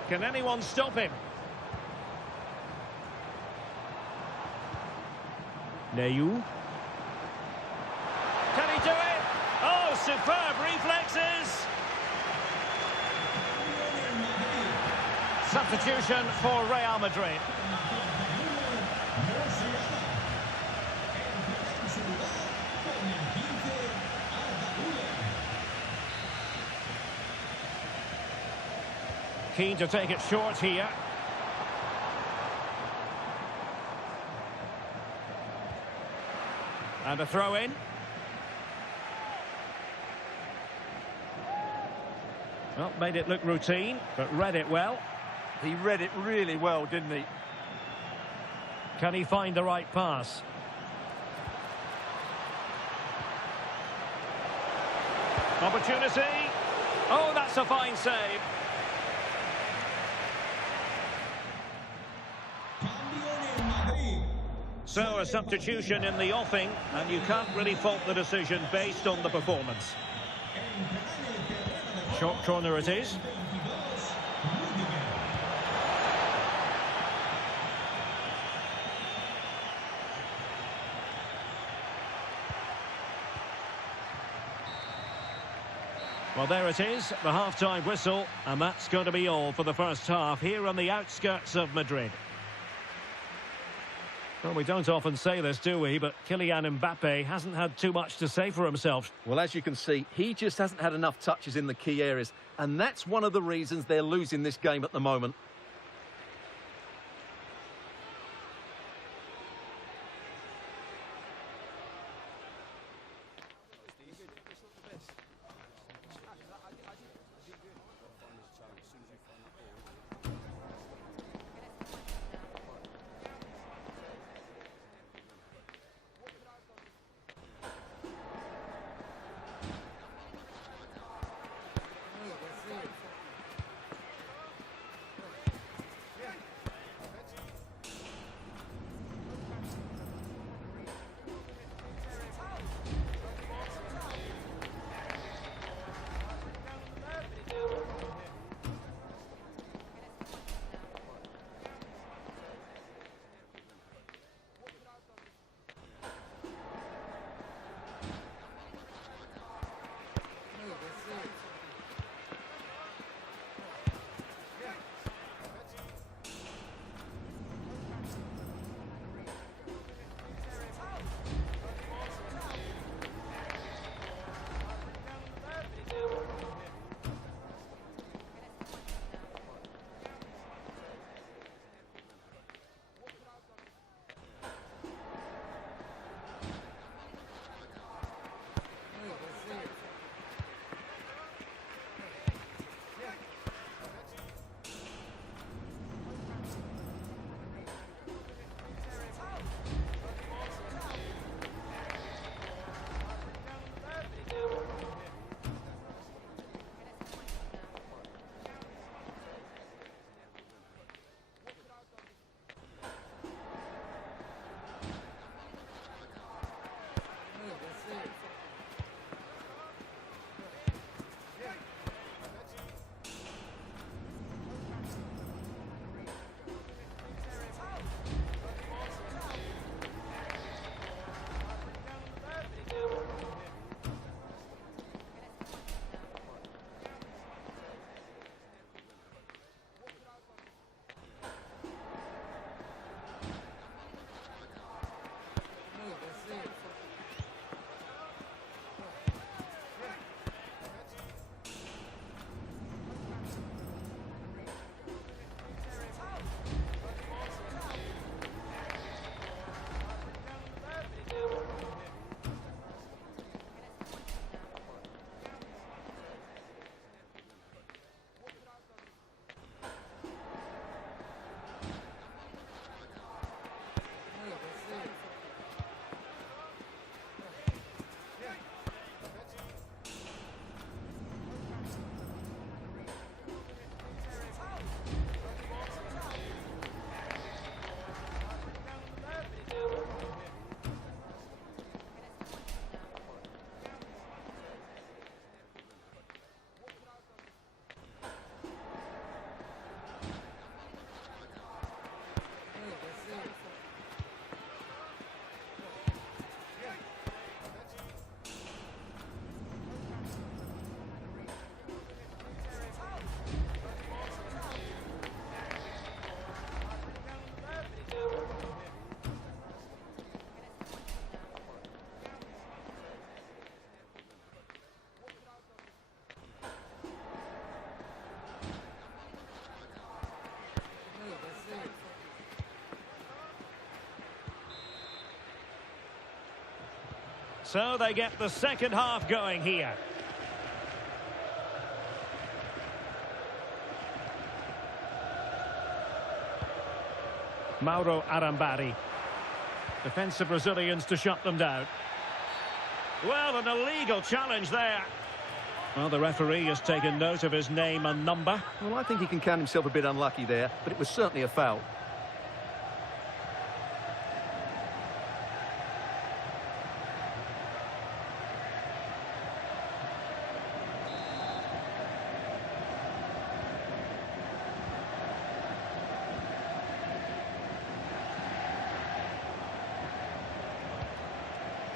Can anyone stop him? Leyu. Can he do it? Oh, superb reflexes. Substitution for Real Madrid. Keen to take it short here. And a throw in. Well, made it look routine, but read it well. He read it really well, didn't he? Can he find the right pass? Opportunity. Oh, that's a fine save. So a substitution in the offing, and you can't really fault the decision based on the performance. Short corner it is. Well, there it is, the half-time whistle, and that's going to be all for the first half here on the outskirts of Madrid. Well, we don't often say this, do we? But Kylian Mbappe hasn't had too much to say for himself. Well, as you can see, he just hasn't had enough touches in the key areas. And that's one of the reasons they're losing this game at the moment. So they get the second half going here. Mauro Arambari. Defensive Brazilians to shut them down. Well, an illegal challenge there. Well, the referee has taken note of his name and number. Well, I think he can count himself a bit unlucky there, but it was certainly a foul.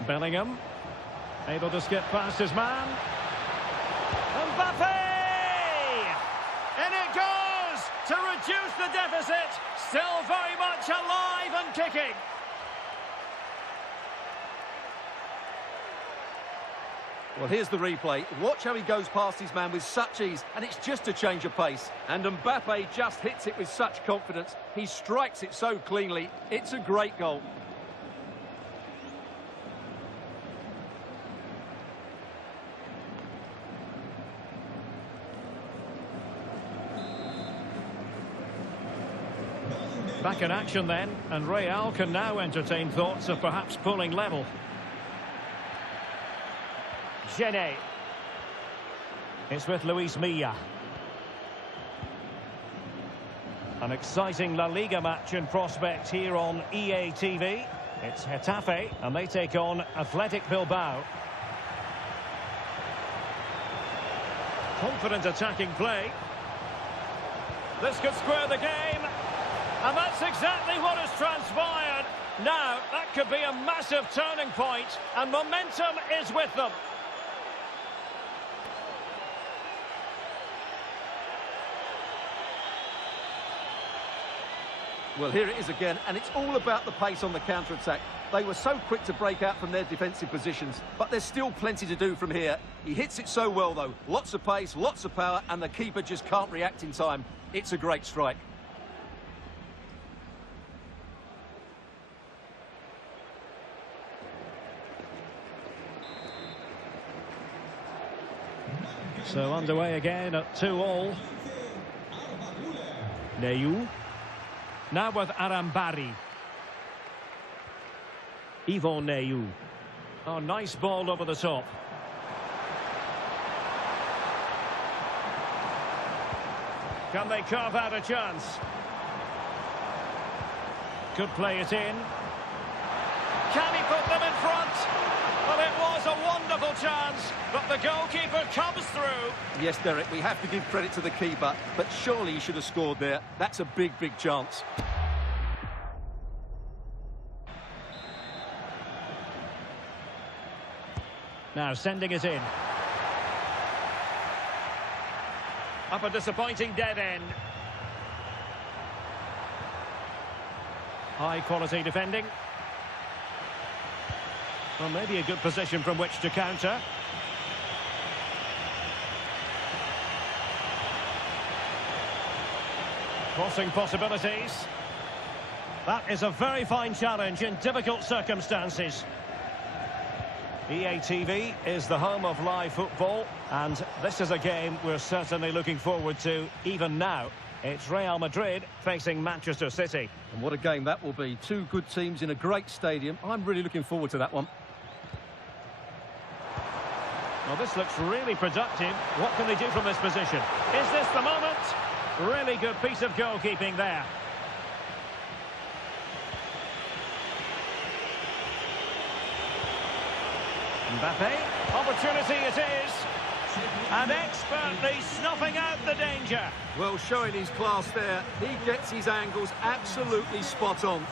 Bellingham, able to skip past his man. Mbappe! And it goes to reduce the deficit. Still very much alive and kicking. Well, here's the replay. Watch how he goes past his man with such ease, and it's just a change of pace. And Mbappe just hits it with such confidence. He strikes it so cleanly. It's a great goal. Back in action then, and Real can now entertain thoughts of perhaps pulling level. Genet. It's with Luis Milla. An exciting La Liga match in prospect here on EATV. It's Getafe, and they take on Athletic Bilbao. Confident attacking play. This could square the game. And that's exactly what has transpired. Now, that could be a massive turning point, and momentum is with them. Well, here it is again, and it's all about the pace on the counter-attack. They were so quick to break out from their defensive positions, but there's still plenty to do from here. He hits it so well, though. Lots of pace, lots of power, and the keeper just can't react in time. It's a great strike. So underway again at 2-2. Neu. Now with Arambari. Yvon Neu. Oh, nice ball over the top. Can they carve out a chance? Could play it in. Can he put them in front? Well, it was a wonderful chance, but the goalkeeper comes through. Yes, Derek, we have to give credit to the keeper, but surely he should have scored there. That's a big, big chance. Now sending it in. Up a disappointing dead end. High quality defending. Well, maybe a good position from which to counter. Crossing possibilities. That is a very fine challenge in difficult circumstances. EATV is the home of live football, and this is a game we're certainly looking forward to even now. It's Real Madrid facing Manchester City. And what a game that will be. Two good teams in a great stadium. I'm really looking forward to that one. Well, this looks really productive. What can they do from this position? Is this the moment? Really good piece of goalkeeping there. Mbappe, opportunity it is. And expertly snuffing out the danger. Well, showing his class there. He gets his angles absolutely spot on.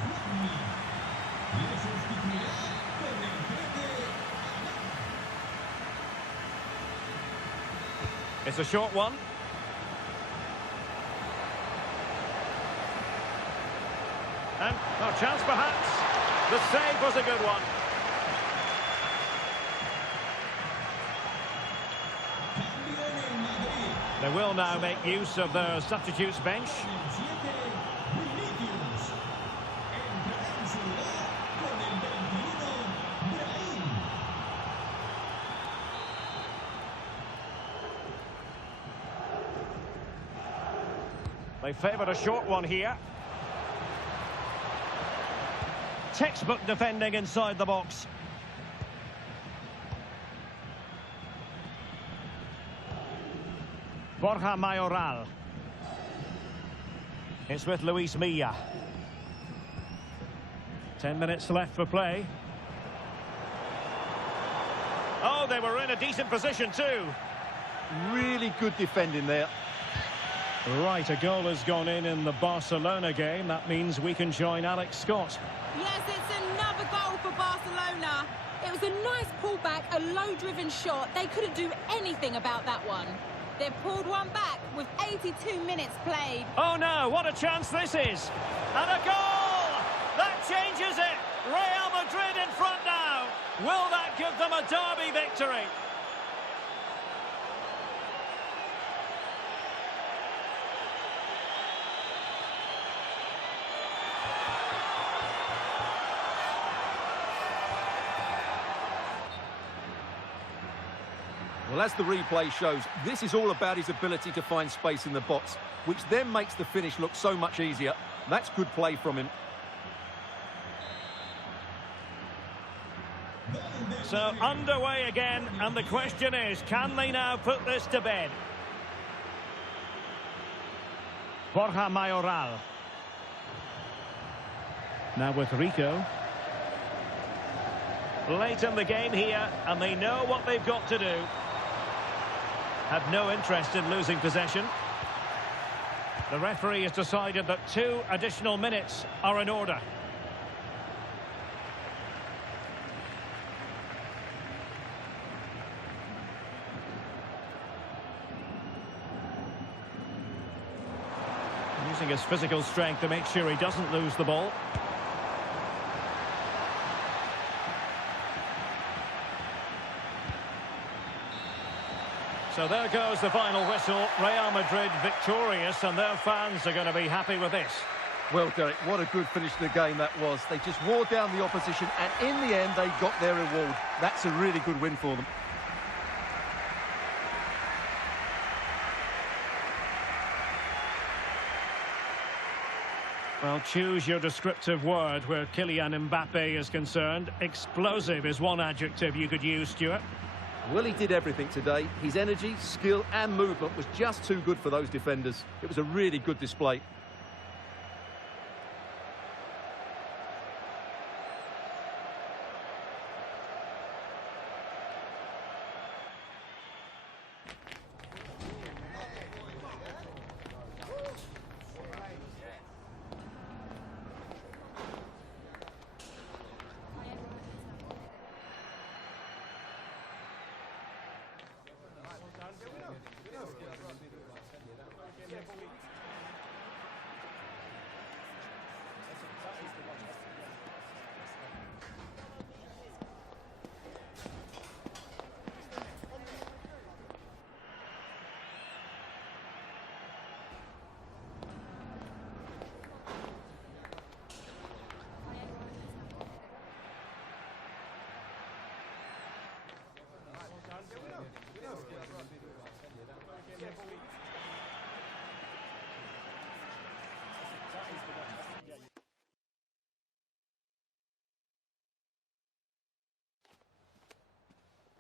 It's a short one. And a chance perhaps. The save was a good one. They will now make use of their substitutes bench. They favoured a short one here. Textbook defending inside the box. Borja Mayoral. It's with Luis Milla. 10 minutes left for play. Oh, they were in a decent position too. Really good defending there. Right, a goal has gone in the Barcelona game. That means we can join Alex Scott. Yes, it's another goal for Barcelona. It was a nice pullback, a low-driven shot. They couldn't do anything about that one. They've pulled one back with 82 minutes played. Oh no, what a chance this is. And a goal! That changes it. Real Madrid in front now. Will that give them a derby victory? Well, as the replay shows, this is all about his ability to find space in the box, which then makes the finish look so much easier. That's good play from him. So underway again, and the question is, can they now put this to bed? Borja Mayoral. Now with Rico. Late in the game here, and they know what they've got to do. Have no interest in losing possession. The referee has decided that 2 additional minutes are in order. Using his physical strength to make sure he doesn't lose the ball. So there goes the final whistle. Real Madrid victorious, and their fans are going to be happy with this. Well, Derek, what a good finish to the game that was. They just wore down the opposition, and in the end, they got their reward. That's a really good win for them. Well, choose your descriptive word where Kylian Mbappe is concerned. Explosive is one adjective you could use, Stuart. Well, he did everything today. His energy, skill and movement was just too good for those defenders. It was a really good display.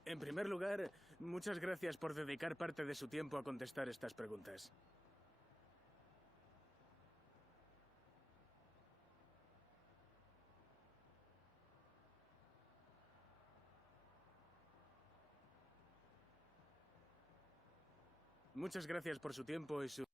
En primer lugar, muchas gracias por dedicar parte de su tiempo a contestar estas preguntas. Muchas gracias por su tiempo y su...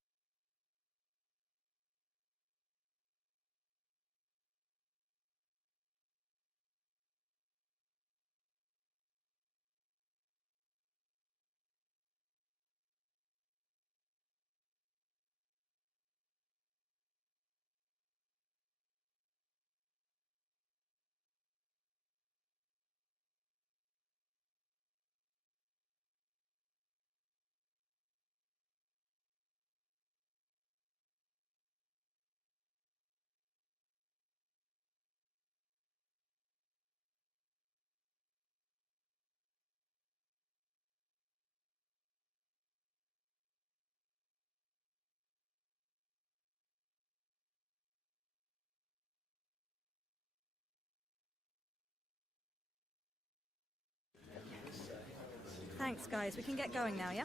Thanks, guys. We can get going now, yeah?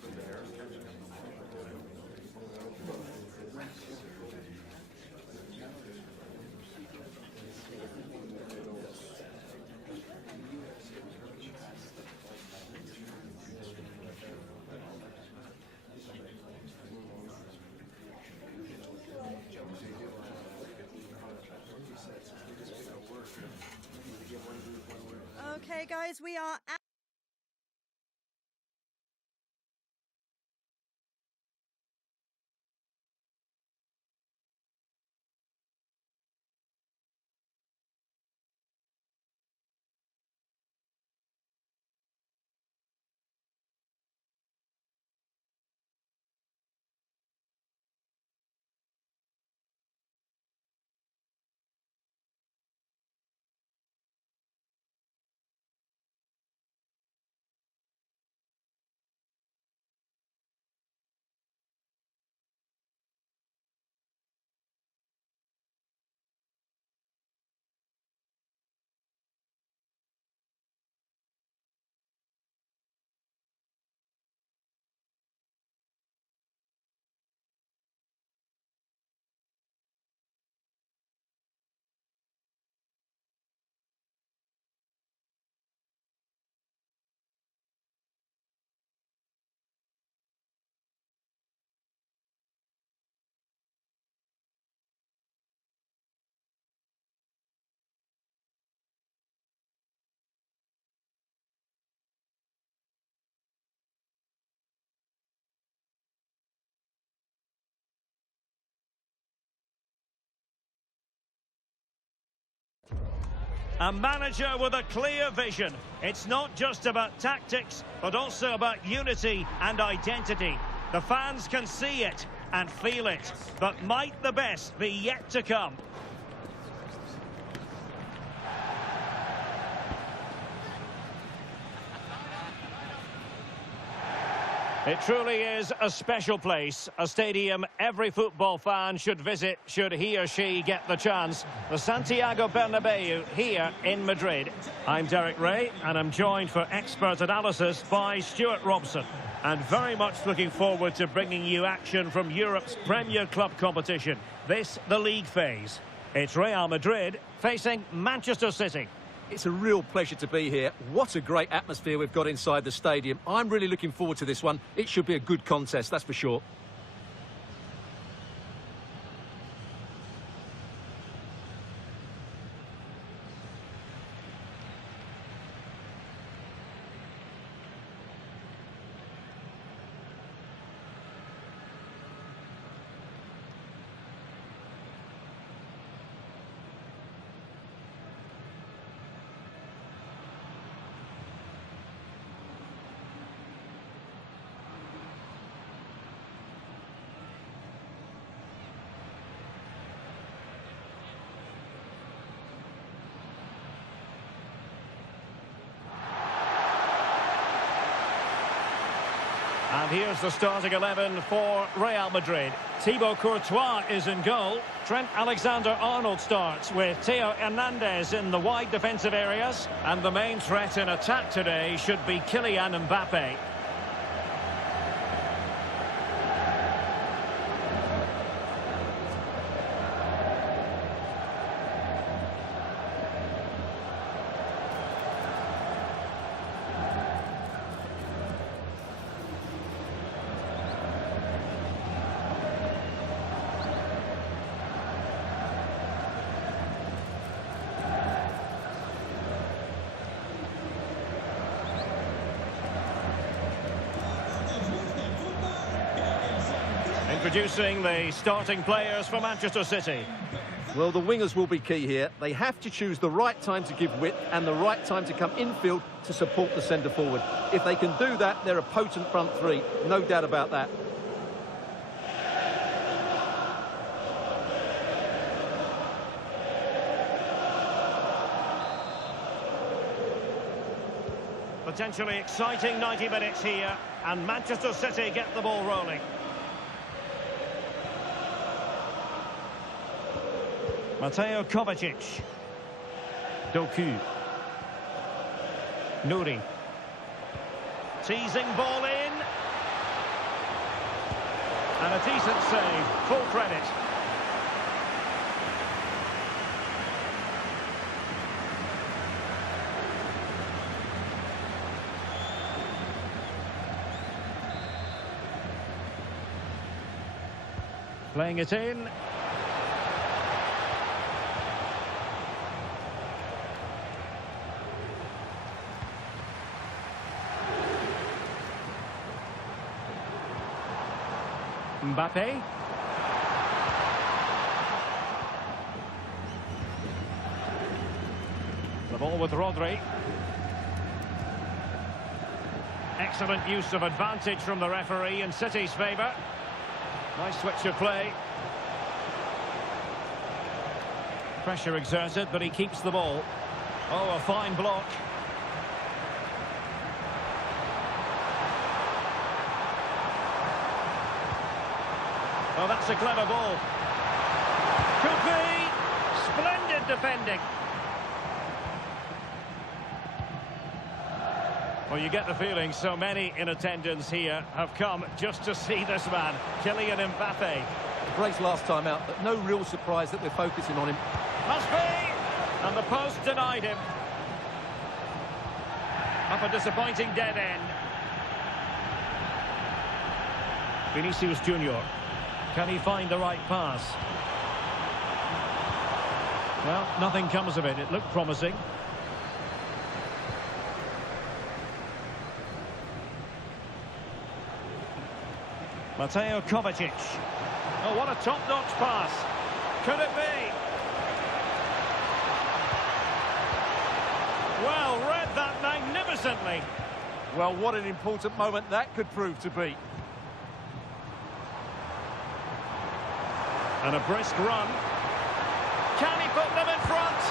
Okay, guys, we are at... A manager with a clear vision. It's not just about tactics, but also about unity and identity. The fans can see it and feel it, but might the best be yet to come? It truly is a special place, a stadium every football fan should visit should he or she get the chance. The Santiago Bernabeu here in Madrid. I'm Derek Ray and I'm joined for expert analysis by Stuart Robson. And very much looking forward to bringing you action from Europe's Premier Club competition. This, the league phase. It's Real Madrid facing Manchester City. It's a real pleasure to be here. What a great atmosphere we've got inside the stadium. I'm really looking forward to this one. It should be a good contest, that's for sure. And here's the starting 11 for Real Madrid. Thibaut Courtois is in goal. Trent Alexander-Arnold starts with Theo Hernandez in the wide defensive areas. And the main threat in attack today should be Kylian Mbappe. Introducing the starting players for Manchester City. Well, the wingers will be key here. They have to choose the right time to give width and the right time to come infield to support the centre forward. If they can do that, they're a potent front three. No doubt about that. Potentially exciting 90 minutes here, and Manchester City get the ball rolling. Mateo Kovacic. Doku. Nuri. Teasing ball in. And a decent save. Full credit. Playing it in. Mbappe. The ball with Rodri. Excellent use of advantage from the referee in City's favour. Nice switch of play. Pressure exerted, but he keeps the ball. Oh, a fine block. Oh, that's a clever ball. Could be. Splendid defending. Well, you get the feeling so many in attendance here have come just to see this man, Kylian Mbappe. Brace last time out, but no real surprise that we're focusing on him. Must be! And the post denied him. Up a disappointing dead end. Vinicius Junior. Can he find the right pass? Well, nothing comes of it. It looked promising. Mateo Kovacic. Oh, what a top-notch pass. Could it be? Well, read that magnificently. Well, what an important moment that could prove to be. And a brisk run. Can he put them in front?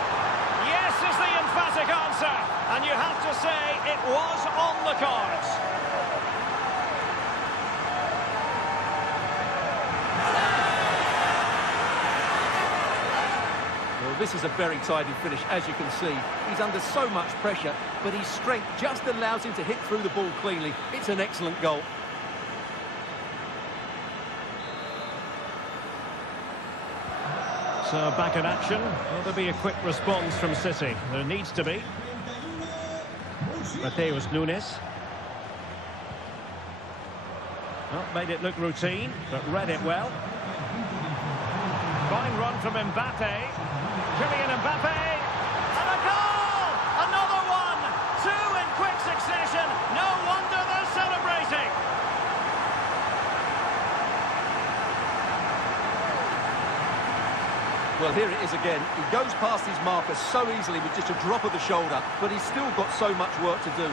Yes is the emphatic answer. And you have to say it was on the cards. This is a very tidy finish, as you can see. He's under so much pressure, but his strength just allows him to hit through the ball cleanly. It's an excellent goal. So back in action. Will there be a quick response from City? There needs to be. Mateus Nunes. Well, made it look routine, but read it well. Fine run from Mbappe. Kylian Mbappe. And a goal! Another one! Two in quick succession. No wonder they're celebrating. Well, here it is again. He goes past his marker so easily with just a drop of the shoulder, but he's still got so much work to do.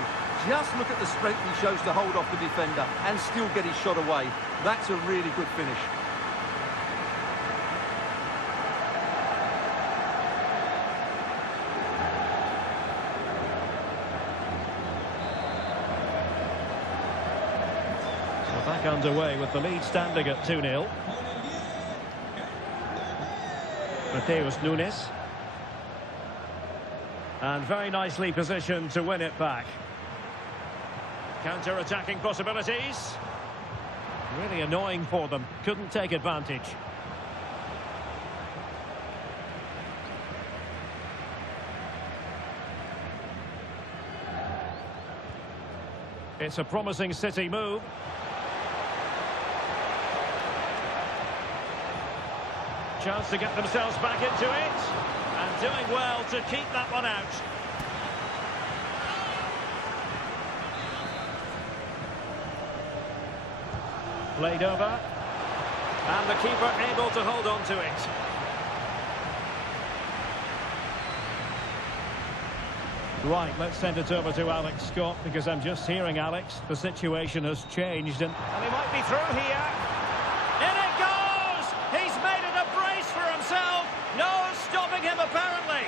Just look at the strength he shows to hold off the defender and still get his shot away. That's a really good finish. So back underway with the lead standing at 2-0. Mateus Nunes. And very nicely positioned to win it back. Counter-attacking possibilities. Really annoying for them. Couldn't take advantage. It's a promising City move. Chance to get themselves back into it. And doing well to keep that one out. Played over. And the keeper able to hold on to it. Right, let's send it over to Alex Scott, because I'm just hearing, Alex, the situation has changed and he might be through here. In it goes! He's made it a brace for himself. No stopping him, apparently.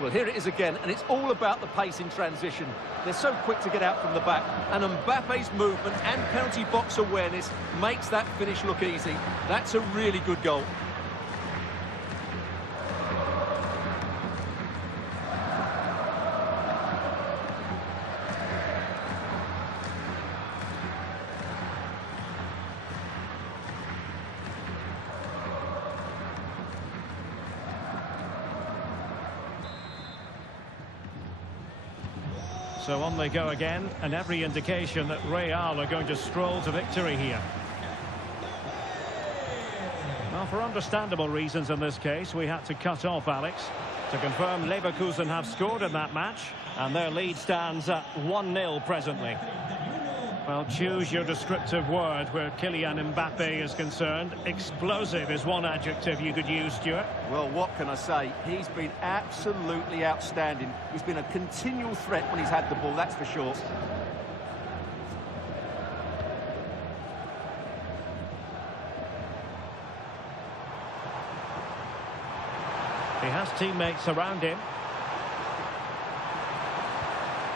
Well, here it is again, and it's all about the pace in transition. They're so quick to get out from the back, and Mbappe's movement and penalty box awareness makes that finish look easy. That's a really good goal. So on they go again, and every indication that Real are going to stroll to victory here. Well, for understandable reasons in this case, we had to cut off Alex to confirm Leverkusen have scored in that match, and their lead stands at 1-0 presently. Well, choose your descriptive word where Kylian Mbappe is concerned. Explosive is one adjective you could use, Stuart. Well, what can I say? He's been absolutely outstanding. He's been a continual threat when he's had the ball, that's for sure. He has teammates around him,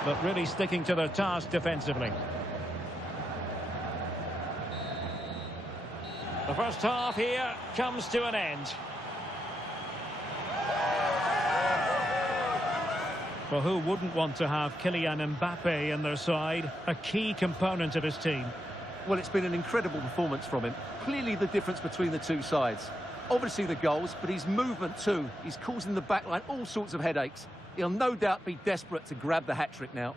but really sticking to their task defensively. The first half here comes to an end. Well, who wouldn't want to have Kylian Mbappe in their side, a key component of his team? Well, it's been an incredible performance from him. Clearly the difference between the two sides. Obviously the goals, but his movement too. He's causing the backline all sorts of headaches. He'll no doubt be desperate to grab the hat-trick now.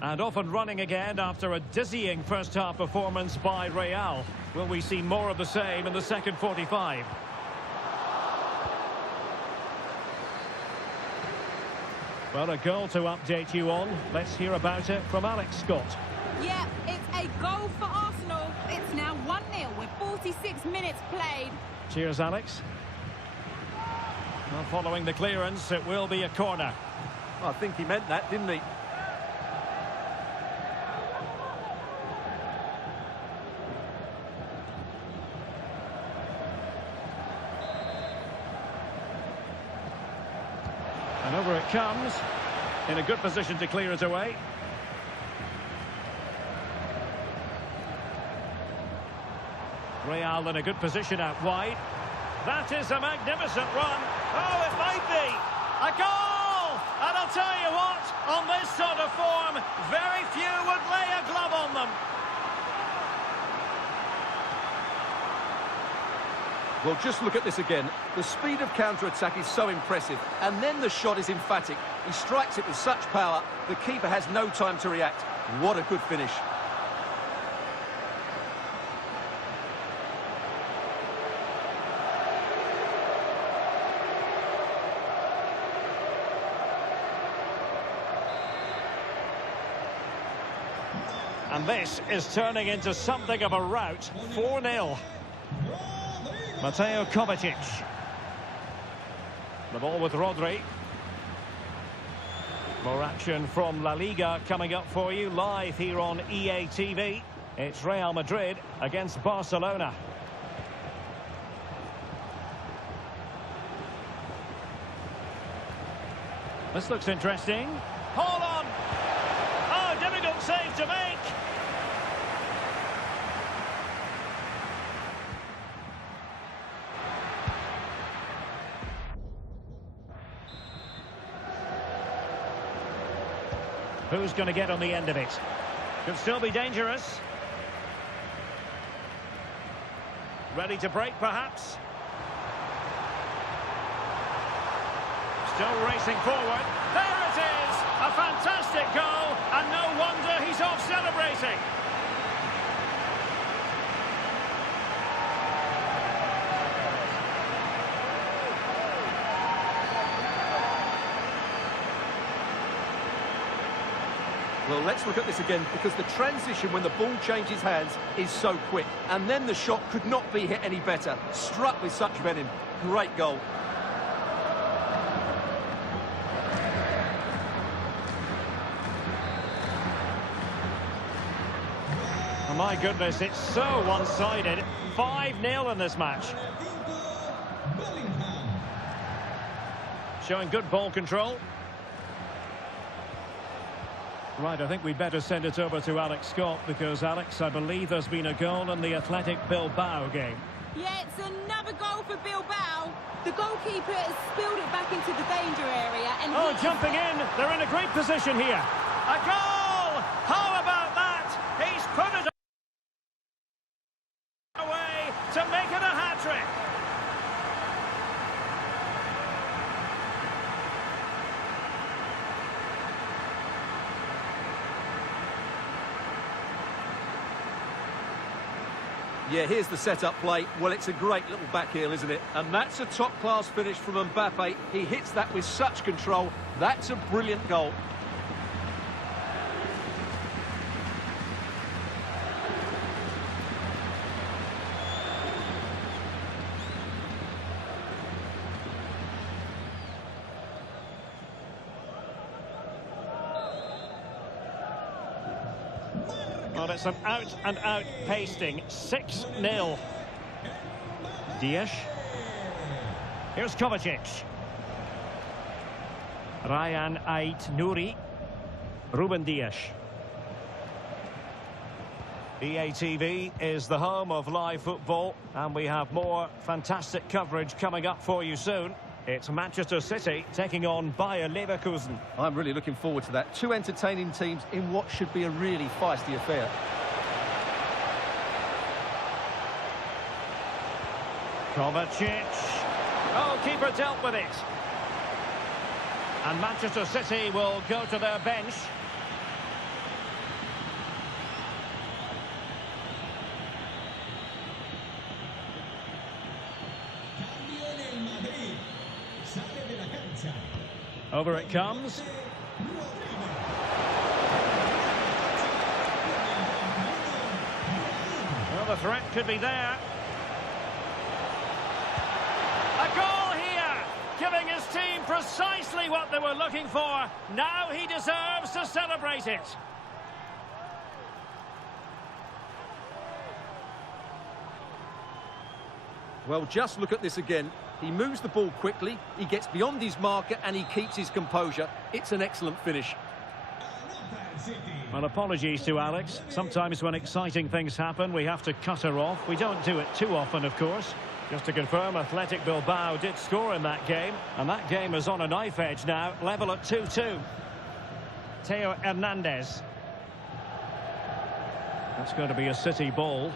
And off and running again after a dizzying first-half performance by Real. Will we see more of the same in the second 45? Well, a goal to update you on. Let's hear about it from Alex Scott. Yeah, it's a goal for Arsenal. It's now 1-0 with 46 minutes played. Cheers, Alex. Well, following the clearance, it will be a corner. I think he meant that, didn't he? And over it comes, in a good position to clear it away. Real in a good position out wide. That is a magnificent run. Oh, it might be a goal! And I'll tell you what, on this sort of form, very few would lay a glove on them. Well, just look at this again. The speed of counter-attack is so impressive, and then the shot is emphatic. He strikes it with such power, the keeper has no time to react. What a good finish. And this is turning into something of a rout. 4-0. Mateo Kovacic. The ball with Rodri. More action from La Liga coming up for you live here on EATV. It's Real Madrid against Barcelona. This looks interesting. Hold on! Oh, difficult save to make! Who's going to get on the end of it? Could still be dangerous. Ready to break, perhaps? Still racing forward. There it is! A fantastic goal, and no wonder he's off celebrating. Well, let's look at this again, because the transition when the ball changes hands is so quick. And then the shot could not be hit any better. Struck with such venom. Great goal. Oh, my goodness, it's so one-sided. 5-0 in this match. Showing good ball control. Right, I think we'd better send it over to Alex Scott, because, Alex, I believe there's been a goal in the Athletic Bilbao game. Yeah, it's another goal for Bilbao. The goalkeeper has spilled it back into the danger area. And oh, jumping in. They're in a great position here. A goal! How about that? He's put it away to make it a hat-trick. Yeah, here's the set-up play. Well, it's a great little back heel, isn't it? And that's a top-class finish from Mbappe. He hits that with such control. That's a brilliant goal. Well, it's an out-and-out pasting. 6-0. Dias. Here's Kovacic. Ryan Ait-Nouri. Ruben Dias. EATV is the home of live football, and we have more fantastic coverage coming up for you soon. It's Manchester City taking on Bayer Leverkusen. I'm really looking forward to that. Two entertaining teams in what should be a really feisty affair. Kovacic. Oh, keeper dealt with it. And Manchester City will go to their bench. Over it comes. Well, the threat could be there. A goal here, giving his team precisely what they were looking for. Now he deserves to celebrate it. Well, just look at this again. He moves the ball quickly, he gets beyond his marker and he keeps his composure. It's an excellent finish. Well, apologies to Alex. Sometimes when exciting things happen, we have to cut her off. We don't do it too often, of course. Just to confirm, Athletic Bilbao did score in that game. And that game is on a knife edge now, level at 2-2. Theo Hernandez. That's going to be a City ball.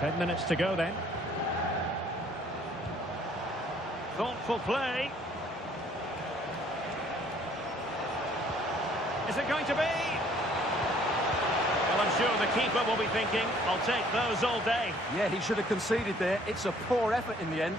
Ten minutes to go then. Thoughtful play. Is it going to be? Well, I'm sure the keeper will be thinking, I'll take those all day. Yeah, he should have conceded there. It's a poor effort in the end.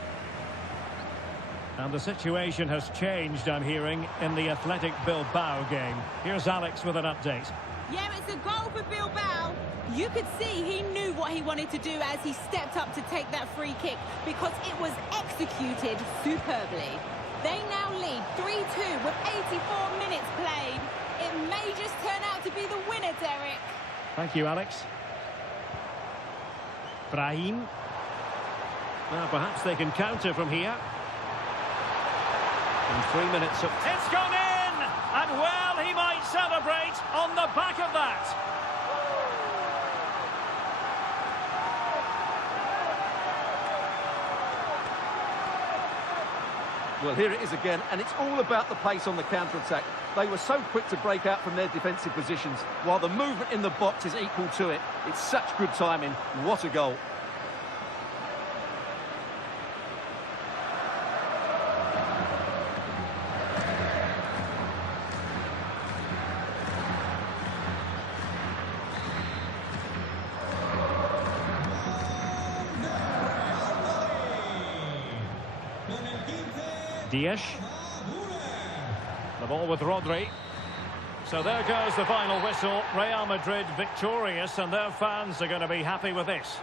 And the situation has changed, I'm hearing, in the Athletic Bilbao game. Here's Alex with an update. Yeah, it's a goal for Bilbao. You could see he knew what he wanted to do as he stepped up to take that free kick because it was executed superbly. They now lead 3-2 with 84 minutes played. It may just turn out to be the winner, Derek. Thank you, Alex. Brahim. Well, perhaps they can counter from here. In 3 minutes of... It's gone in! And well, he might celebrate on the back of that. Well, here it is again, and it's all about the pace on the counter-attack. They were so quick to break out from their defensive positions, while the movement in the box is equal to it. It's such good timing. What a goal. Dias. The ball with Rodri. So there goes the final whistle. Real Madrid victorious, and their fans are going to be happy with this.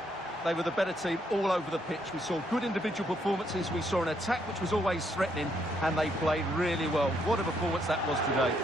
They were the better team all over the pitch. We saw good individual performances. We saw an attack which was always threatening, and they played really well. What a performance that was today.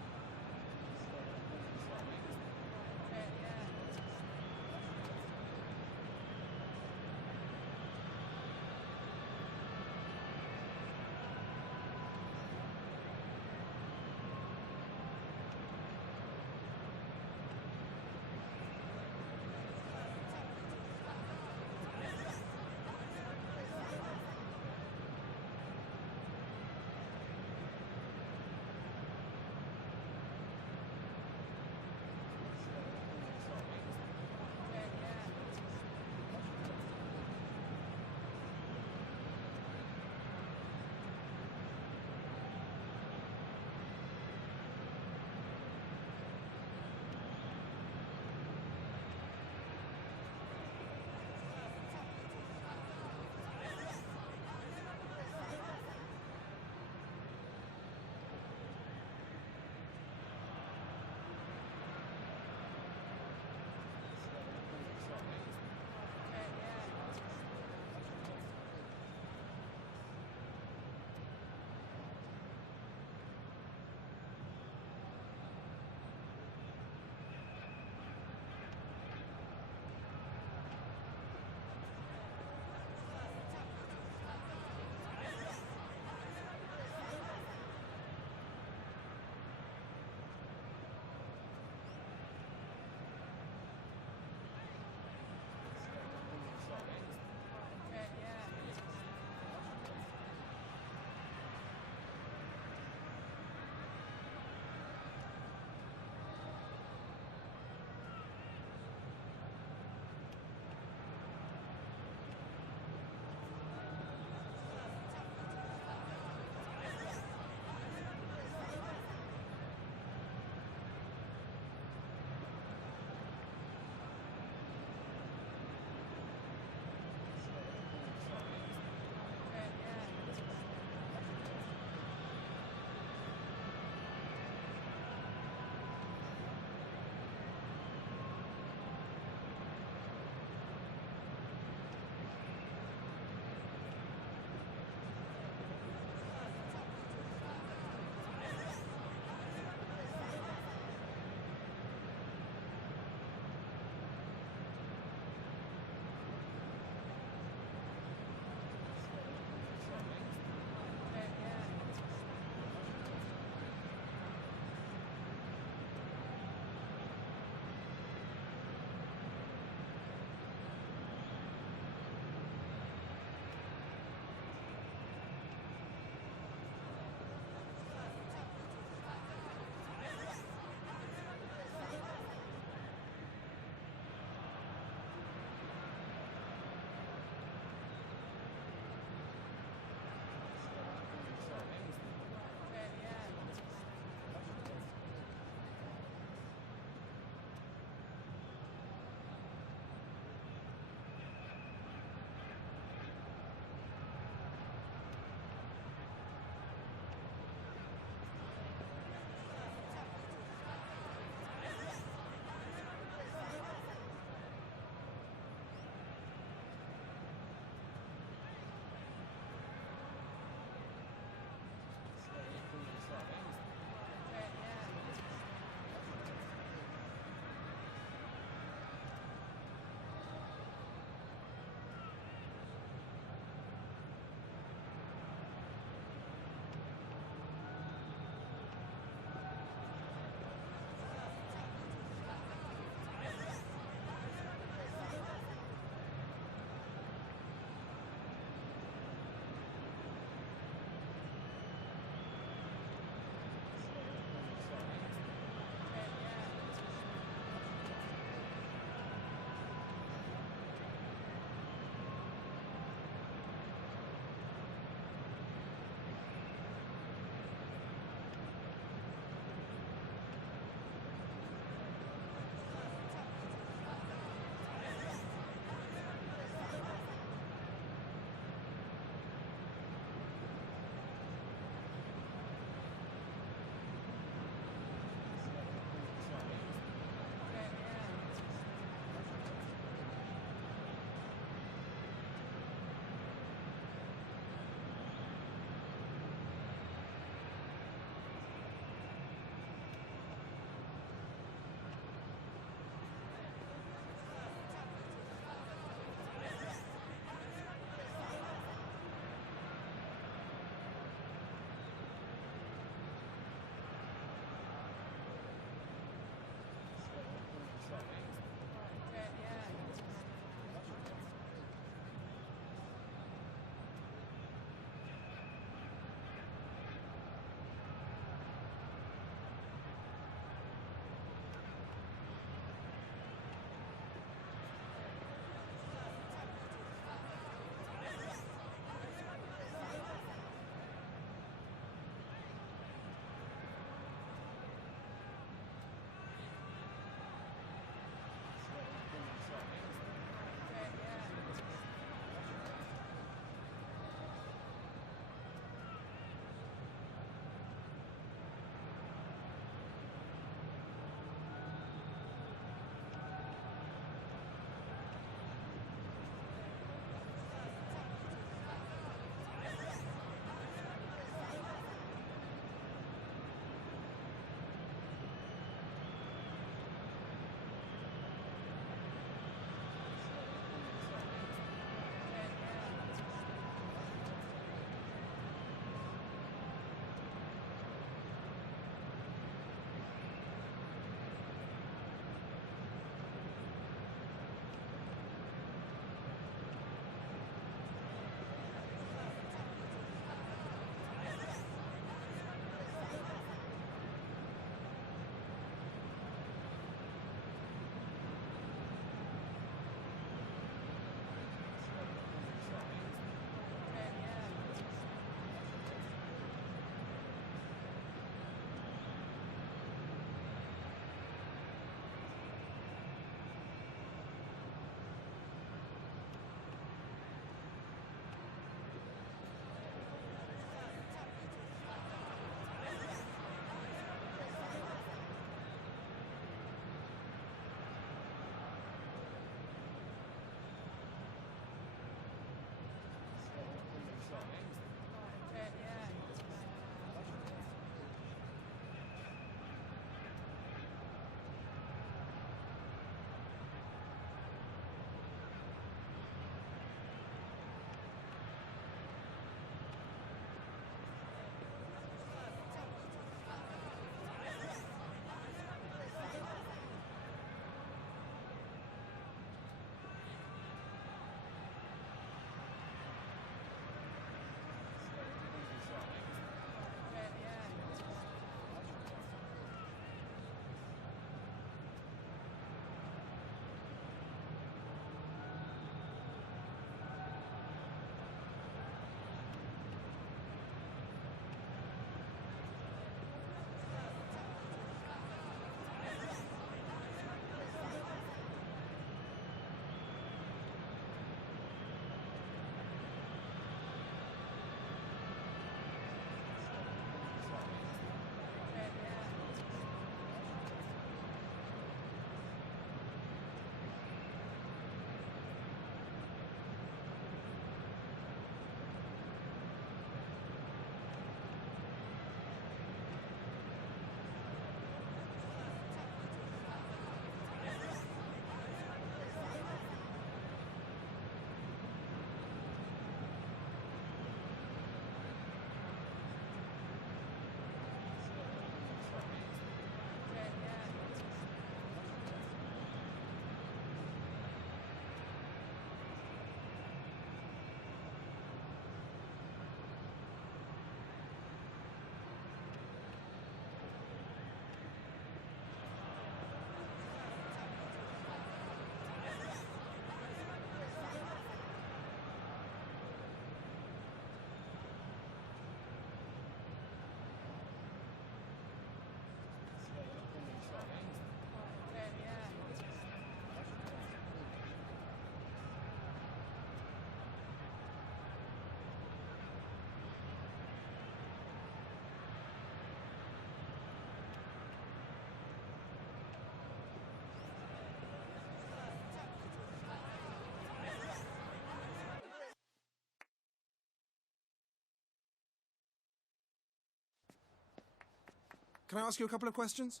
Can I ask you a couple of questions?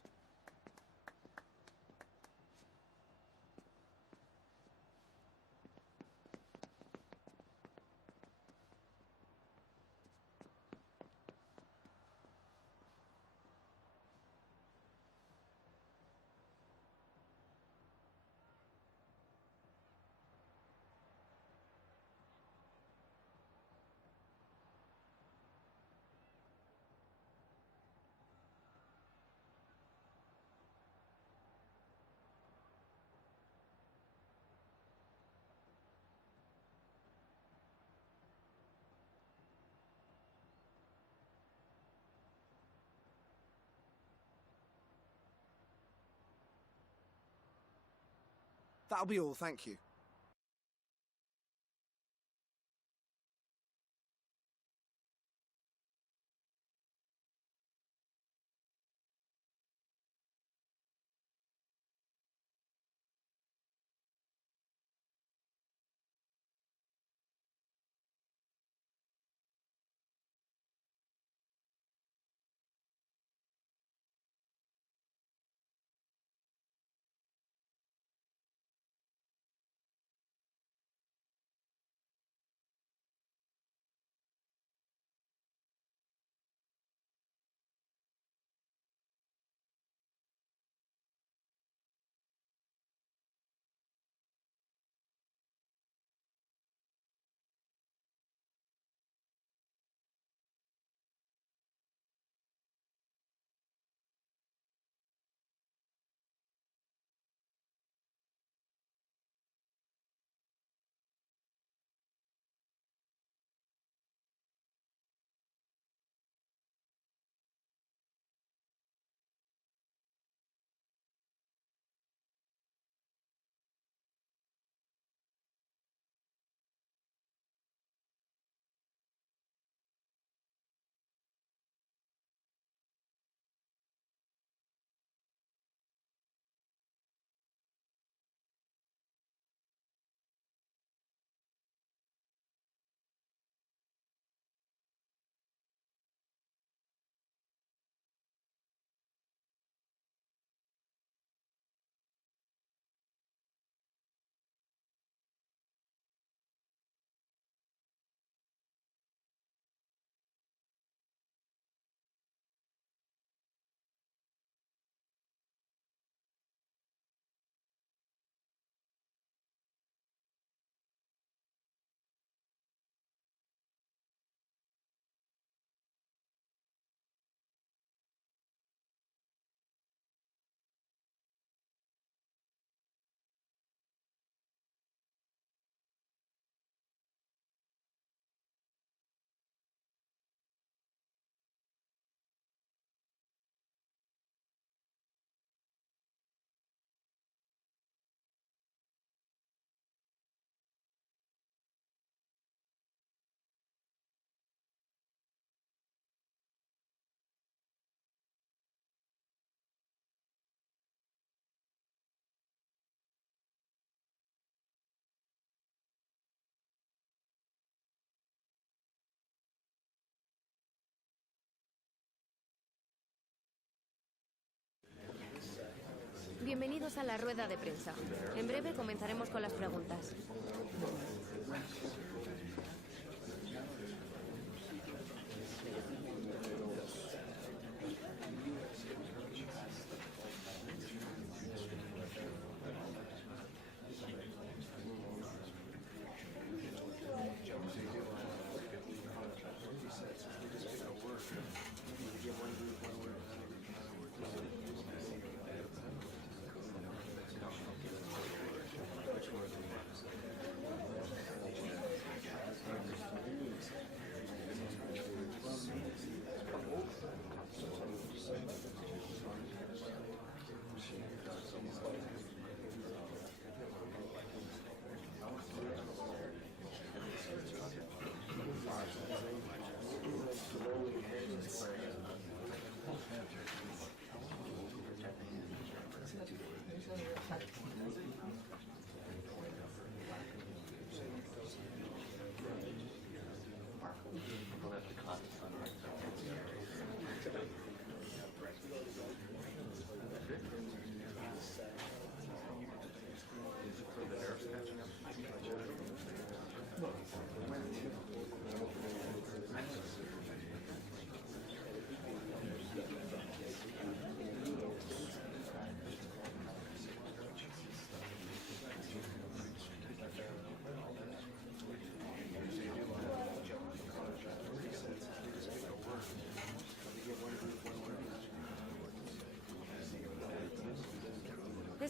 That'll be all, thank you. Bienvenidos a la rueda de prensa. En breve comenzaremos con las preguntas.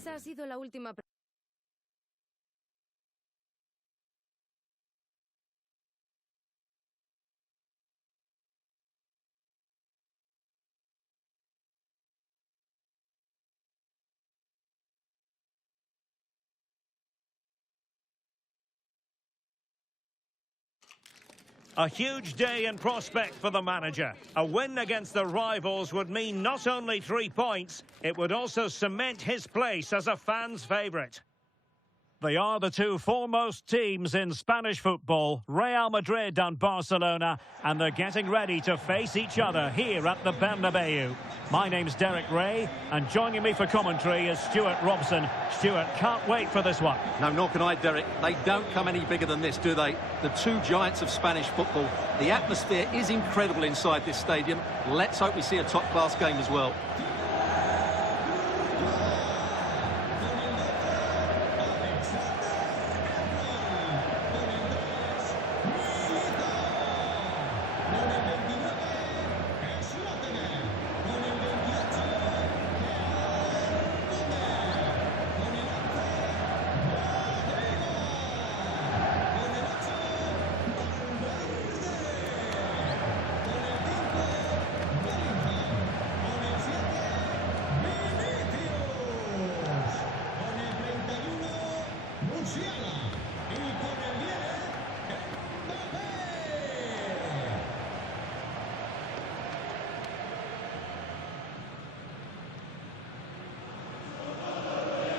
Esa ha sido la última pregunta. A huge day in prospect for the manager. A win against the rivals would mean not only 3 points, it would also cement his place as a fan's favourite. They are the two foremost teams in Spanish football, Real Madrid and Barcelona, and they're getting ready to face each other here at the Bernabeu. My name's Derek Ray, and joining me for commentary is Stuart Robson. Stuart, can't wait for this one. No, nor can I, Derek. They don't come any bigger than this, do they? The two giants of Spanish football. The atmosphere is incredible inside this stadium. Let's hope we see a top-class game as well.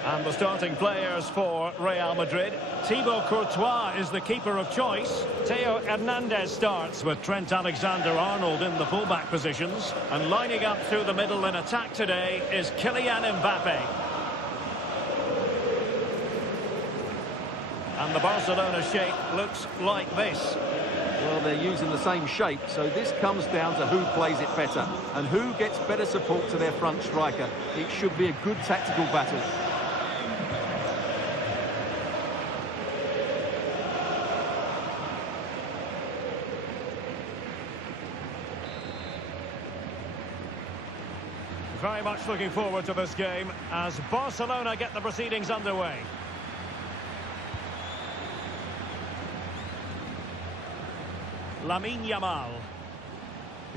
And the starting players for Real Madrid. Thibaut Courtois is the keeper of choice. Theo Hernandez starts with Trent Alexander-Arnold in the fullback positions. And lining up through the middle in attack today is Kylian Mbappe. And the Barcelona shape looks like this. Well, they're using the same shape, so this comes down to who plays it better and who gets better support to their front striker. It should be a good tactical battle. Very much looking forward to this game as Barcelona get the proceedings underway. Lamine Yamal.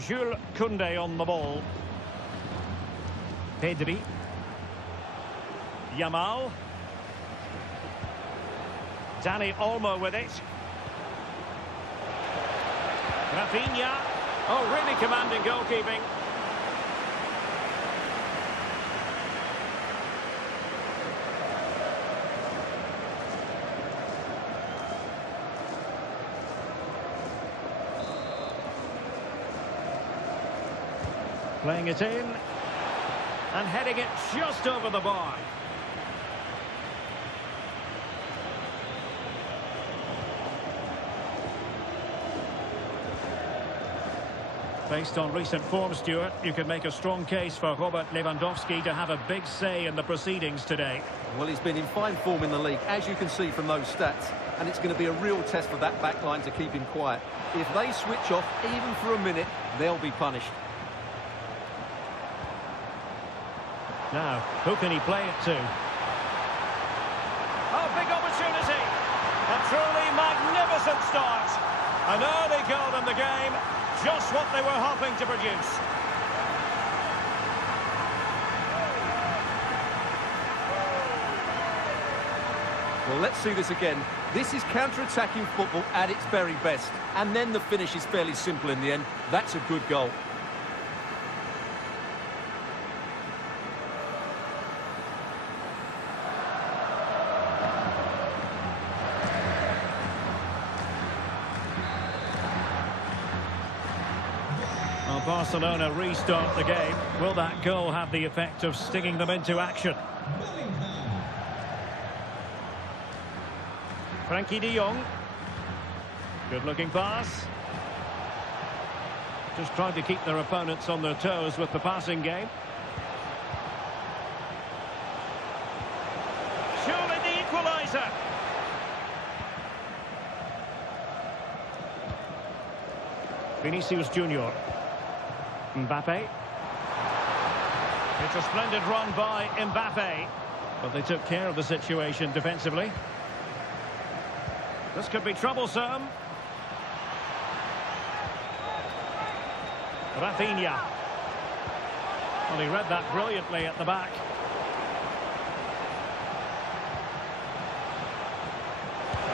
Jules Koundé on the ball. Pedri. Yamal. Dani Olmo with it. Rafinha. Oh, really commanding goalkeeping. Playing it in, and heading it just over the bar. Based on recent form, Stuart, you can make a strong case for Robert Lewandowski to have a big say in the proceedings today. Well, he's been in fine form in the league, as you can see from those stats, and it's going to be a real test for that back line to keep him quiet. If they switch off even for a minute, they'll be punished. Now, who can he play it to? Oh, big opportunity! A truly magnificent start. An early goal in the game, just what they were hoping to produce. Well, let's see this again. This is counter-attacking football at its very best. And then the finish is fairly simple in the end. That's a good goal. Barcelona restart the game. Will that goal have the effect of stinging them into action? Frankie de Jong. Good looking pass. Just trying to keep their opponents on their toes with the passing game. Surely the equaliser. Vinicius Junior. Mbappe. It's a splendid run by Mbappe. But they took care of the situation defensively. This could be troublesome. Rafinha. Well, he read that brilliantly at the back.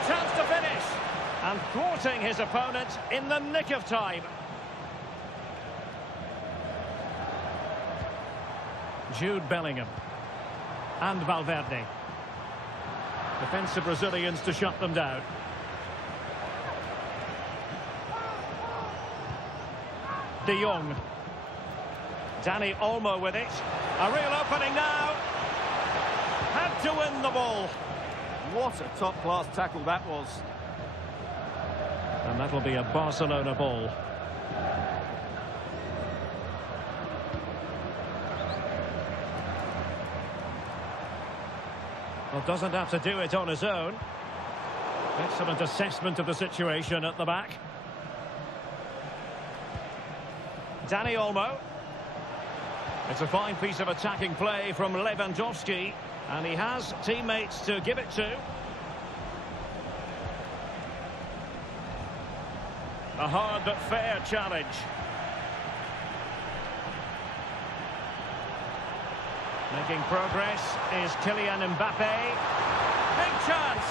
Chance to finish. And thwarting his opponent in the nick of time. Jude Bellingham. And Valverde. Defensive Brazilians to shut them down. De Jong. Dani Olmo with it. A real opening now. Had to win the ball. What a top-class tackle that was. And that'll be a Barcelona ball. Well, doesn't have to do it on his own. Excellent assessment of the situation at the back. Dani Olmo. It's a fine piece of attacking play from Lewandowski, and he has teammates to give it to. A hard but fair challenge. Making progress is Kylian Mbappe. Big chance.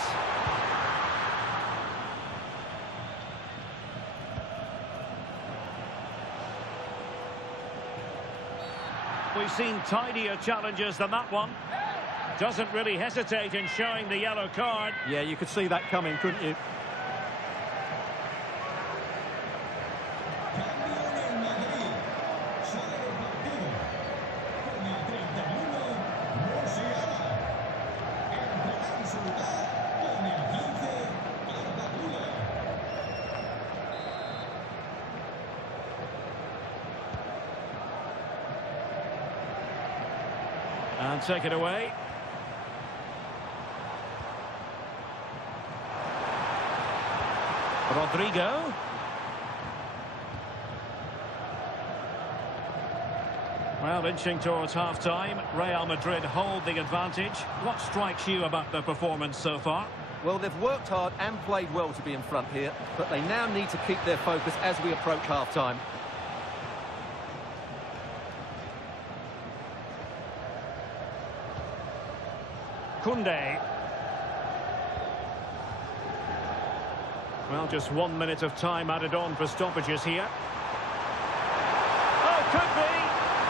We've seen tidier challenges than that one. Doesn't really hesitate in showing the yellow card. Yeah, you could see that coming, couldn't you? And take it away. Rodrigo. Well, inching towards half-time. Real Madrid hold the advantage. What strikes you about the performance so far? Well, they've worked hard and played well to be in front here, but they now need to keep their focus as we approach half-time. Koundé. Well, just 1 minute of time added on for stoppages here. Oh, could be.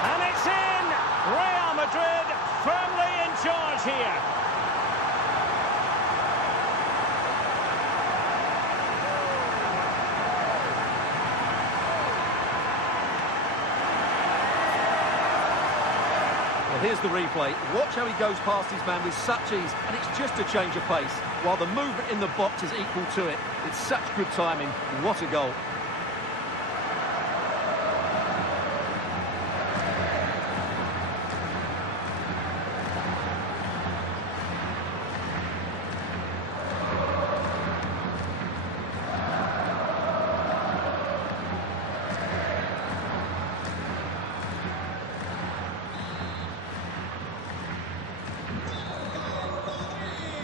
And it's in! Real Madrid firmly in charge here. Here's the replay. Watch how he goes past his man with such ease, and it's just a change of pace. While the movement in the box is equal to it. It's such good timing. What a goal.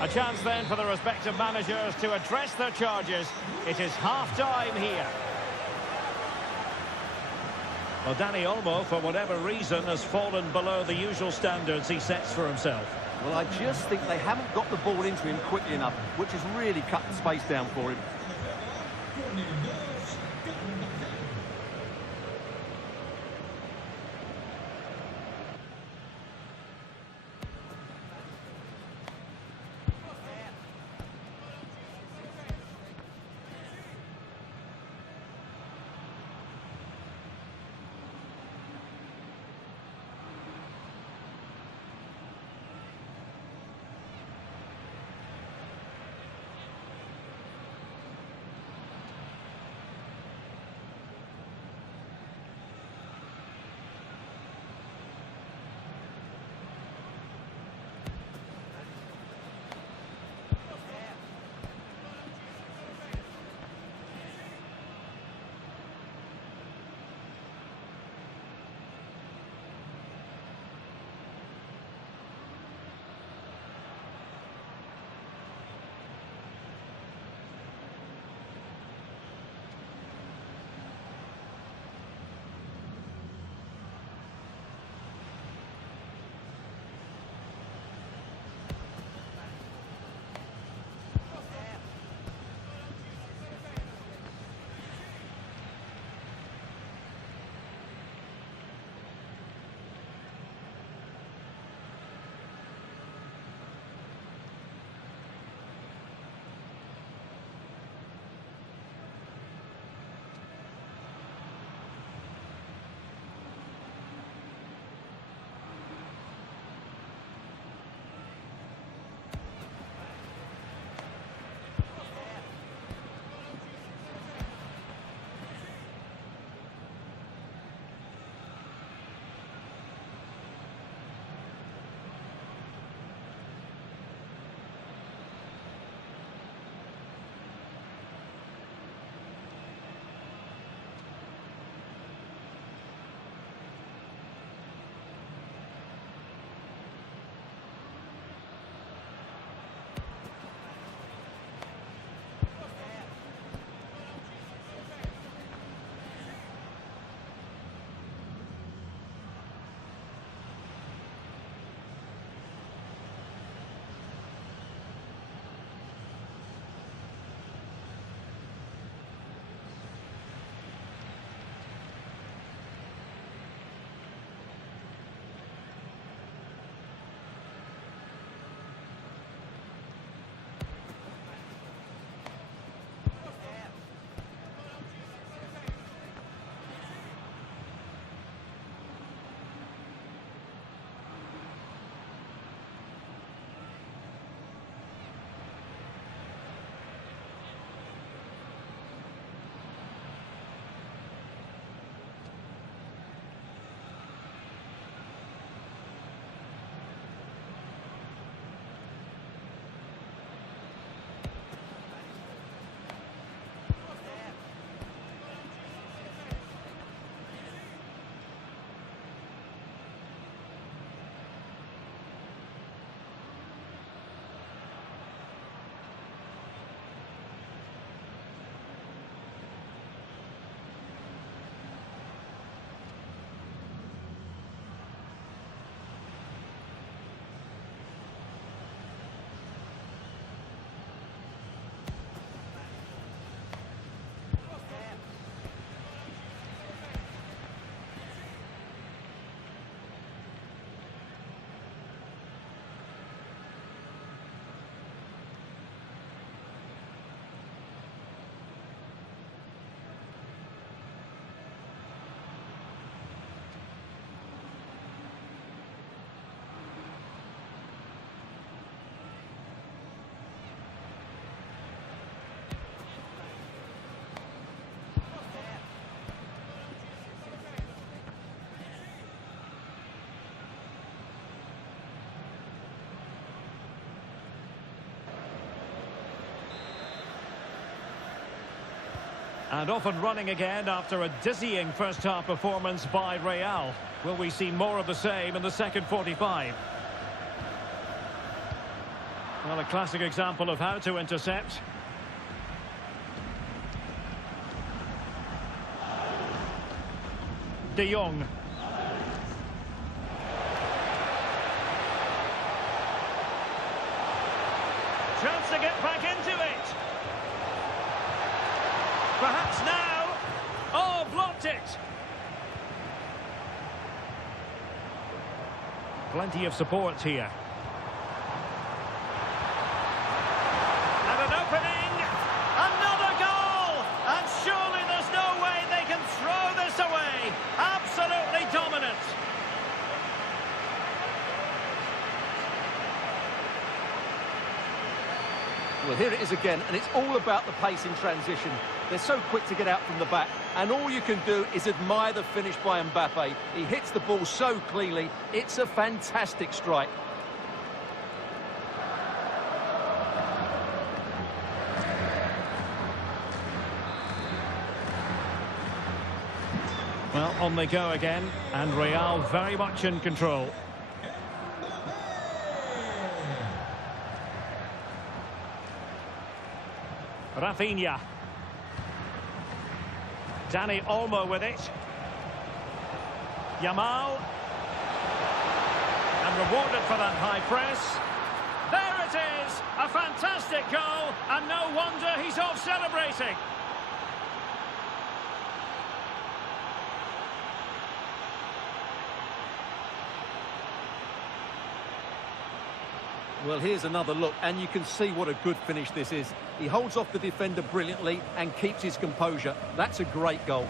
A chance then for the respective managers to address their charges. It is half-time here. Well, Dani Olmo, for whatever reason, has fallen below the usual standards he sets for himself. Well, I just think they haven't got the ball into him quickly enough, which has really cut the space down for him. And off and running again after a dizzying first-half performance by Real. Will we see more of the same in the second 45? Well, a classic example of how to intercept. De Jong. Chance to get back into it. Perhaps now. Oh, blocked it. Plenty of support here. And an opening. Another goal. And surely there's no way they can throw this away. Absolutely dominant. Well, here it is again, and it's all about the pace in transition. They're so quick to get out from the back, and all you can do is admire the finish by Mbappe. He hits the ball so cleanly. It's a fantastic strike. Well, on they go again, and Real very much in control. Rafinha. Dani Olmo with it. Yamal. And rewarded for that high press. There it is! A fantastic goal, and no wonder he's off celebrating. Well, here's another look, and you can see what a good finish this is. He holds off the defender brilliantly and keeps his composure. That's a great goal.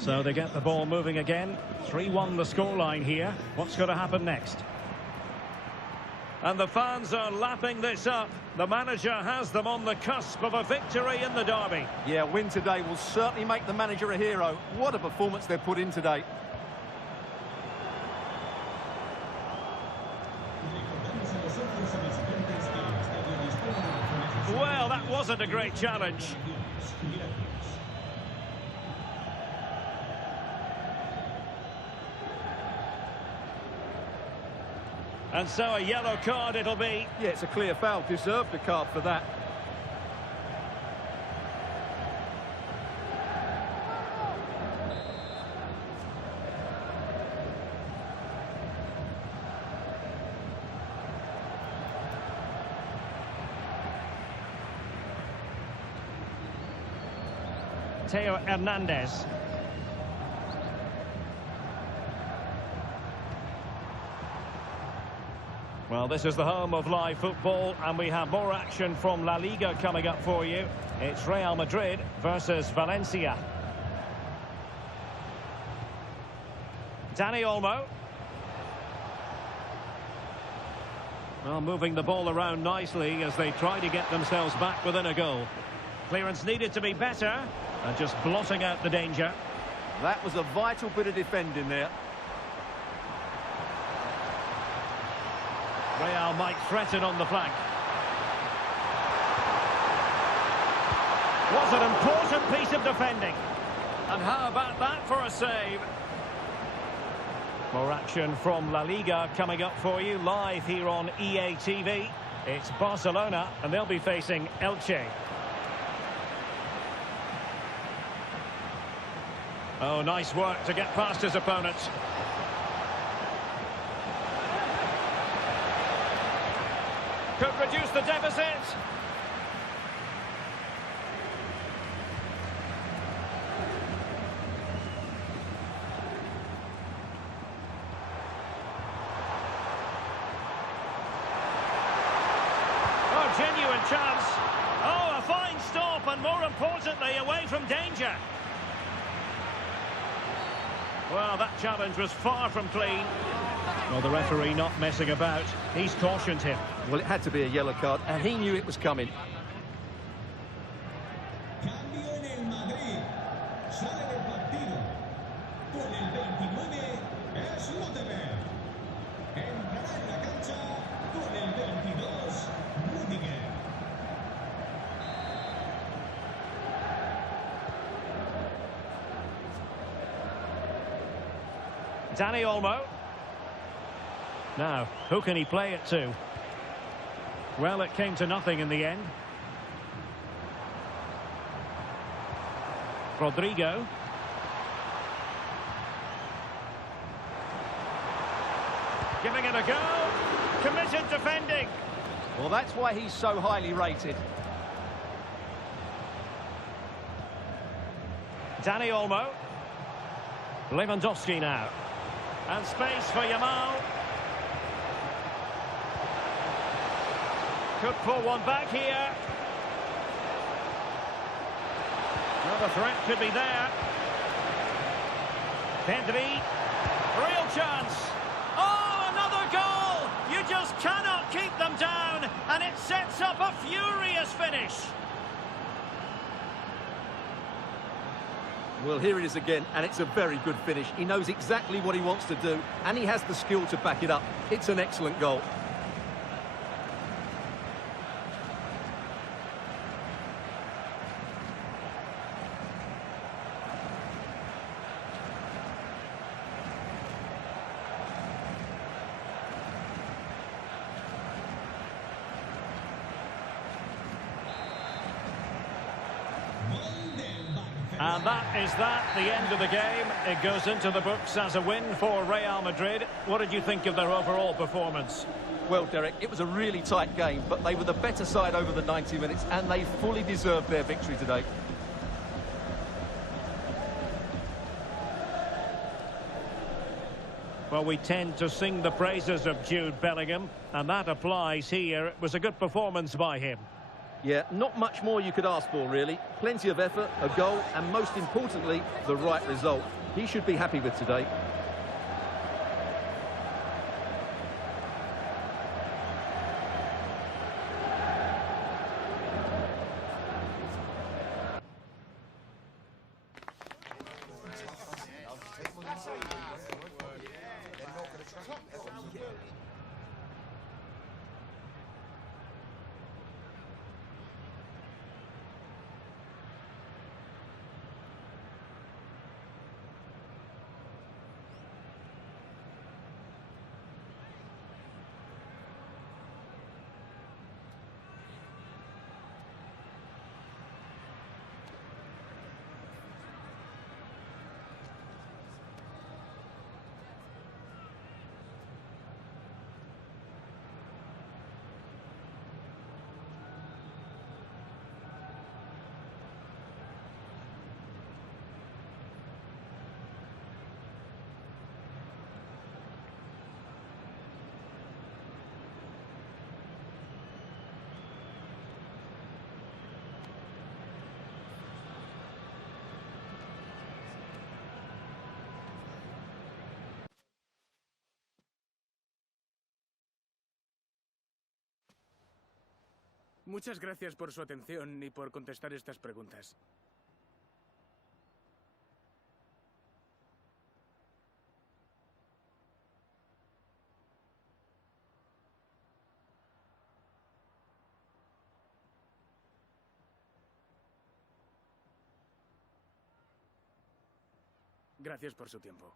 So they get the ball moving again. 3-1 the scoreline here. What's going to happen next? And the fans are lapping this up. The manager has them on the cusp of a victory in the derby. Yeah, win today will certainly make the manager a hero. What a performance they've put in today. Well, that wasn't a great challenge. And so a yellow card it'll be. Yeah, it's a clear foul. Deserved a card for that. Theo Hernandez. Well, this is the home of live football, and we have more action from La Liga coming up for you. It's Real Madrid versus Valencia. Dani Olmo. Well, moving the ball around nicely as they try to get themselves back within a goal. Clearance needed to be better, and just blotting out the danger. That was a vital bit of defending there. Real might threaten on the flank. Was an important piece of defending. And how about that for a save? More action from La Liga coming up for you live here on EATV. It's Barcelona, and they'll be facing Elche. Oh, nice work to get past his opponent. Could reduce the deficit. Oh, genuine chance. Oh, a fine stop, and more importantly, away from danger. Well, that challenge was far from clean. Well, the referee not messing about. He's cautioned him. Well, it had to be a yellow card, and he knew it was coming. Dani Olmo. Now, who can he play it to? Well, it came to nothing in the end. Rodrigo. Giving it a go. Committed defending. Well, that's why he's so highly rated. Dani Olmo. Lewandowski now. And space for Yamal. Could pull one back here. Another threat could be there. Pedri. Real chance. Oh, another goal! You just cannot keep them down, and it sets up a furious finish. Well, here it is again, and it's a very good finish. He knows exactly what he wants to do, and he has the skill to back it up. It's an excellent goal. And that is the end of the game. It goes into the books as a win for Real Madrid. What did you think of their overall performance? Well, Derek, it was a really tight game, but they were the better side over the 90 minutes, and they fully deserved their victory today. Well, we tend to sing the praises of Jude Bellingham, and that applies here. It was a good performance by him. Yeah, not much more you could ask for, really. Plenty of effort, a goal, and most importantly, the right result. He should be happy with today. Muchas gracias por su atención y por contestar estas preguntas. Gracias por su tiempo.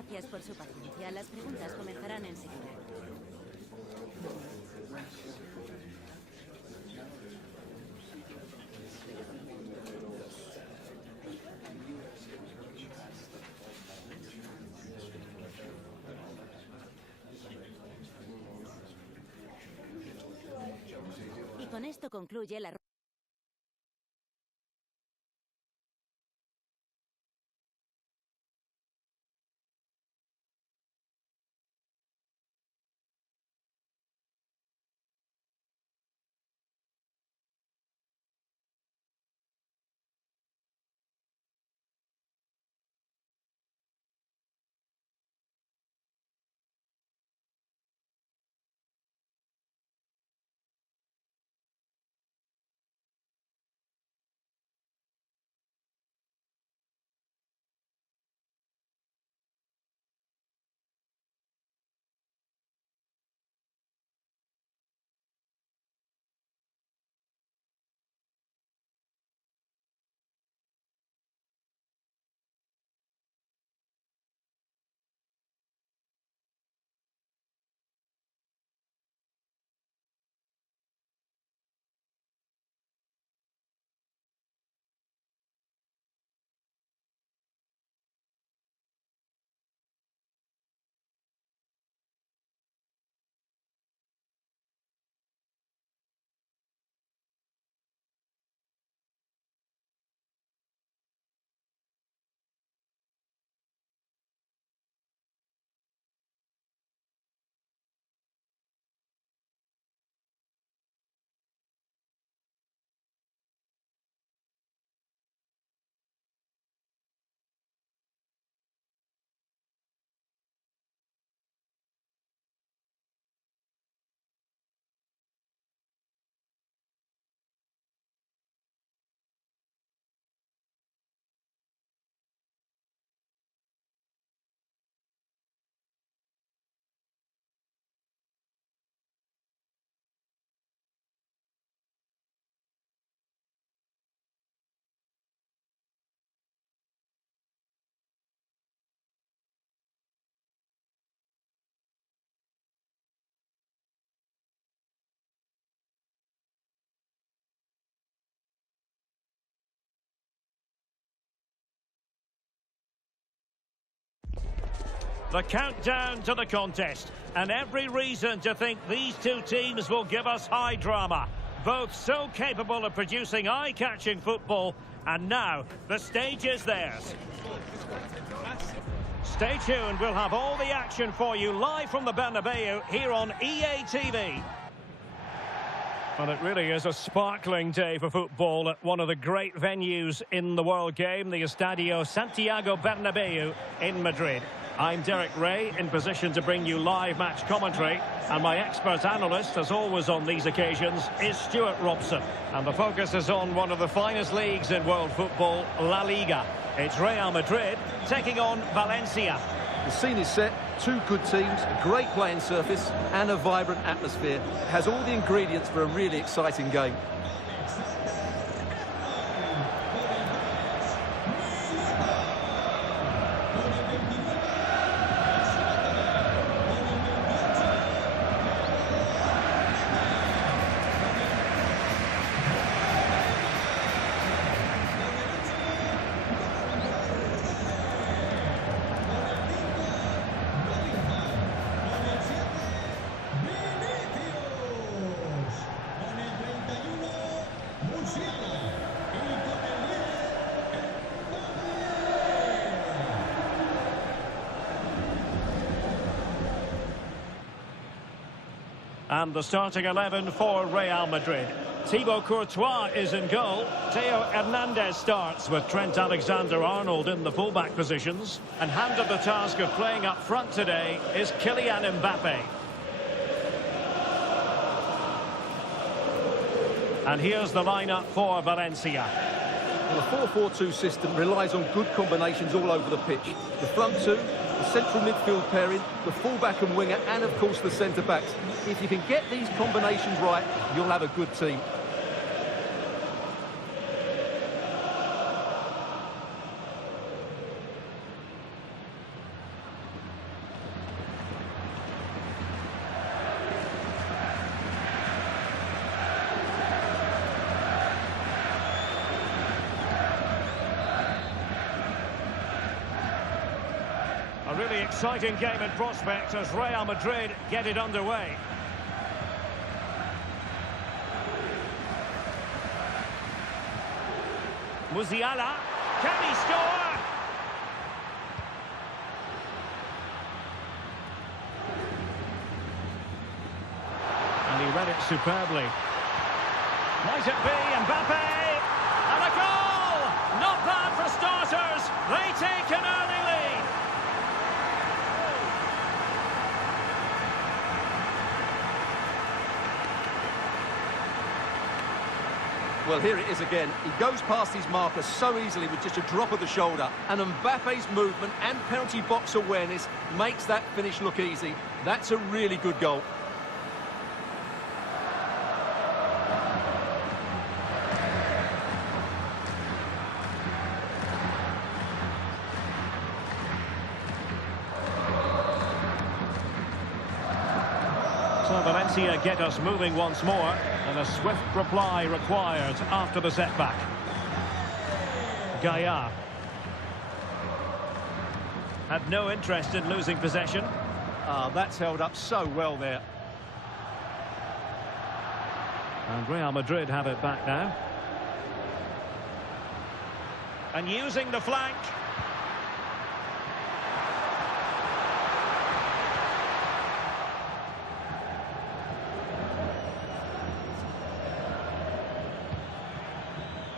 Gracias por su paciencia. Las preguntas comenzarán enseguida. Y con esto concluye la The countdown to the contest, and every reason to think these two teams will give us high drama. Both so capable of producing eye-catching football, and now the stage is theirs. Stay tuned, we'll have all the action for you live from the Bernabeu here on EATV. Well, it really is a sparkling day for football at one of the great venues in the world game, the Estadio Santiago Bernabeu in Madrid. I'm Derek Ray, in position to bring you live match commentary, and my expert analyst, as always on these occasions, is Stuart Robson. And the focus is on one of the finest leagues in world football, La Liga. It's Real Madrid taking on Valencia. The scene is set, two good teams, a great playing surface and a vibrant atmosphere. It has all the ingredients for a really exciting game. And the starting 11 for Real Madrid. Thibaut Courtois is in goal. Theo Hernandez starts with Trent Alexander-Arnold in the fullback positions. And handed the task of playing up front today is Kylian Mbappe. And here's the lineup for Valencia. Well, the 4-4-2 system relies on good combinations all over the pitch. The front two, the central midfield pairing, the fullback and winger, and of course the centre-backs. If you can get these combinations right, you'll have a good team. exciting game in prospect as Real Madrid get it underway. Musiala, can he score? And he read it superbly. Might it be Mbappe? And a goal! Not bad for starters. They take an early lead. Well, here it is again. He goes past his marker so easily with just a drop of the shoulder. And Mbappe's movement and penalty box awareness makes that finish look easy. That's a really good goal. So Valencia get us moving once more, and a swift reply required after the setback. Gaia had no interest in losing possession. That's held up so well there. And Real Madrid have it back now. And using the flank.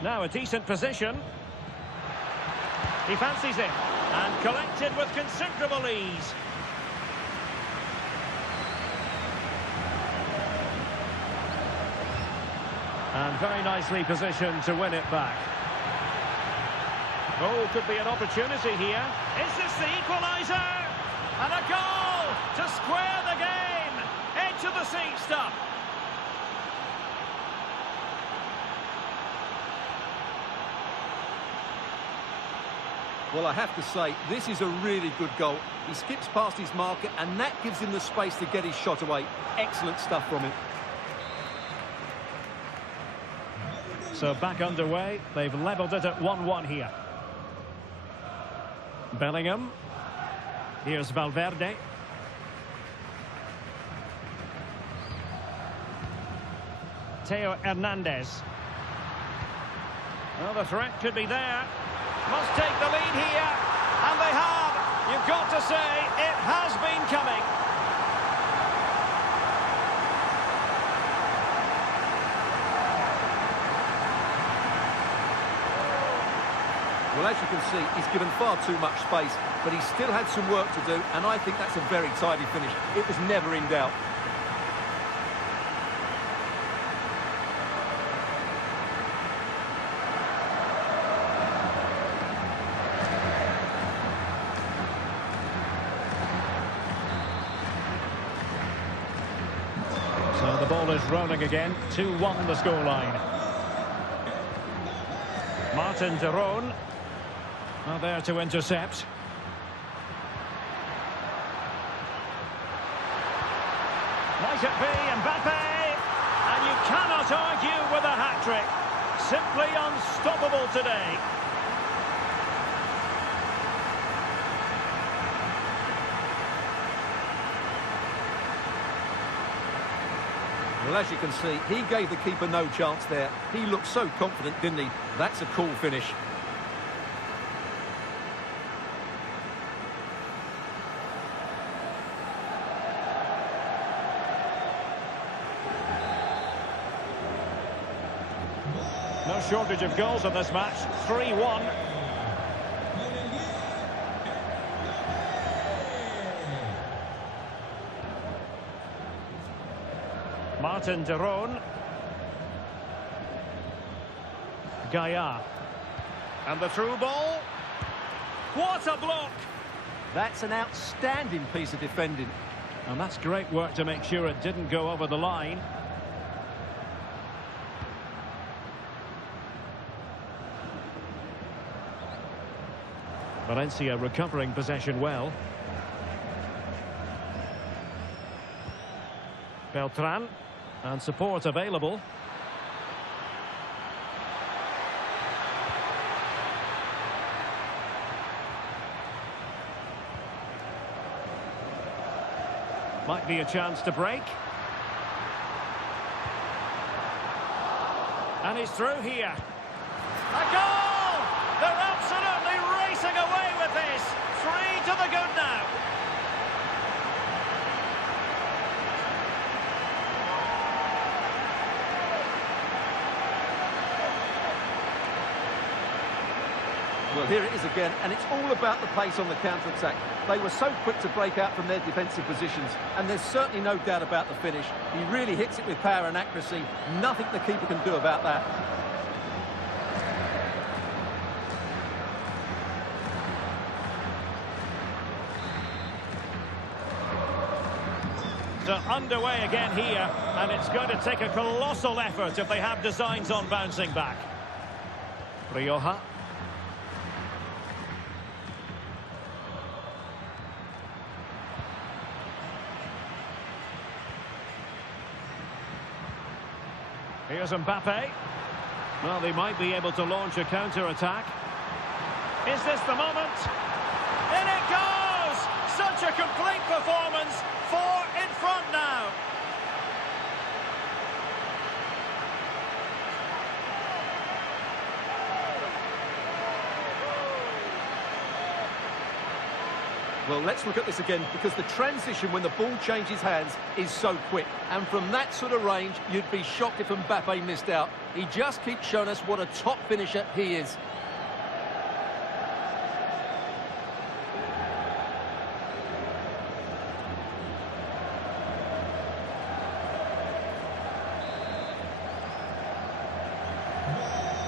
Now a decent position. He fancies it. And collected with considerable ease. And very nicely positioned to win it back. Oh, could be an opportunity here. Is this the equaliser? And a goal to square the game. Edge of the seat stuff. Well, I have to say, this is a really good goal. He skips past his marker, and that gives him the space to get his shot away. Excellent stuff from him. So back underway. They've levelled it at 1-1 here. Bellingham. Here's Valverde. Theo Hernandez. Well, the threat could be there. Must take the lead here. And they have. You've got to say, it has been coming. Well, as you can see, he's given far too much space, but he still had some work to do, and I think that's a very tidy finish. It was never in doubt. So the ball is rolling again. 2-1 the scoreline. Martin de Roon. Well, there to intercept. Might it be Mbappe? And you cannot argue with a hat-trick. Simply unstoppable today. Well, as you can see, he gave the keeper no chance there. He looked so confident, didn't he? That's a cool finish. No shortage of goals in this match. 3-1. Martin de Roon. Gaia. And the through ball. What a block! That's an outstanding piece of defending. And that's great work to make sure it didn't go over the line. Valencia recovering possession well. Beltran. And support available. Might be a chance to break. And he's through here. A goal! They're absolutely racing away with this. 3 to the good now. Well, here it is again, and it's all about the pace on the counter-attack. They were so quick to break out from their defensive positions, and there's certainly no doubt about the finish. He really hits it with power and accuracy. Nothing the keeper can do about that. So underway again here, and it's going to take a colossal effort if they have designs on bouncing back. Rioja. Here's Mbappe. Well, they might be able to launch a counter-attack. Is this the moment? In it goes! Such a complete performance. 4 in front now. Well, let's look at this again, because the transition when the ball changes hands is so quick. And from that sort of range, you'd be shocked if Mbappe missed out. He just keeps showing us what a top finisher he is.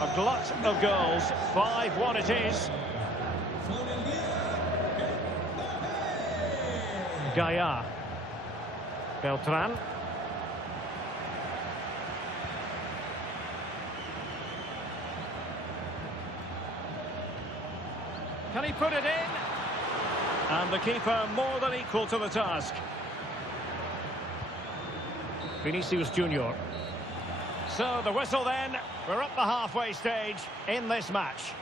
A glut of goals. 5-1 it is. Gaia. Beltran. Can he put it in? And the keeper more than equal to the task. Vinicius Junior. So the whistle then. We're up the halfway stage in this match.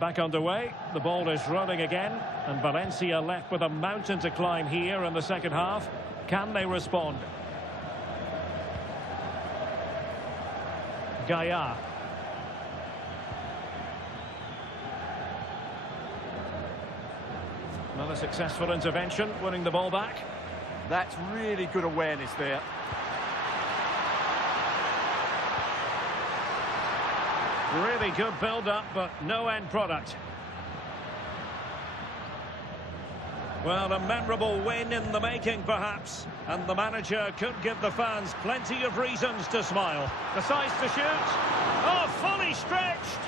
Back underway. The ball is rolling again. And Valencia left with a mountain to climb here in the second half. Can they respond? Gaia. Another successful intervention, winning the ball back. That's really good awareness there. Really good build-up, but no end product. Well, a memorable win in the making, perhaps. And the manager could give the fans plenty of reasons to smile. Decides to shoot. Oh, fully stretched.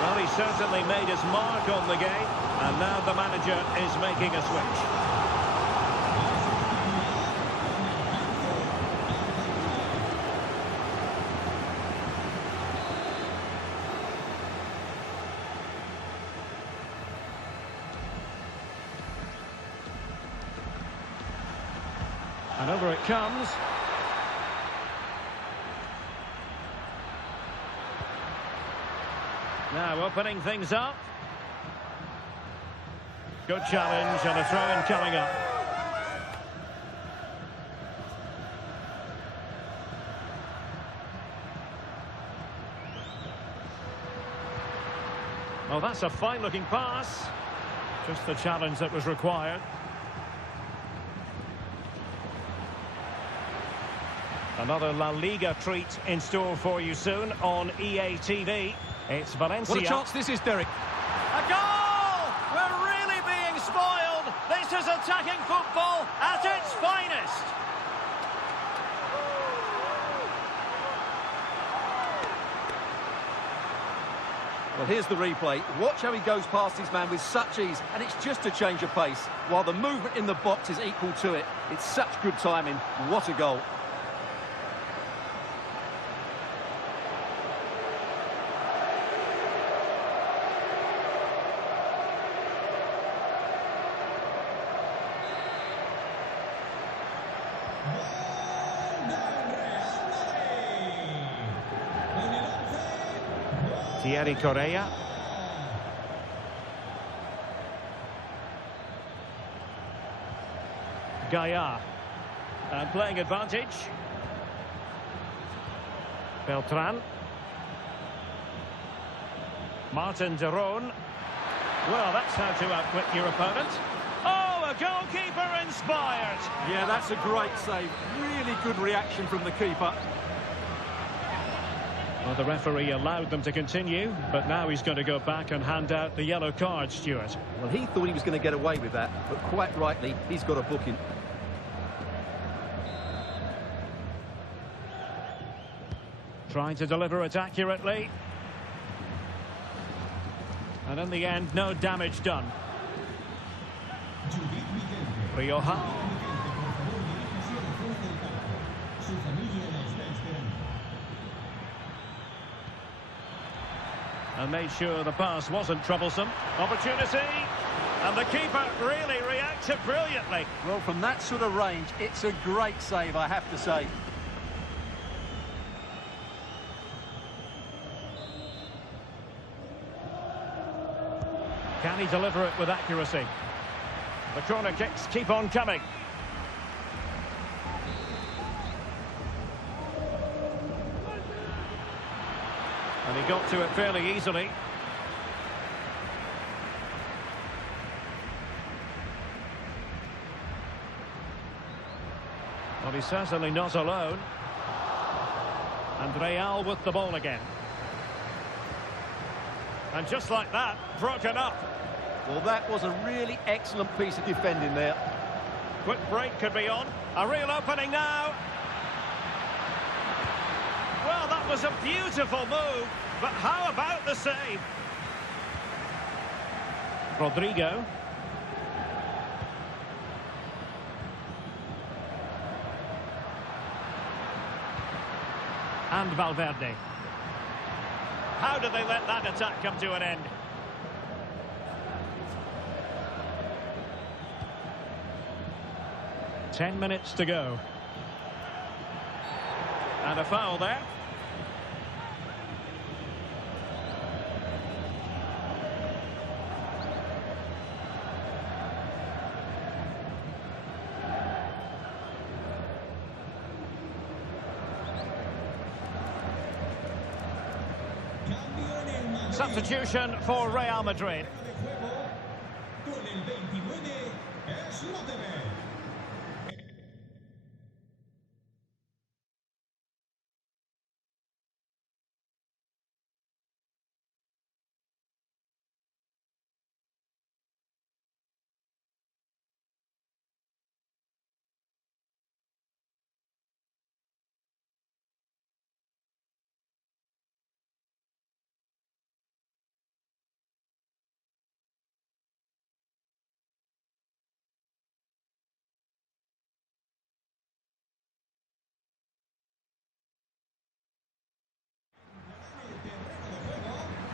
Well, he certainly made his mark on the game. And now the manager is making a switch. And over it comes. Now opening things up. Good challenge and a throw-in coming up. Oh, that's a fine-looking pass. Just the challenge that was required. Another La Liga treat in store for you soon on EATV. It's Valencia. What a chance this is, Derek. A goal! We're really being spoiled. This is attacking football at its finest. Well, here's the replay. Watch how he goes past his man with such ease, and it's just a change of pace, while the movement in the box is equal to it. It's such good timing. What a goal. Thierry Correa. Gaia. And playing advantage. Beltran. Martin de Roon. Well, that's how to outwit your opponent. Oh, a goalkeeper inspired. Yeah, that's a great save. Really good reaction from the keeper. Well, the referee allowed them to continue, but now he's going to go back and hand out the yellow card, Stuart. Well, he thought he was going to get away with that, but quite rightly, he's got a booking. Trying to deliver it accurately. And in the end, no damage done. Rioja. And made sure the pass wasn't troublesome. Opportunity. And the keeper really reacted brilliantly. Well, from that sort of range, it's a great save, I have to say. Can he deliver it with accuracy? The corner kicks keep on coming. And he got to it fairly easily. Well, he's certainly not alone. And Real with the ball again. And just like that, broken up. Well, that was a really excellent piece of defending there. Quick break could be on. A real opening now. Well, that was a beautiful move, but how about the save? Rodrigo. And Valverde. How did they let that attack come to an end? Ten minutes to go. And a foul there. Substitution for Real Madrid. Con el 29 es Lotterer.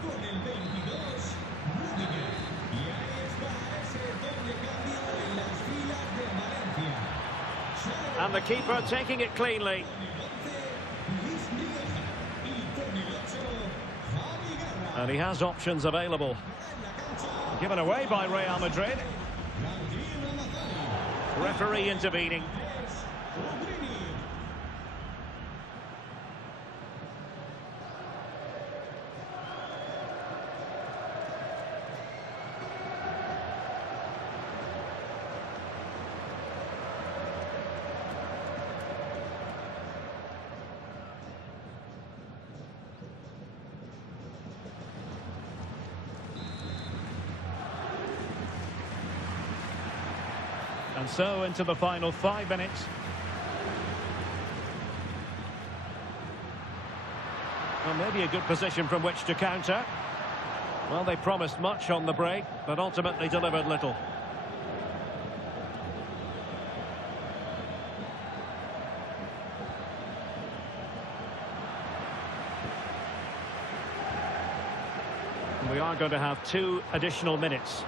Con el 22, Rudiger. Y ahí está ese doble cambio en las filas de Valencia. And the keeper taking it cleanly. And he has options available. Given away by Real Madrid. Referee intervening. And so into the final 5 minutes. Well, maybe a good position from which to counter. Well, they promised much on the break, but ultimately delivered little. And we are going to have 2 additional minutes.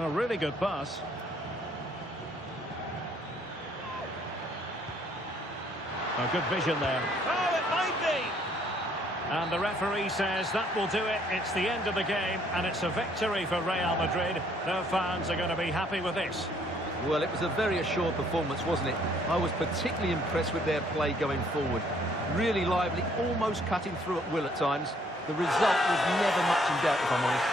A really good pass. A good vision there. Oh, it might be! And the referee says that will do it. It's the end of the game, and it's a victory for Real Madrid. Their fans are going to be happy with this. Well, it was a very assured performance, wasn't it? I was particularly impressed with their play going forward. Really lively, almost cutting through at will at times. The result was never much in doubt, if I'm honest.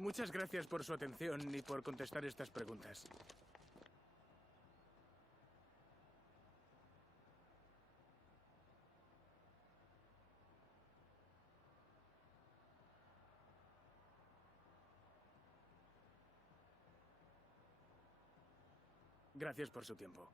Muchas gracias por su atención y por contestar estas preguntas. Gracias por su tiempo.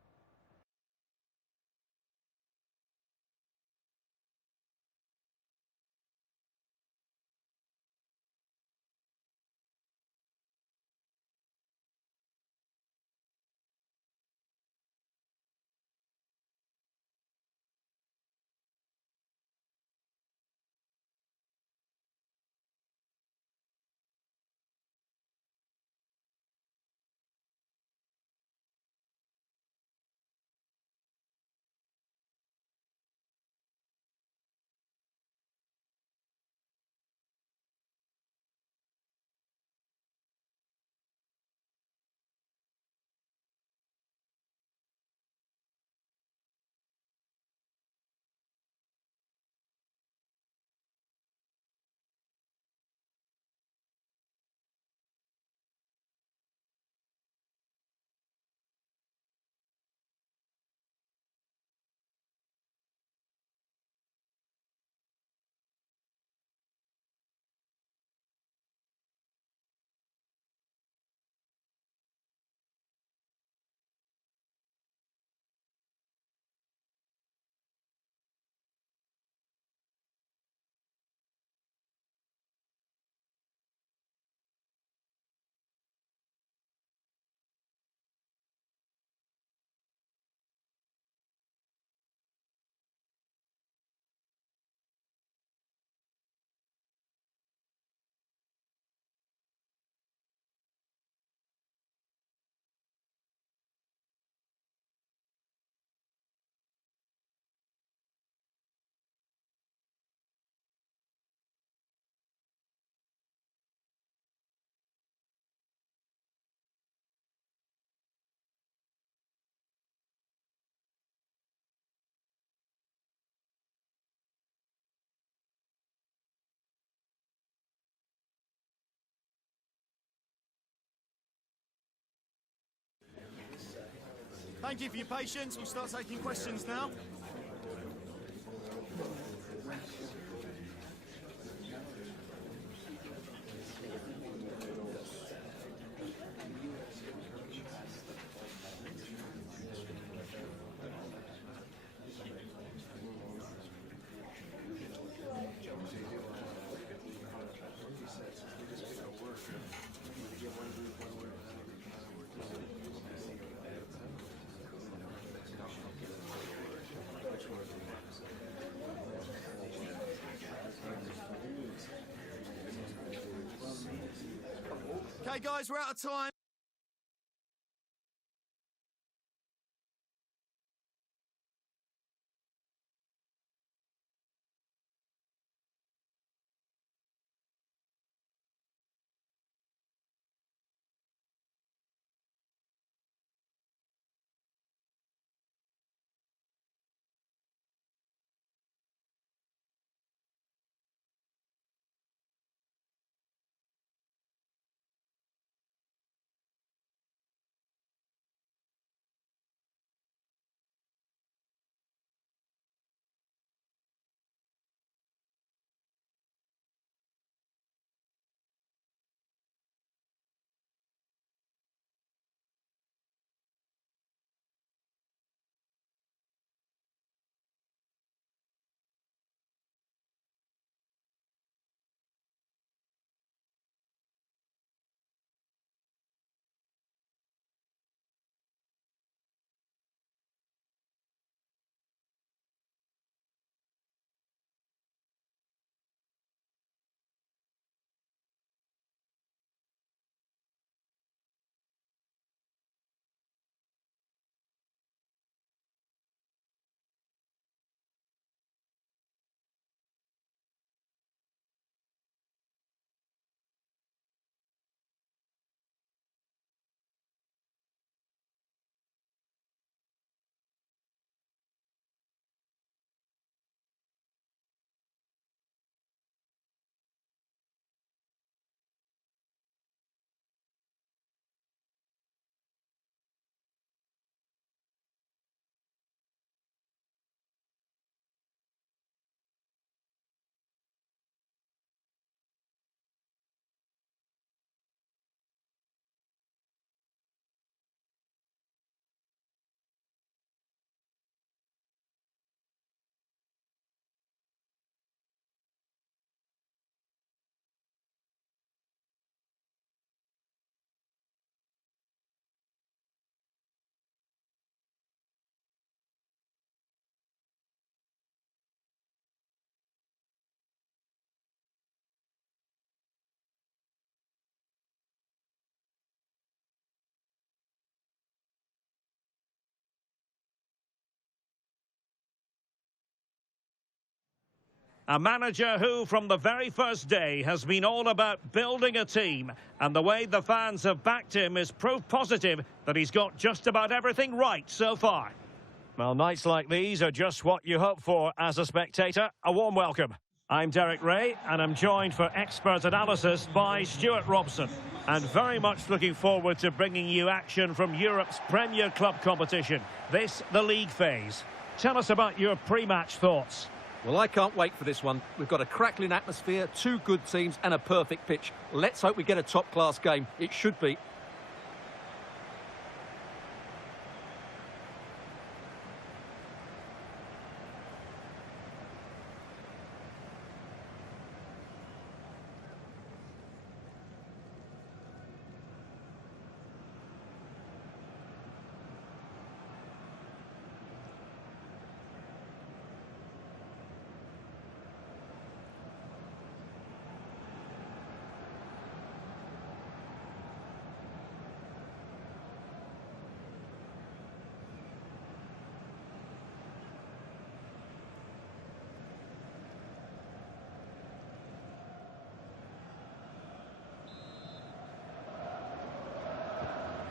Thank you for your patience. We'll start taking questions now. Okay, guys, we're out of time. A manager who, from the very first day, has been all about building a team. And the way the fans have backed him is proof positive that he's got just about everything right so far. Well, nights like these are just what you hope for as a spectator. A warm welcome. I'm Derek Ray, and I'm joined for expert analysis by Stuart Robson. And very much looking forward to bringing you action from Europe's Premier Club competition. This, the league phase. Tell us about your pre-match thoughts. Well, I can't wait for this one. We've got a crackling atmosphere, two good teams and a perfect pitch. Let's hope we get a top-class game. It should be.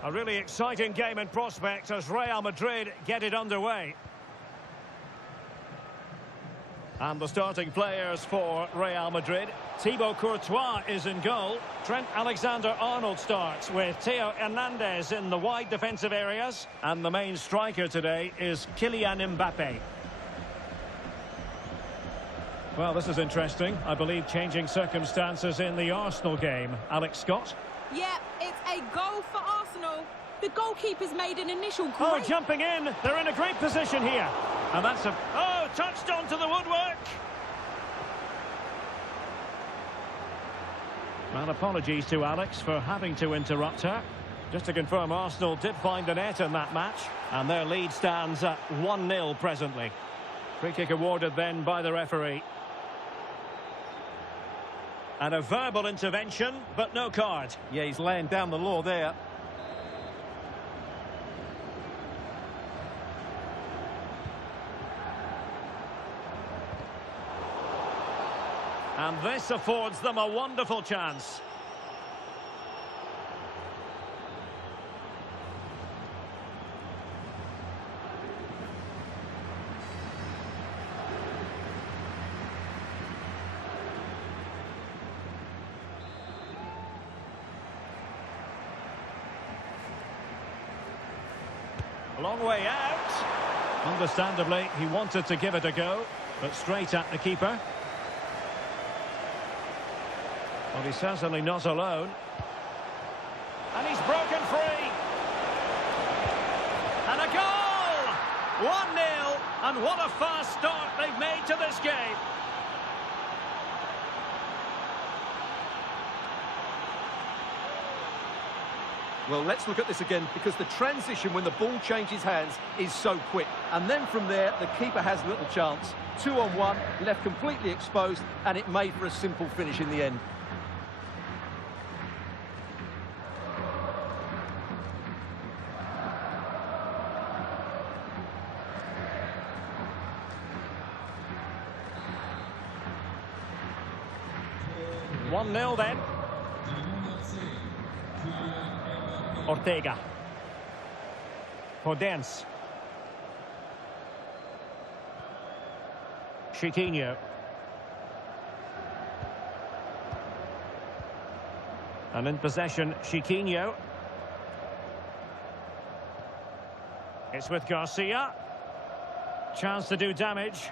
A really exciting game in prospect as Real Madrid get it underway. And the starting players for Real Madrid. Thibaut Courtois is in goal. Trent Alexander-Arnold starts with Theo Hernandez in the wide defensive areas. And the main striker today is Kylian Mbappe. Well, this is interesting. I believe changing circumstances in the Arsenal game. Alex Scott? Yeah, it's a goal for Arsenal. The goalkeeper's made an initial great... Oh, jumping in. They're in a great position here. And that's a... Oh, touched onto the woodwork. Well, apologies to Alex for having to interrupt her. Just to confirm, Arsenal did find the net in that match. And their lead stands at 1-0 presently. Free kick awarded then by the referee. And a verbal intervention, but no card. Yeah, he's laying down the law there. And this affords them a wonderful chance. A long way out. Understandably, he wanted to give it a go, but straight at the keeper. Well, he's certainly not alone. And he's broken free. And a goal! 1-0. And what a fast start they've made to this game. Well, let's look at this again, because the transition when the ball changes hands is so quick. And then from there, the keeper has little chance. 2-on-1, left completely exposed, and it made for a simple finish in the end. One 0 then. Ortega. Podence. Chiquinho. And in possession, Chiquinho. It's with Garcia. Chance to do damage.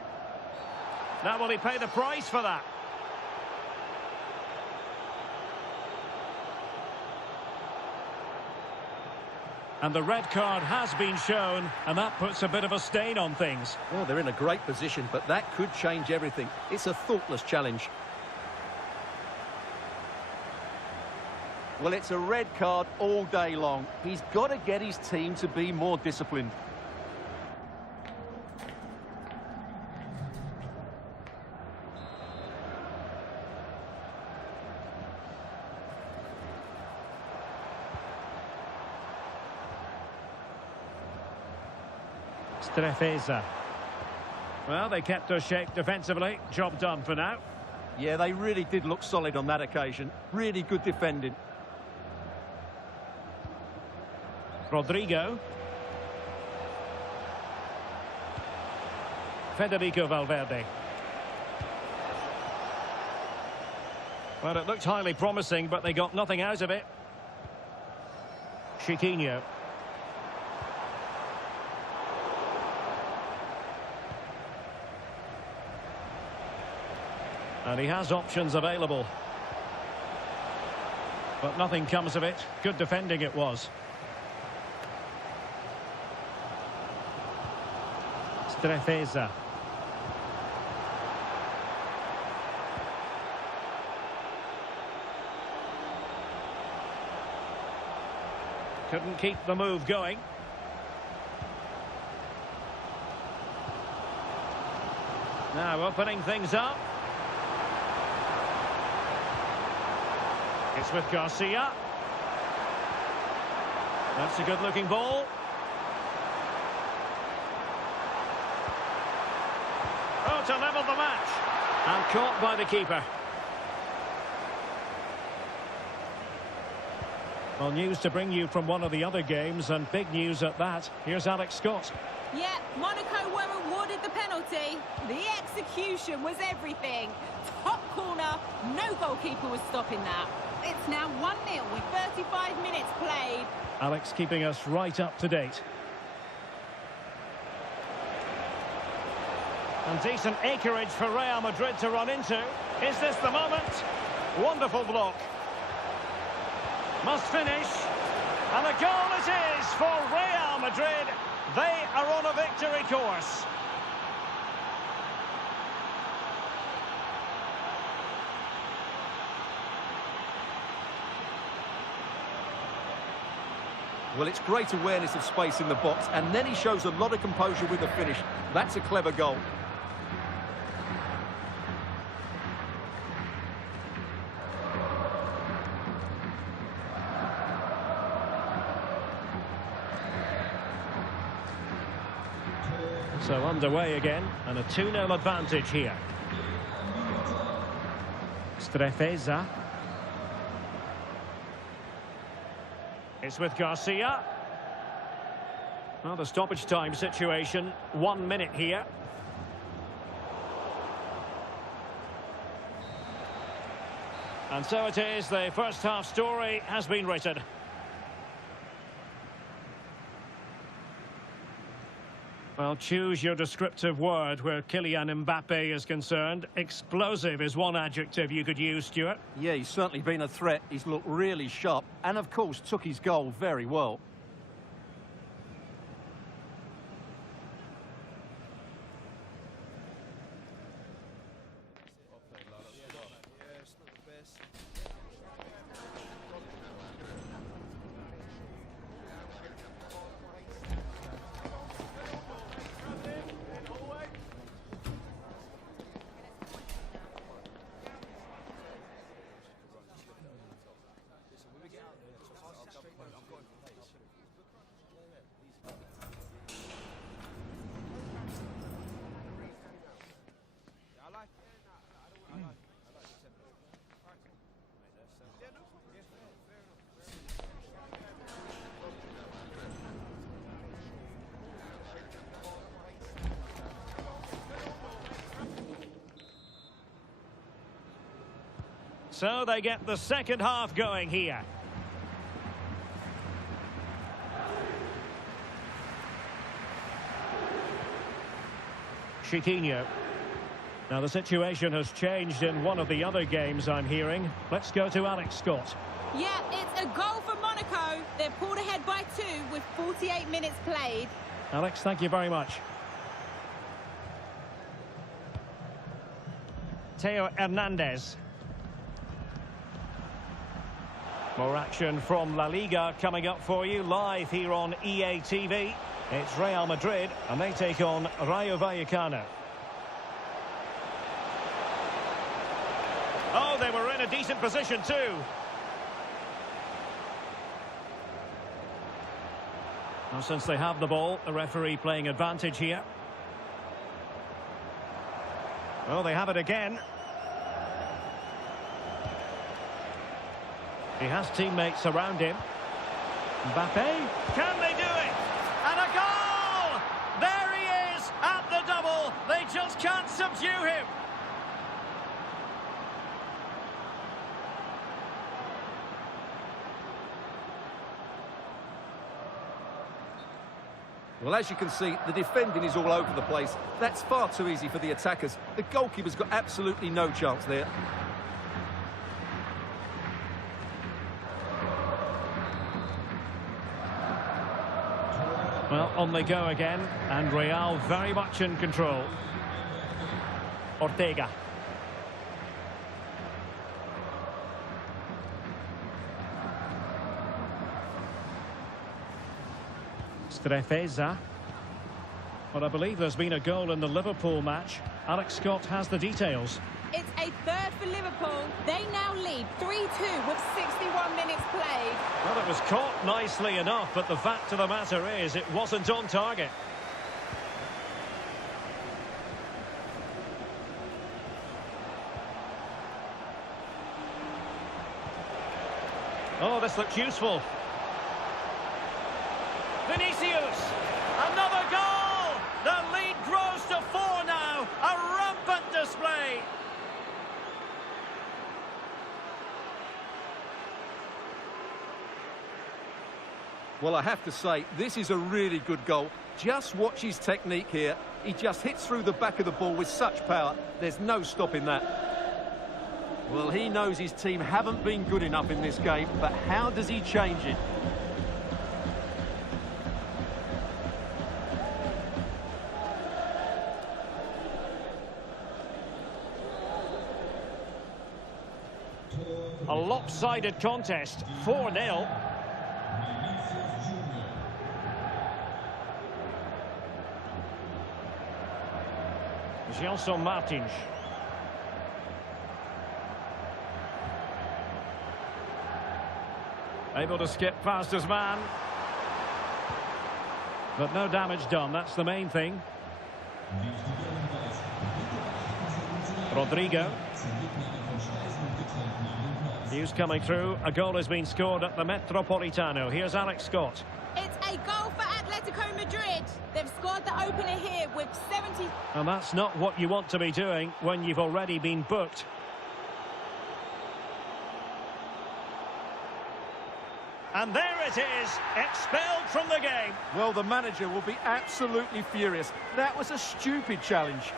Now will he pay the price for that? And the red card has been shown, and that puts a bit of a stain on things. Well, they're in a great position, but that could change everything. It's a thoughtless challenge. Well, it's a red card all day long. He's got to get his team to be more disciplined. Strefeza. Well, they kept us shape defensively. Job done for now. Yeah, they really did look solid on that occasion. Really good defending. Rodrigo. Federico Valverde. Well, it looked highly promising, but they got nothing out of it. Chiquinho. And he has options available. But nothing comes of it. Good defending it was. Strefeza. Couldn't keep the move going. Now opening things up. It's with Garcia. That's a good-looking ball. Oh, to level the match. And caught by the keeper. Well, news to bring you from one of the other games, and big news at that. Here's Alex Scott. Yeah, Monaco were awarded the penalty. The execution was everything. Top corner, no goalkeeper was stopping that. It's now 1-0 with 35 minutes played. Alex keeping us right up to date. And decent acreage for Real Madrid to run into. Is this the moment? Wonderful block. Must finish. And a goal it is for Real Madrid. They are on a victory course. Well, it's great awareness of space in the box, and then he shows a lot of composure with the finish. That's a clever goal. So underway again, and a 2-0 advantage here. Strefeza. It's with Garcia. Well, the stoppage time situation, 1 minute here. And so it is, the first half story has been written. Well, choose your descriptive word where Kylian Mbappe is concerned. Explosive is one adjective you could use, Stuart. Yeah, he's certainly been a threat. He's looked really sharp and, of course, took his goal very well. So they get the second half going here. Chiquinho. Now the situation has changed in one of the other games I'm hearing. Let's go to Alex Scott. Yeah, it's a goal for Monaco. They're pulled ahead by 2 with 48 minutes played. Alex, thank you very much. Theo Hernandez. More action from La Liga coming up for you live here on EATV. It's Real Madrid and they take on Rayo Vallecano. Oh, they were in a decent position too. Well, since they have the ball, the referee playing advantage here. Well, they have it again. He has teammates around him. Mbappe, can they do it? And a goal! There he is at the double. They just can't subdue him. Well, as you can see, the defending is all over the place. That's far too easy for the attackers. The goalkeeper's got absolutely no chance there. Well, on they go again, and Real very much in control. Ortega. Strefeza. Well, I believe there's been a goal in the Liverpool match. Alex Scott has the details. It's a third for Liverpool. They now lead 3-2 with 61 minutes played. Well, it was caught nicely enough, but the fact of the matter is it wasn't on target. Oh, this looks useful. Vinicius! Another goal! The lead grows to 4 now. A rampant display. Well, I have to say, this is a really good goal. Just watch his technique here. He just hits through the back of the ball with such power. There's no stopping that. Well, he knows his team haven't been good enough in this game, but how does he change it? A lopsided contest, 4-0. Gelson Martins. Able to skip past his man. But no damage done, that's the main thing. Rodrigo. News coming through. A goal has been scored at the Metropolitano. Here's Alex Scott. It's a goal for Atletico Madrid. They've scored the opener here with 70... And that's not what you want to be doing when you've already been booked. And there it is, expelled from the game. Well, the manager will be absolutely furious. That was a stupid challenge.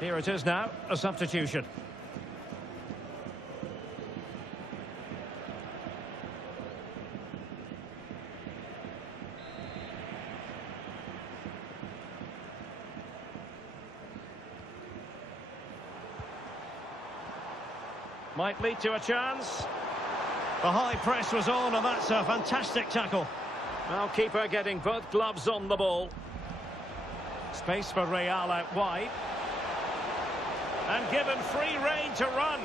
Here it is now, a substitution. Might lead to a chance. The high press was on, and that's a fantastic tackle. Now keeper getting both gloves on the ball. Space for Real out wide. And given free rein to run.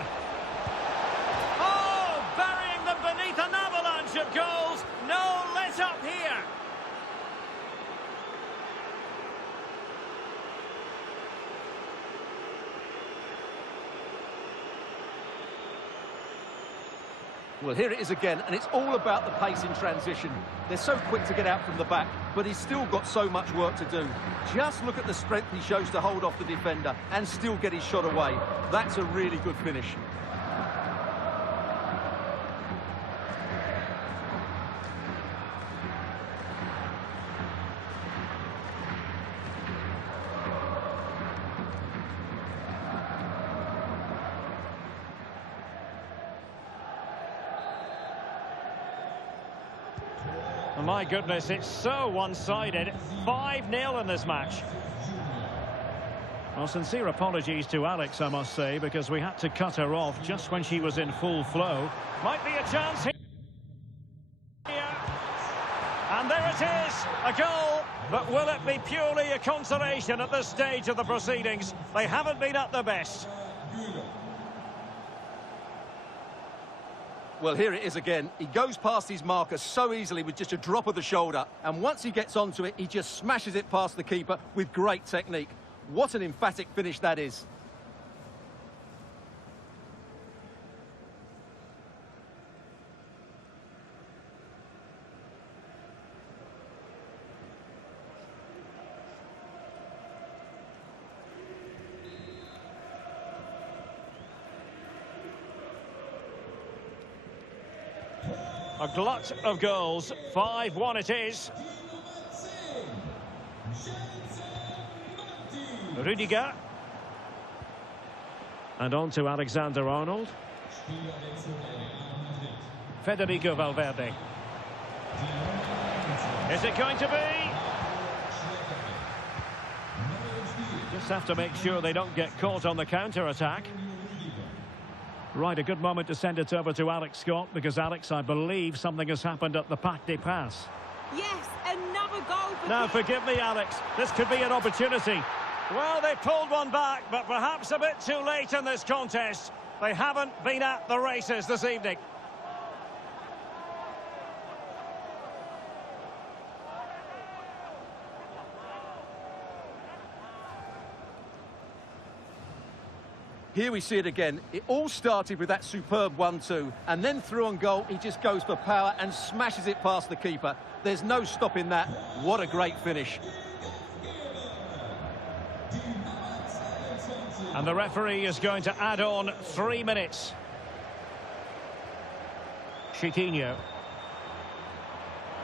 Oh, burying them beneath an avalanche of goals. No let up here. Well, here it is again, and it's all about the pace in transition. They're so quick to get out from the back, but he's still got so much work to do. Just look at the strength he shows to hold off the defender and still get his shot away. That's a really good finish. My goodness, it's so one-sided. 5-0 in this match. Well, sincere apologies to Alex, I must say, because we had to cut her off just when she was in full flow. Might be a chance here. And there it is, a goal. But will it be purely a consolation at this stage of the proceedings? They haven't been at their best. Well, here it is again. He goes past his marker so easily with just a drop of the shoulder. And once he gets onto it, he just smashes it past the keeper with great technique. What an emphatic finish that is. A glut of goals, 5-1 it is. Rudiger. And on to Alexander-Arnold. Federico Valverde. Is it going to be? Just have to make sure they don't get caught on the counter-attack. Right, a good moment to send it over to Alex Scott, because, Alex, I believe something has happened at the Parc des Princes. Yes, another goal for... Now, forgive me, Alex, this could be an opportunity. Well, they pulled one back, but perhaps a bit too late in this contest. They haven't been at the races this evening. Here we see it again. It all started with that superb 1-2, and then through on goal, he just goes for power and smashes it past the keeper. There's no stopping that. What a great finish. And the referee is going to add on 3 minutes. Chiquinho.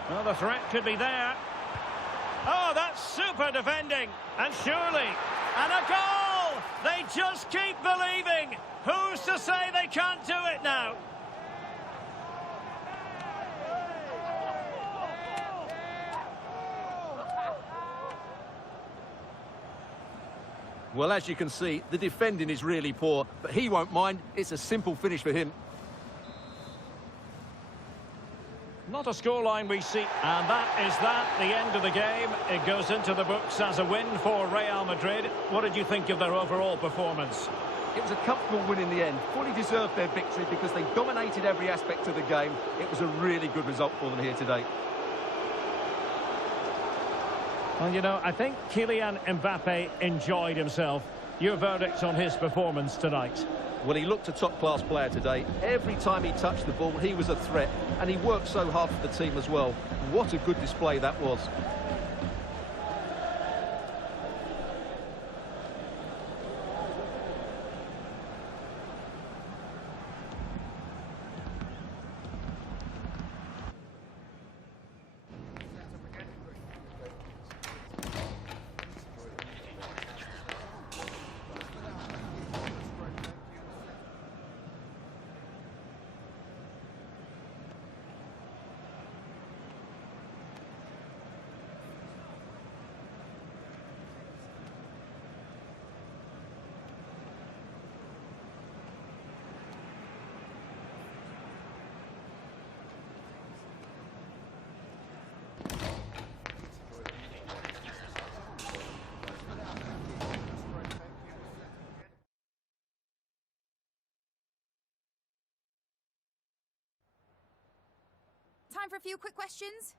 Well, the threat could be there. Oh, that's super defending. And surely, and a goal! They just keep believing. Who's to say they can't do it now? Well, as you can see, the defending is really poor, but he won't mind. It's a simple finish for him. Not a scoreline we see, and that is that, the end of the game. It goes into the books as a win for Real Madrid. What did you think of their overall performance? It was a comfortable win in the end. Fully deserved their victory because they dominated every aspect of the game. It was a really good result for them here today. Well, you know, I think Kylian Mbappe enjoyed himself. Your verdict on his performance tonight? Well, he looked a top-class player today. Every time he touched the ball, he was a threat, and he worked so hard for the team as well. What a good display that was. Time for a few quick questions.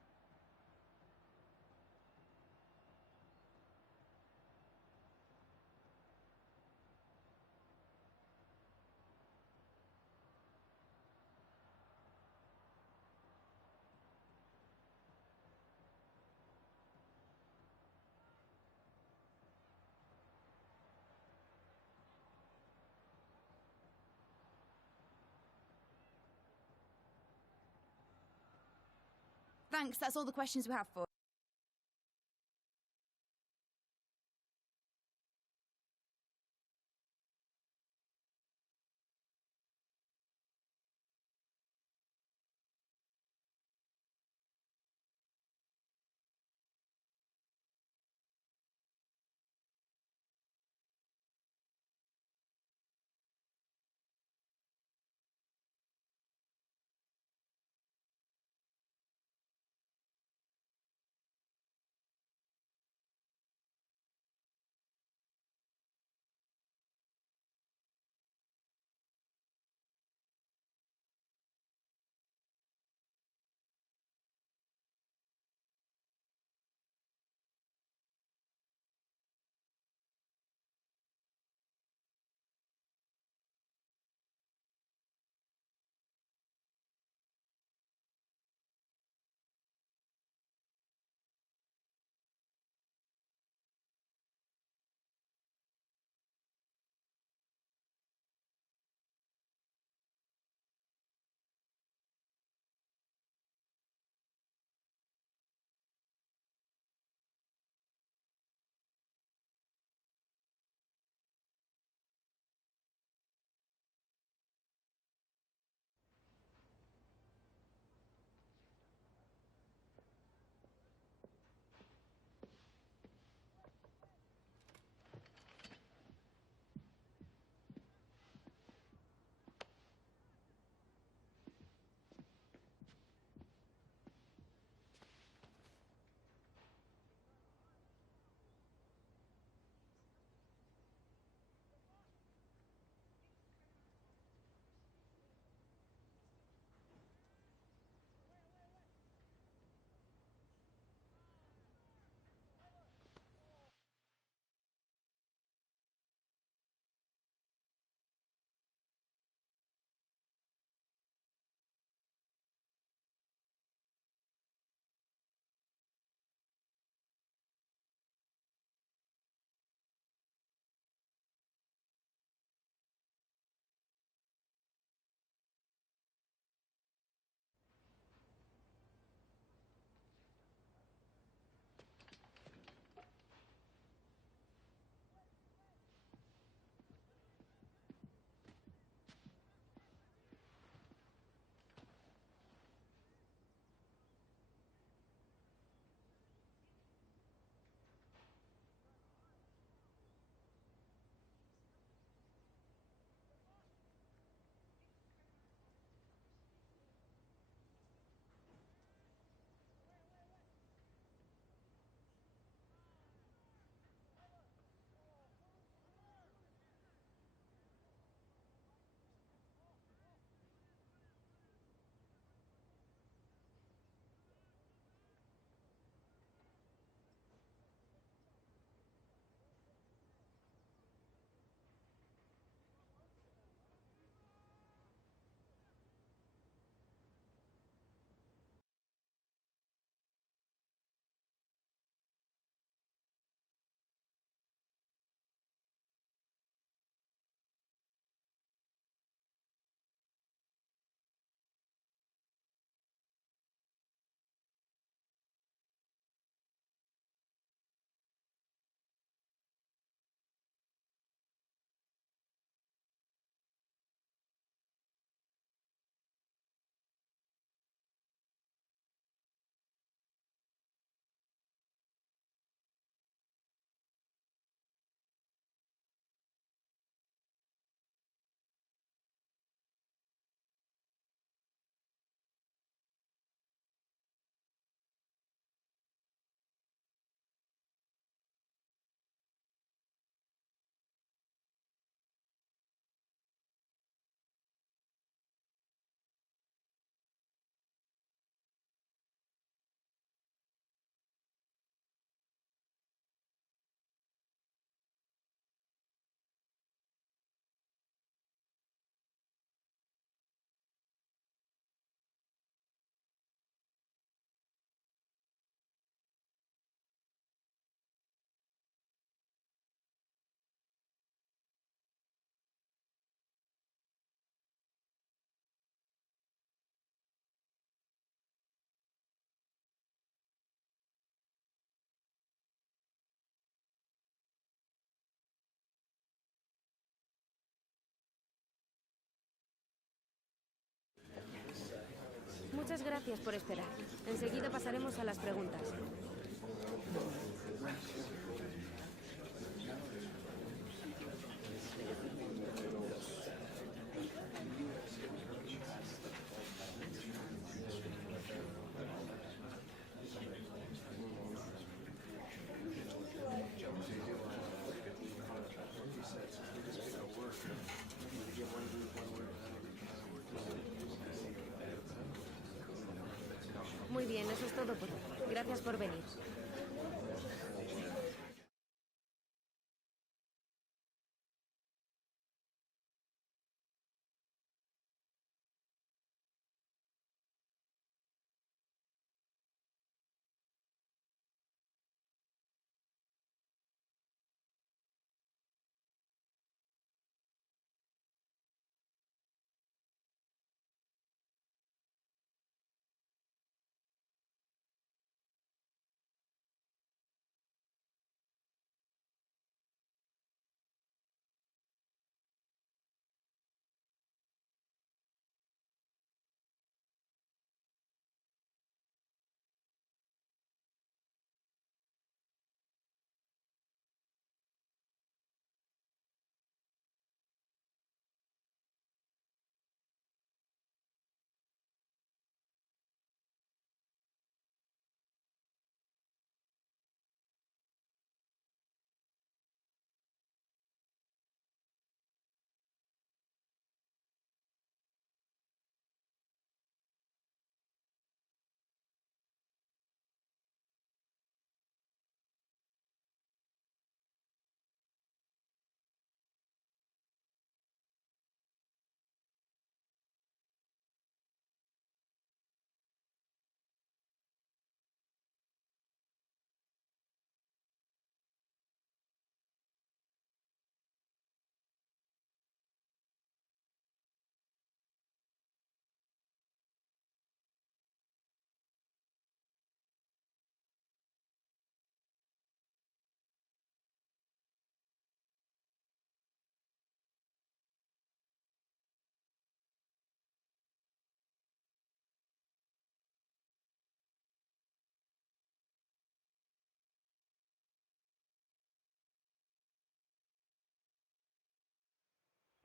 Thanks, that's all the questions we have for gracias por esperar. Enseguida pasaremos a las preguntas. Muy bien, eso es todo por hoy. Gracias por venir.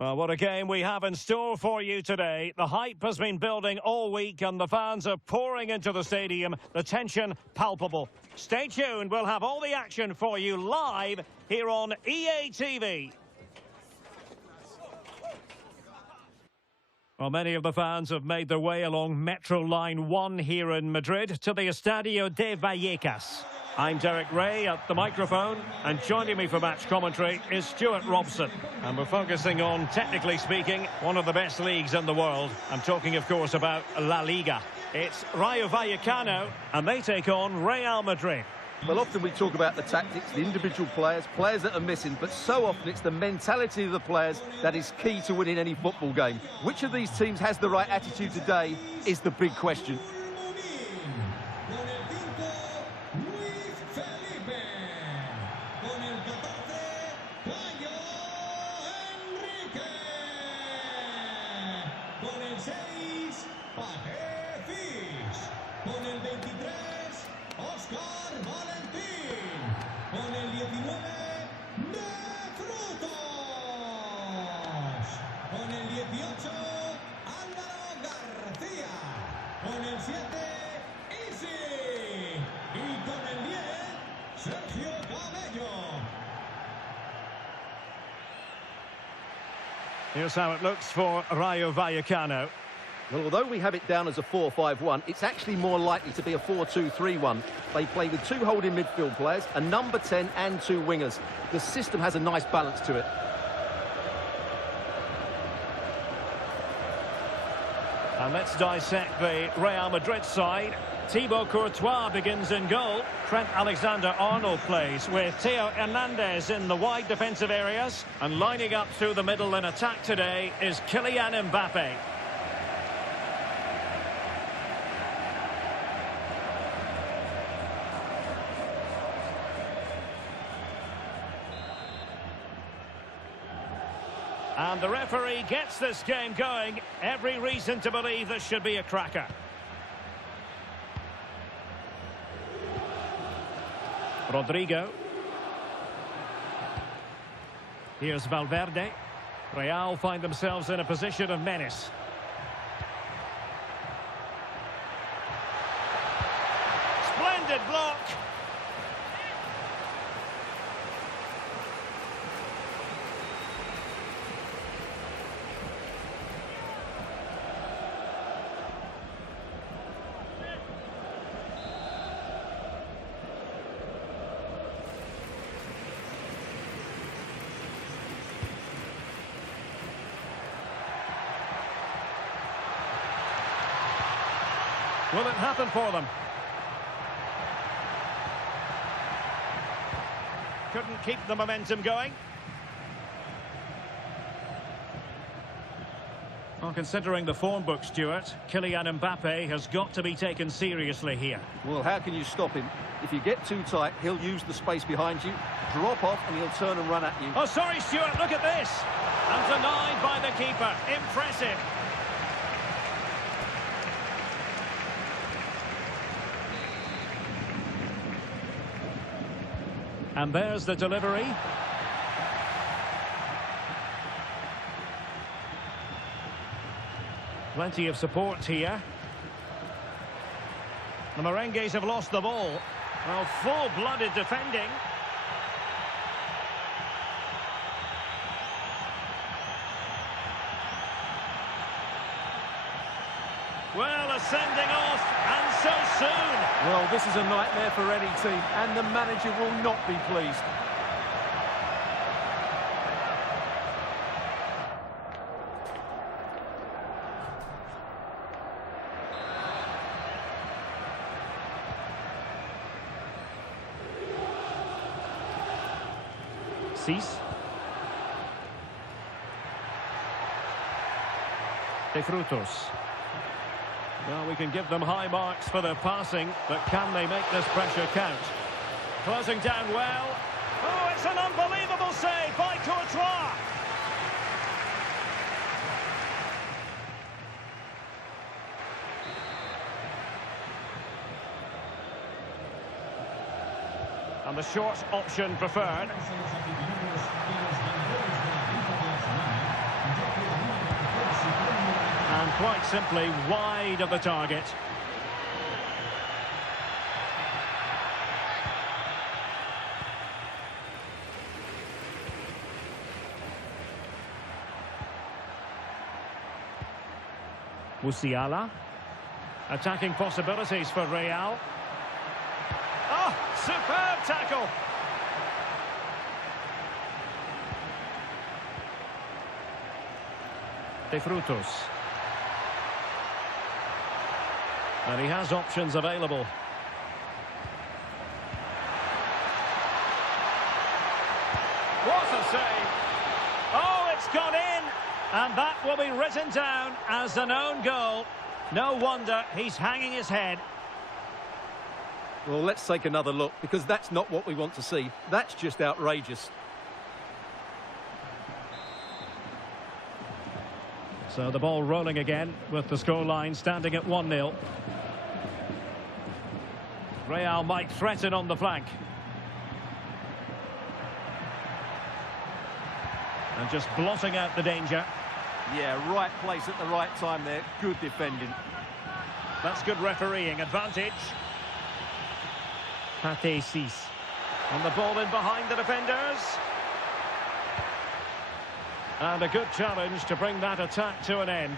Well, what a game we have in store for you today. The hype has been building all week and the fans are pouring into the stadium. The tension palpable. Stay tuned. We'll have all the action for you live here on EATV. Well, many of the fans have made their way along Metro Line 1 here in Madrid to the Estadio de Vallecas. I'm Derek Ray at the microphone, and joining me for match commentary is Stuart Robson. And we're focusing on, technically speaking, one of the best leagues in the world. I'm talking, of course, about La-Liga. It's Rayo Vallecano, and they take on Real Madrid. Well, often we talk about the tactics, the individual players that are missing, but so often it's the mentality of the players that is key to winning any football game. Which of these teams has the right attitude today is the big question. Here's how it looks for Rayo Vallecano. Well, although we have it down as a 4-5-1, it's actually more likely to be a 4-2-3-1. They play with two holding midfield players, a number 10 and two wingers. The system has a nice balance to it. And let's dissect the Real Madrid side. Thibaut Courtois begins in goal. Trent Alexander-Arnold plays with Theo Hernandez in the wide defensive areas. And lining up through the middle in attack today is Kylian Mbappe. And the referee gets this game going. Every reason to believe this should be a cracker. Rodrigo. Here's Valverde. Real find themselves in a position of menace. Splendid block. Will it happen for them? Couldn't keep the momentum going. Well, considering the form book, Stuart, Kylian Mbappe has got to be taken seriously here. Well, how can you stop him? If you get too tight, he'll use the space behind you, drop off, and he'll turn and run at you. Oh, sorry, Stuart, look at this. And denied by the keeper. Impressive. And there's the delivery. Plenty of support here. The Merengues have lost the ball. Well, full-blooded defending. Well, a sending off, and so soon. Well, this is a nightmare for any team, and the manager will not be pleased. Cease. De Frutos. Well, we can give them high marks for their passing, but can they make this pressure count? Closing down well. Oh, it's an unbelievable save by Courtois. And the short option preferred. And quite simply wide of the target. Musiala. Attacking possibilities for Real. Oh, superb tackle. De Frutos. And he has options available. What a save! Oh, it's gone in! And that will be written down as an own goal. No wonder he's hanging his head. Well, let's take another look, because that's not what we want to see. That's just outrageous. So the ball rolling again with the scoreline standing at 1-0. Real might threaten on the flank. And just blotting out the danger. Yeah, right place at the right time there. Good defending. That's good refereeing. Advantage. Pate Cis. And the ball in behind the defenders. And a good challenge to bring that attack to an end.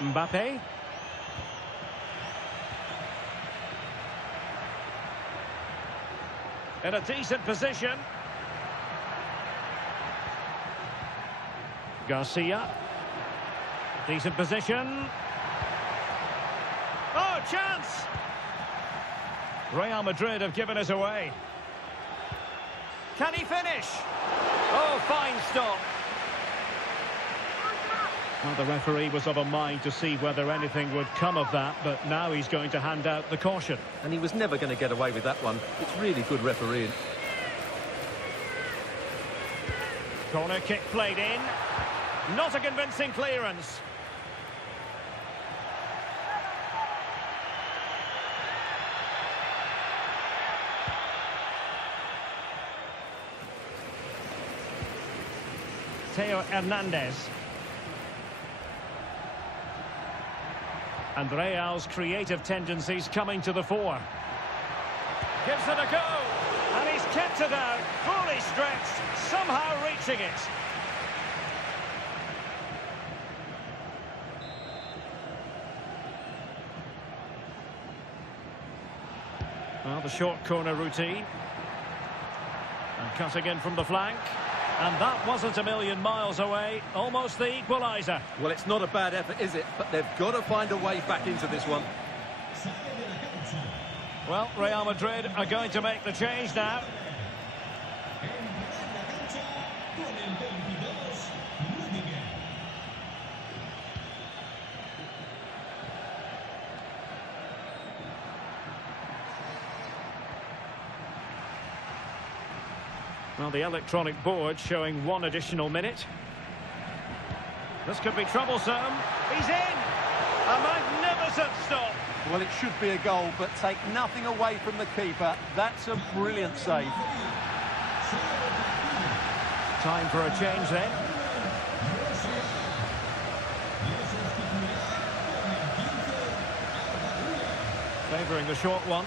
Mbappe. In a decent position. Garcia. Decent position. Oh, chance! Real Madrid have given us away. Can he finish? Oh, fine stop. Well, the referee was of a mind to see whether anything would come of that, but now he's going to hand out the caution. And he was never going to get away with that one. It's really good refereeing. Corner kick played in. Not a convincing clearance. Theo Hernandez. And Real's creative tendencies coming to the fore. Gives it a go. And he's kept it out, fully stretched, somehow reaching it. Well, the short corner routine. And cutting in from the flank. And that wasn't a million miles away. Almost the equaliser. Well, it's not a bad effort, is it? But they've got to find a way back into this one. Well, Real Madrid are going to make the change now. Well, the electronic board showing 1 additional minute. This could be troublesome. He's in! A magnificent stop. Well, it should be a goal, but take nothing away from the keeper. That's a brilliant save. Time for a change then. Favouring the short one.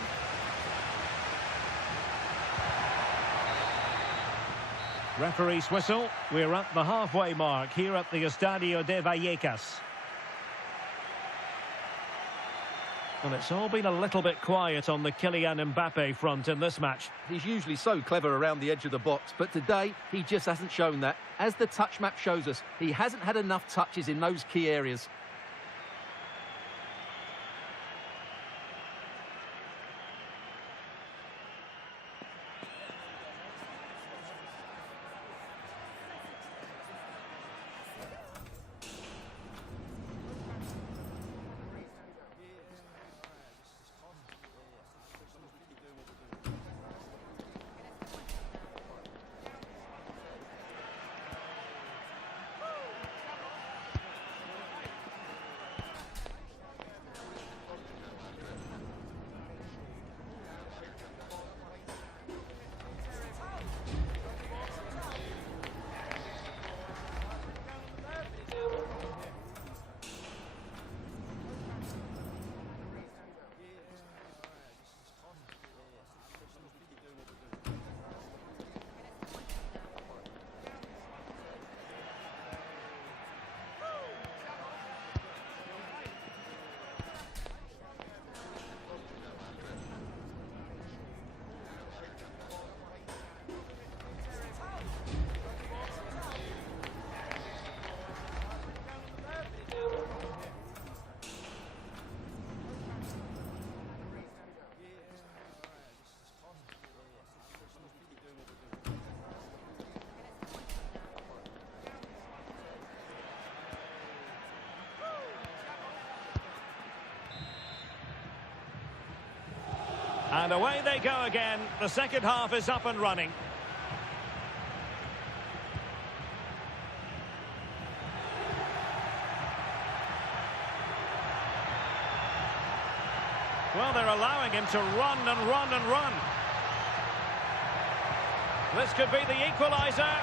Referee's whistle. We're at the halfway mark here at the Estadio de Vallecas. Well, it's all been a little bit quiet on the Kylian Mbappe front in this match. He's usually so clever around the edge of the box, but today he just hasn't shown that. As the touch map shows us, he hasn't had enough touches in those key areas. And away they go again. The second half is up and running. Well, they're allowing him to run and run and run. This could be the equaliser.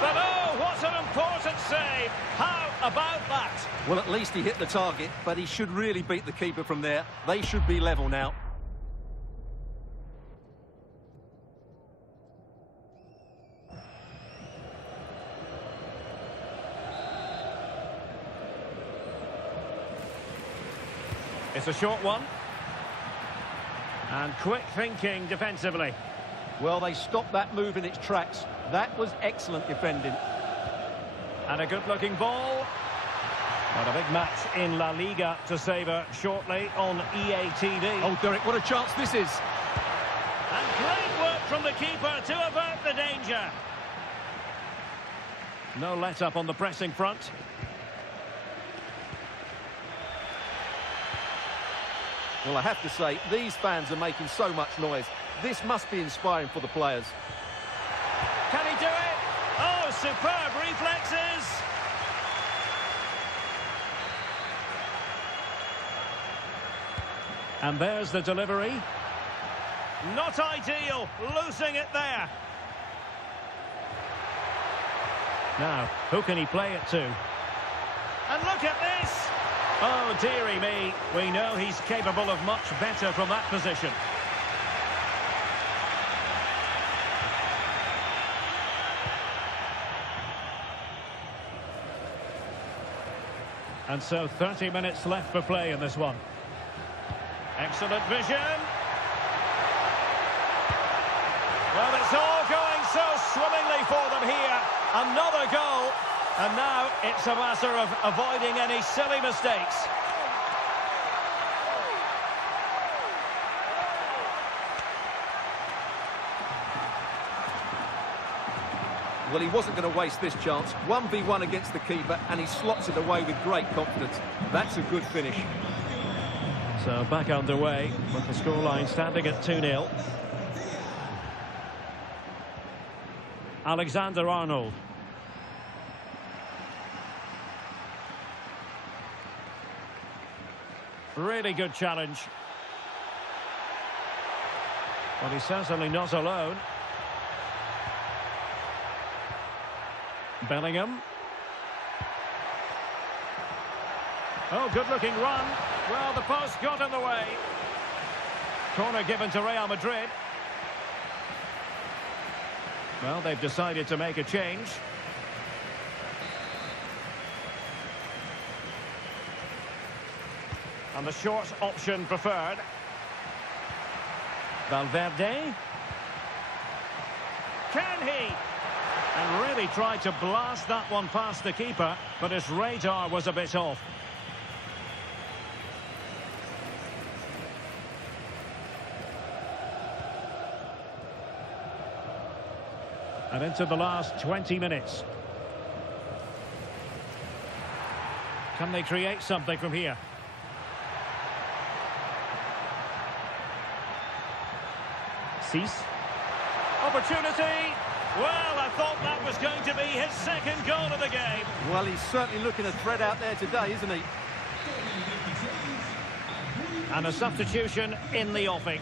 But oh, what an important save. How about that? Well, at least he hit the target, but he should really beat the keeper from there. They should be level now. It's a short one. And quick thinking defensively. Well, they stopped that move in its tracks. That was excellent defending. And a good-looking ball. But a big match in La Liga to savour shortly on EATV. Oh, Derek, what a chance this is. And great work from the keeper to avert the danger. No let-up on the pressing front. Well, I have to say, these fans are making so much noise. This must be inspiring for the players. Can he do it? Oh, superb reflexes. And there's the delivery. Not ideal, losing it there. Now, who can he play it to? And look at this! Oh, dearie me. We know he's capable of much better from that position. And so 30 minutes left for play in this one. Excellent vision. Well, it's all going so swimmingly for them here. Another goal. And now it's a matter of avoiding any silly mistakes. Well, he wasn't going to waste this chance. 1v1 against the keeper, and he slots it away with great confidence. That's a good finish. So back underway with the scoreline standing at 2-0. Alexander-Arnold. Really good challenge. But he's certainly not alone. Bellingham. Oh, good-looking run. Well, the post got in the way. Corner given to Real Madrid. Well, they've decided to make a change. And the short option preferred. Valverde. Can he? And really tried to blast that one past the keeper, but his radar was a bit off. And into the last 20 minutes. Can they create something from here? Cease. Opportunity. Well, I thought that was going to be his second goal of the game. Well, he's certainly looking a threat out there today, isn't he? And a substitution in the offing.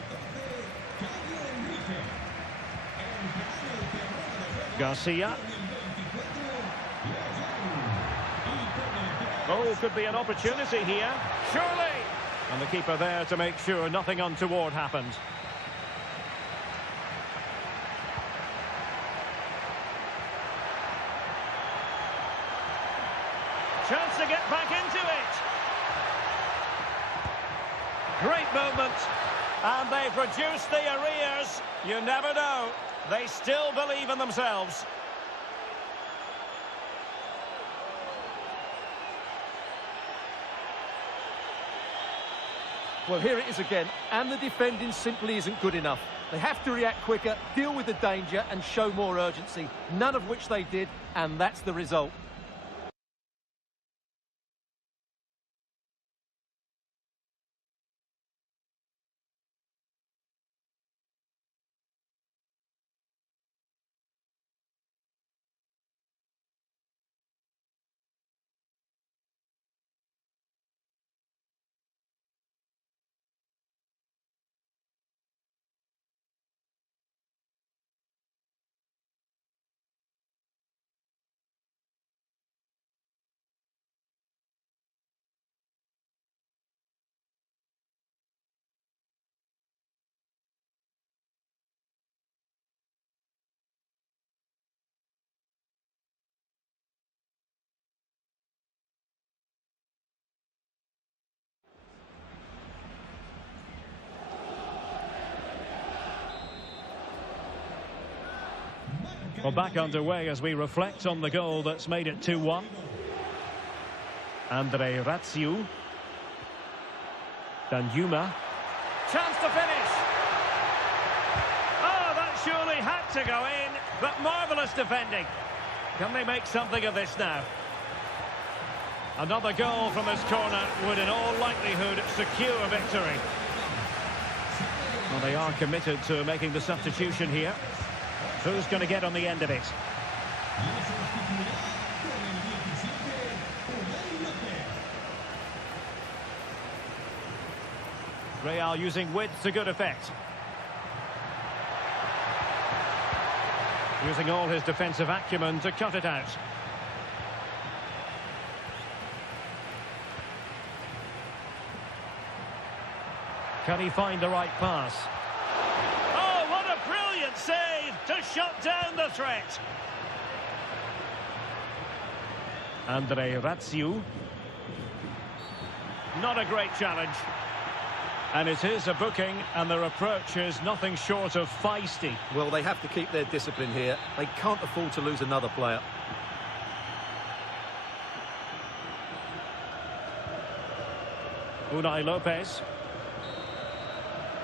Garcia. Oh, could be an opportunity here. Surely! And the keeper there to make sure nothing untoward happened. Chance to get back into it. Great movement. And they've reduced the arrears. You never know. They still believe in themselves. Well, here it is again, and the defending simply isn't good enough. They have to react quicker, deal with the danger, and show more urgency, none of which they did, and that's the result. Well, back underway as we reflect on the goal that's made it 2-1. Andre Ratsiu. Danjuma. Chance to finish. Oh, that surely had to go in, but marvellous defending. Can they make something of this now? Another goal from his corner would in all likelihood secure victory. Well, they are committed to making the substitution here. Who's going to get on the end of it? Real using width to good effect. Using all his defensive acumen to cut it out. Can he find the right pass? Oh, what a brilliant save to shut down the threat. Andre Ratsiu. Not a great challenge. And it is a booking, and their approach is nothing short of feisty. Well, they have to keep their discipline here. They can't afford to lose another player. Unai Lopez.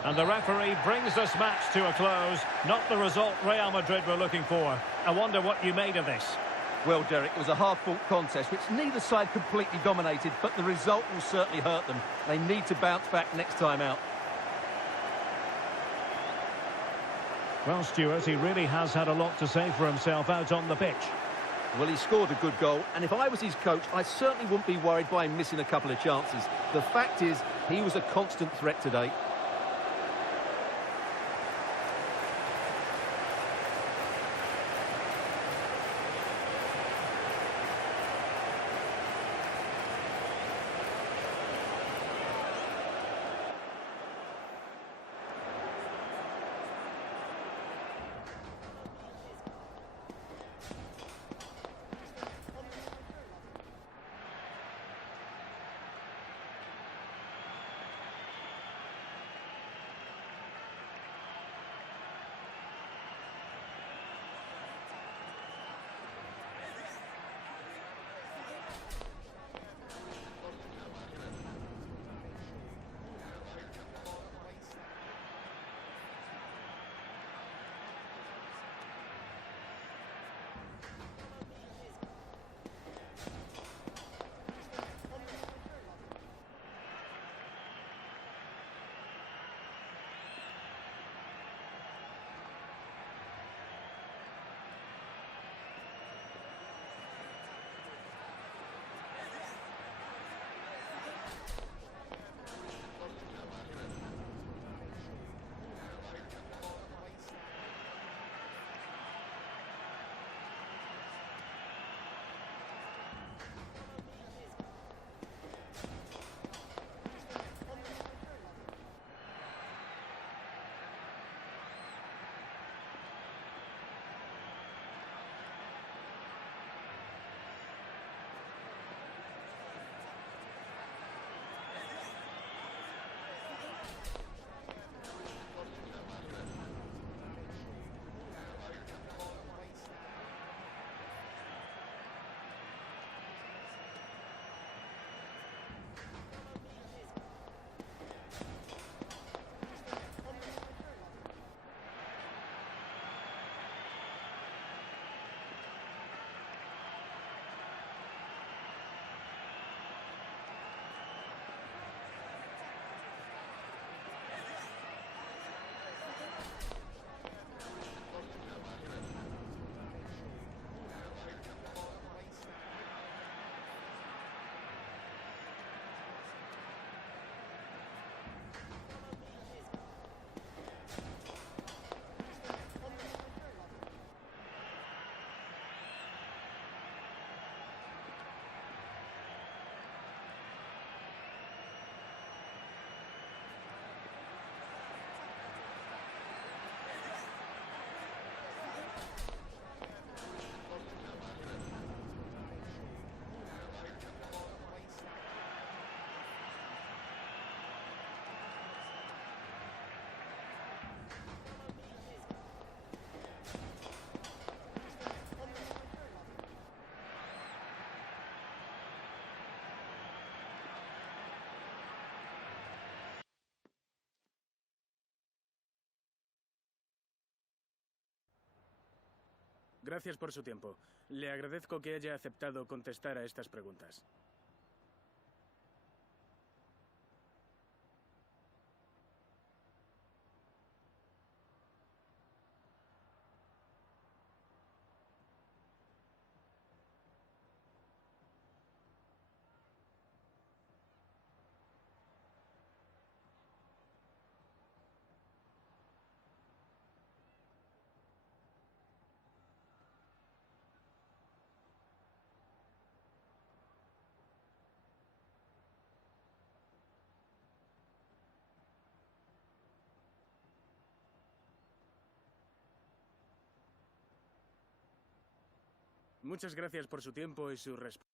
And the referee brings this match to a close. Not the result Real Madrid were looking for. I wonder what you made of this. Well, Derek, it was a hard-fought contest, which neither side completely dominated, but the result will certainly hurt them. They need to bounce back next time out. Well, Stuart, he really has had a lot to say for himself out on the pitch. Well, he scored a good goal, and if I was his coach, I certainly wouldn't be worried by him missing a couple of chances. The fact is, he was a constant threat today. Gracias por su tiempo. Le agradezco que haya aceptado contestar a estas preguntas. Muchas gracias por su tiempo y su respuesta.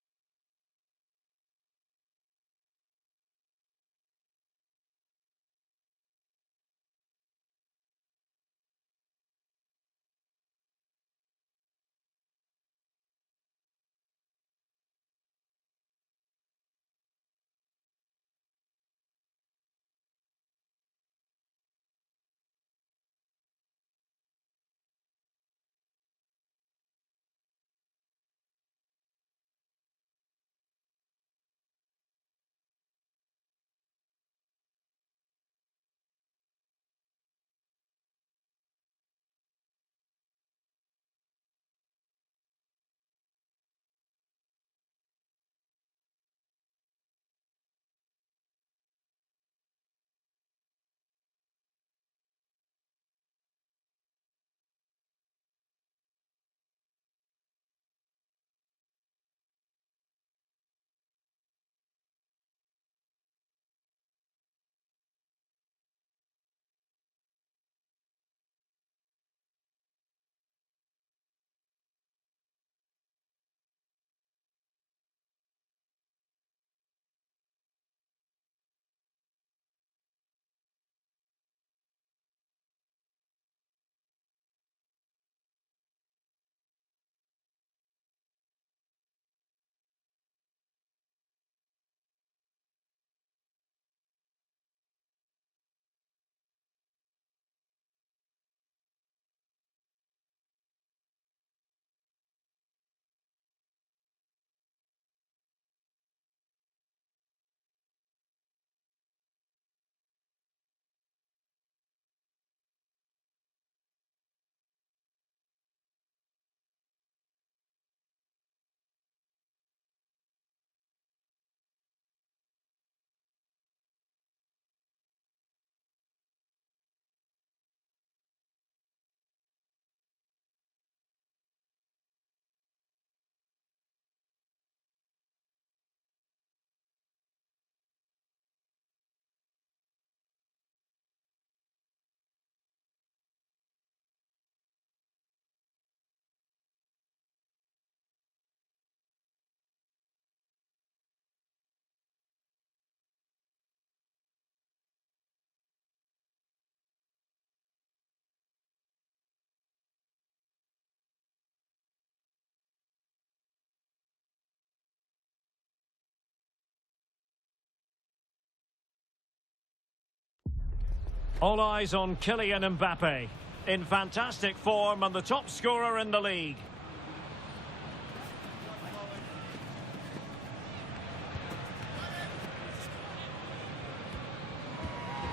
All eyes on Kylian Mbappe, in fantastic form and the top scorer in the league.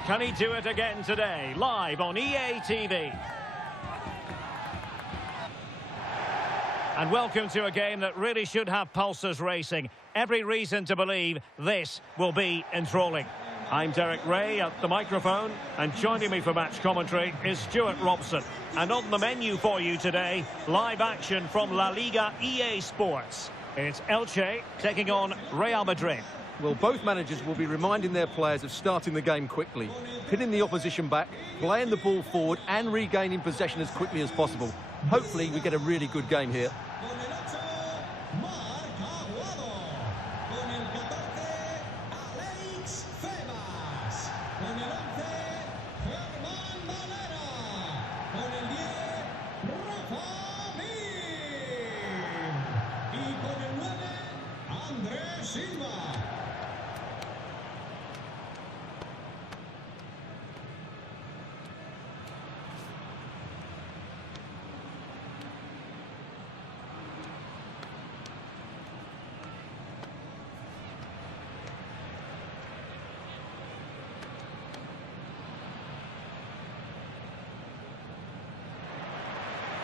Can he do it again today? Live on EATV. And welcome to a game that really should have pulses racing. Every reason to believe this will be enthralling. I'm Derek Ray at the microphone, and joining me for match commentary is Stuart Robson. And on the menu for you today, live action from La Liga EA Sports. It's Elche taking on Real Madrid. Well, both managers will be reminding their players of starting the game quickly, pinning the opposition back, playing the ball forward and regaining possession as quickly as possible. Hopefully we get a really good game here.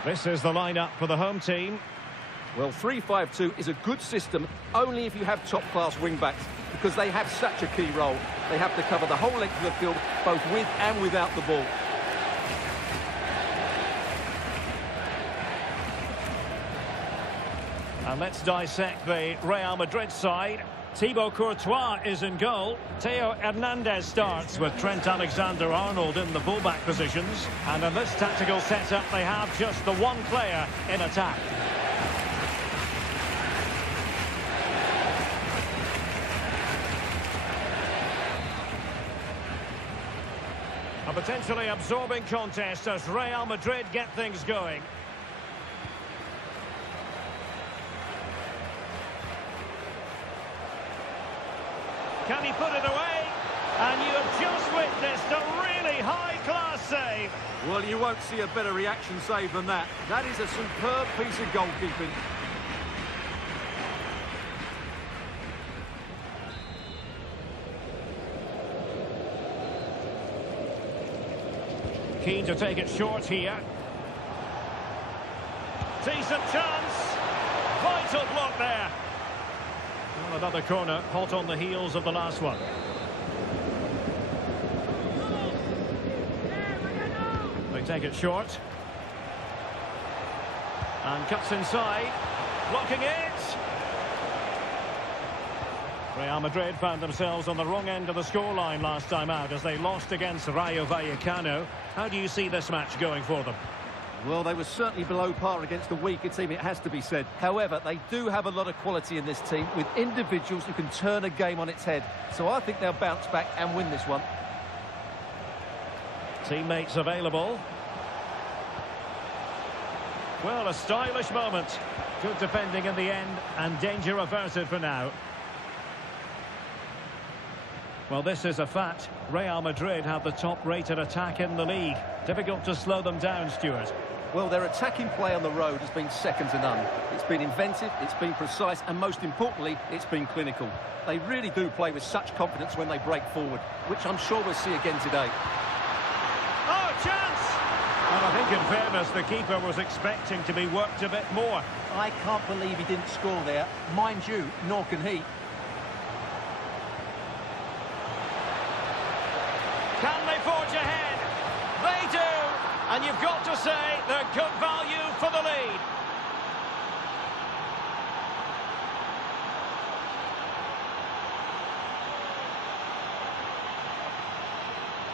This is the lineup for the home team. Well, 3-5-2 is a good system only if you have top-class wing-backs, because they have such a key role. They have to cover the whole length of the field, both with and without the ball. And let's dissect the Real Madrid side. Thibaut Courtois is in goal. Theo Hernandez starts with Trent Alexander-Arnold in the fullback positions. And in this tactical setup, they have just the one player in attack. A potentially absorbing contest as Real Madrid get things going. Can he put it away? And you have just witnessed a really high-class save. Well, you won't see a better reaction save than that. That is a superb piece of goalkeeping. Keen to take it short here. Decent chance. Vital block there. Well, another corner, hot on the heels of the last one. They take it short. And cuts inside. Blocking it. Real Madrid found themselves on the wrong end of the scoreline last time out as they lost against Rayo Vallecano. How do you see this match going for them? Well, they were certainly below par against a weaker team, it has to be said. However, they do have a lot of quality in this team with individuals who can turn a game on its head. So I think they'll bounce back and win this one. Teammates available. Well, a stylish moment. Good defending in the end and danger averted for now. Well, this is a fact. Real Madrid have the top-rated attack in the league. Difficult to slow them down, Stuart. Well, their attacking play on the road has been second to none. It's been inventive, it's been precise, and most importantly, it's been clinical. They really do play with such confidence when they break forward, which I'm sure we'll see again today. Oh, chance! And I think, in fairness, the keeper was expecting to be worked a bit more. I can't believe he didn't score there. Mind you, nor can he. Can they forge ahead? They do! And you've got to say they're good value for the lead.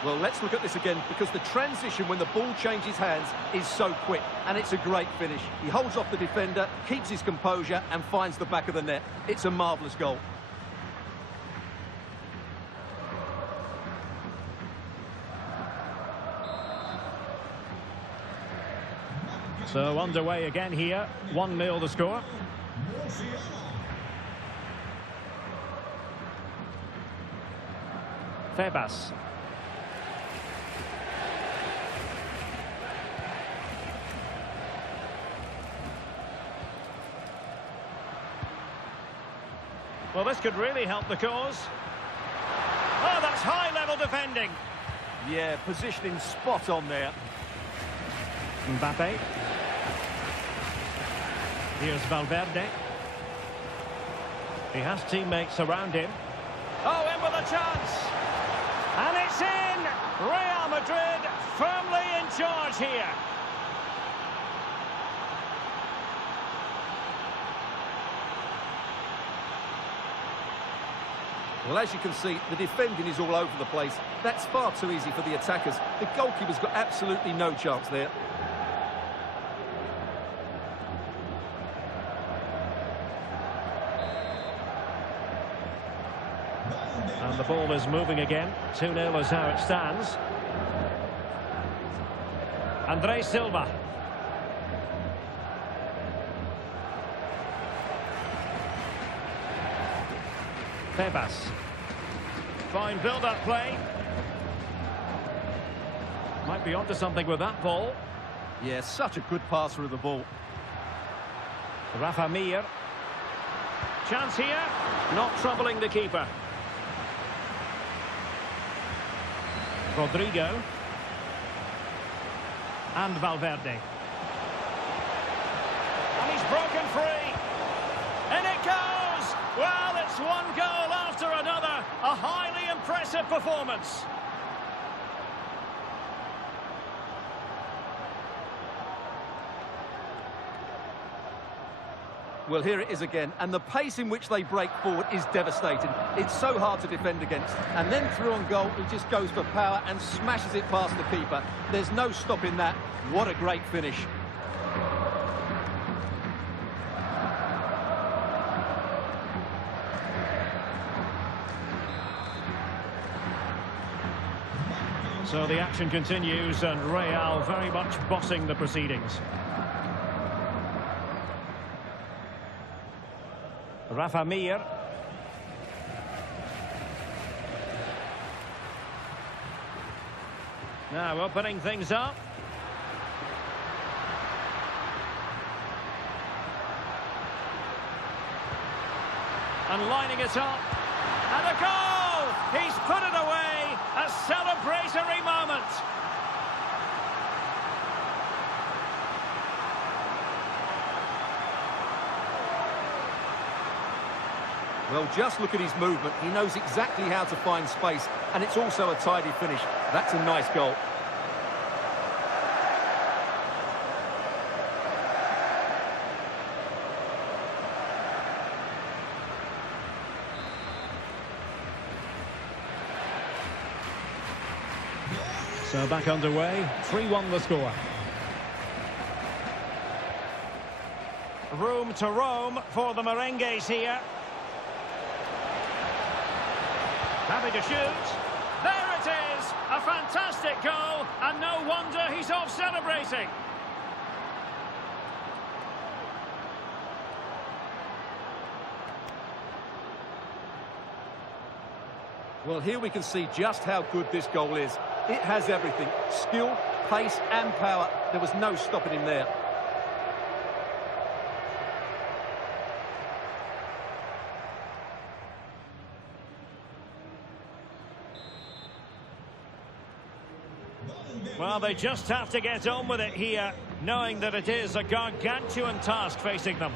Well, let's look at this again, because the transition when the ball changes hands is so quick, and it's a great finish. He holds off the defender, keeps his composure, and finds the back of the net. It's a marvellous goal. So underway again here, 1-0 the score. Febas. Well, this could really help the cause. Oh, that's high-level defending. Yeah, positioning spot on there. Mbappe. Here's Valverde. He has teammates around him. Oh, in with a chance. And it's in! Real Madrid firmly in charge here. Well, as you can see, the defending is all over the place. That's far too easy for the attackers. The goalkeeper's got absolutely no chance there. And the ball is moving again. 2-0 is how it stands. Andre Silva. Febas. Fine build-up play. Might be onto something with that ball. Yeah, such a good passer of the ball. Rafa Mir. Chance here. Not troubling the keeper. Rodrigo. And Valverde. And he's broken free. And it goes! Well, it's one goal after another. A highly impressive performance. Well, here it is again, and the pace in which they break forward is devastating. It's so hard to defend against. And then through on goal, he just goes for power and smashes it past the keeper. There's no stopping that. What a great finish. So the action continues and Real very much bossing the proceedings. Rafa Mir. Now opening things up. And lining it up. And a goal! He's put it away! A celebratory moment! Well, just look at his movement. He knows exactly how to find space, and it's also a tidy finish. That's a nice goal. So back underway, 3-1 the score. Room to roam for the merengues here. Happy to shoot. There it is! A fantastic goal, and no wonder he's off celebrating. Well, here we can see just how good this goal is. It has everything. Skill, pace and power. There was no stopping him there. Well, they just have to get on with it here, knowing that it is a gargantuan task facing them.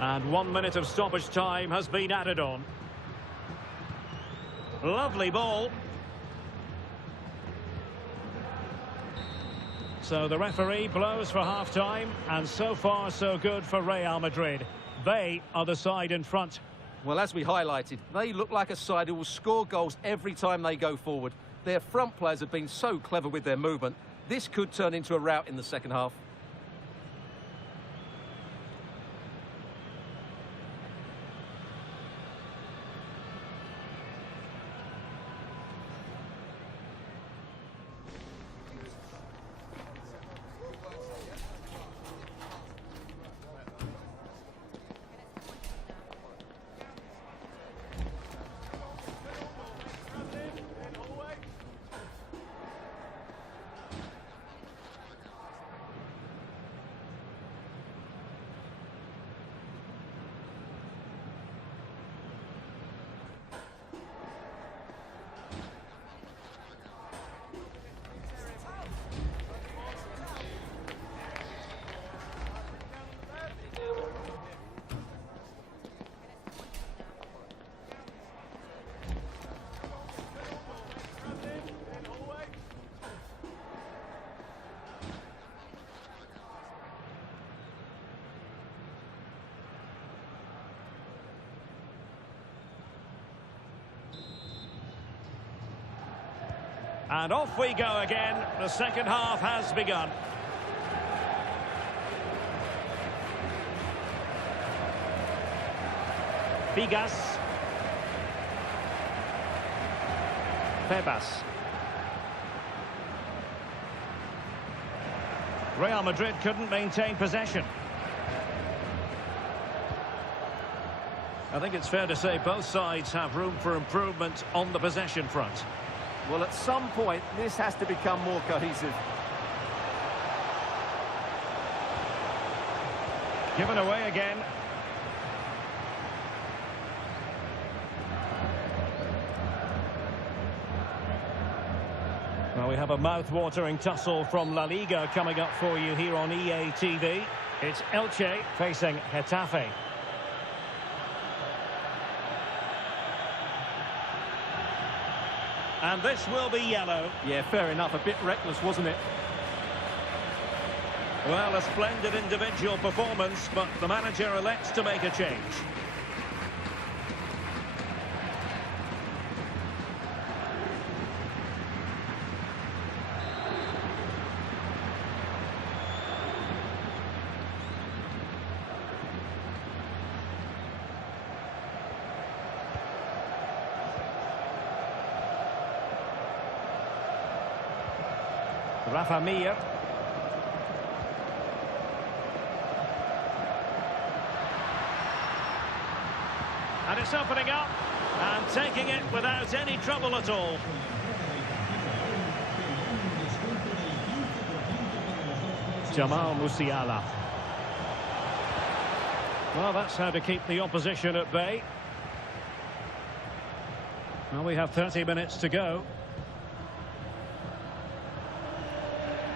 And 1 minute of stoppage time has been added on. Lovely ball. So the referee blows for half-time, and so far so good for Real Madrid. They are the side in front. Well, as we highlighted, they look like a side who will score goals every time they go forward. Their front players have been so clever with their movement. This could turn into a rout in the second half. And off we go again. The second half has begun. Bigas. Febas. Real Madrid couldn't maintain possession. I think it's fair to say both sides have room for improvement on the possession front. Well, at some point, this has to become more cohesive. Given away again. Well, we have a mouth-watering tussle from La Liga coming up for you here on EATV. It's Elche facing Getafe. And this will be yellow. Yeah, fair enough. A bit reckless, wasn't it? Well, a splendid individual performance, but the manager elects to make a change. Rafa Mir. And it's opening up and taking it without any trouble at all. Jamal Musiala. Well, that's how to keep the opposition at bay. Well, we have 30 minutes to go.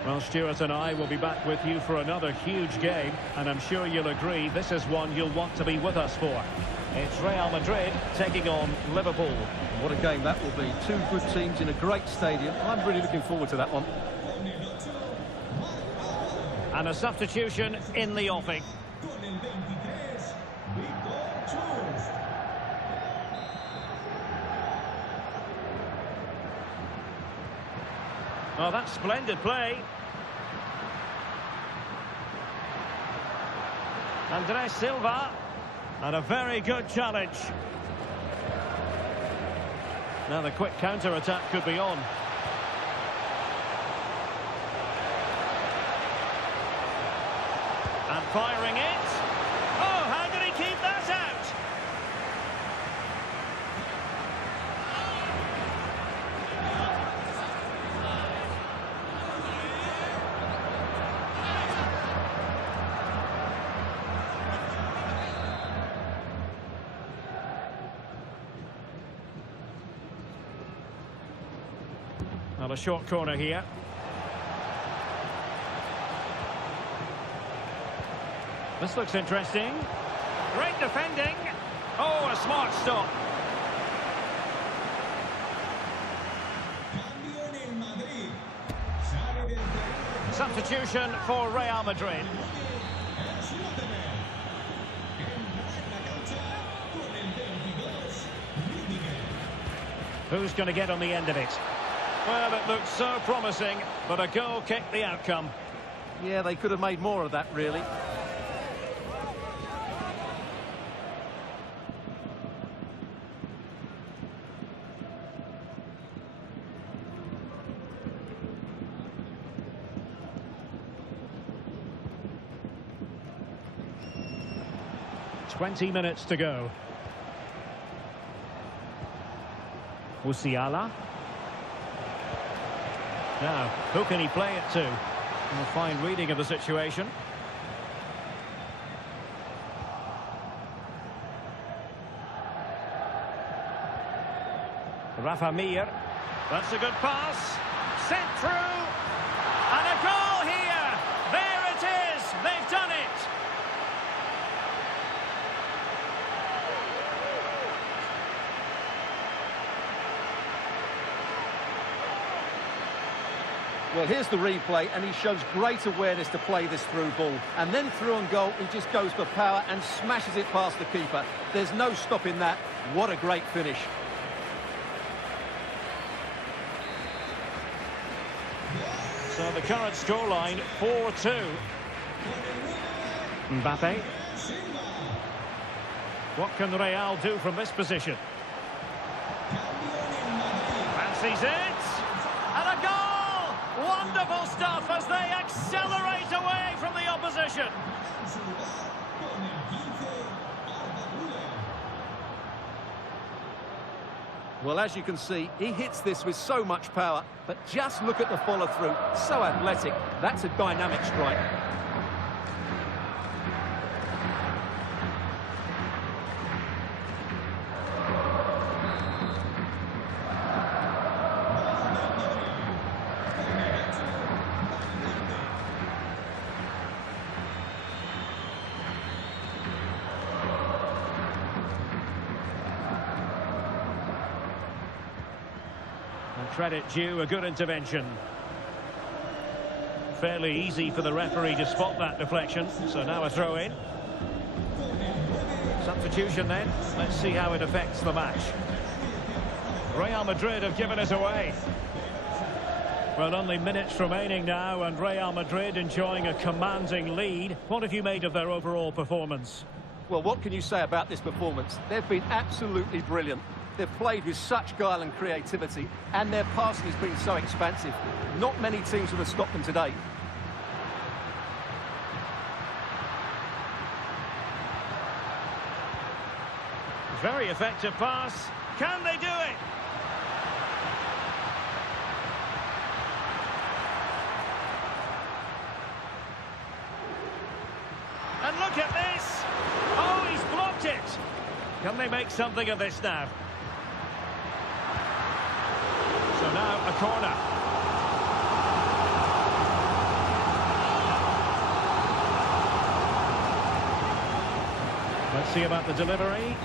Well, Stuart and I will be back with you for another huge game, and I'm sure you'll agree this is one you'll want to be with us for. It's Real Madrid taking on Liverpool. What a game that will be. Two good teams in a great stadium. I'm really looking forward to that one. And a substitution in the offing. Oh, that's splendid play. Andres Silva. And a very good challenge. Now the quick counter-attack could be on. And firing it. Oh, how did he keep that out? Well, a short corner here. This looks interesting. Great defending. Oh, a smart stop. Substitution for Real Madrid. Who's going to get on the end of it? Well, it looked so promising, but a goal kicked the outcome. Yeah, they could have made more of that, really. "20 minutes to go. Musiala. Now, who can he play it to? A fine reading of the situation. Rafa Mir. That's a good pass. Sent through. And a goal here. There it is. They've done it. Well, here's the replay, and he shows great awareness to play this through ball. And then through on goal, he just goes for power and smashes it past the keeper. There's no stopping that. What a great finish. So the current scoreline, 4-2. Mbappe. What can Real do from this position? Fancies it. And a goal! Wonderful stuff as they accelerate away from the opposition. Well, as you can see, he hits this with so much power, but just look at the follow-through. So athletic. That's a dynamic strike. Credit due, a good intervention. Fairly easy for the referee to spot that deflection, so now a throw in. Substitution then, let's see how it affects the match. Real Madrid have given it away. Well, only minutes remaining now, and Real Madrid enjoying a commanding lead. What have you made of their overall performance? Well, what can you say about this performance? They've been absolutely brilliant. They've played with such guile and creativity, and their passing has been so expansive. Not many teams would have stopped them today. Very effective pass. Can they do it? And look at this! Oh, he's blocked it! Can they make something of this now? So now a corner. Let's see about the delivery.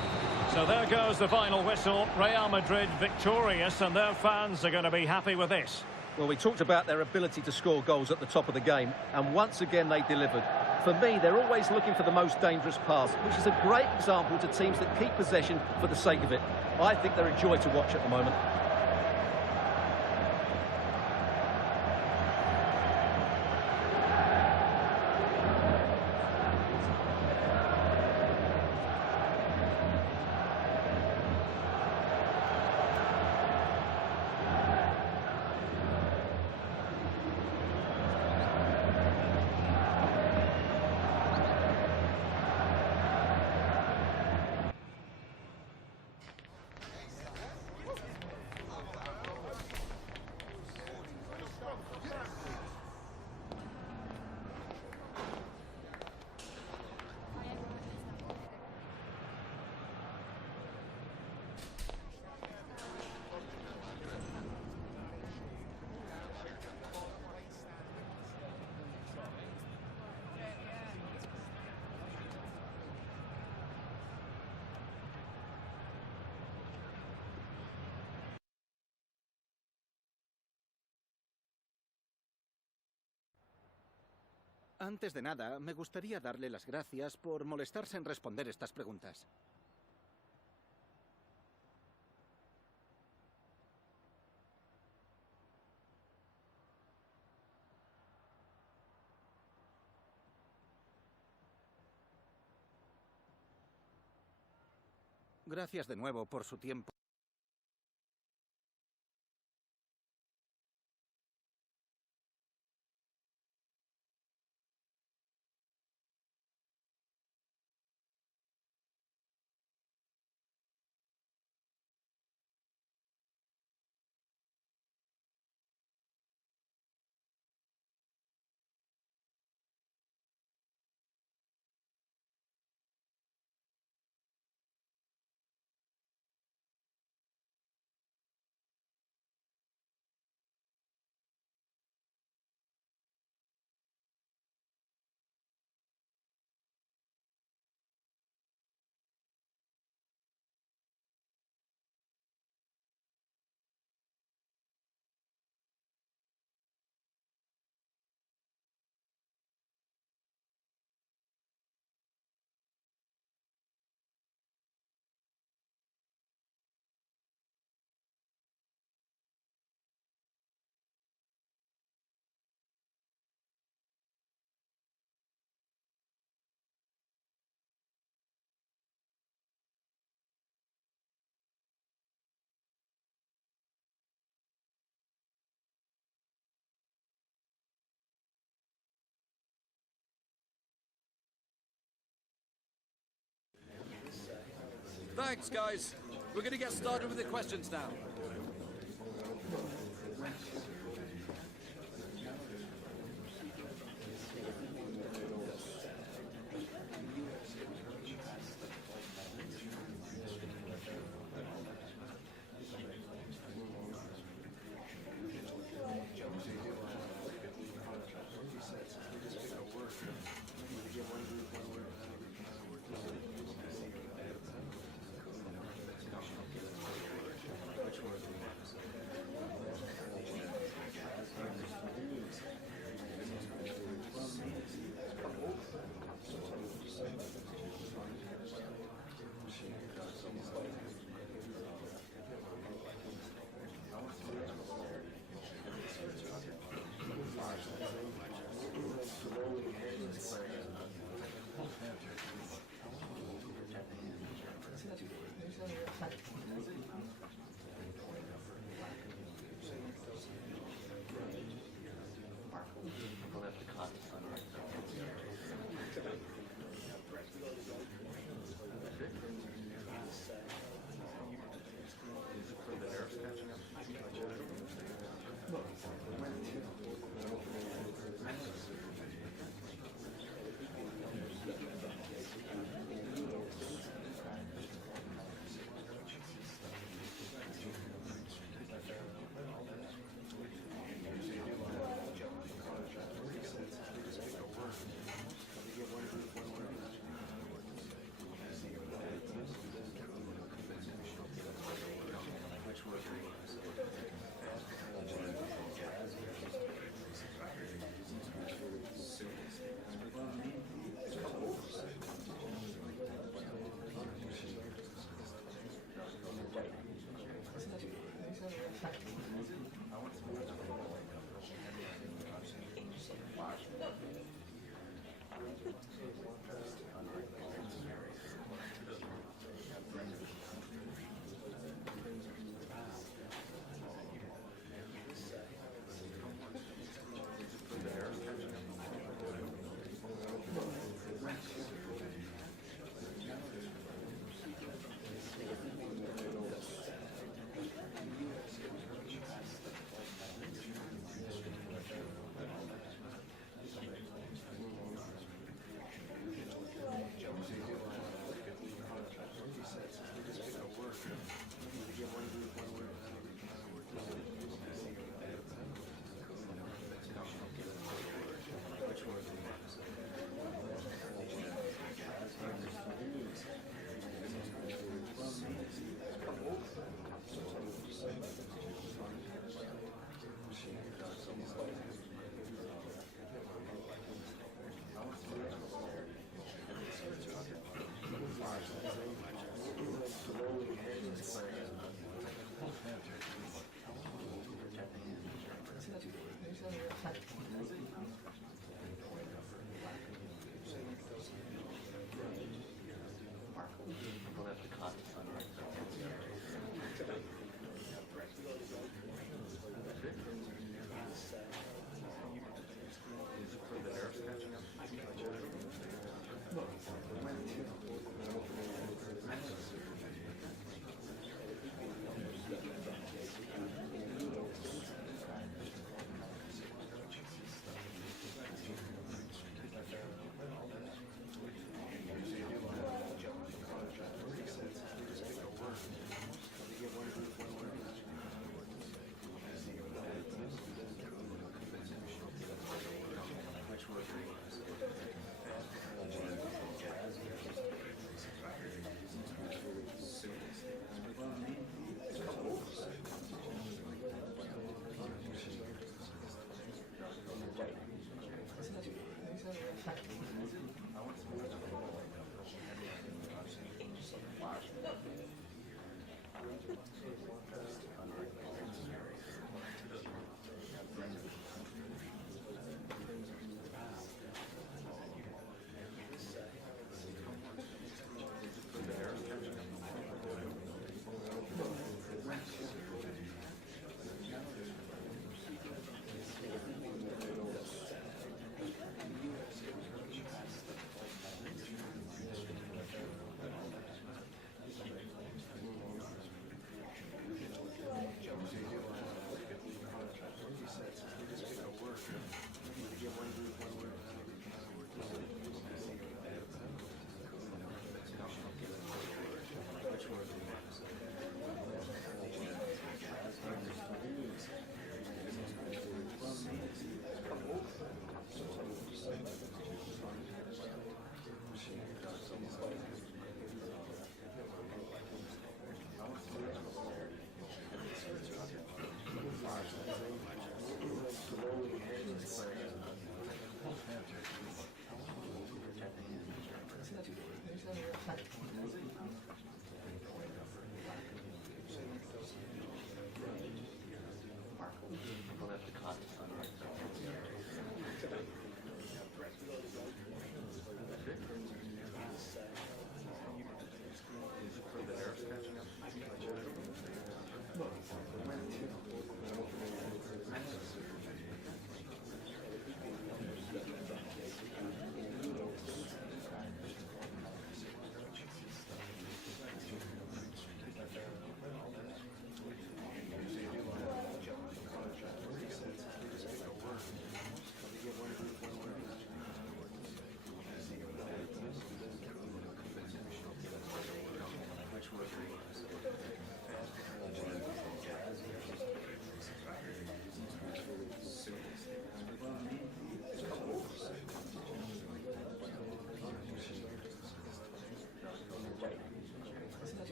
So there goes the final whistle. Real Madrid victorious, and their fans are going to be happy with this. Well, we talked about their ability to score goals at the top of the game, and once again they delivered. For me, they're always looking for the most dangerous pass, which is a great example to teams that keep possession for the sake of it. I think they're a joy to watch at the moment. Antes de nada, me gustaría darle las gracias por molestarse en responder estas preguntas. Gracias de nuevo por su tiempo. Thanks, guys. We're going to get started with the questions now.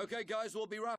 Okay, guys, we'll be right.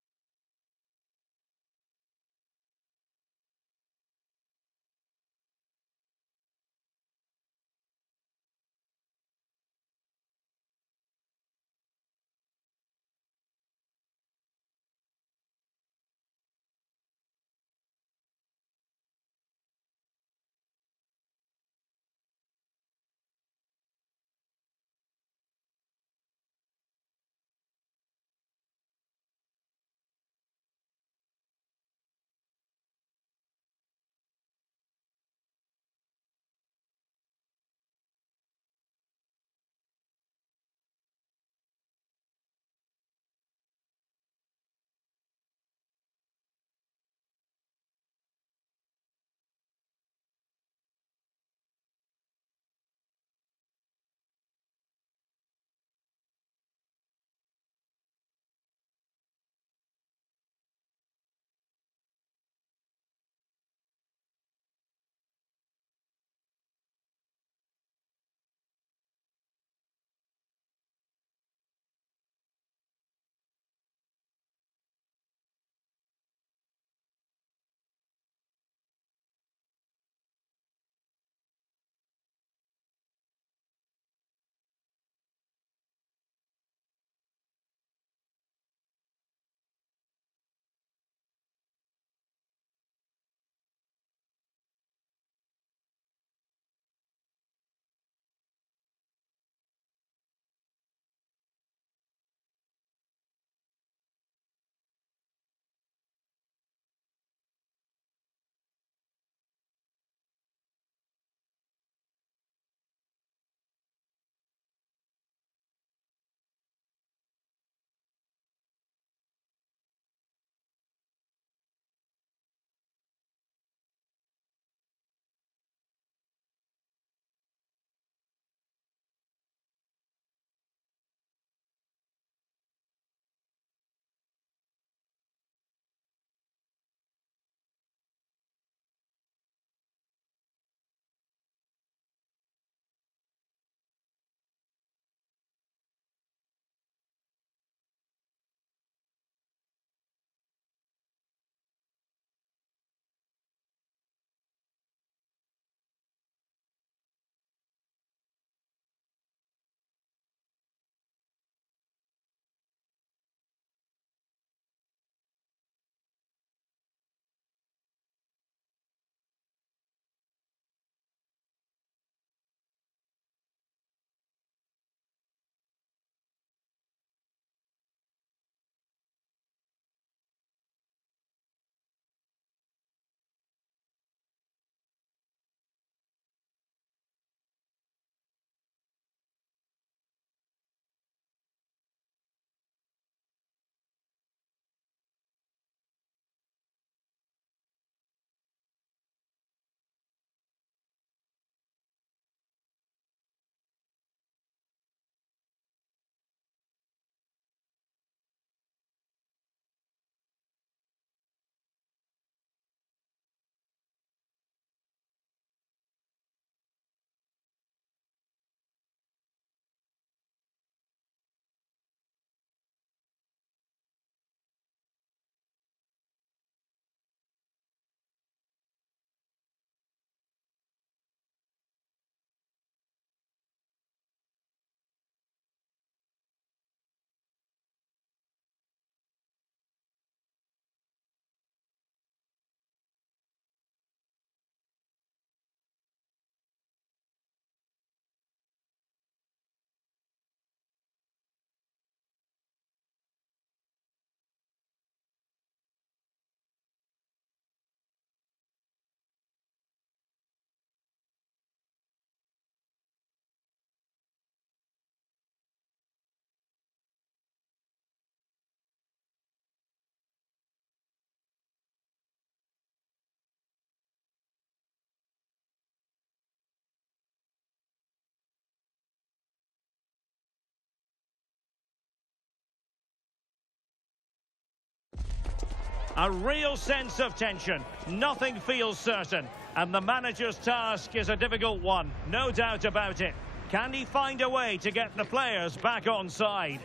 A real sense of tension. Nothing feels certain. And the manager's task is a difficult one, no doubt about it. Can he find a way to get the players back on side?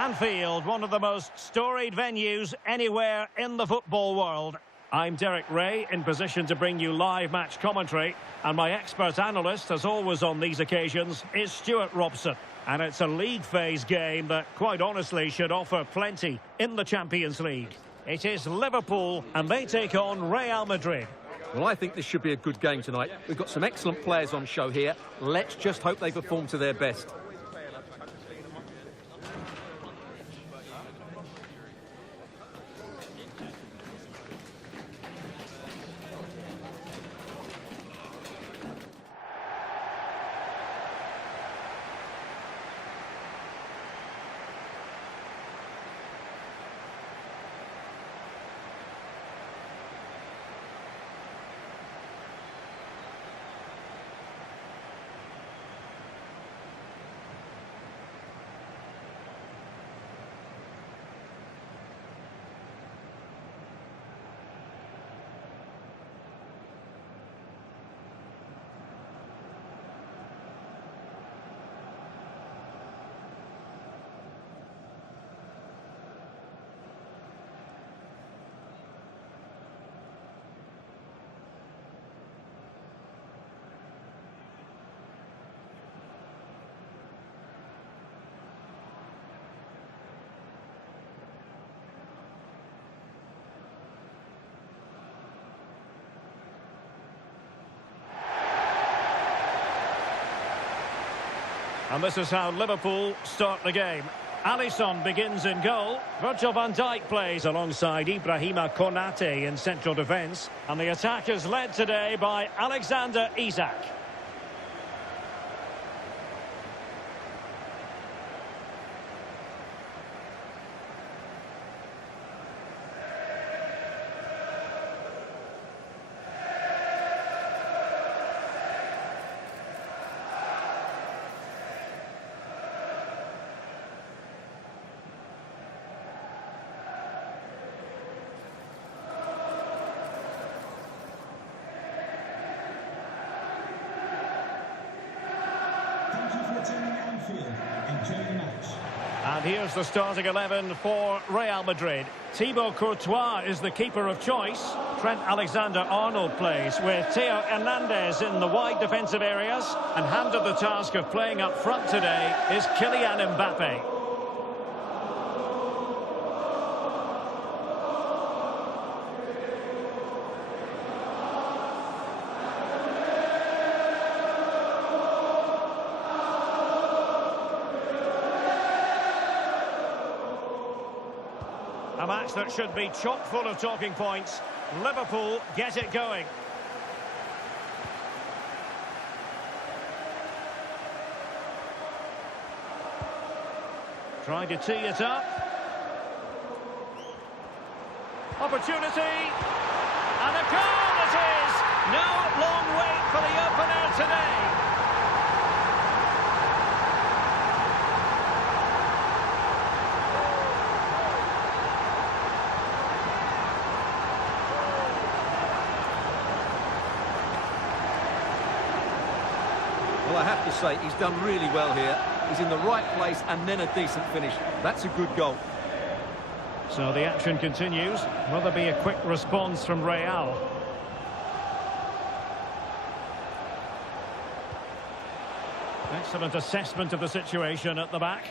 Anfield, one of the most storied venues anywhere in the football world. I'm Derek Ray, in position to bring you live match commentary, and my expert analyst, as always on these occasions, is Stuart Robson. And it's a league phase game that, quite honestly, should offer plenty in the Champions League. It is Liverpool, and they take on Real Madrid. Well, I think this should be a good game tonight. We've got some excellent players on show here. Let's just hope they perform to their best. And this is how Liverpool start the game. Alisson begins in goal. Virgil van Dijk plays alongside Ibrahima Konate in central defence. And the attack is led today by Alexander Isak. And here's the starting 11 for Real Madrid. Thibaut Courtois is the keeper of choice. Trent Alexander-Arnold plays with Theo Hernandez in the wide defensive areas. And handed the task of playing up front today is Kylian Mbappe. A match that should be chock full of talking points. Liverpool get it going. Trying to tee it up. Opportunity. And a goal it is! No long wait for the opener today. Well, I have to say, he's done really well here. He's in the right place and then a decent finish. That's a good goal. So the action continues. Will there be a quick response from Real? Excellent assessment of the situation at the back.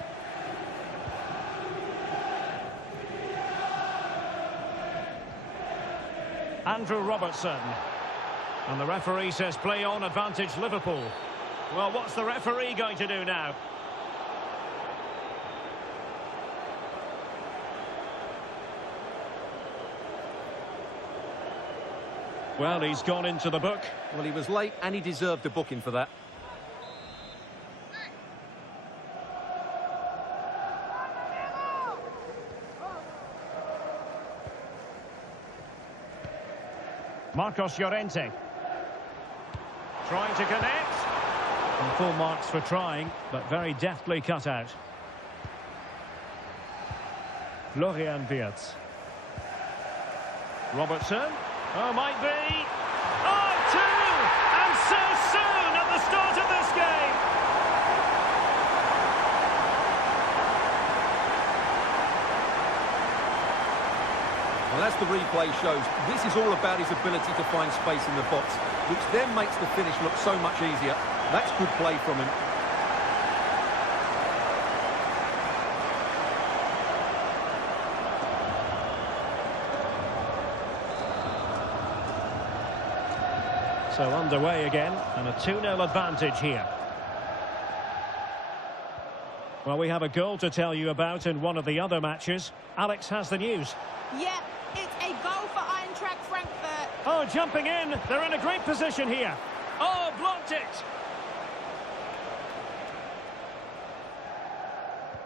Andrew Robertson. And the referee says play on, advantage Liverpool. Well, what's the referee going to do now? Well, he's gone into the book. Well, he was late and he deserved a booking for that. Marcos Llorente. Trying to connect. And full marks for trying, but very deftly cut out. Florian Wirtz. Robertson. Oh, might be. Oh, two! And so soon at the start of this game. the replay shows, this is all about his ability to find space in the box, which then makes the finish look so much easier. That's good play from him. So underway again, and a 2-0 advantage here. Well, we have a goal to tell you about in one of the other matches. Alex has the news. Yeah, it's a goal for Eintracht Frankfurt. Oh, jumping in. They're in a great position here. Oh, blocked it.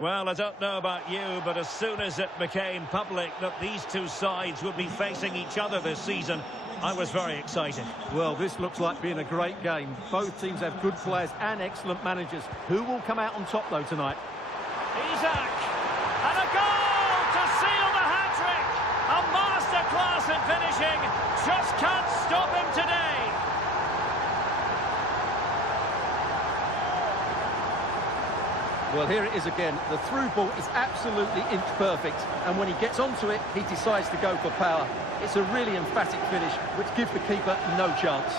Well, I don't know about you, but as soon as it became public that these two sides would be facing each other this season, I was very excited. Well, this looks like being a great game. Both teams have good players and excellent managers. Who will come out on top, though, tonight? Isaac! And a goal to seal the hat-trick! A masterclass in finishing. Just can't stop him today. Well, here it is again. The through ball is absolutely inch perfect, and when he gets onto it, he decides to go for power. It's a really emphatic finish, which gives the keeper no chance.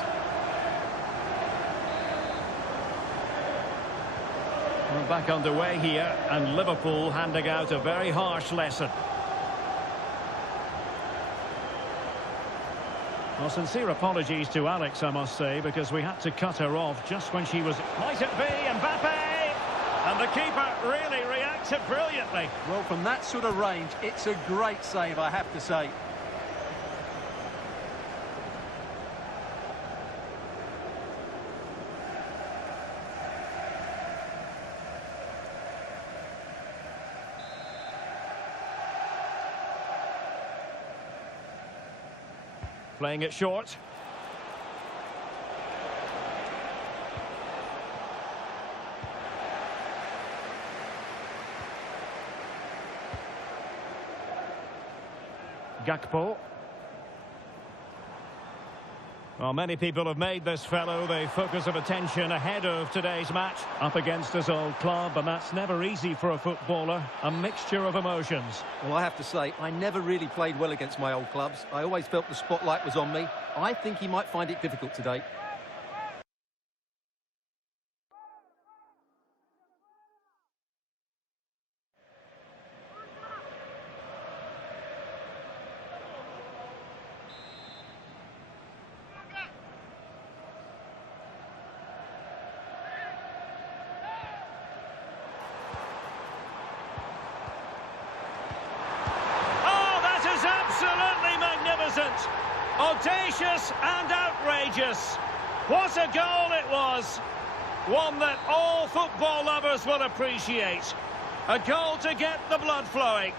We're back underway here, and Liverpool handing out a very harsh lesson. Well, sincere apologies to Alex, I must say, because we had to cut her off just when she was... Might it be Mbappe? And the keeper really reacted brilliantly. Well, from that sort of range, it's a great save, I have to say. Playing it short. Gakpo. Well, many people have made this fellow the focus of attention ahead of today's match. Up against his old club, and that's never easy for a footballer. A mixture of emotions. Well, I have to say, I never really played well against my old clubs. I always felt the spotlight was on me. I think he might find it difficult today. Absolutely magnificent, audacious and outrageous. What a goal it was. One that all football lovers will appreciate. A goal to get the blood flowing.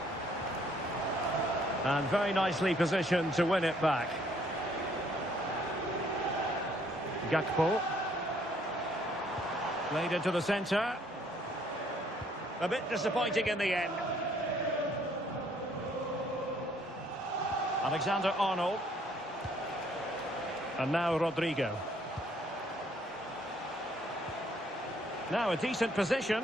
And very nicely positioned to win it back. Gakpo. Played into the centre. A bit disappointing in the end. Alexander-Arnold. And now Rodrigo. Now a decent position.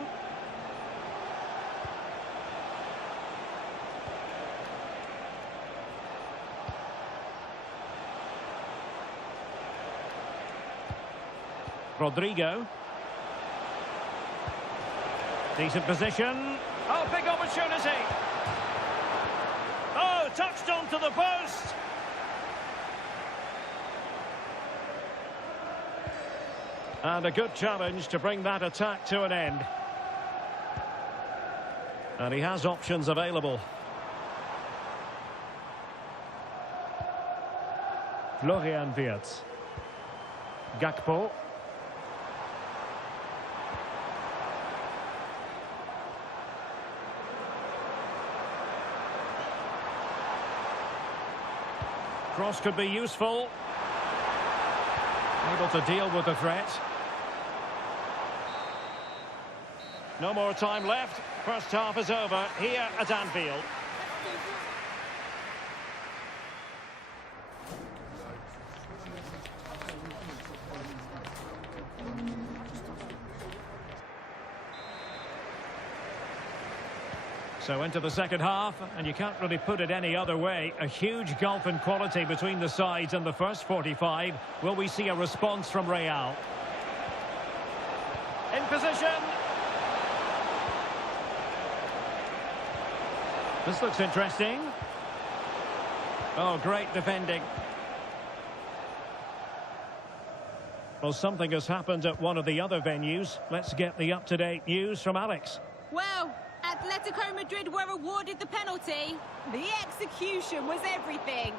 Rodrigo. Decent position. Oh, big opportunity. Oh, touched onto the post. And a good challenge to bring that attack to an end. And he has options available. Florian Wirtz. Gakpo. Cross could be useful. Able to deal with the threat. No more time left. First half is over here at Anfield. So into the second half, and you can't really put it any other way. A huge gulf in quality between the sides in the first 45. Will we see a response from Real? In position. This looks interesting. Oh, great defending. Well, something has happened at one of the other venues. Let's get the up-to-date news from Alex. Well, Atletico Madrid were awarded the penalty. The execution was everything.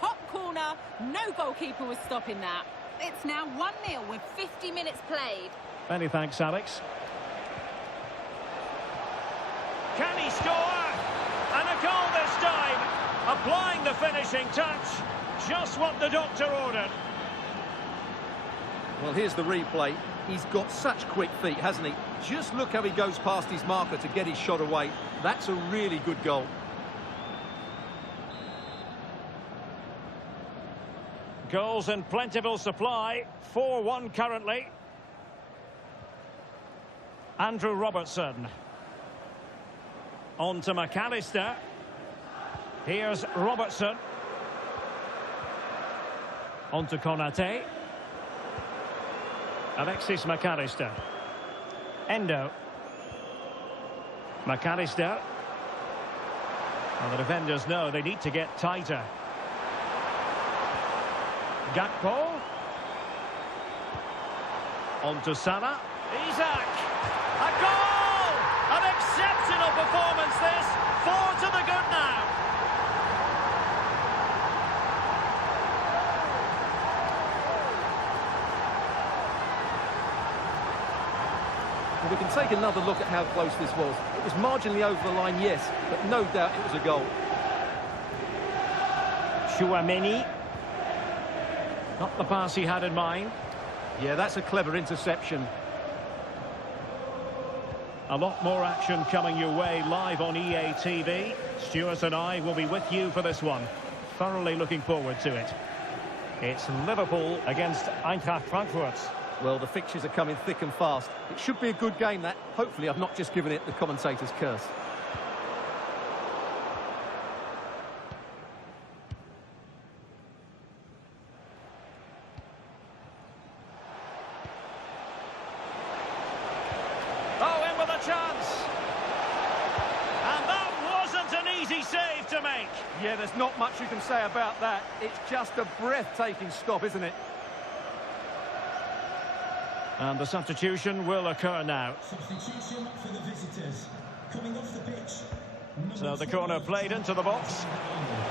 Top corner, no goalkeeper was stopping that. It's now 1-0 with 50 minutes played. Many thanks, Alex. Can he score? And a goal this time. Applying the finishing touch. Just what the doctor ordered. Well, here's the replay. He's got such quick feet, hasn't he? Just look how he goes past his marker to get his shot away. That's a really good goal. Goals in plentiful supply. 4-1 currently. Andrew Robertson. On to McAllister. Here's Robertson. On to Konate. Alexis McAllister. Endo. McAllister. Well, the defenders know they need to get tighter. Gakpo. On to Salah. Isaac. A goal! An exceptional performance this. 4 to the good now. Well, we can take another look at how close this was. It was marginally over the line, yes, but no doubt it was a goal. Chouameni. Not the pass he had in mind. Yeah, that's a clever interception. A lot more action coming your way live on EA TV. Stuart and I will be with you for this one. Thoroughly looking forward to it. It's Liverpool against Eintracht Frankfurt. Well, the fixtures are coming thick and fast. It should be a good game, that. Hopefully I've not just given it the commentator's curse. Oh, in with a chance. And that wasn't an easy save to make. Yeah, there's not much you can say about that. It's just a breathtaking stop, isn't it? And the substitution will occur now. Substitution for the visitors. Coming off the pitch. So the corner played into the box.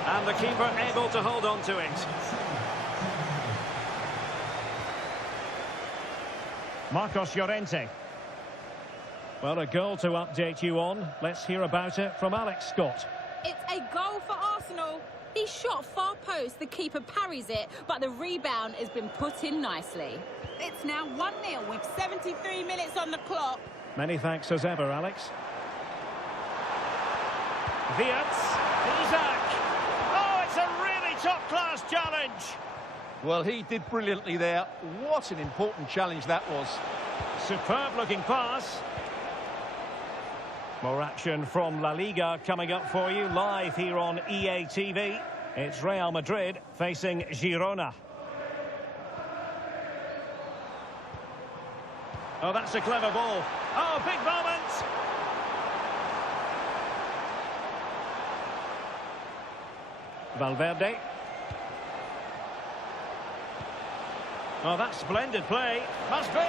And the keeper able to hold on to it. Marcos Llorente. Well, a goal to update you on. Let's hear about it from Alex Scott. It's a goal for Arsenal. He shot far post, the keeper parries it, but the rebound has been put in nicely. It's now 1-0 with 73 minutes on the clock. Many thanks as ever, Alex. Wirtz. Isaac. Oh, it's a really top-class challenge. Well, he did brilliantly there. What an important challenge that was. Superb-looking pass. More action from La Liga coming up for you live here on EA TV. It's Real Madrid facing Girona. Oh, that's a clever ball. Oh, big moment. Valverde. Oh, that's splendid play. Must be.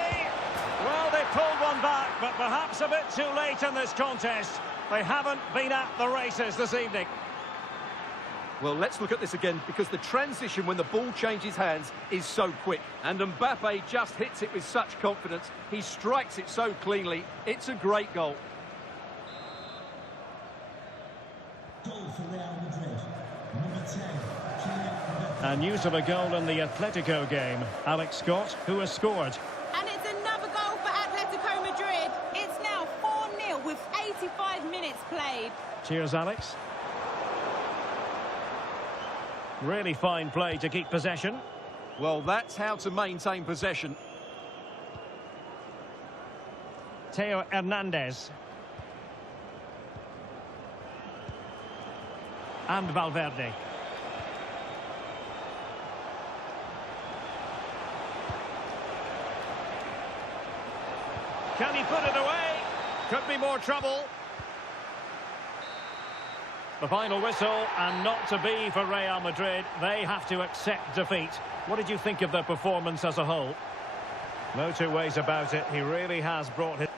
Well, they pulled one back, but perhaps a bit too late in this contest. They haven't been at the races this evening. Well, let's look at this again, because the transition when the ball changes hands is so quick. And Mbappe just hits it with such confidence. He strikes it so cleanly. It's a great goal. Goal for Real Madrid. Number 10. And news of a goal in the Atletico game. Alex Scott, who has scored. And it's another goal for Atletico Madrid. It's now 4-0 with 85 minutes played. Cheers, Alex. Really fine play to keep possession. Well, that's how to maintain possession. Theo Hernandez. And Valverde. Can he put it away? Could be more trouble. The final whistle, and not to be for Real Madrid. They have to accept defeat. What did you think of their performance as a whole? No two ways about it. He really has brought his...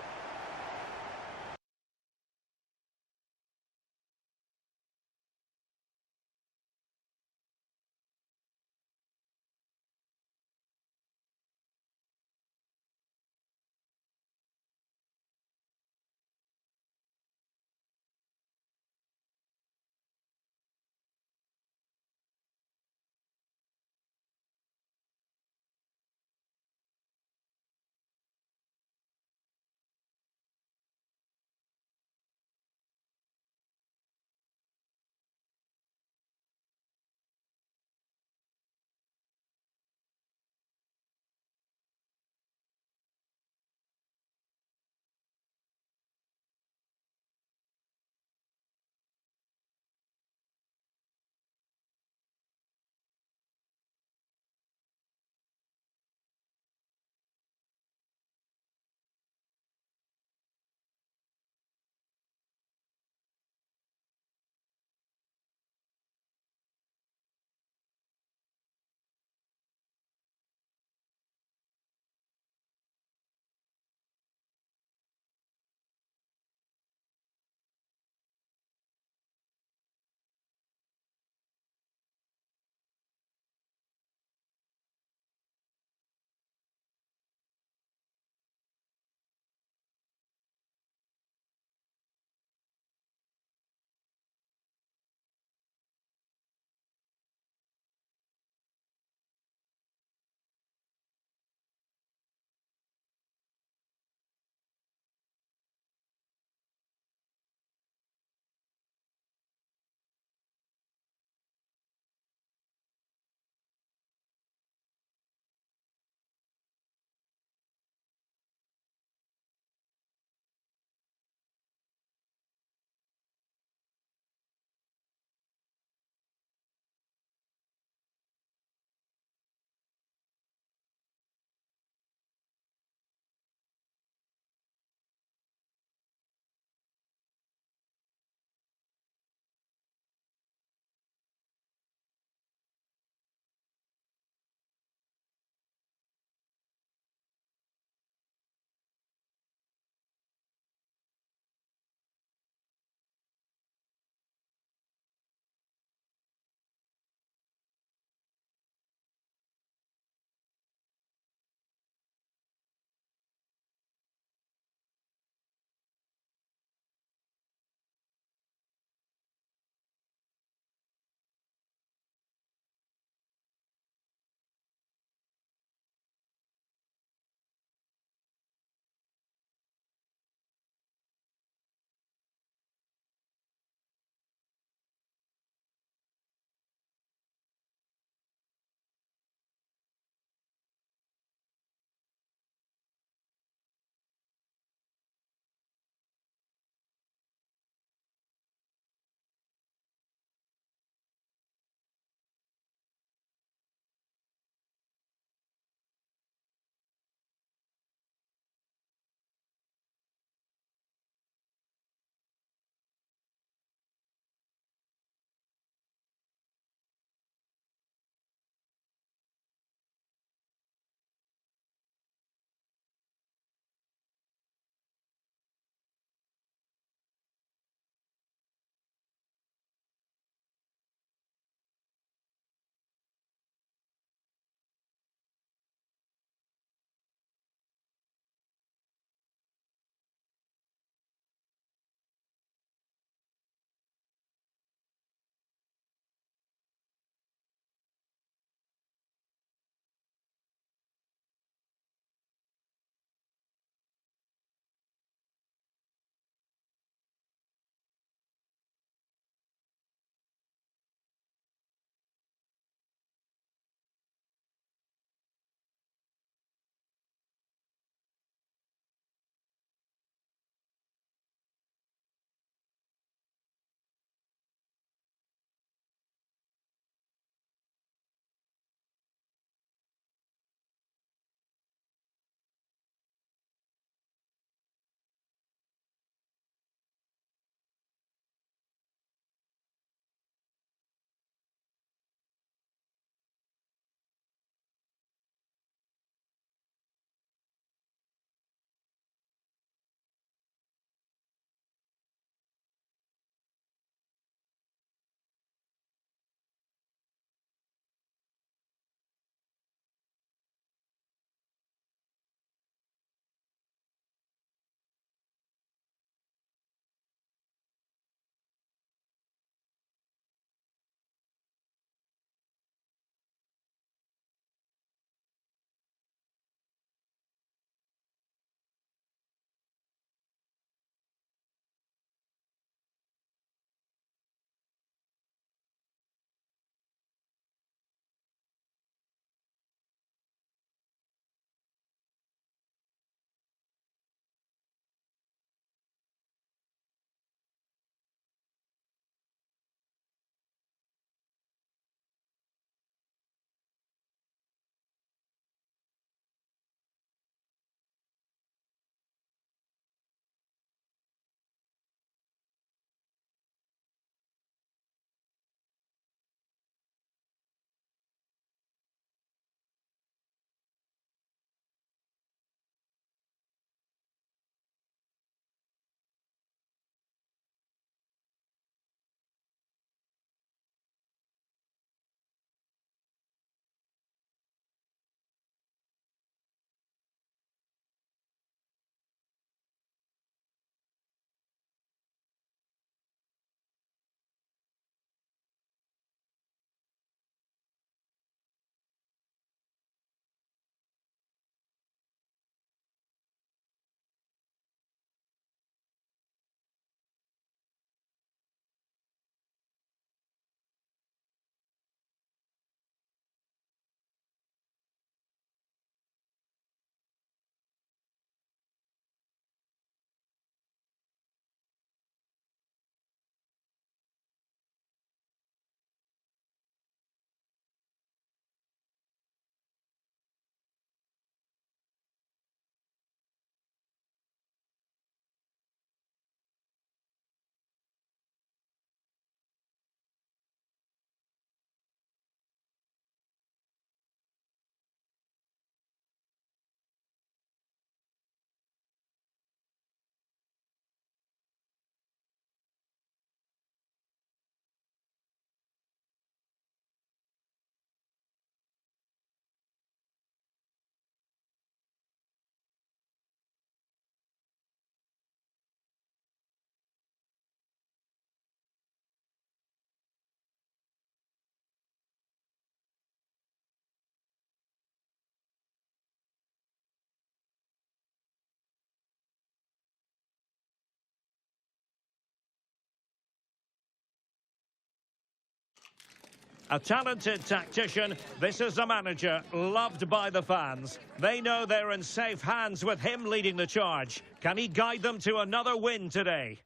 A talented tactician, this is a manager loved by the fans. They know they're in safe hands with him leading the charge. Can he guide them to another win today?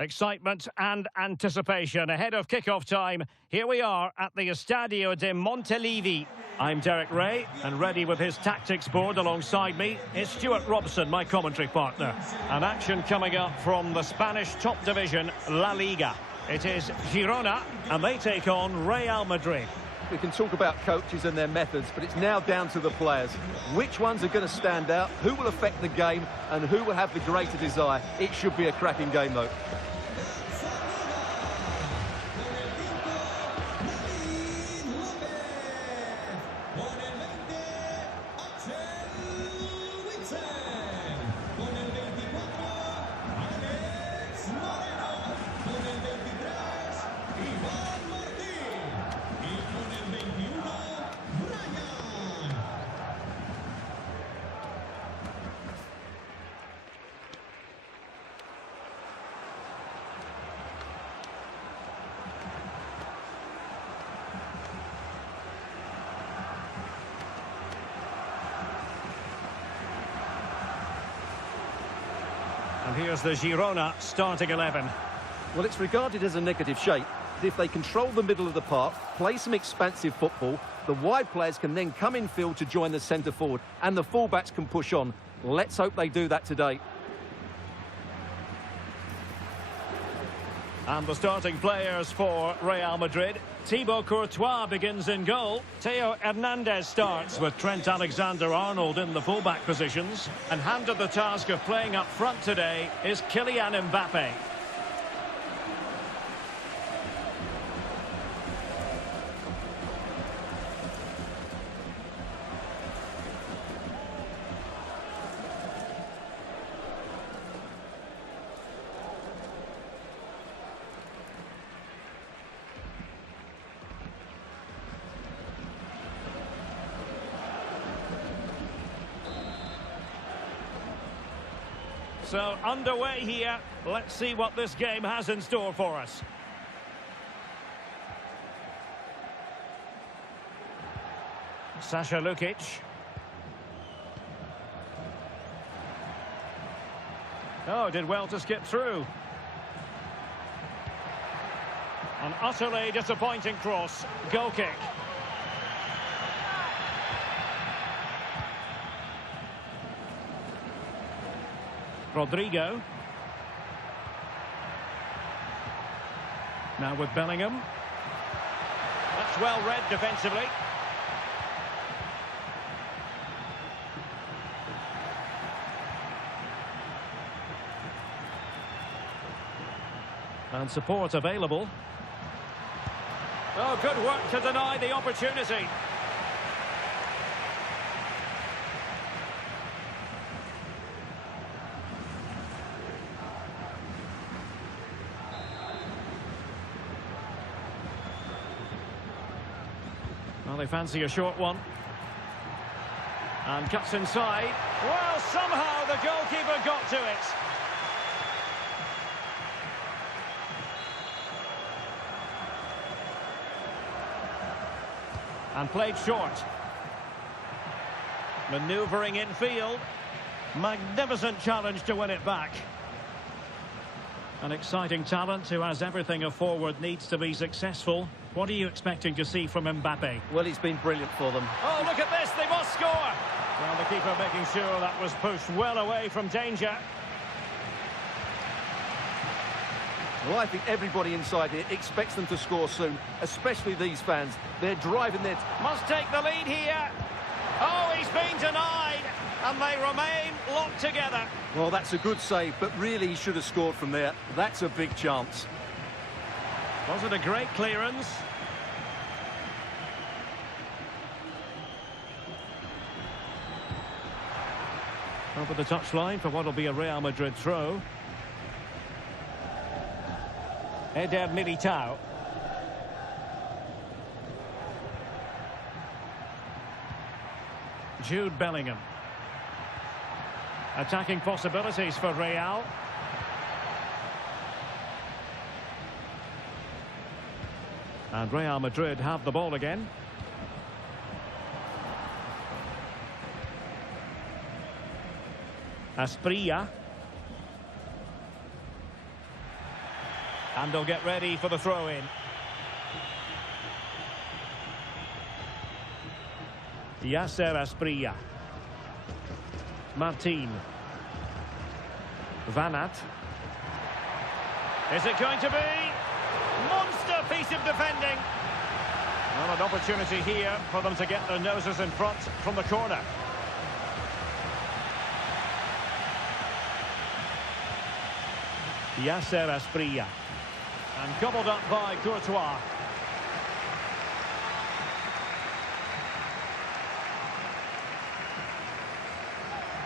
Excitement and anticipation ahead of kick-off time. Here we are at the Estadio de Montilivi. I'm Derek Ray, and ready with his tactics board alongside me is Stuart Robson, my commentary partner. An action coming up from the Spanish top division, La Liga. It is Girona, and they take on Real Madrid. We can talk about coaches and their methods, but it's now down to the players. Which ones are going to stand out, who will affect the game, and who will have the greater desire? It should be a cracking game, though. And here's the Girona starting 11. Well, it's regarded as a negative shape. If they control the middle of the park, play some expansive football, the wide players can then come in field to join the centre forward, and the fullbacks can push on. Let's hope they do that today. And the starting players for Real Madrid. Thibaut Courtois begins in goal. Theo Hernandez starts with Trent Alexander-Arnold in the fullback positions. And handed the task of playing up front today is Kylian Mbappe. So, underway here. Let's see what this game has in store for us. Sasha Lukic. Oh, did well to skip through. An utterly disappointing cross. Goal kick. Rodrigo. Now with Bellingham. That's well read defensively. And support available. Oh, good work to deny the opportunity. Well, they fancy a short one. And cuts inside. Well, somehow the goalkeeper got to it. And played short. Manoeuvring infield. Magnificent challenge to win it back. An exciting talent who has everything a forward needs to be successful. What are you expecting to see from Mbappe? Well, he's been brilliant for them. Oh, look at this, they must score! Well, the keeper making sure that was pushed well away from danger. Well, I think everybody inside here expects them to score soon, especially these fans. They're driving their... Must take the lead here. Oh, he's been denied, and they remain locked together. Well, that's a good save, but really he should have scored from there. That's a big chance. Was it a great clearance? Over the touchline for what will be a Real Madrid throw. Eder Militao. Jude Bellingham. Attacking possibilities for Real. And Real Madrid have the ball again. Asprilla. And they'll get ready for the throw-in. Yasser Asprilla. Martin. Vanat. Is it going to be? Monster piece of defending. Well, an opportunity here for them to get their noses in front from the corner. Yasser Asprilla. And gobbled up by Courtois.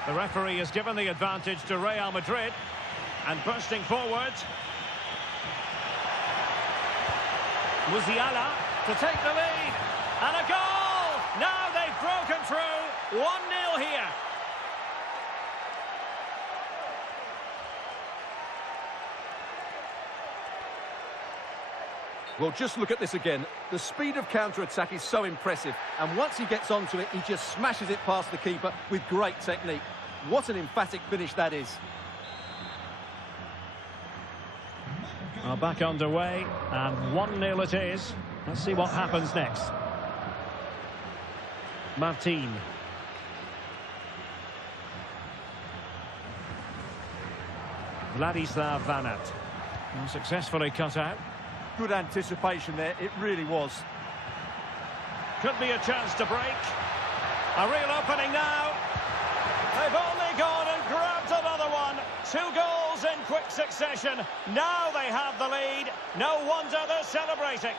The referee has given the advantage to Real Madrid. And bursting forward. Musiala to take the lead. And a goal! Now they've broken through. 1-0 here. Well, just look at this again. The speed of counter-attack is so impressive. And once he gets onto it, he just smashes it past the keeper with great technique. What an emphatic finish that is. Well, back underway, and 1-0 it is. Let's see what happens next. Martin. Vladislav Vanat. Well, successfully cut out. Good anticipation there, it really was. Could be a chance to break. A real opening now. They've only gone and grabbed another one. 2 goals in quick succession. Now they have the lead. No wonder they're celebrating.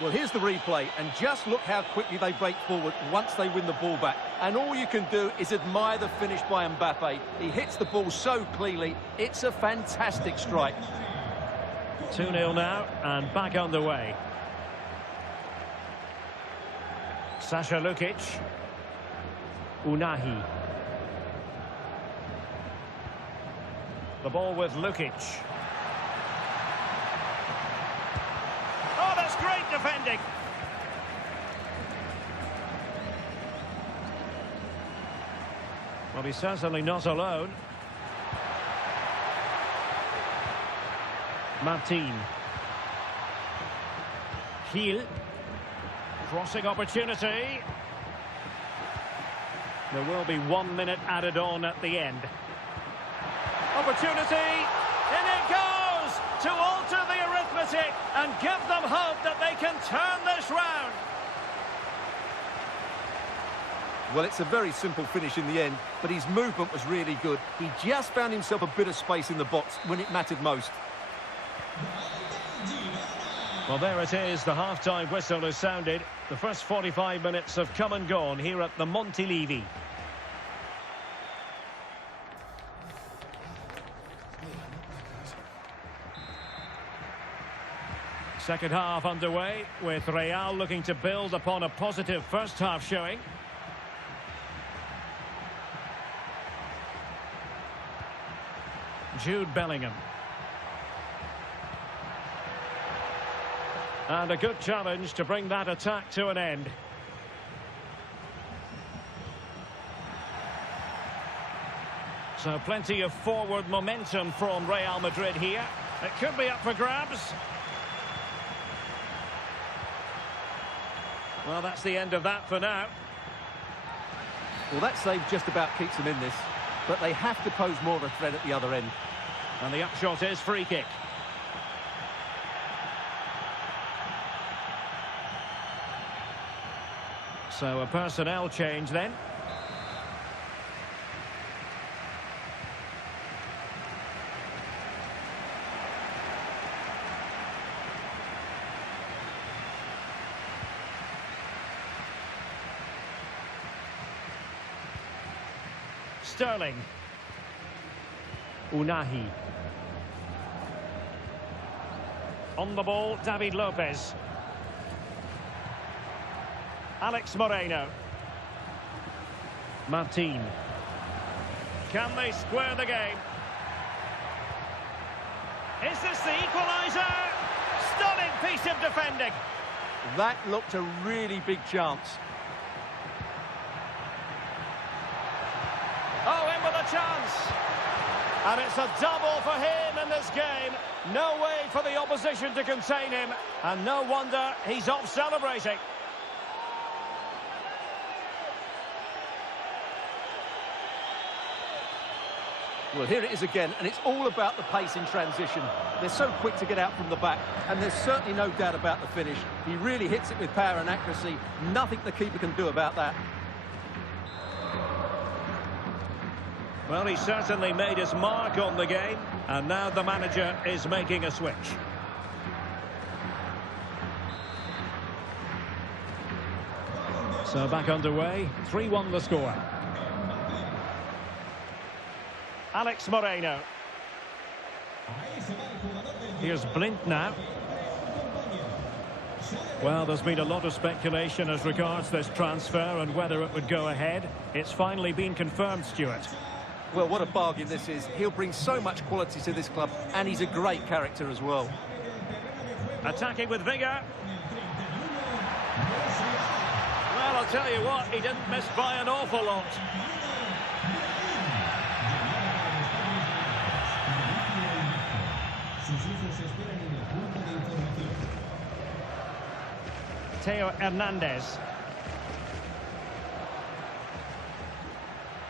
Well, here's the replay, and just look how quickly they break forward once they win the ball back. And all you can do is admire the finish by Mbappe. He hits the ball so cleanly. It's a fantastic strike. 2-0 now, and back underway. Sasha Lukic. Unahi. The ball with Lukic. Oh, that's great defending. Well, he's certainly not alone. Martin. Gil. Crossing opportunity. There will be 1 minute added on at the end. Opportunity. In it goes to alter the arithmetic and give them hope that they can turn this round. Well, it's a very simple finish in the end, but his movement was really good. He just found himself a bit of space in the box when it mattered most. Well, there it is. The half-time whistle has sounded. The first 45 minutes have come and gone here at the Montilivi. Second half underway, with Real looking to build upon a positive first half showing. Jude Bellingham. And a good challenge to bring that attack to an end. So plenty of forward momentum from Real Madrid here. It could be up for grabs. Well, that's the end of that for now. Well, that save just about keeps them in this, but they have to pose more of a threat at the other end. And the upshot is free kick. So a personnel change then. Sterling. Unahi. On the ball, David Lopez. Alex Moreno. Martin. Can they square the game? Is this the equaliser? Stunning piece of defending. That looked a really big chance. Oh, in with a chance. And it's a double for him in this game. No way for the opposition to contain him. And no wonder he's off celebrating. Well, here it is again, and it's all about the pace in transition. They're so quick to get out from the back, and there's certainly no doubt about the finish. He really hits it with power and accuracy. Nothing the keeper can do about that. Well, he certainly made his mark on the game, and now the manager is making a switch. So back underway, 3-1 the score. Alex Moreno. Here's Blint now. Well, there's been a lot of speculation as regards this transfer and whether it would go ahead. It's finally been confirmed, Stuart. Well, what a bargain this is. He'll bring so much quality to this club, and he's a great character as well. Attacking with vigour. Well, I'll tell you what, he didn't miss by an awful lot. Theo Hernandez.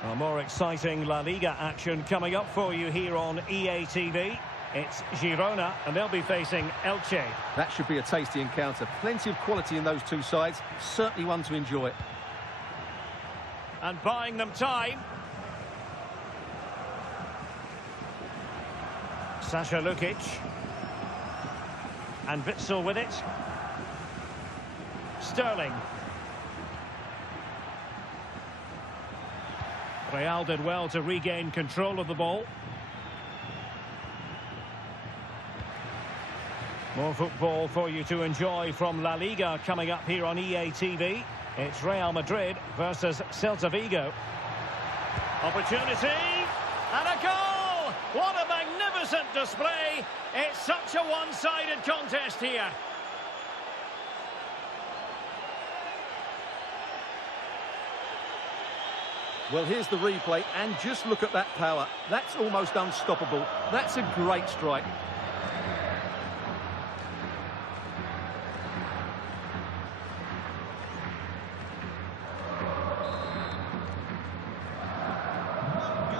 Well, more exciting La Liga action coming up for you here on EATV. It's Girona, and they'll be facing Elche. That should be a tasty encounter. Plenty of quality in those two sides. Certainly one to enjoy. And buying them time. Sasha Lukic. And Witsel with it. Sterling. Real did well to regain control of the ball. More football for you to enjoy from La Liga coming up here on EATV. It's Real Madrid versus Celta Vigo. Opportunity and a goal! What a magnificent display! It's such a one-sided contest here. Well, here's the replay, and just look at that power. That's almost unstoppable. That's a great strike.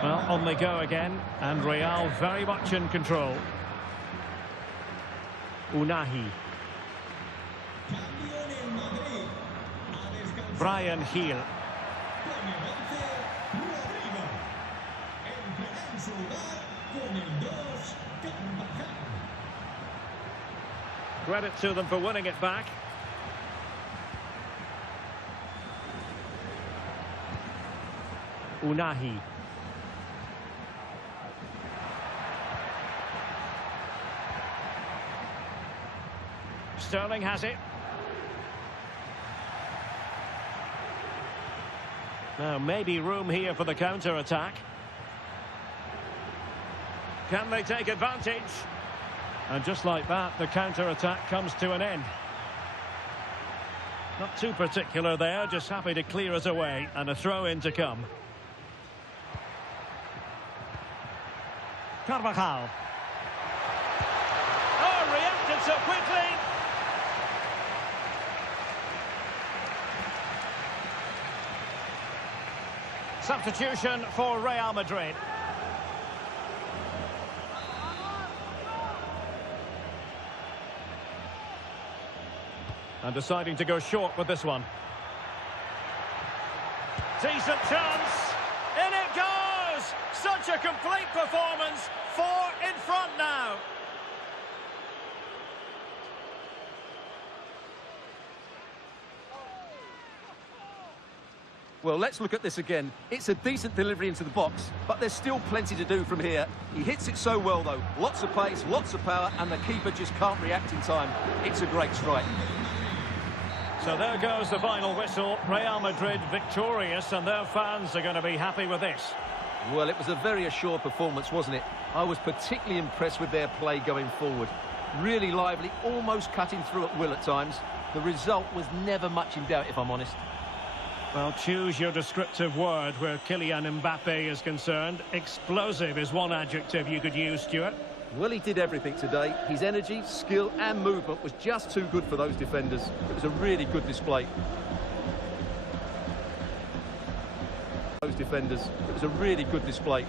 Well, on they go again, and Real very much in control. Unahi. Brian Hill. Credit to them for winning it back. Unahi. Sterling has it. Now, maybe room here for the counter-attack. Can they take advantage? And just like that, the counter-attack comes to an end. Not too particular there, just happy to clear it away, and a throw-in to come. Carvajal. Oh, reacted so quickly! Substitution for Real Madrid. And deciding to go short with this one. Decent chance. In it goes! Such a complete performance. 4 in front now. Well, let's look at this again. It's a decent delivery into the box, but there's still plenty to do from here. He hits it so well, though. Lots of pace, lots of power, and the keeper just can't react in time. It's a great strike. So there goes the final whistle. Real Madrid victorious, and their fans are going to be happy with this. Well, it was a very assured performance, wasn't it? I was particularly impressed with their play going forward. Really lively, almost cutting through at will at times. The result was never much in doubt, if I'm honest. Well, choose your descriptive word where Kylian Mbappe is concerned. Explosive is one adjective you could use, Stuart. Well, he did everything today. His energy, skill and movement was just too good for those defenders. It was a really good display. Those defenders, it was a really good display.